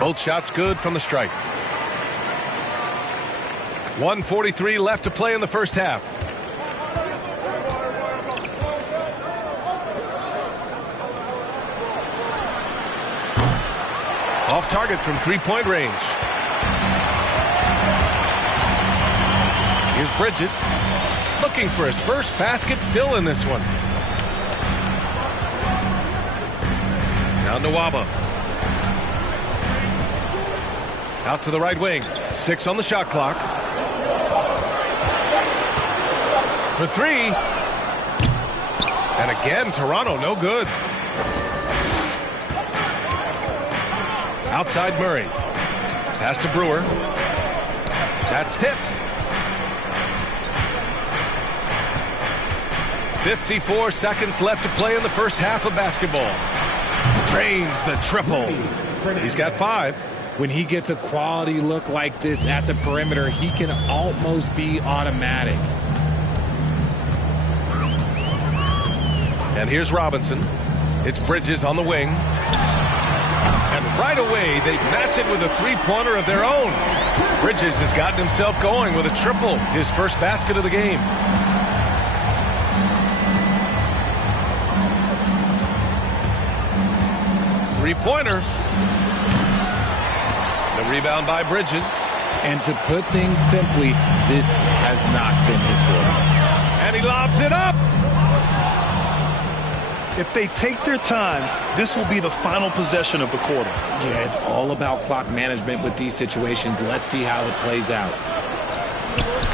Both shots good from the stripe. 1:43 left to play in the first half. Off target from three-point range. Here's Bridges. Looking for his first basket, still in this one. Now Nwaba. Out to the right wing. 6 on the shot clock. For 3. And again, Toronto, no good. Outside Murray. Pass to Brewer. That's tipped. 54 seconds left to play in the first half of basketball. Drains the triple. He's got 5. When he gets a quality look like this at the perimeter, he can almost be automatic. And here's Robinson. It's Bridges on the wing. And right away, they match it with a three-pointer of their own. Bridges has gotten himself going with a triple, his first basket of the game. Three-pointer. The rebound by Bridges. And to put things simply, this has not been his quarter. And he lobs it up. If they take their time, this will be the final possession of the quarter. Yeah, it's all about clock management with these situations. Let's see how it plays out.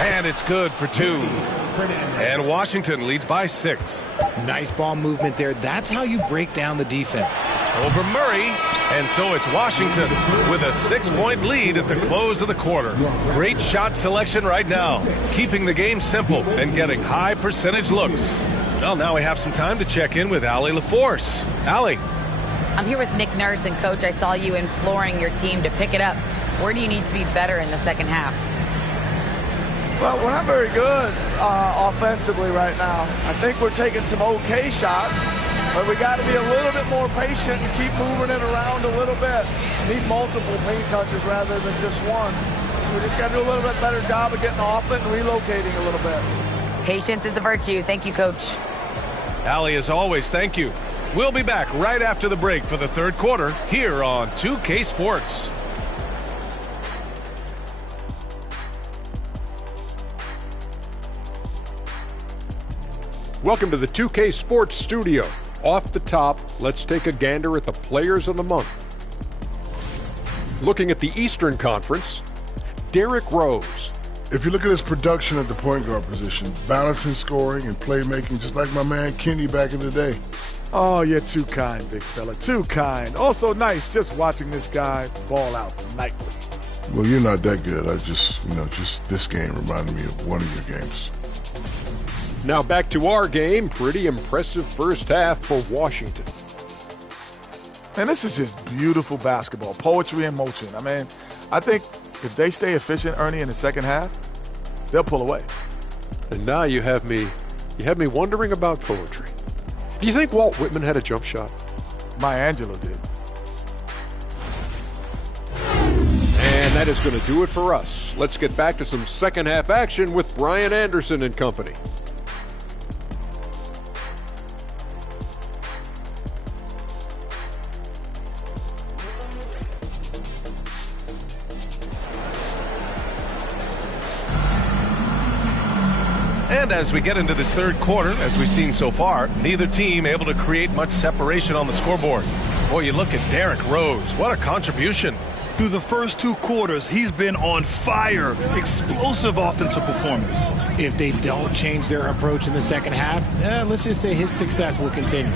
And it's good for 2. And Washington leads by 6. Nice ball movement there. That's how you break down the defense. Over Murray. And so it's Washington with a 6-point lead at the close of the quarter. Great shot selection right now, keeping the game simple and getting high percentage looks. Well, now we have some time to check in with Allie LaForce. Allie. I'm here with Nick Nurse, and Coach, I saw you imploring your team to pick it up. Where do you need to be better in the second half? Well, we're not very good offensively right now. I think we're taking some okay shots. But we got to be a little bit more patient and keep moving it around a little bit. Need multiple paint touches rather than just one. So we just got to do a little bit better job of getting off it and relocating a little bit. Patience is a virtue. Thank you, Coach. Allie, as always, thank you. We'll be back right after the break for the third quarter here on 2K Sports. Welcome to the 2K Sports Studio. Off the top, let's take a gander at the players of the month. Looking at the Eastern Conference, Derrick Rose. If you look at his production at the point guard position, balancing scoring and playmaking, just like my man Kenny back in the day. Oh, you're too kind, big fella, too kind. Also nice just watching this guy ball out nightly. Well, you're not that good. Just this game reminded me of one of your games. Now back to our game. Pretty impressive first half for Washington. Man, this is just beautiful basketball, poetry in motion. I mean, I think if they stay efficient, Ernie, in the second half, they'll pull away. And now you have me wondering about poetry. Do you think Walt Whitman had a jump shot? Maya Angelou did. And that is going to do it for us. Let's get back to some second half action with Brian Anderson and company. And as we get into this third quarter, as we've seen so far, neither team able to create much separation on the scoreboard. Boy, you look at Derrick Rose. What a contribution. Through the first 2 quarters, he's been on fire. Explosive offensive performance. If they don't change their approach in the second half, let's just say his success will continue.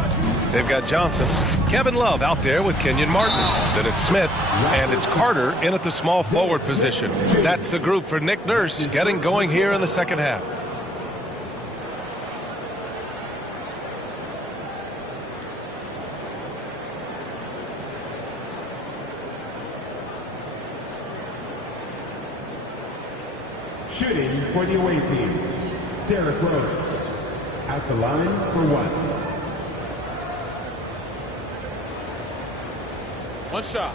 They've got Johnson. Kevin Love out there with Kenyon Martin. Then it's Smith, and it's Carter in at the small forward position. That's the group for Nick Nurse getting going here in the second half. Shooting for the away team, Derrick Rose. At the line for 1. One shot.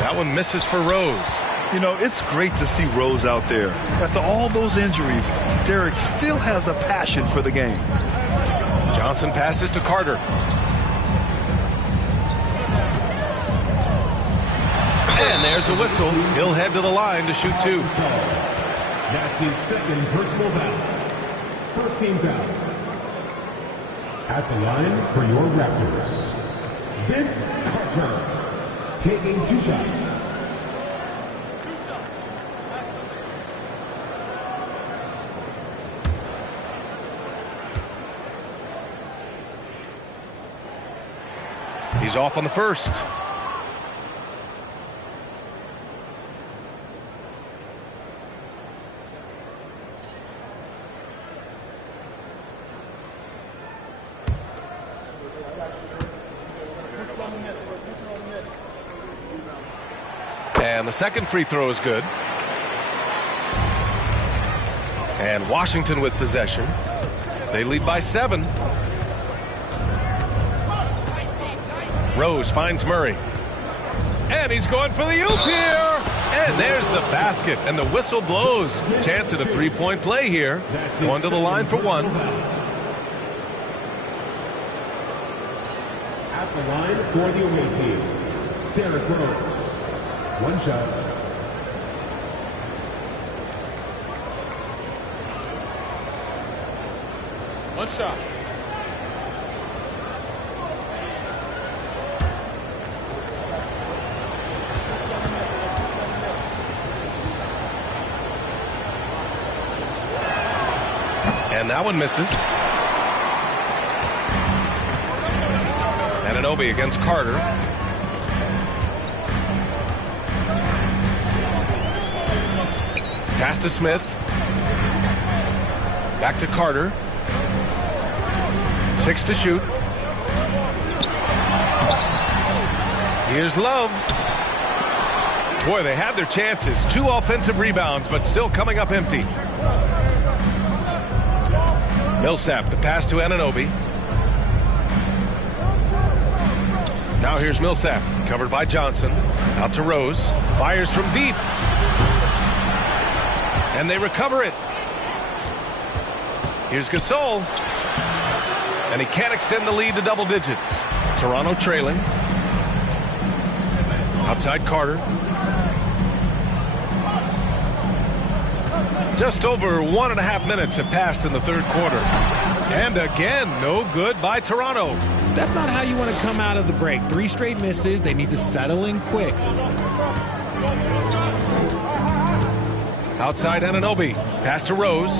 That one misses for Rose. You know, it's great to see Rose out there. After all those injuries, Derrick still has a passion for the game. Johnson passes to Carter. And there's a whistle. He'll head to the line to shoot 2. That's his second personal foul. First team foul. At the line for your Raptors, Vince Carter, taking 2 shots. He's off on the first. And the second free throw is good. And Washington with possession. They lead by 7. Rose finds Murray. And he's going for the oop here. And there's the basket. And the whistle blows. Chance at a 3-point play here. Going to the line for 1. At the line for the away team, Derrick Rose. 1 shot. One shot. And that one misses. Anunoby against Carter. Pass to Smith. Back to Carter. 6 to shoot. Here's Love. Boy, they had their chances. 2 offensive rebounds, but still coming up empty. Millsap, the pass to Anunoby. Now here's Millsap, covered by Johnson. Out to Rose. Fires from deep. And they recover it. Here's Gasol. And he can't extend the lead to double digits. Toronto trailing. Outside Carter. Just over 1.5 minutes have passed in the third quarter. And again, no good by Toronto. That's not how you want to come out of the break. 3 straight misses. They need to settle in quick. Outside Anunoby. Pass to Rose.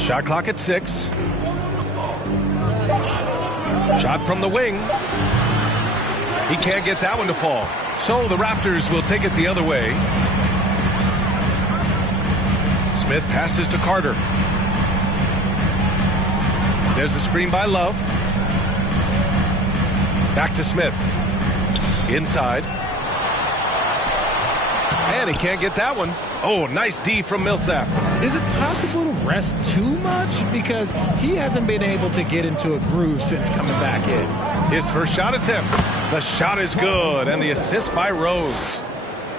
Shot clock at 6. Shot from the wing. He can't get that one to fall. So the Raptors will take it the other way. Smith passes to Carter. There's a screen by Love. Back to Smith. Inside. And he can't get that one. Oh, nice D from Millsap. Is it possible to rest too much? Because he hasn't been able to get into a groove since coming back in. His first shot attempt. The shot is good, and the assist by Rose.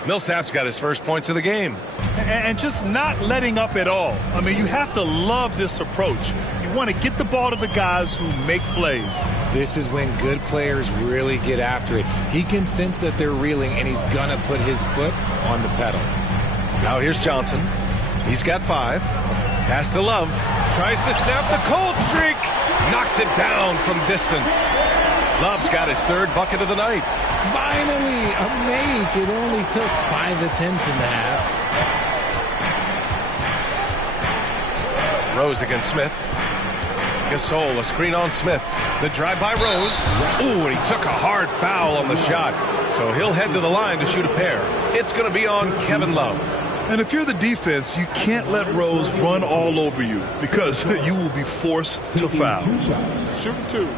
Millsap's got his first points of the game. And just not letting up at all. I mean, you have to love this approach. You want to get the ball to the guys who make plays. This is when good players really get after it. He can sense that they're reeling, and he's going to put his foot on the pedal. Now here's Johnson. He's got 5. Pass to Love. Tries to snap the cold streak. Knocks it down from distance. Love's got his 3rd bucket of the night. Finally, a make. It only took 5 attempts in the half. Rose against Smith. Gasol, a screen on Smith. The drive by Rose. Ooh, and he took a hard foul on the shot. So he'll head to the line to shoot a pair. It's going to be on Kevin Love. And if you're the defense, you can't let Rose run all over you because you will be forced to foul. Shooting 2.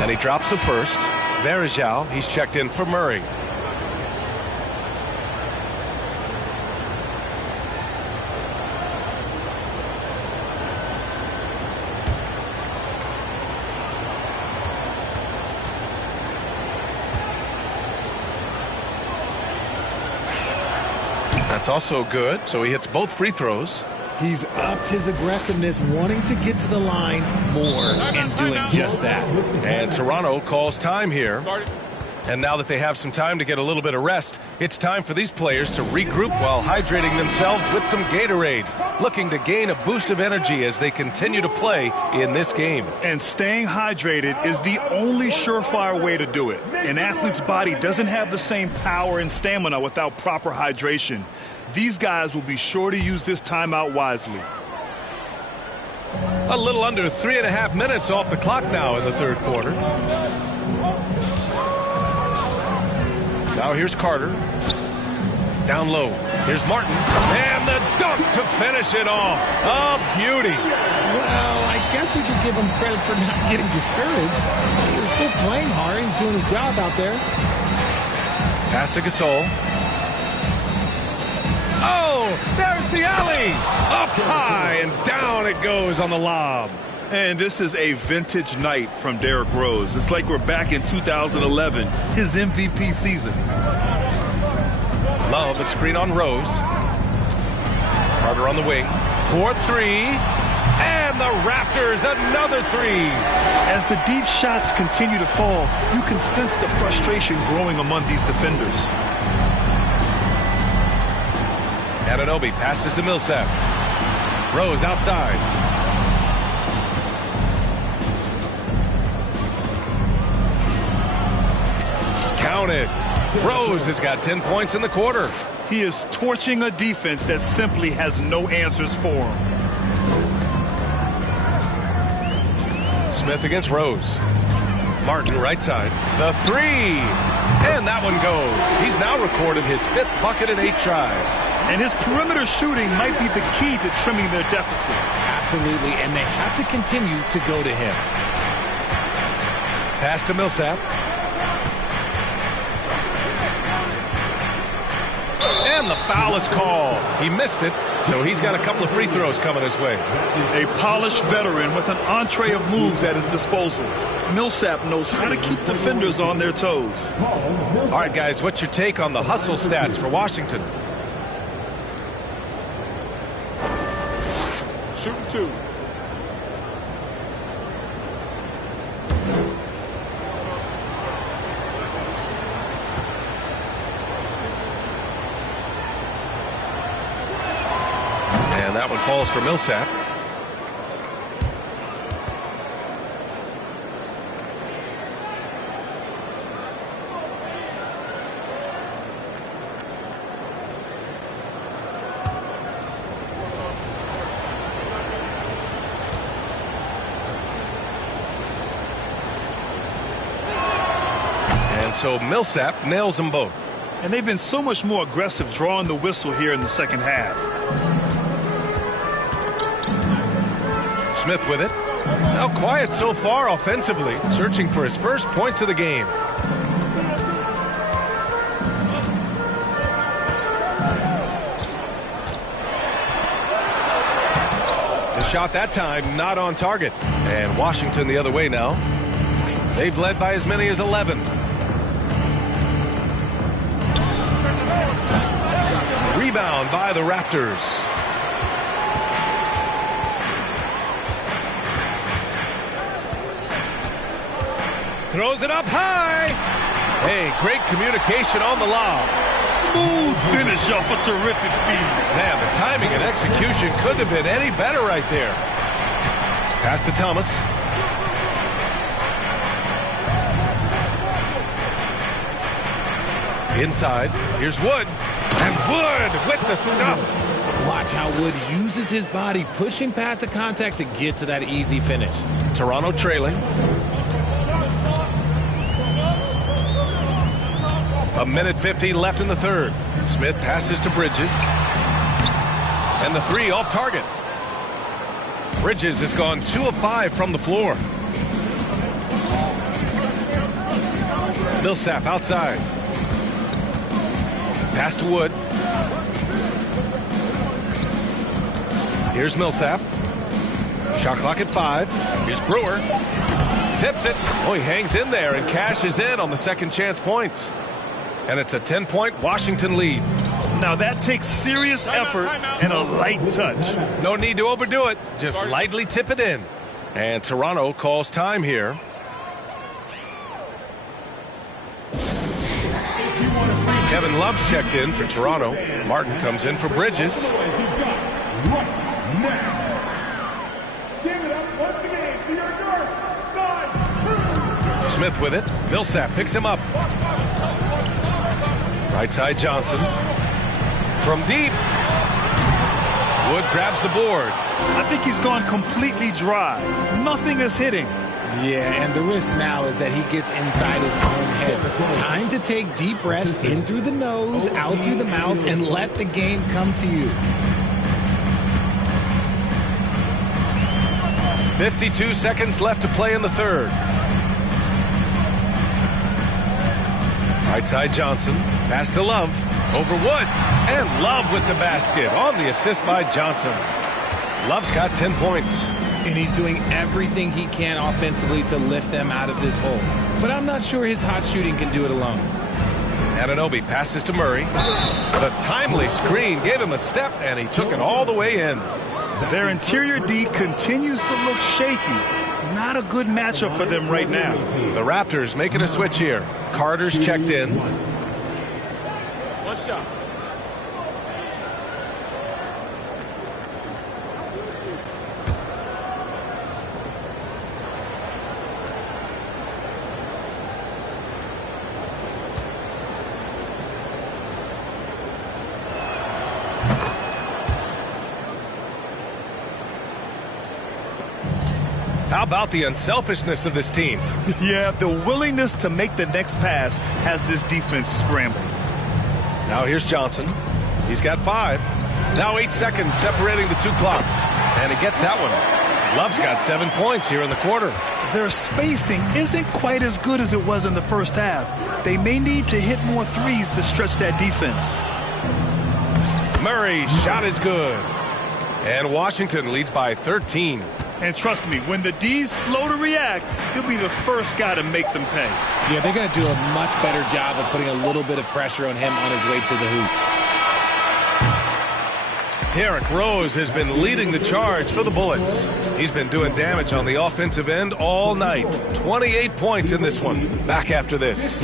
And he drops the first. Varejao, he's checked in for Murray. That's also good, so he hits both free throws. He's upped his aggressiveness, wanting to get to the line more and doing just that. And Toronto calls time here. And now that they have some time to get a little bit of rest, it's time for these players to regroup while hydrating themselves with some Gatorade, looking to gain a boost of energy as they continue to play in this game. And staying hydrated is the only surefire way to do it. An athlete's body doesn't have the same power and stamina without proper hydration. These guys will be sure to use this timeout wisely. A little under 3.5 minutes off the clock now in the 3rd quarter. Now here's Carter. Down low. Here's Martin. And the dunk to finish it off. A beauty. Well, I guess we could give him credit for not getting discouraged. He was still playing hard. He's doing his job out there. Pass to Gasol. Oh, there's the alley. Up high and down it goes on the lob. And this is a vintage night from Derrick Rose. It's like we're back in 2011, his MVP season. Love a screen on Rose. Carter on the wing. 4-3. And the Raptors another 3. As the deep shots continue to fall, you can sense the frustration growing among these defenders. Anunoby passes to Millsap. Rose outside. Counted. Rose has got 10 points in the quarter. He is torching a defense that simply has no answers for him. Smith against Rose. Martin right side. The 3. And that one goes. He's now recorded his 5th bucket in 8 tries. And his perimeter shooting might be the key to trimming their deficit. Absolutely, and they have to continue to go to him. Pass to Millsap. And the foul is called. He missed it, so he's got a couple of free throws coming his way. A polished veteran with an entree of moves at his disposal. Millsap knows how to keep defenders on their toes. All right, guys, what's your take on the hustle stats for Washington? Shooting 2. And that one falls for Millsap. So Millsap nails them both. And they've been so much more aggressive drawing the whistle here in the second half. Smith with it. Now quiet so far offensively, searching for his first points of the game. shot that time, not on target. And Washington the other way now. They've led by as many as 11. Rebound by the Raptors. Throws it up high. Hey, great communication on the lob. Smooth finish off a terrific feed. Man, the timing and execution couldn't have been any better right there. Pass to Thomas. Inside, here's Wood. And Wood with the stuff. Watch how Wood uses his body, pushing past the contact to get to that easy finish. Toronto trailing. A minute 15 left in the third. Smith passes to Bridges. And the three off target. Bridges has gone 2 of 5 from the floor. Millsap outside. Pass to Wood. Here's Millsap. Shot clock at 5. Here's Brewer. Tips it. Oh, he hangs in there and cashes in on the second chance points. And it's a 10-point Washington lead. Now that takes serious effort and a light touch. No need to overdo it. Just lightly tip it in. And Toronto calls time here. Kevin Love's checked in for Toronto. Martin comes in for Bridges. Smith with it. Millsap picks him up. Right side Johnson. From deep. Wood grabs the board. I think he's gone completely dry. Nothing is hitting. Yeah, and the risk now is that he gets inside his own head. Time to take deep breaths in through the nose, out through the mouth, and let the game come to you. 52 seconds left to play in the third. Right side Johnson. Pass to Love. Over Wood. And Love with the basket on the assist by Johnson. Love's got 10 points. And he's doing everything he can offensively to lift them out of this hole. But I'm not sure his hot shooting can do it alone. Anunoby passes to Murray. The timely screen gave him a step, and he took it all the way in. Their interior D continues to look shaky. Not a good matchup for them right now. The Raptors making a switch here. Carter's checked in. One shot. How about the unselfishness of this team? Yeah, the willingness to make the next pass has this defense scrambling. Now here's Johnson. He's got 5. Now 8 seconds separating the two clocks. And he gets that one. Love's got 7 points here in the quarter. Their spacing isn't quite as good as it was in the first half. They may need to hit more threes to stretch that defense. Murray's shot is good. And Washington leads by 13. And trust me, when the D's slow to react, he'll be the first guy to make them pay. Yeah, they're going to do a much better job of putting a little bit of pressure on him on his way to the hoop. Derrick Rose has been leading the charge for the Bullets. He's been doing damage on the offensive end all night. 28 points in this one. Back after this.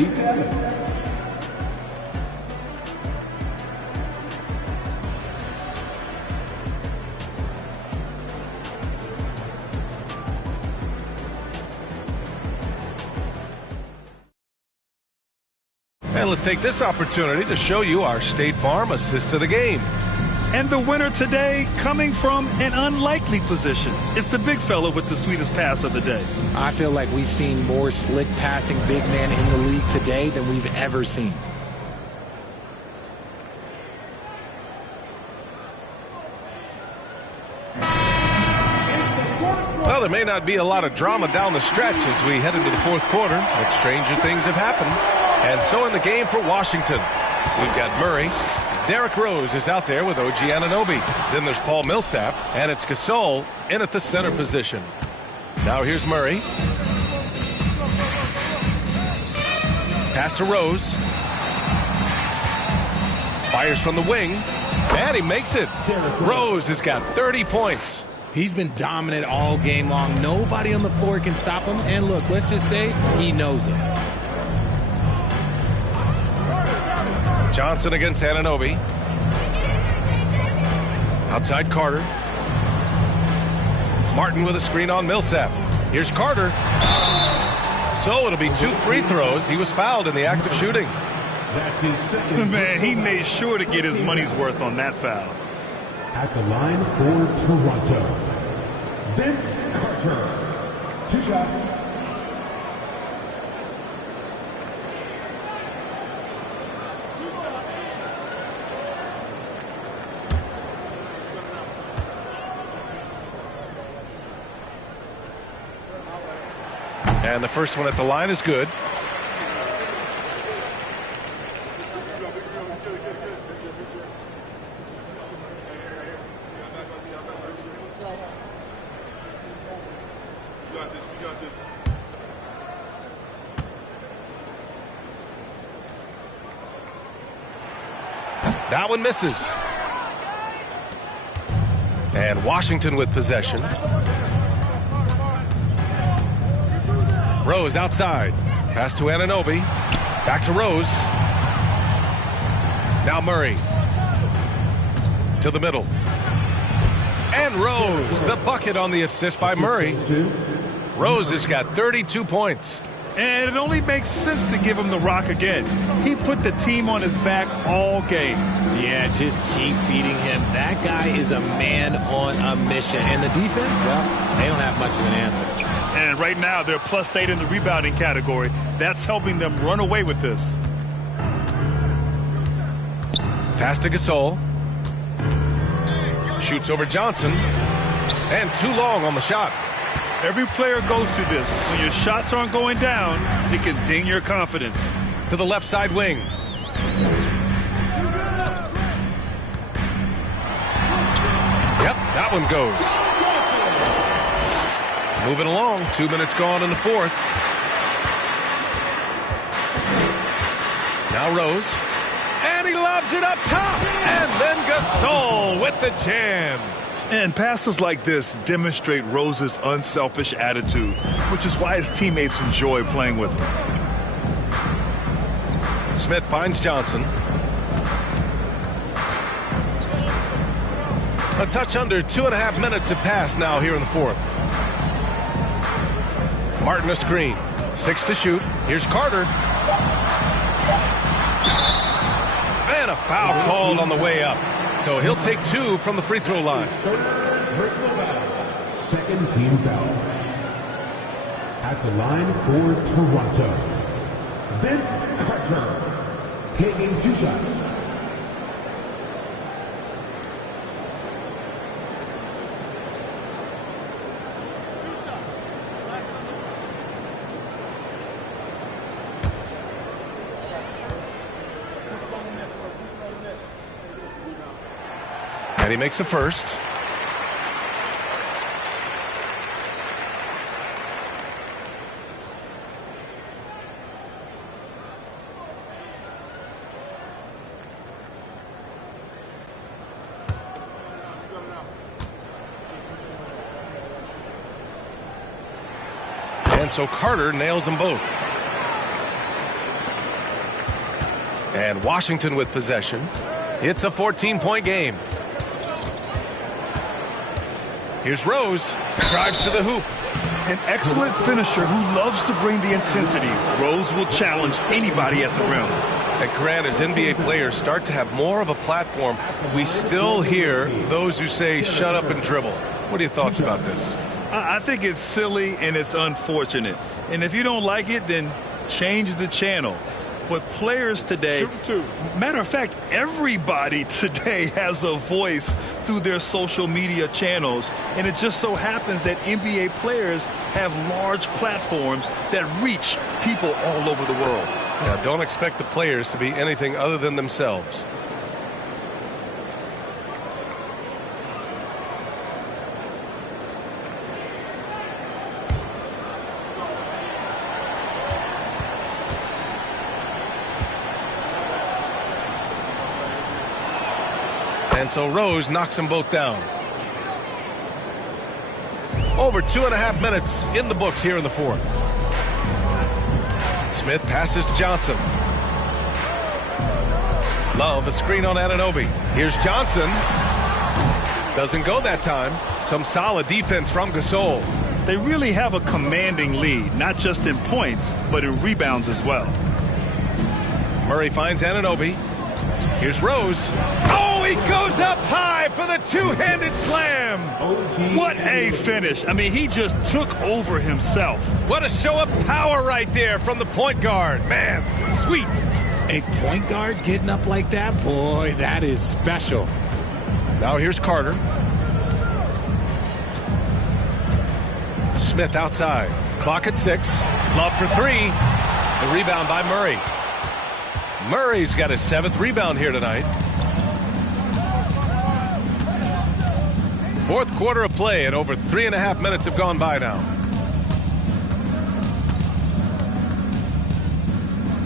And let's take this opportunity to show you our State Farm assist to the game. And the winner today coming from an unlikely position. It's the big fella with the sweetest pass of the day. I feel like we've seen more slick passing big men in the league today than we've ever seen. Well, there may not be a lot of drama down the stretch as we head into the fourth quarter, but stranger things have happened. And so in the game for Washington, we've got Murray. Derrick Rose is out there with OG Anunoby. Then there's Paul Millsap, and it's Gasol in at the center position. Now here's Murray. Pass to Rose. Fires from the wing, and he makes it. Rose has got 30 points. He's been dominant all game long. Nobody on the floor can stop him. And look, let's just say he knows it. Johnson against Anunoby. Outside Carter. Martin with a screen on Millsap. Here's Carter. So it'll be 2 free throws. He was fouled in the act of shooting. That's his second. Man, he made sure to get his money's worth on that foul. At the line for Toronto, Vince Carter. 2 shots. And the first one at the line is good. That one misses. And Washington with possession. Rose outside. Pass to Anunoby. Back to Rose. Now Murray. To the middle. And Rose, the bucket on the assist by Murray. Rose has got 32 points. And it only makes sense to give him the rock again. He put the team on his back all game. Yeah, just keep feeding him. That guy is a man on a mission. And the defense, well, they don't have much of an answer. And right now, they're +8 in the rebounding category. That's helping them run away with this. Pass to Gasol. Shoots over Johnson. And too long on the shot. Every player goes through this. When your shots aren't going down, it can ding your confidence. To the left side wing. Yep, that one goes. Moving along, 2 minutes gone in the fourth. Now Rose. And he lobs it up top. And then Gasol with the jam. And passes like this demonstrate Rose's unselfish attitude, which is why his teammates enjoy playing with him. Smith finds Johnson. A touch under 2.5 minutes have passed now here in the fourth. Martin a screen. 6 to shoot. Here's Carter. And a foul called on the way up. So he'll take 2 from the free throw line. Personal foul. Second team foul. At the line for Toronto, Vince Carter, taking 2 shots. And he makes the first. And so Carter nails them both. And Washington with possession. It's a 14-point game. Here's Rose. Drives to the hoop. An excellent finisher who loves to bring the intensity. Rose will challenge anybody at the rim. And Grant, as NBA players start to have more of a platform, we still hear those who say, shut up and dribble. What are your thoughts about this? I think it's silly and it's unfortunate. And if you don't like it, then change the channel. But players today, matter of fact, everybody today has a voice through their social media channels. And it just so happens that NBA players have large platforms that reach people all over the world. Now, don't expect the players to be anything other than themselves. And so Rose knocks them both down. Over 2.5 minutes in the books here in the fourth. Smith passes to Johnson. Love, a screen on Anunoby. Here's Johnson. Doesn't go that time. Some solid defense from Gasol. They really have a commanding lead, not just in points, but in rebounds as well. Murray finds Anunoby. Here's Rose. Oh, he goes up high for the two-handed slam. What a finish. I mean, he just took over himself. What a show of power right there from the point guard. Man, sweet. A point guard getting up like that? Boy, that is special. Now here's Carter. Smith outside. Clock at 6. Love for 3. The rebound by Murray. Murray's got his 7th rebound here tonight. Fourth quarter of play, and over 3.5 minutes have gone by now.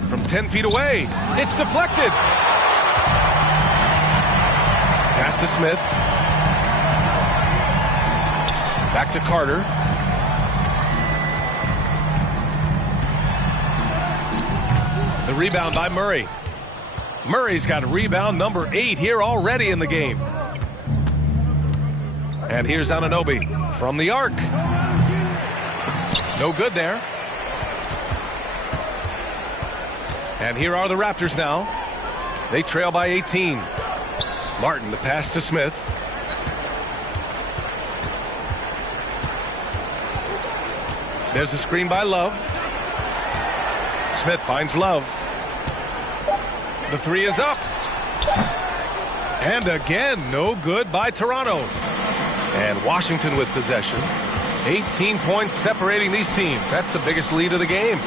From 10 feet away, it's deflected. Pass to Smith. Back to Carter. The rebound by Murray. Murray's got rebound number 8 here already in the game. And here's Anunoby from the arc. No good there. And here are the Raptors now. They trail by 18. Martin, the pass to Smith. There's a screen by Love. Smith finds Love. The 3 is up. And again, no good by Toronto. And Washington with possession. 18 points separating these teams. That's the biggest lead of the game.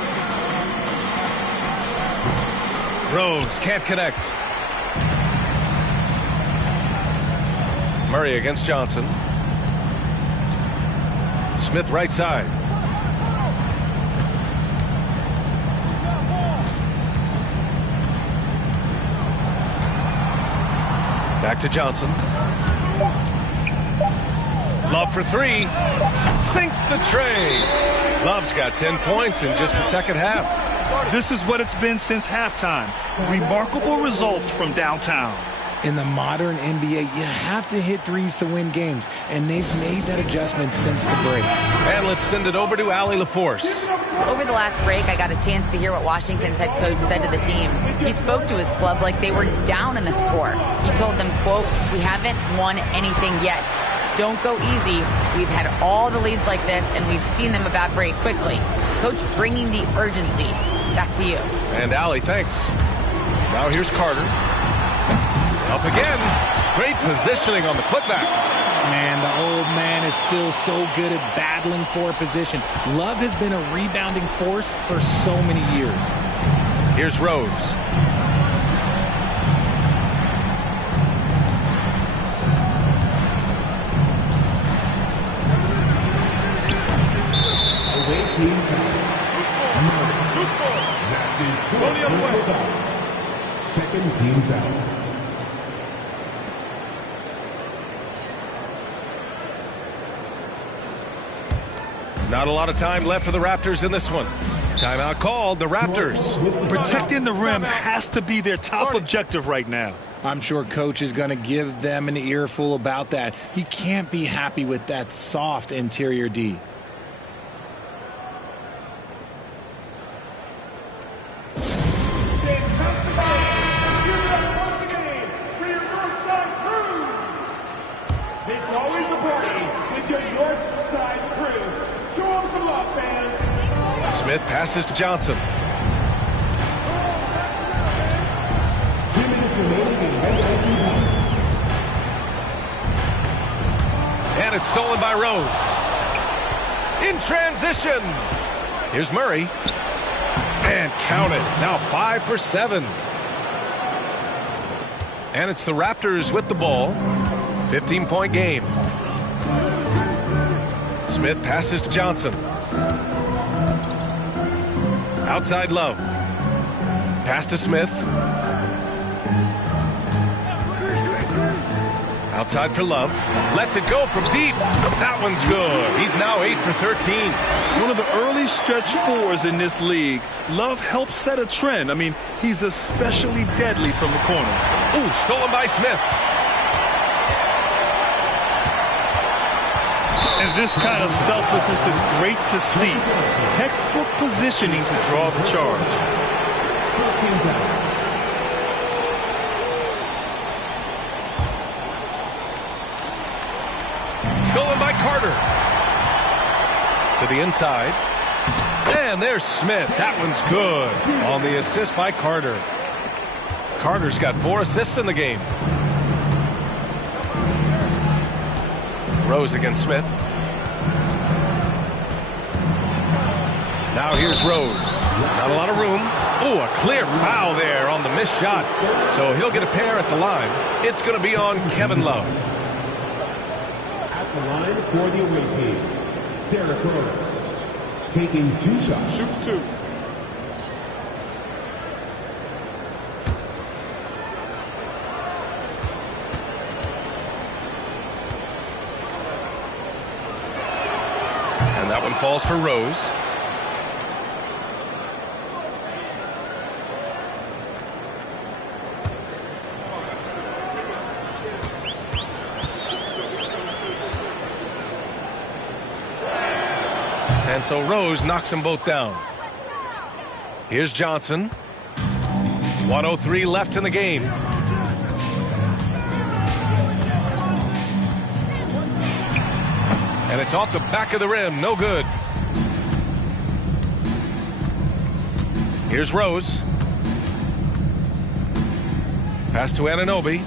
Rose can't connect. Murray against Johnson. Smith right side. Back to Johnson. Love for 3. Sinks the tray. Love's got 10 points in just the second half. This is what it's been since halftime. Remarkable results from downtown. In the modern NBA, you have to hit threes to win games, and they've made that adjustment since the break. And let's send it over to Allie LaForce. Over the last break, I got a chance to hear what Washington's head coach said to the team. He spoke to his club like they were down in the score. He told them, quote, "We haven't won anything yet. Don't go easy. We've had all the leads like this, and we've seen them evaporate quickly." Coach bringing the urgency. Back to you. And Allie, thanks. Now here's Carter. Up again. Great positioning on the putback. Man, the old man is still so good at battling for a position. Love has been a rebounding force for so many years. Here's Rose. Second team foul. Not a lot of time left for the Raptors in this one. Timeout called. The Raptors. Protecting the rim has to be their top objective right now. I'm sure Coach is going to give them an earful about that. He can't be happy with that soft interior D. Smith passes to Johnson. 2 minutes remaining in regulation time. And it's stolen by Rose. In transition. Here's Murray. And count it. Now 5 for 7. And it's the Raptors with the ball. 15-point game. Smith passes to Johnson. Outside Love. Pass to Smith. Outside for Love. Lets it go from deep. That one's good. He's now 8 for 13. One of the early stretch fours in this league. Love helps set a trend. I mean, he's especially deadly from the corner. Ooh, stolen by Smith. And this kind of selflessness is great to see. Textbook positioning to draw the charge. Stolen by Carter. To the inside. And there's Smith. That one's good. On the assist by Carter. Carter's got 4 assists in the game. Rose against Smith. Now here's Rose. Not a lot of room. Oh, a clear foul there on the missed shot. So he'll get a pair at the line. It's going to be on Kevin Love. At the line for the away team, Derrick Rose. Taking 2 shots. Shoot 2. And that one falls for Rose. And so Rose knocks them both down. Here's Johnson. 1:03 left in the game. And it's off the back of the rim. No good. Here's Rose. Pass to Anunoby.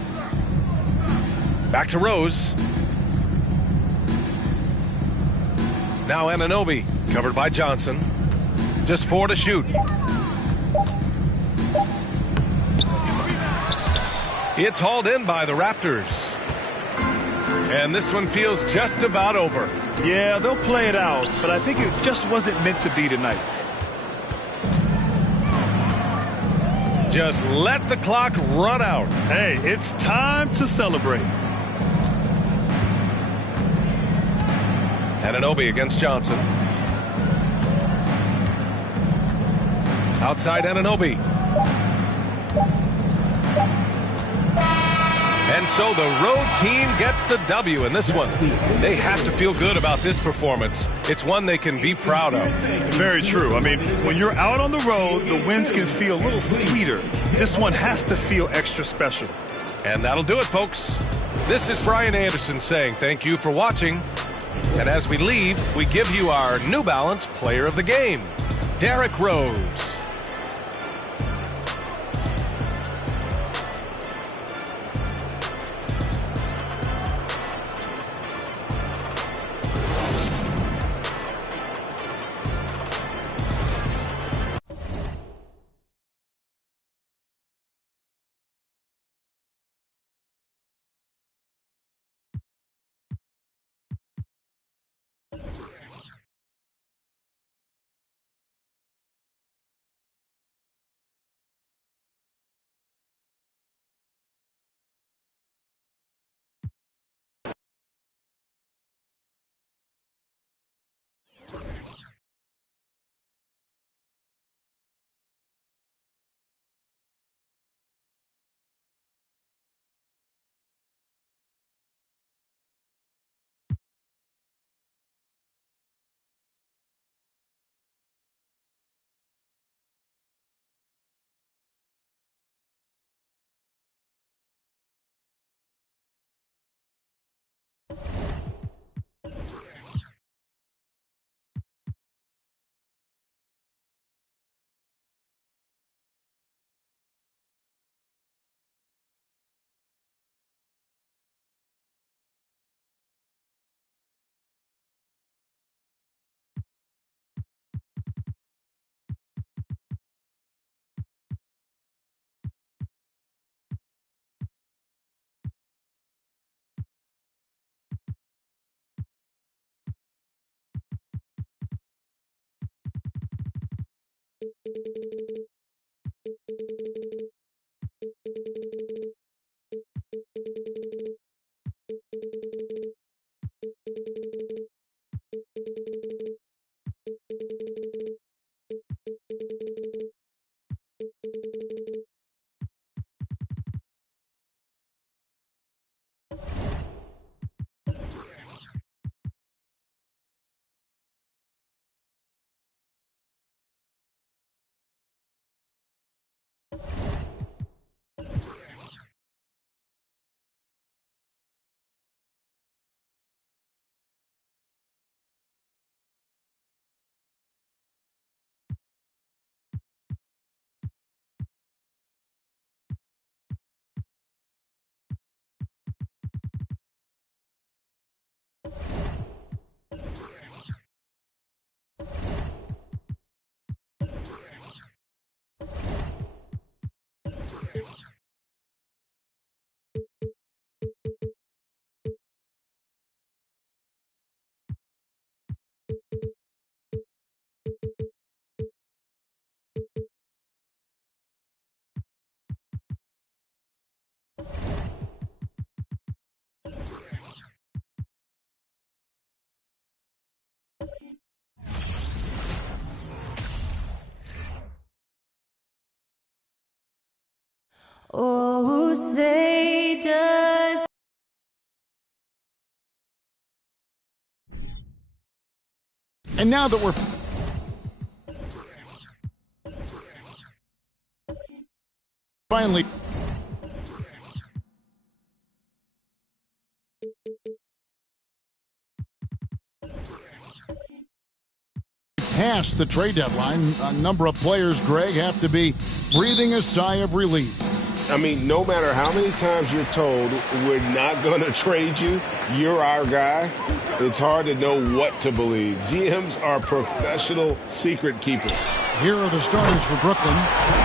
Back to Rose. Now Anunoby, covered by Johnson. Just 4 to shoot. It's hauled in by the Raptors. And this one feels just about over. Yeah, they'll play it out, but I think it just wasn't meant to be tonight. Just let the clock run out. Hey, it's time to celebrate. Anunoby against Johnson. Outside Anunoby. And so the road team gets the W in this one. They have to feel good about this performance. It's one they can be proud of. Very true. I mean, when you're out on the road, the wins can feel a little sweeter. This one has to feel extra special. And that'll do it, folks. This is Brian Anderson saying thank you for watching. And as we leave, we give you our New Balance Player of the Game, Derrick Rose. Oh, say does. And now that we're finally past the trade deadline, a number of players, Greg, have to be breathing a sigh of relief. I mean, no matter how many times you're told we're not going to trade you, you're our guy, it's hard to know what to believe. GMs are professional secret keepers. Here are the starters for Brooklyn.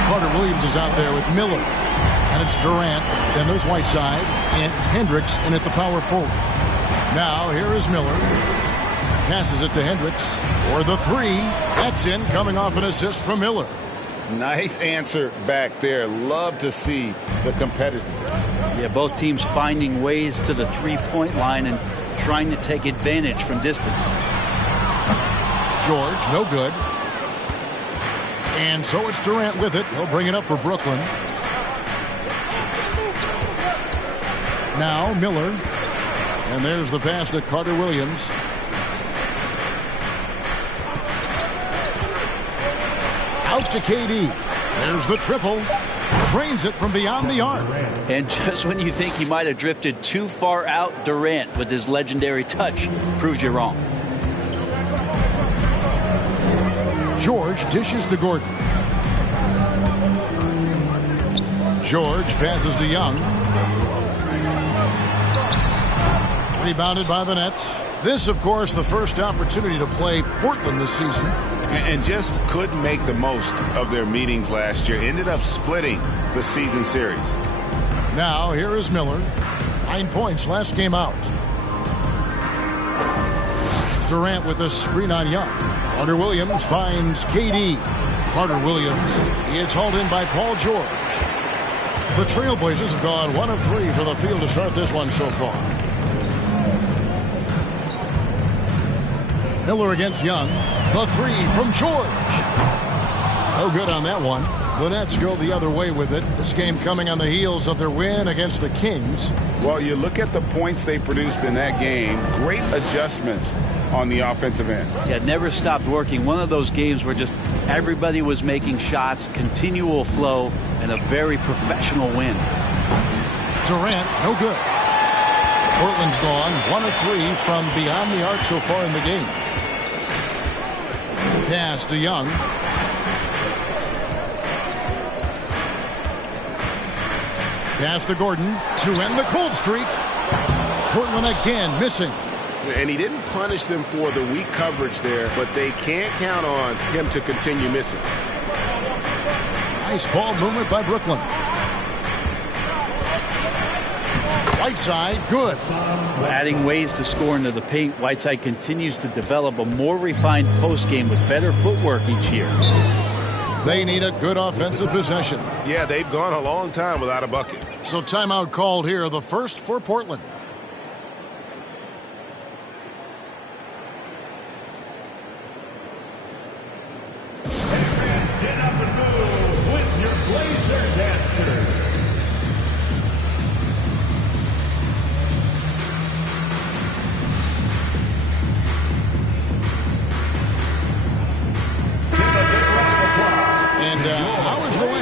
Carter Williams is out there with Miller. And it's Durant. Then there's Whiteside. And it's Hendricks in at the power forward. Now here is Miller. Passes it to Hendricks for the three. That's in, coming off an assist from Miller. Nice answer back there. Love to see the competitors. Yeah, both teams finding ways to the three-point line and trying to take advantage from distance. George, no good. And so it's Durant with it. He'll bring it up for Brooklyn. Now Miller. And there's the pass to Carter Williams. Out to KD. There's the triple. Drains it from beyond the arc. And just when you think he might have drifted too far out, Durant, with his legendary touch, proves you wrong. George dishes to Gordon. George passes to Young. Rebounded by the Nets. This, of course, the first opportunity to play Portland this season. And just couldn't make the most of their meetings last year. Ended up splitting the season series. Now, here is Miller. 9 points last game out. Durant with a screen on Young. Carter Williams finds KD. Carter Williams is hauled in by Paul George. The Trailblazers have gone 1 of 3 for the field to start this one so far. Miller against Young. The three from George. No good on that one. The Nets go the other way with it. This game coming on the heels of their win against the Kings. Well, you look at the points they produced in that game. Great adjustments on the offensive end. Yeah, never stopped working. One of those games where just everybody was making shots, continual flow, and a very professional win. Durant, no good. Portland's gone 1 of 3 from beyond the arc so far in the game. Pass to Young. Pass to Gordon to end the cold streak. Portland again missing. And he didn't punish them for the weak coverage there, but they can't count on him to continue missing. Nice ball movement by Brooklyn. Whiteside, good. Adding ways to score into the paint, Whiteside continues to develop a more refined post game with better footwork each year. They need a good offensive possession. Yeah, they've gone a long time without a bucket. So timeout called here, the first for Portland.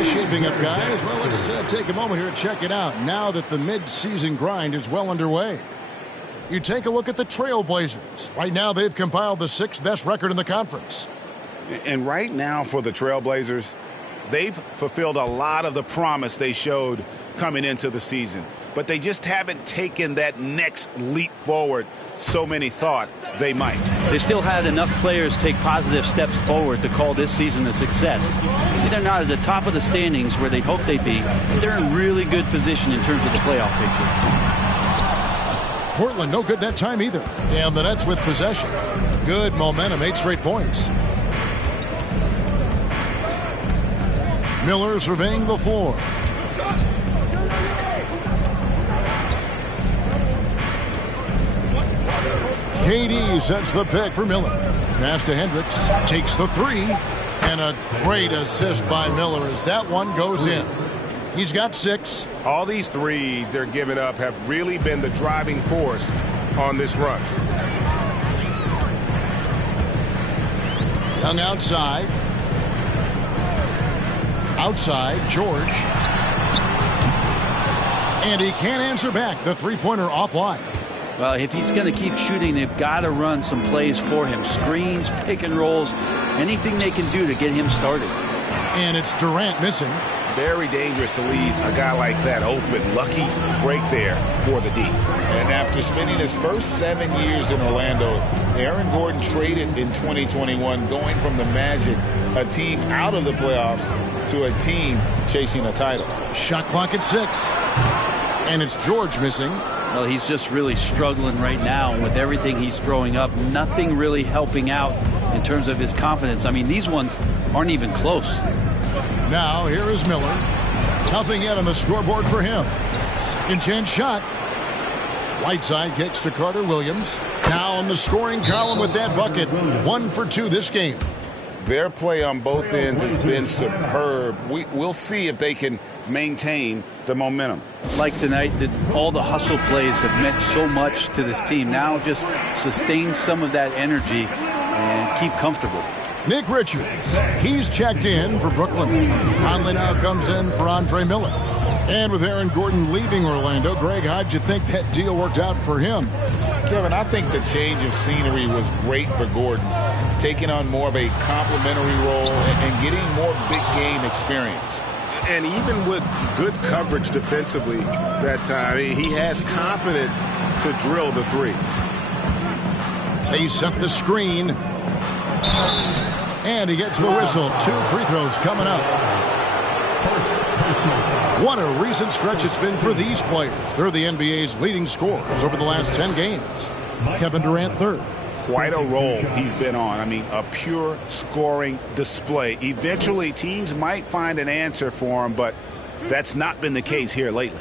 Shaping up, guys. Well, let's take a moment here to check it out now that the mid-season grind is well underway. You take a look at the Trailblazers. Right now, they've compiled the 6th best record in the conference. And right now for the Trailblazers, they've fulfilled a lot of the promise they showed coming into the season. But they just haven't taken that next leap forward so many thought they might. They still had enough players take positive steps forward to call this season a success. Maybe they're not at the top of the standings where they'd hope they'd be, but they're in really good position in terms of the playoff picture. Portland no good that time either. And the Nets with possession. Good momentum, 8 straight points. Miller surveying the floor. KD sets the pick for Miller. Pass to Hendricks. Takes the three. And a great assist by Miller as that one goes in. He's got 6. All these threes they're giving up have really been the driving force on this run. Young outside. Outside, George. And he can't answer back. The three-pointer offline. Well, if he's going to keep shooting, they've got to run some plays for him. Screens, pick and rolls, anything they can do to get him started. And it's Durant missing. Very dangerous to leave a guy like that open. Lucky break there for the D. And after spending his first 7 years in Orlando, Aaron Gordon traded in 2021, going from the Magic, a team out of the playoffs, to a team chasing a title. Shot clock at 6. And it's George missing. Well, he's just really struggling right now with everything he's throwing up. Nothing really helping out in terms of his confidence. I mean, these ones aren't even close. Now, here is Miller. Nothing yet on the scoreboard for him. Second chance shot. Whiteside kicks to Carter Williams. Now on the scoring column with that bucket. 1 for 2 this game. Their play on both ends has been superb. We'll see if they can maintain the momentum. Like tonight, all the hustle plays have meant so much to this team. Now just sustain some of that energy and keep comfortable. Nick Richards, he's checked in for Brooklyn. Conley now comes in for Andre Miller. And with Aaron Gordon leaving Orlando, Greg, how'd you think that deal worked out for him? Kevin, I think the change of scenery was great for Gordon, taking on more of a complimentary role and getting more big game experience. And even with good coverage defensively that time, he has confidence to drill the three. They set the screen. And he gets the whistle. 2 free throws coming up. What a recent stretch it's been for these players. They're the NBA's leading scorers over the last 10 games. Kevin Durant third. Quite a role he's been on. I mean, a pure scoring display. Eventually, teams might find an answer for him, but that's not been the case here lately.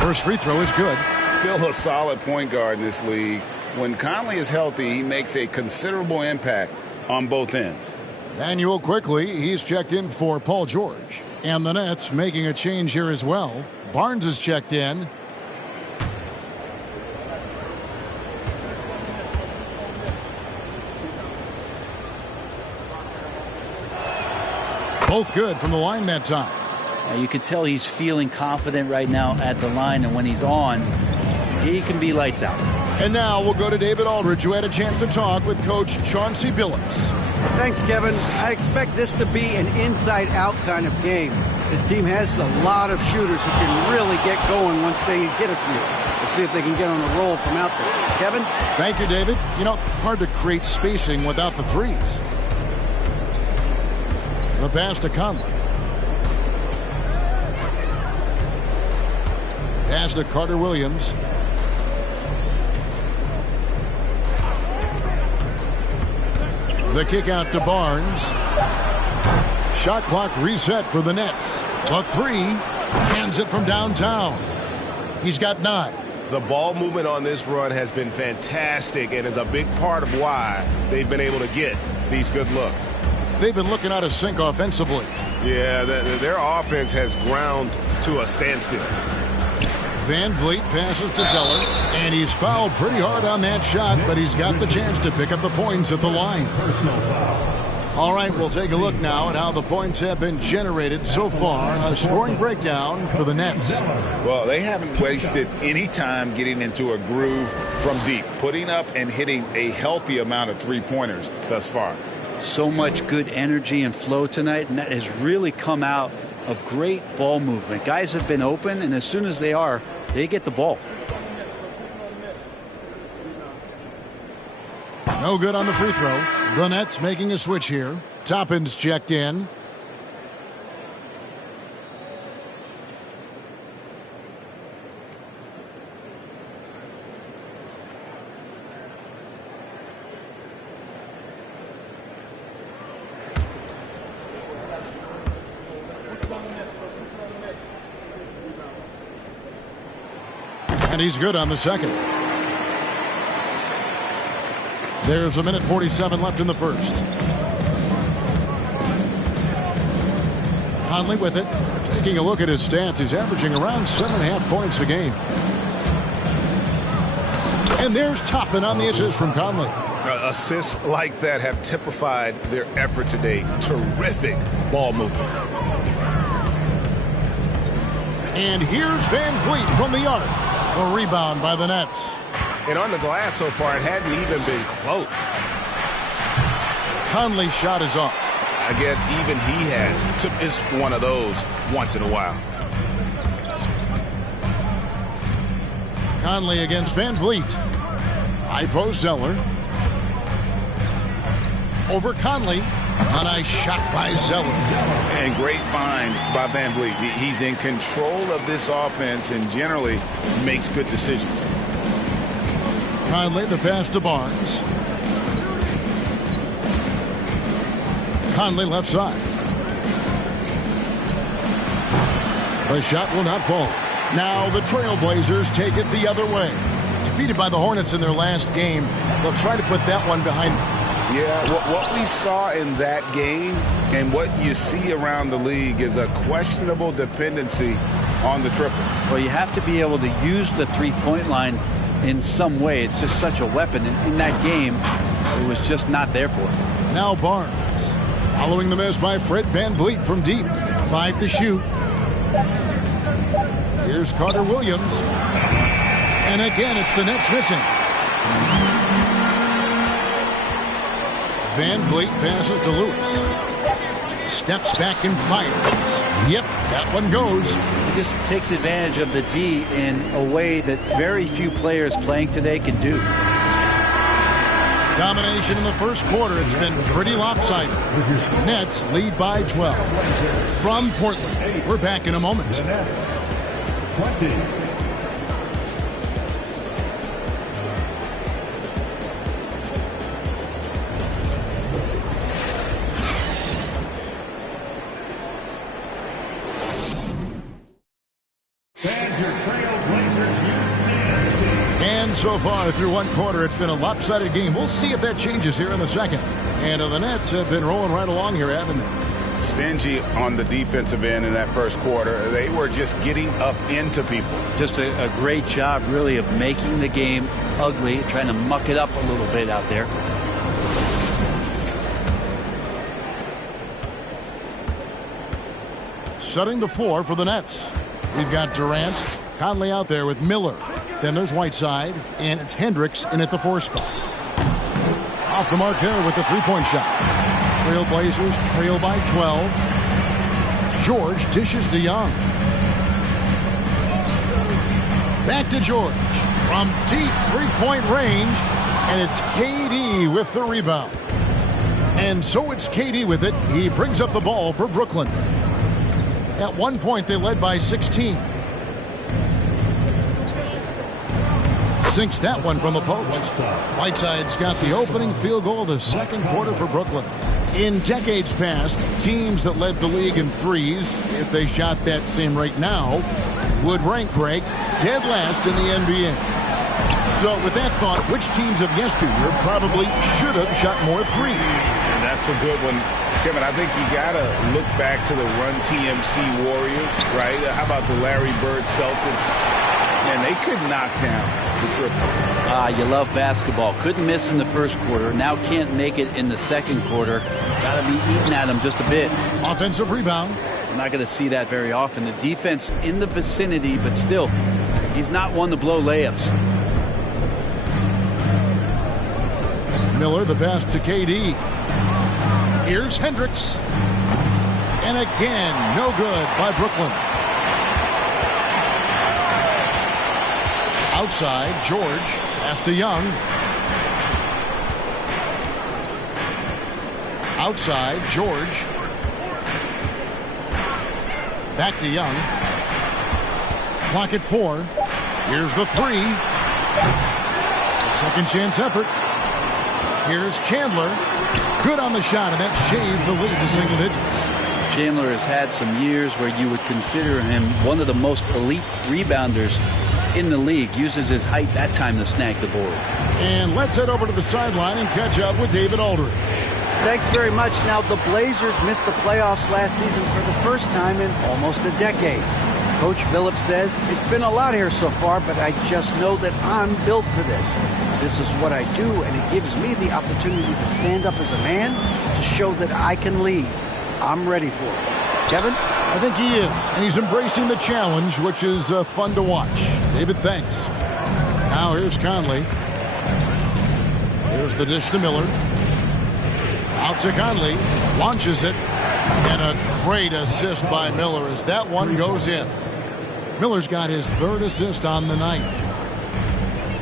First free throw is good. Still a solid point guard in this league. When Conley is healthy, he makes a considerable impact on both ends. Manuel quickly, he's checked in for Paul George. And the Nets making a change here as well. Barnes is checked in. Both good from the line that time. You can tell he's feeling confident right now at the line, and when he's on, he can be lights out. And now we'll go to David Aldridge, who had a chance to talk with Coach Chauncey Billups. Thanks, Kevin. I expect this to be an inside-out kind of game. This team has a lot of shooters who can really get going once they hit a few. We'll see if they can get on a roll from out there. Kevin? Thank you, David. You know, hard to create spacing without the threes. The pass to Conley. Pass to Carter Williams. The kick out to Barnes. Shot clock reset for the Nets. The three, cans it from downtown. He's got 9. The ball movement on this run has been fantastic and is a big part of why they've been able to get these good looks. They've been looking out of sync offensively. Yeah, their offense has ground to a standstill. Van Vliet passes to Zeller, and he's fouled pretty hard on that shot, but he's got the chance to pick up the points at the line. All right, we'll take a look now at how the points have been generated so far. A scoring breakdown for the Nets. Well, they haven't wasted any time getting into a groove from deep, putting up and hitting a healthy amount of three-pointers thus far. So much good energy and flow tonight, and that has really come out of great ball movement. Guys have been open, and as soon as they are, they get the ball. No good on the free throw. The Nets making a switch here. Toppin's checked in. And he's good on the second. There's 1:47 left in the first. Conley with it. Taking a look at his stats, he's averaging around 7.5 points a game. And there's Toppin on the assist from Conley. Assists like that have typified their effort today. Terrific ball movement. And here's Van Vliet from the arc. A rebound by the Nets. And on the glass so far, it hadn't even been close. Conley's shot is off. I guess even he has. It's one of those once in a while. Conley against Van Vliet. High post Zeller. Over Conley. A nice shot by Zeller. And great find by Van Vliet. He's in control of this offense and generally makes good decisions. Conley, the pass to Barnes. Conley left side. The shot will not fall. Now the Trailblazers take it the other way. Defeated by the Hornets in their last game, they'll try to put that one behind them. Yeah, what we saw in that game and what you see around the league is a questionable dependency on the triple. Well, you have to be able to use the three-point line in some way. It's just such a weapon. And in that game, it was just not there for him. Now Barnes. Following the miss by Fred Van Vliet from deep. 5 to shoot. Here's Carter Williams. And again, it's the Nets missing. Van Vliet passes to Lewis. Steps back and fires. Yep, that one goes. He just takes advantage of the D in a way that very few players playing today can do. Domination in the first quarter. It's been pretty lopsided. Nets lead by 12. From Portland, we're back in a moment. 20. And so far through one quarter, it's been a lopsided game. We'll see if that changes here in the second. And the Nets have been rolling right along here, haven't they? Stingy on the defensive end in that first quarter. They were just getting up into people. Just a great job, really, of making the game ugly, trying to muck it up a little bit out there. Setting the floor for the Nets. We've got Durant, Conley out there with Miller. Then there's Whiteside, and it's Hendricks in at the 4 spot. Off the mark there with the three-point shot. Trailblazers trail by 12. George dishes to Young. Back to George from deep three-point range, and it's KD with the rebound. And so it's KD with it. He brings up the ball for Brooklyn. At one point, they led by 16. Sinks that one from the post. Whiteside's got the opening field goal of the second quarter for Brooklyn. In decades past, teams that led the league in threes, if they shot that same rate now, would rank Greg dead last in the NBA. So with that thought, which teams of yesteryear probably should have shot more threes? And that's a good one. Kevin, I think you got to look back to the Run TMC Warriors, right? How about the Larry Bird Celtics? And they could knock down the triple. You love basketball. Couldn't miss in the first quarter. Now can't make it in the second quarter. Got to be eating at him just a bit. Offensive rebound. I'm not going to see that very often. The defense in the vicinity, but still, he's not one to blow layups. Miller, the pass to KD. Here's Hendricks. And again, no good by Brooklyn. Outside, George. Pass to Young. Outside, George. Back to Young. Clock at 4. Here's the 3. A second chance effort. Here's Chandler. Good on the shot, and that shaves the lead to single digits. Chandler has had some years where you would consider him one of the most elite rebounders in the league uses his height that time to snag the board. And let's head over to the sideline and catch up with David Aldridge. Thanks very much. Now, the Blazers missed the playoffs last season for the first time in almost a decade. Coach Phillips says, it's been a lot here so far, but I just know that I'm built for this. This is what I do, and it gives me the opportunity to stand up as a man to show that I can lead. I'm ready for it. Kevin? I think he is, and he's embracing the challenge, which is fun to watch. David, thanks. Now here's Conley. Here's the dish to Miller. Out to Conley. Launches it. And a great assist by Miller as that one goes in. Miller's got his third assist on the night.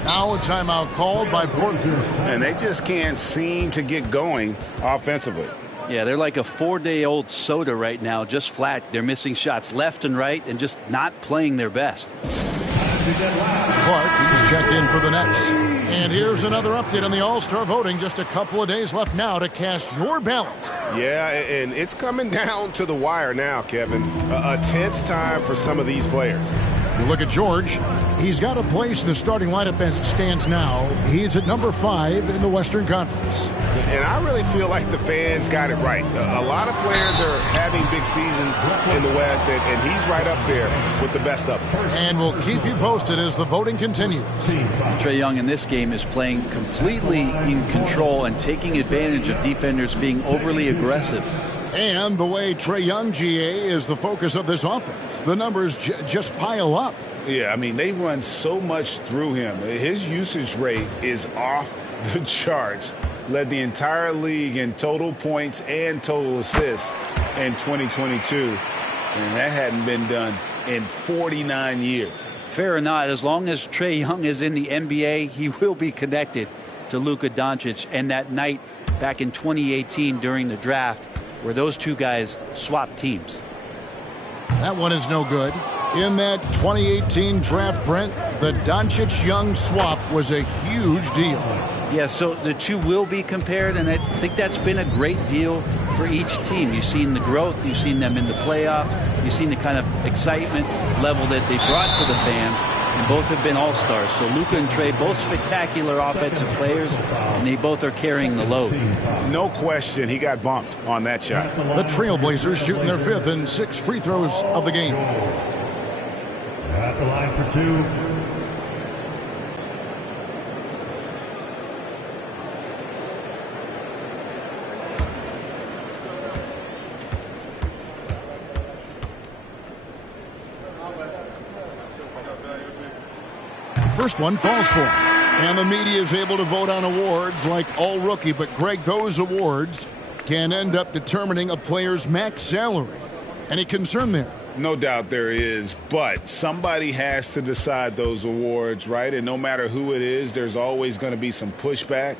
Now a timeout called by Portland. And they just can't seem to get going offensively. Yeah, they're like a 4-day-old soda right now, just flat. They're missing shots left and right and just not playing their best. Clark, he's checked in for the Nets. And here's another update on the All-Star voting. Just a couple of days left now to cast your ballot. Yeah, and it's coming down to the wire now, Kevin. A tense time for some of these players. You look at George. He's got a place in the starting lineup as it stands now. He's at number 5 in the Western Conference. And I really feel like the fans got it right. A lot of players are having big seasons in the West, and he's right up there with the best of them. And we'll keep you posted as the voting continues. Trae Young in this game is playing completely in control and taking advantage of defenders being overly aggressive. And the way Trae Young, GA, is the focus of this offense. The numbers just pile up. Yeah, I mean, they run so much through him. His usage rate is off the charts. Led the entire league in total points and total assists in 2022. And that hadn't been done in 49 years. Fair or not, as long as Trae Young is in the NBA, he will be connected to Luka Doncic. And that night back in 2018 during the draft, where those two guys swapped teams. That one is no good. In that 2018 draft, Brent, the Doncic-Young swap was a huge deal. Yeah, so the two will be compared, and I think that's been a great deal for each team. You've seen the growth, you've seen them in the playoffs, you've seen the kind of excitement level that they brought to the fans, and both have been all-stars. So Luka and Trae, both spectacular offensive players, and they both are carrying the load. No question, he got bumped on that shot. The Trailblazers shooting their 5th and 6th free throws of the game. At the line for 2. First one falls for him. And the media is able to vote on awards like all rookie. But, Greg, those awards can end up determining a player's max salary. Any concern there? No doubt there is, but somebody has to decide those awards, right? And no matter who it is, there's always going to be some pushback.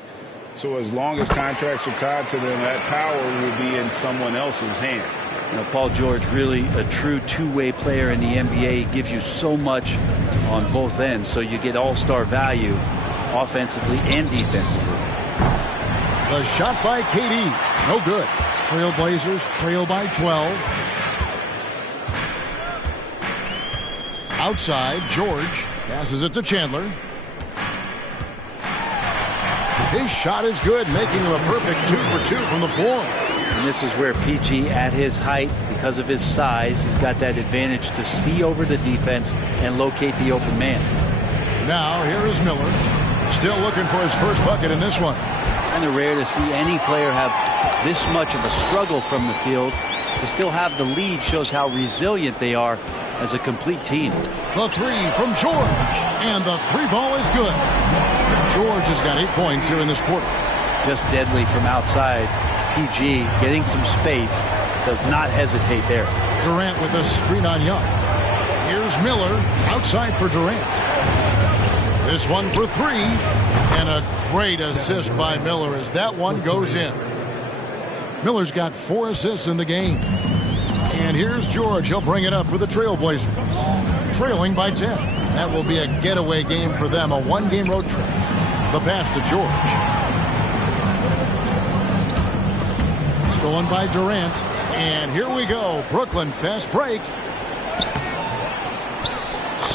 So as long as contracts are tied to them, that power will be in someone else's hands. You know, Paul George, really a true two-way player in the NBA. He gives you so much on both ends, so you get all-star value offensively and defensively. The shot by KD, no good. Trailblazers trail by 12. Outside, George passes it to Chandler. His shot is good, making him a perfect 2 for 2 from the floor. And this is where PG, at his height, because of his size, he's got that advantage to see over the defense and locate the open man. Now, here is Miller. Still looking for his first bucket in this one. Kind of rare to see any player have this much of a struggle from the field. To still have the lead shows how resilient they are as a complete team. The 3 from George, and the 3 ball is good. George has got 8 points here in this quarter. Just deadly from outside. PG getting some space, does not hesitate there. Durant with a screen on Young. Here's Miller outside for Durant. This one for 3, and a great assist by Miller as that one goes in. Miller's got 4 assists in the game. And here's George. He'll bring it up for the Trailblazers. Trailing by 10. That will be a getaway game for them, a 1-game road trip. The pass to George. Stolen by Durant. And here we go. Brooklyn fast break.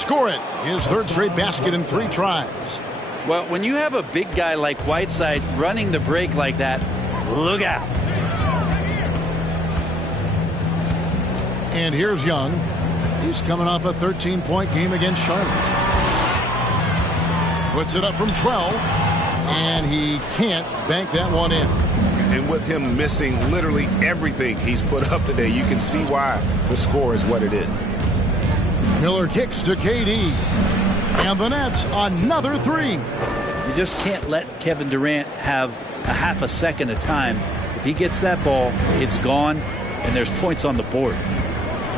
score it. His third straight basket in 3 tries. Well, when you have a big guy like Whiteside running the break like that, look out. And here's Young. He's coming off a 13-point game against Charlotte. Puts it up from 12, and he can't bank that one in. And with him missing literally everything he's put up today, you can see why the score is what it is. Miller kicks to KD. And the Nets, another 3. You just can't let Kevin Durant have a half a second of time. If he gets that ball, it's gone, and there's points on the board.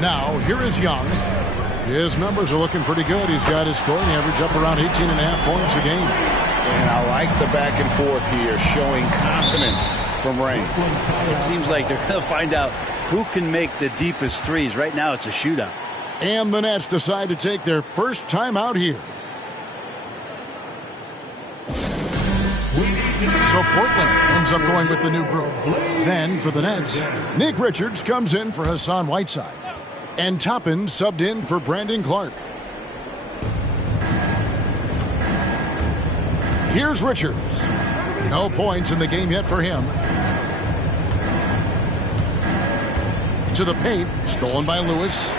Now, here is Young. His numbers are looking pretty good. He's got his scoring average up around 18.5 points a game. And I like the back and forth here, showing confidence from Rain. It seems like they're going to find out who can make the deepest threes. Right now, it's a shootout. And the Nets decide to take their first time out here. So Portland ends up going with the new group. Then for the Nets, Nick Richards comes in for Hassan Whiteside. And Toppin subbed in for Brandon Clark. Here's Richards. No points in the game yet for him. To the paint, stolen by Lewis.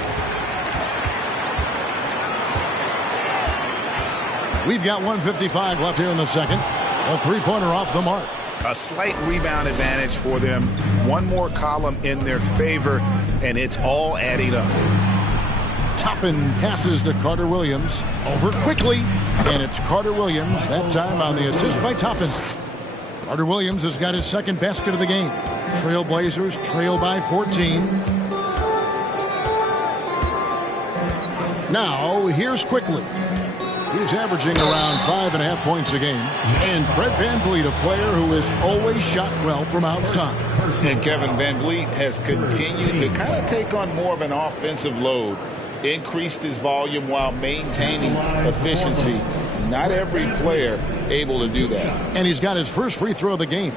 We've got 1:55 left here in the second. A 3-pointer off the mark. A slight rebound advantage for them. One more column in their favor, and it's all adding up. Toppin passes to Carter Williams. Over quickly, and it's Carter Williams, that time on the assist by Toppin. Carter Williams has got his second basket of the game. Trailblazers trail by 14. Now, here's Quickly. He's averaging around 5.5 points a game. And Fred VanVleet, a player who has always shot well from outside. And Kevin VanVleet has continued to kind of take on more of an offensive load. Increased his volume while maintaining efficiency. Not every player able to do that. And he's got his first free throw of the game.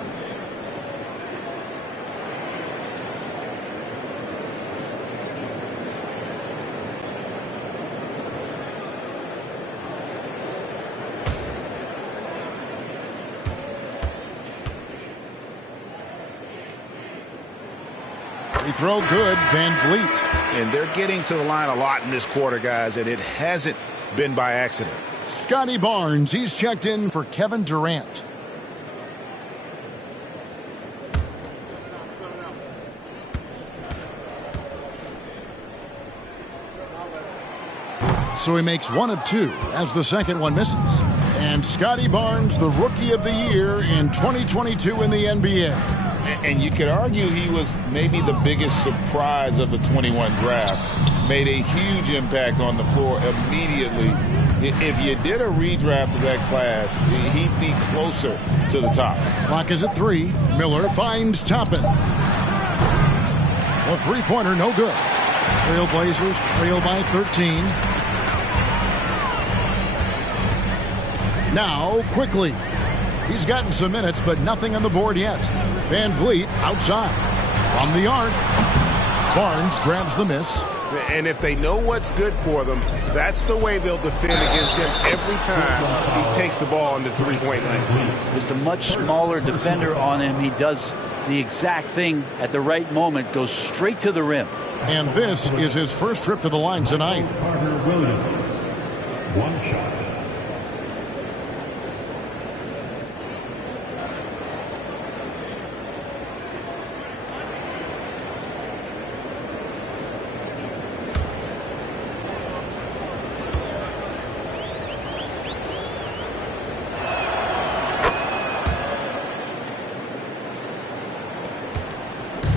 Free throw good, VanVleet. And they're getting to the line a lot in this quarter, guys, and it hasn't been by accident. Scotty Barnes, he's checked in for Kevin Durant. So he makes 1 of 2 as the second one misses. And Scotty Barnes, the Rookie of the Year in 2022 in the NBA. And you could argue he was maybe the biggest surprise of the 21 draft. Made a huge impact on the floor immediately. If you did a redraft of that class, he'd be closer to the top. Clock is at 3. Miller finds Toppin. The three-pointer, no good. Trailblazers trail by 13. Now, Quickly. He's gotten some minutes, but nothing on the board yet. VanVleet outside. From the arc. Barnes grabs the miss. And if they know what's good for them, that's the way they'll defend against him every time he takes the ball in the three-point line. Just a much smaller defender on him. He does the exact thing at the right moment, goes straight to the rim. And this is his first trip to the line tonight. Carter Williams. 1 shot.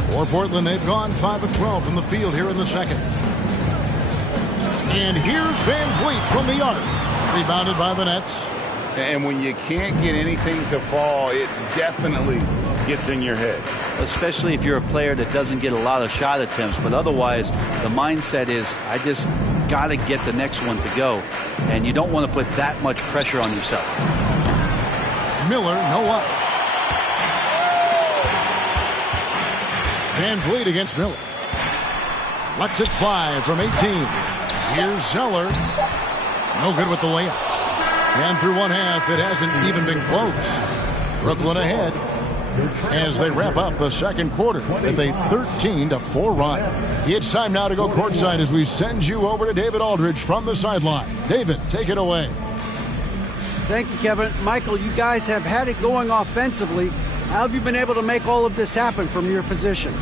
For Portland, they've gone 5 of 12 from the field here in the second. And here's VanVleet from the arc. Rebounded by the Nets. And when you can't get anything to fall, it definitely gets in your head. Especially if you're a player that doesn't get a lot of shot attempts. But otherwise, the mindset is, I just got to get the next one to go. And you don't want to put that much pressure on yourself. Miller, no up. VanVleet against Miller. Lets it fly from 18. Here's Zeller. No good with the layup. And through one half, it hasn't even been close. Brooklyn ahead as they wrap up the second quarter with a 13-4 run. It's time now to go courtside as we send you over to David Aldridge from the sideline. David, take it away. Thank you, Kevin. Michael, you guys have had it going offensively. How have you been able to make all of this happen from your position?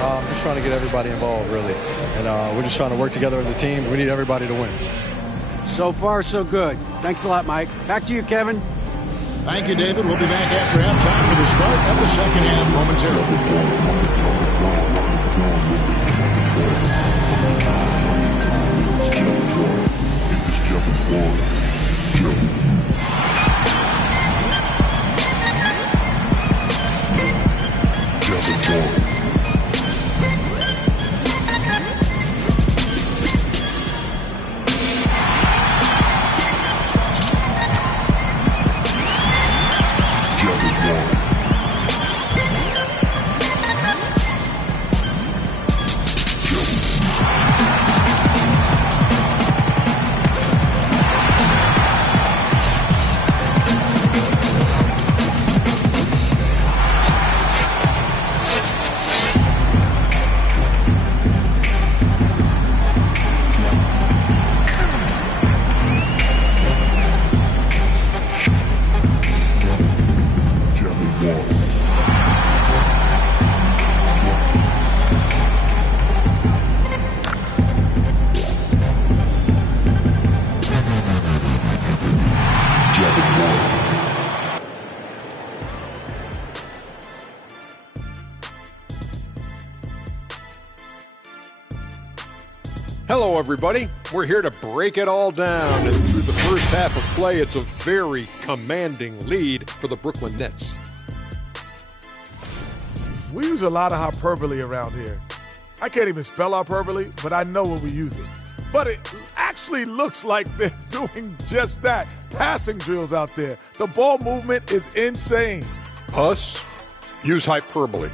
I'm just trying to get everybody involved, really. And we're just trying to work together as a team. We need everybody to win. So far, so good. Thanks a lot, Mike. Back to you, Kevin. Thank you, David. We'll be back after halftime for the start of the second half momentarily. Hello, everybody. We're here to break it all down. And through the first half of play, it's a very commanding lead for the Brooklyn Nets. We use a lot of hyperbole around here. I can't even spell hyperbole, but I know when we use it. But it actually looks like they're doing just that. Passing drills out there. The ball movement is insane. Us? Use hyperbole.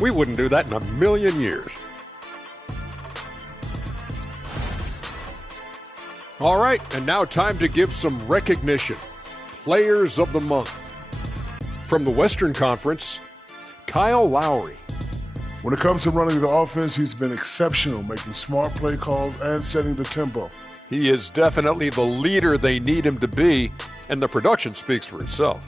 We wouldn't do that in a million years. All right, and now time to give some recognition. Players of the Month. From the Western Conference, Kyle Lowry. When it comes to running the offense, he's been exceptional, making smart play calls and setting the tempo. He is definitely the leader they need him to be, and the production speaks for itself.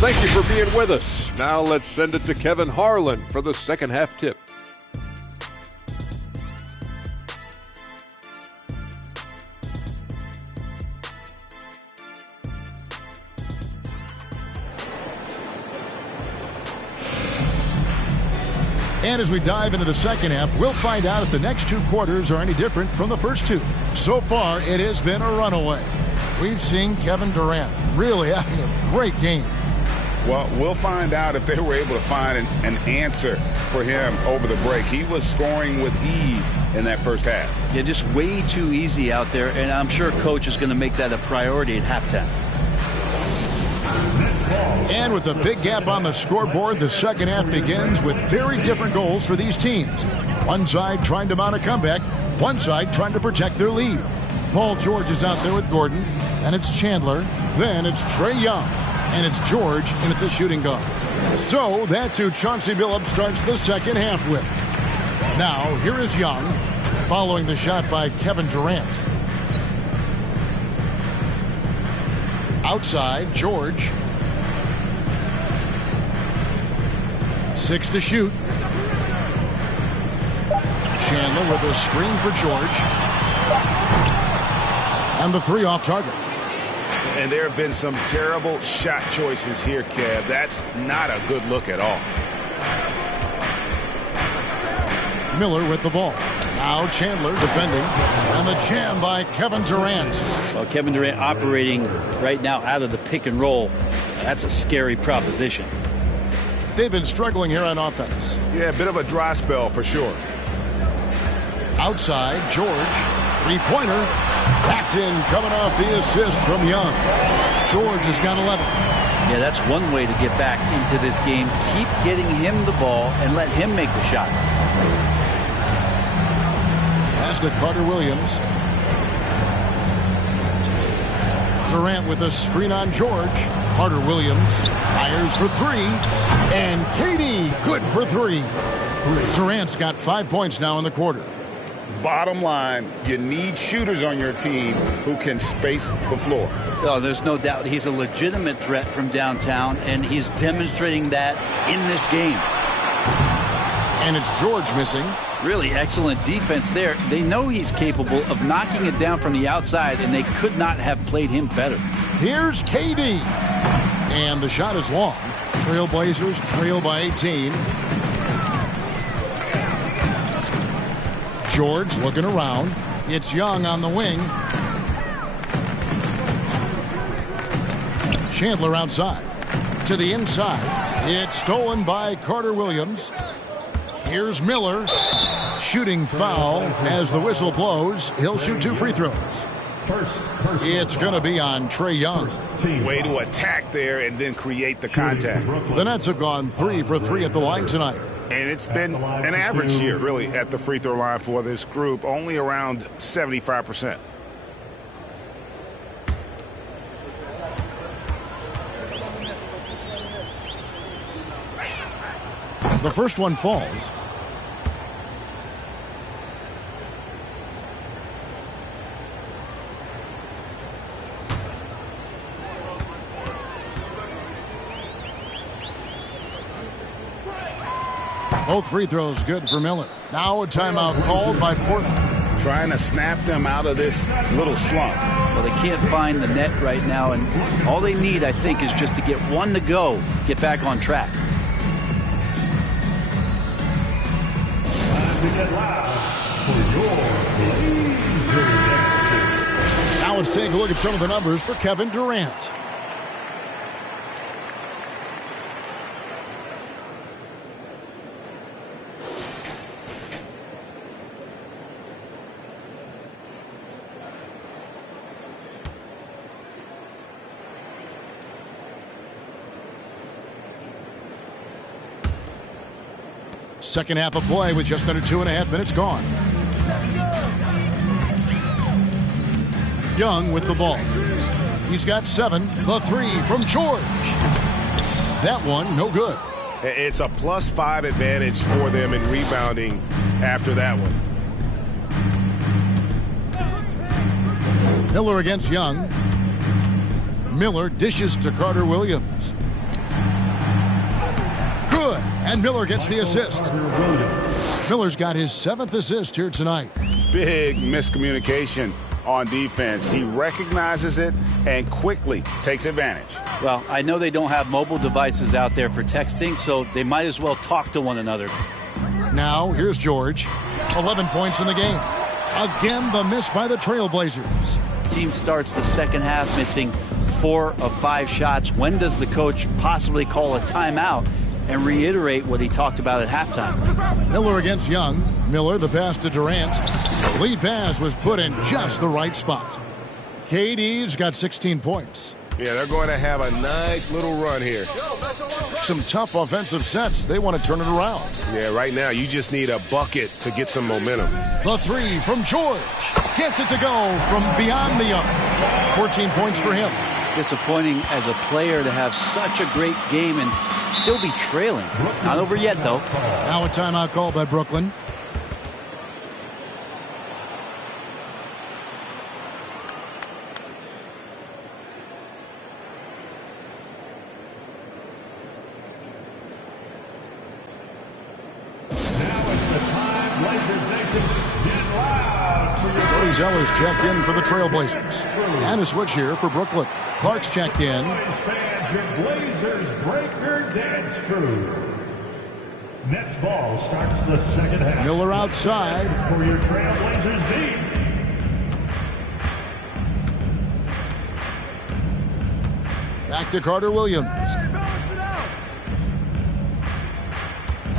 Thank you for being with us. Now let's send it to Kevin Harlan for the second half tip. And as we dive into the second half, we'll find out if the next two quarters are any different from the first two. So far, it has been a runaway. We've seen Kevin Durant really having a great game. Well, we'll find out if they were able to find an answer for him over the break. He was scoring with ease in that first half. Yeah, just way too easy out there, and I'm sure Coach is going to make that a priority at halftime. And with a big gap on the scoreboard, the second half begins with very different goals for these teams. One side trying to mount a comeback, one side trying to protect their lead. Paul George is out there with Gordon, and it's Chandler, then it's Trae Young, and it's George in at the shooting guard. So that's who Chauncey Billups starts the second half with. Now, here is Young, following the shot by Kevin Durant. Outside, George. 6 to shoot. Chandler with a screen for George. And the three off target. And there have been some terrible shot choices here, Kev. That's not a good look at all. Miller with the ball. Now Chandler defending. And the jam by Kevin Durant. Well, Kevin Durant operating right now out of the pick and roll. That's a scary proposition. They've been struggling here on offense. Yeah, a bit of a dry spell for sure. Outside, George. Three-pointer. That's in, coming off the assist from Young. George has got 11. Yeah, that's one way to get back into this game. Keep getting him the ball and let him make the shots. Pass to Carter Williams. Durant with a screen on George. Carter Williams fires for three. And KD good for three. Durant's got 5 points now in the quarter. Bottom line, you need shooters on your team who can space the floor. Oh, there's no doubt he's a legitimate threat from downtown, and he's demonstrating that in this game. And it's George missing. Really excellent defense there. They know he's capable of knocking it down from the outside, and they could not have played him better. Here's KD. And the shot is long. Trailblazers trail by 18. George looking around. It's Young on the wing. Chandler outside. To the inside. It's stolen by Carter Williams. Here's Miller. Shooting foul as the whistle blows. He'll shoot 2 free throws. It's going to be on Trae Young. Way to attack there and then create the contact. The Nets have gone 3 for 3 at the line tonight. And it's been an average year, really, at the free throw line for this group, only around 75%. The first one falls. Both free throws good for Miller. Now a timeout called by Portland. Trying to snap them out of this little slump. Well, they can't find the net right now, and all they need, I think, is just to get one to go, get back on track. Now let's take a look at some of the numbers for Kevin Durant. Second half of play with just under 2.5 minutes gone. Young with the ball. He's got 7. The 3 from George. That one, no good. It's a +5 advantage for them in rebounding after that one. Miller against Young. Miller dishes to Carter Williams. Good. And Miller gets the assist. Miller's got his 7th assist here tonight. Big miscommunication on defense. He recognizes it and quickly takes advantage. Well, I know they don't have mobile devices out there for texting, so they might as well talk to one another. Now, here's George. 11 points in the game. Again, the miss by the Trailblazers. Team starts the second half missing 4 of 5 shots. When does the coach possibly call a timeout and reiterate what he talked about at halftime? Miller against Young. Miller, the pass to Durant. The lead pass was put in just the right spot. KD's got 16 points. Yeah, they're going to have a nice little run here. Some tough offensive sets. They want to turn it around. Yeah, right now you just need a bucket to get some momentum. The 3 from George. Gets it to go from beyond the arc. 14 points for him. Disappointing as a player to have such a great game and still be trailing. Not over yet, though. Now a timeout call by Brooklyn. Cody Zeller's checked in for the Trailblazers. And a switch here for Brooklyn. Clark's checked in. Blazers Breaker Dance Crew. Nets ball starts the second half. Miller outside. For your Trailblazers lead. Back to Carter Williams.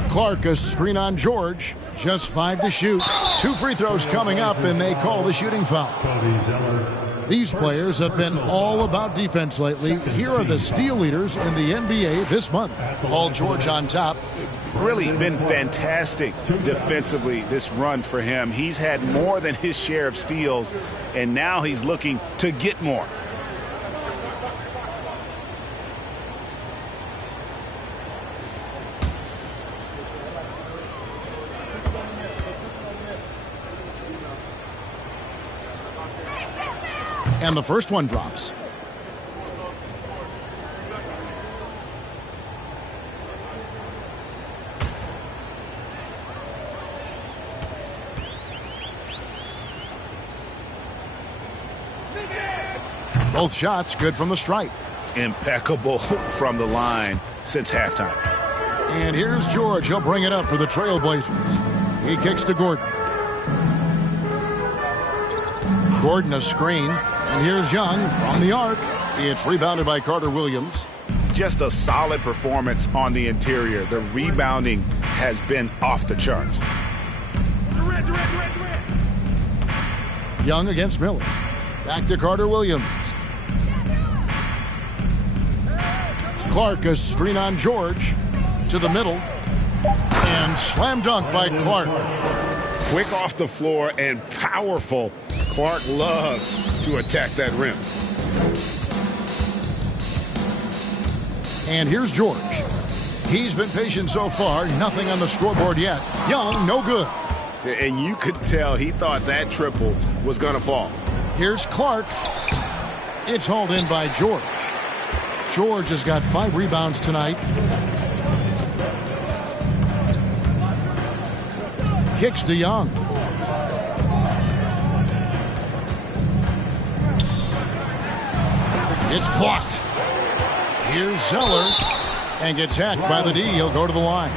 Clark, a screen on George. Just 5 to shoot. 2 free throws coming up, and they call the shooting foul. Cody Zeller. These players have been all about defense lately. Here are the steal leaders in the NBA this month. Paul George on top. Really been fantastic defensively this run for him. He's had more than his share of steals, and now he's looking to get more. And the first one drops. Both shots good from the stripe. Impeccable from the line since halftime. And here's George. He'll bring it up for the Trailblazers. He kicks to Gordon. Gordon a screen. And here's Young from the arc. It's rebounded by Carter Williams. Just a solid performance on the interior. The rebounding has been off the charts. Young against Miller. Back to Carter Williams. Clark a screen on George. To the middle. And slam dunk by Clark. Quick off the floor and powerful. Clark loves to attack that rim. And here's George. He's been patient so far. Nothing on the scoreboard yet. Young, no good. And you could tell he thought that triple was going to fall. Here's Clark. It's hauled in by George. George has got 5 rebounds tonight. Kicks to Young. It's blocked. Here's Zeller. And gets hacked by the D. He'll go to the line.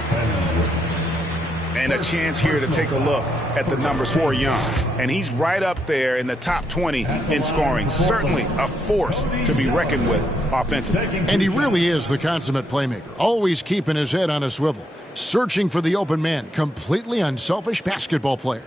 And a chance here to take a look at the numbers for Young. And he's right up there in the top 20 in scoring. Certainly a force to be reckoned with offensively. And he really is the consummate playmaker. Always keeping his head on a swivel. Searching for the open man. Completely unselfish basketball player.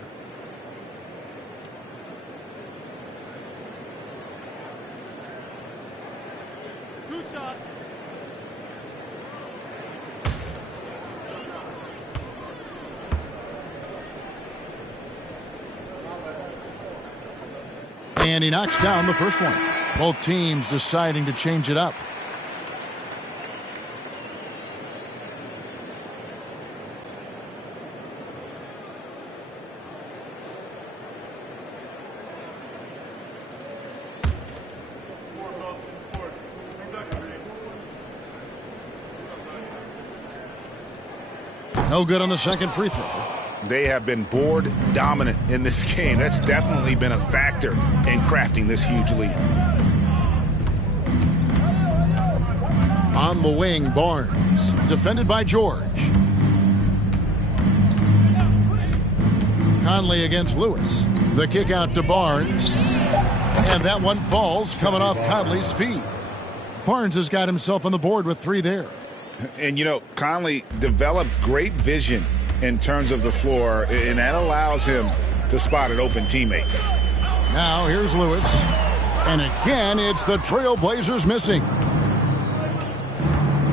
And he knocks down the first one. Both teams deciding to change it up. No good on the second free throw. They have been board dominant in this game. That's definitely been a factor in crafting this huge lead. On the wing, Barnes. Defended by George. Conley against Lewis. The kick out to Barnes. And that one falls, coming off Conley's feet. Barnes has got himself on the board with 3 there. And, you know, Conley developed great vision in terms of the floor, and that allows him to spot an open teammate. Now here's Lewis. And again, it's the Trailblazers missing.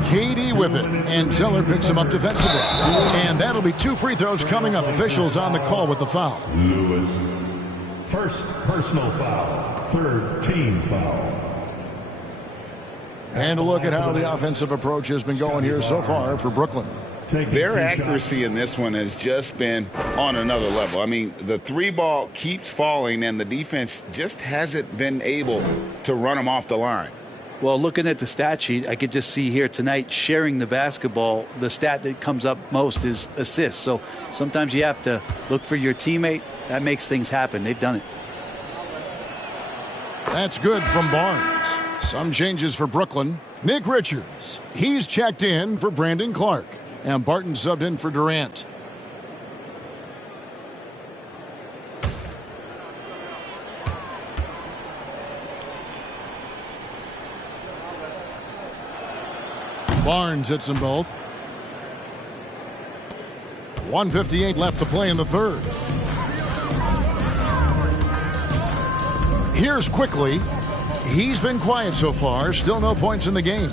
KD with it, and Zeller picks him up defensively. And that'll be 2 free throws coming up. Officials on the call with the foul. Lewis. First personal foul. Third team foul. And a look at how the offensive approach has been going here so far for Brooklyn. Their accuracy in this one has just been on another level. I mean, the 3 ball keeps falling, and the defense just hasn't been able to run them off the line. Well, looking at the stat sheet, I could just see here tonight sharing the basketball. The stat that comes up most is assists. So sometimes you have to look for your teammate. That makes things happen. They've done it. That's good from Barnes. Some changes for Brooklyn. Nick Richards. He's checked in for Brandon Clark. And Barton subbed in for Durant. Barnes hits them both. 1:58 left to play in the third. Here's Quickly. He's been quiet so far. Still no points in the game.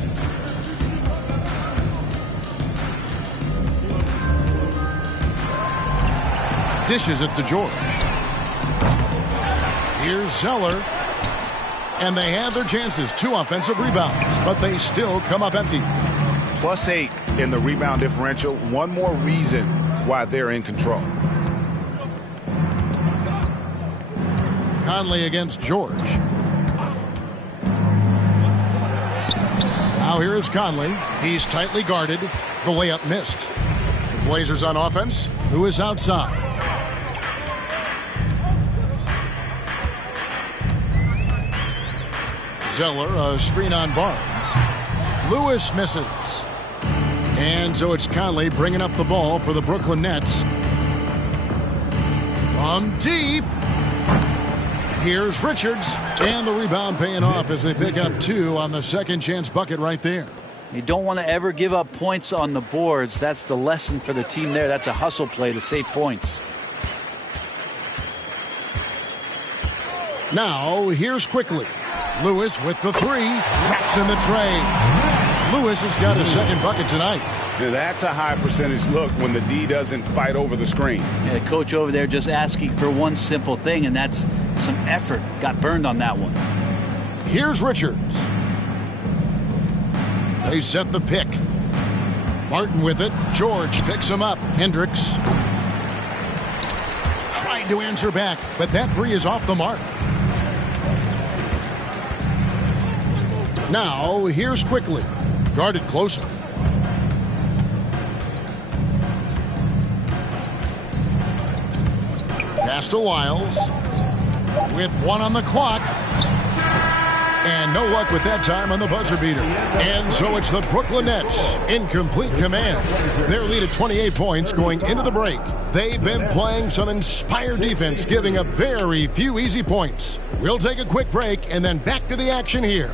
Dishes it to George. Here's Zeller. And they have their chances. 2 offensive rebounds, but they still come up empty. +8 in the rebound differential. One more reason why they're in control. Conley against George. Now here is Conley. He's tightly guarded. The layup missed. The Blazers on offense. Who is outside? Zeller, a screen on Barnes. Lewis misses. And so it's Conley bringing up the ball for the Brooklyn Nets. From deep. Here's Richards, and the rebound paying off as they pick up 2 on the second chance bucket right there. You don't want to ever give up points on the boards. That's the lesson for the team there. That's a hustle play to save points. Now, here's Quickly. Lewis with the 3, traps in the tray. Lewis has got his second bucket tonight. Now that's a high percentage look when the D doesn't fight over the screen. Yeah, the coach over there just asking for one simple thing, and that's some effort. Got burned on that one. Here's Richards. They set the pick. Martin with it. George picks him up. Hendricks trying to answer back, but that 3 is off the mark. Now, here's Quickly. Guarded closer. Pass to Wiles. With 1 on the clock. And no luck with that time on the buzzer beater. And so it's the Brooklyn Nets in complete command. Their lead at 28 points going into the break. They've been playing some inspired defense, giving up very few easy points. We'll take a quick break and then back to the action here.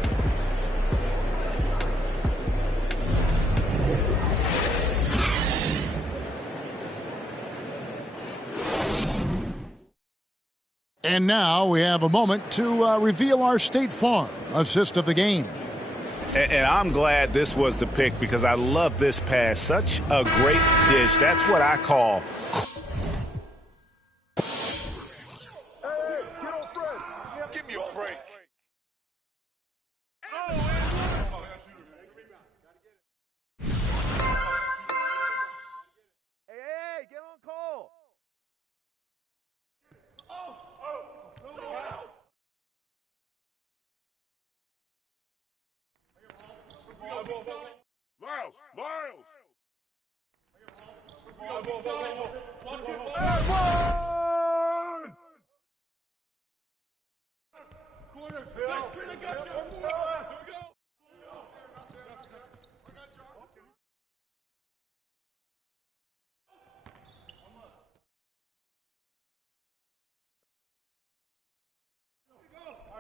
And now we have a moment to reveal our State Farm assist of the game. And I'm glad this was the pick because I love this pass. Such a great dish. That's what I call. Give me a break. Hey, get on call. Miles! Corner, Phil. I got you.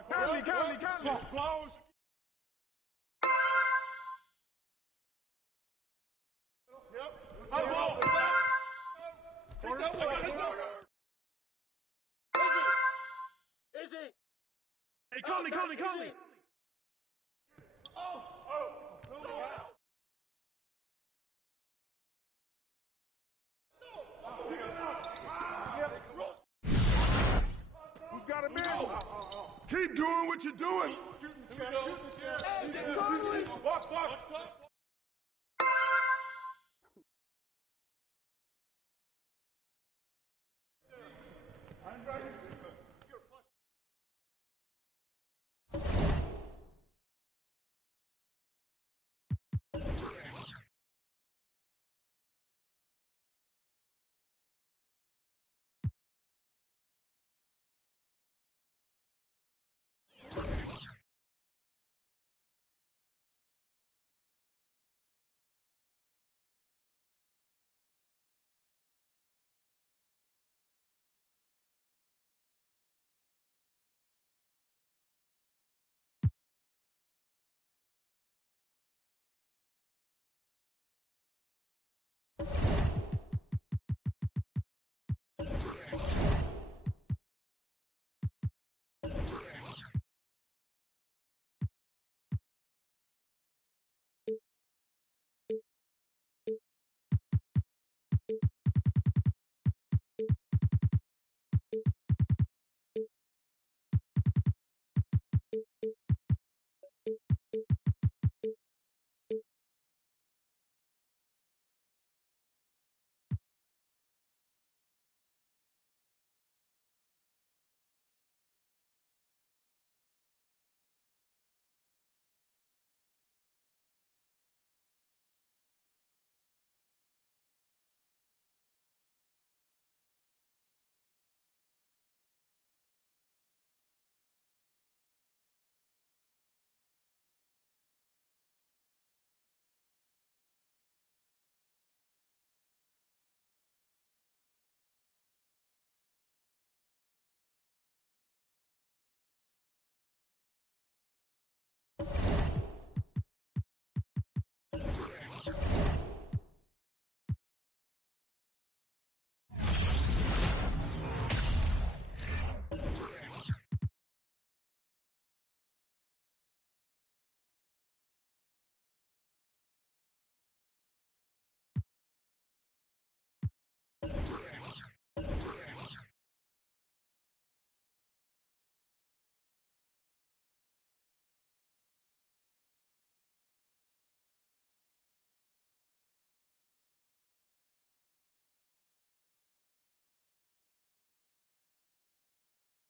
Here we go. Conley. Close. Is it? Hey, Conley. Who's got a man? Keep doing what you're doing. Conley. Walk.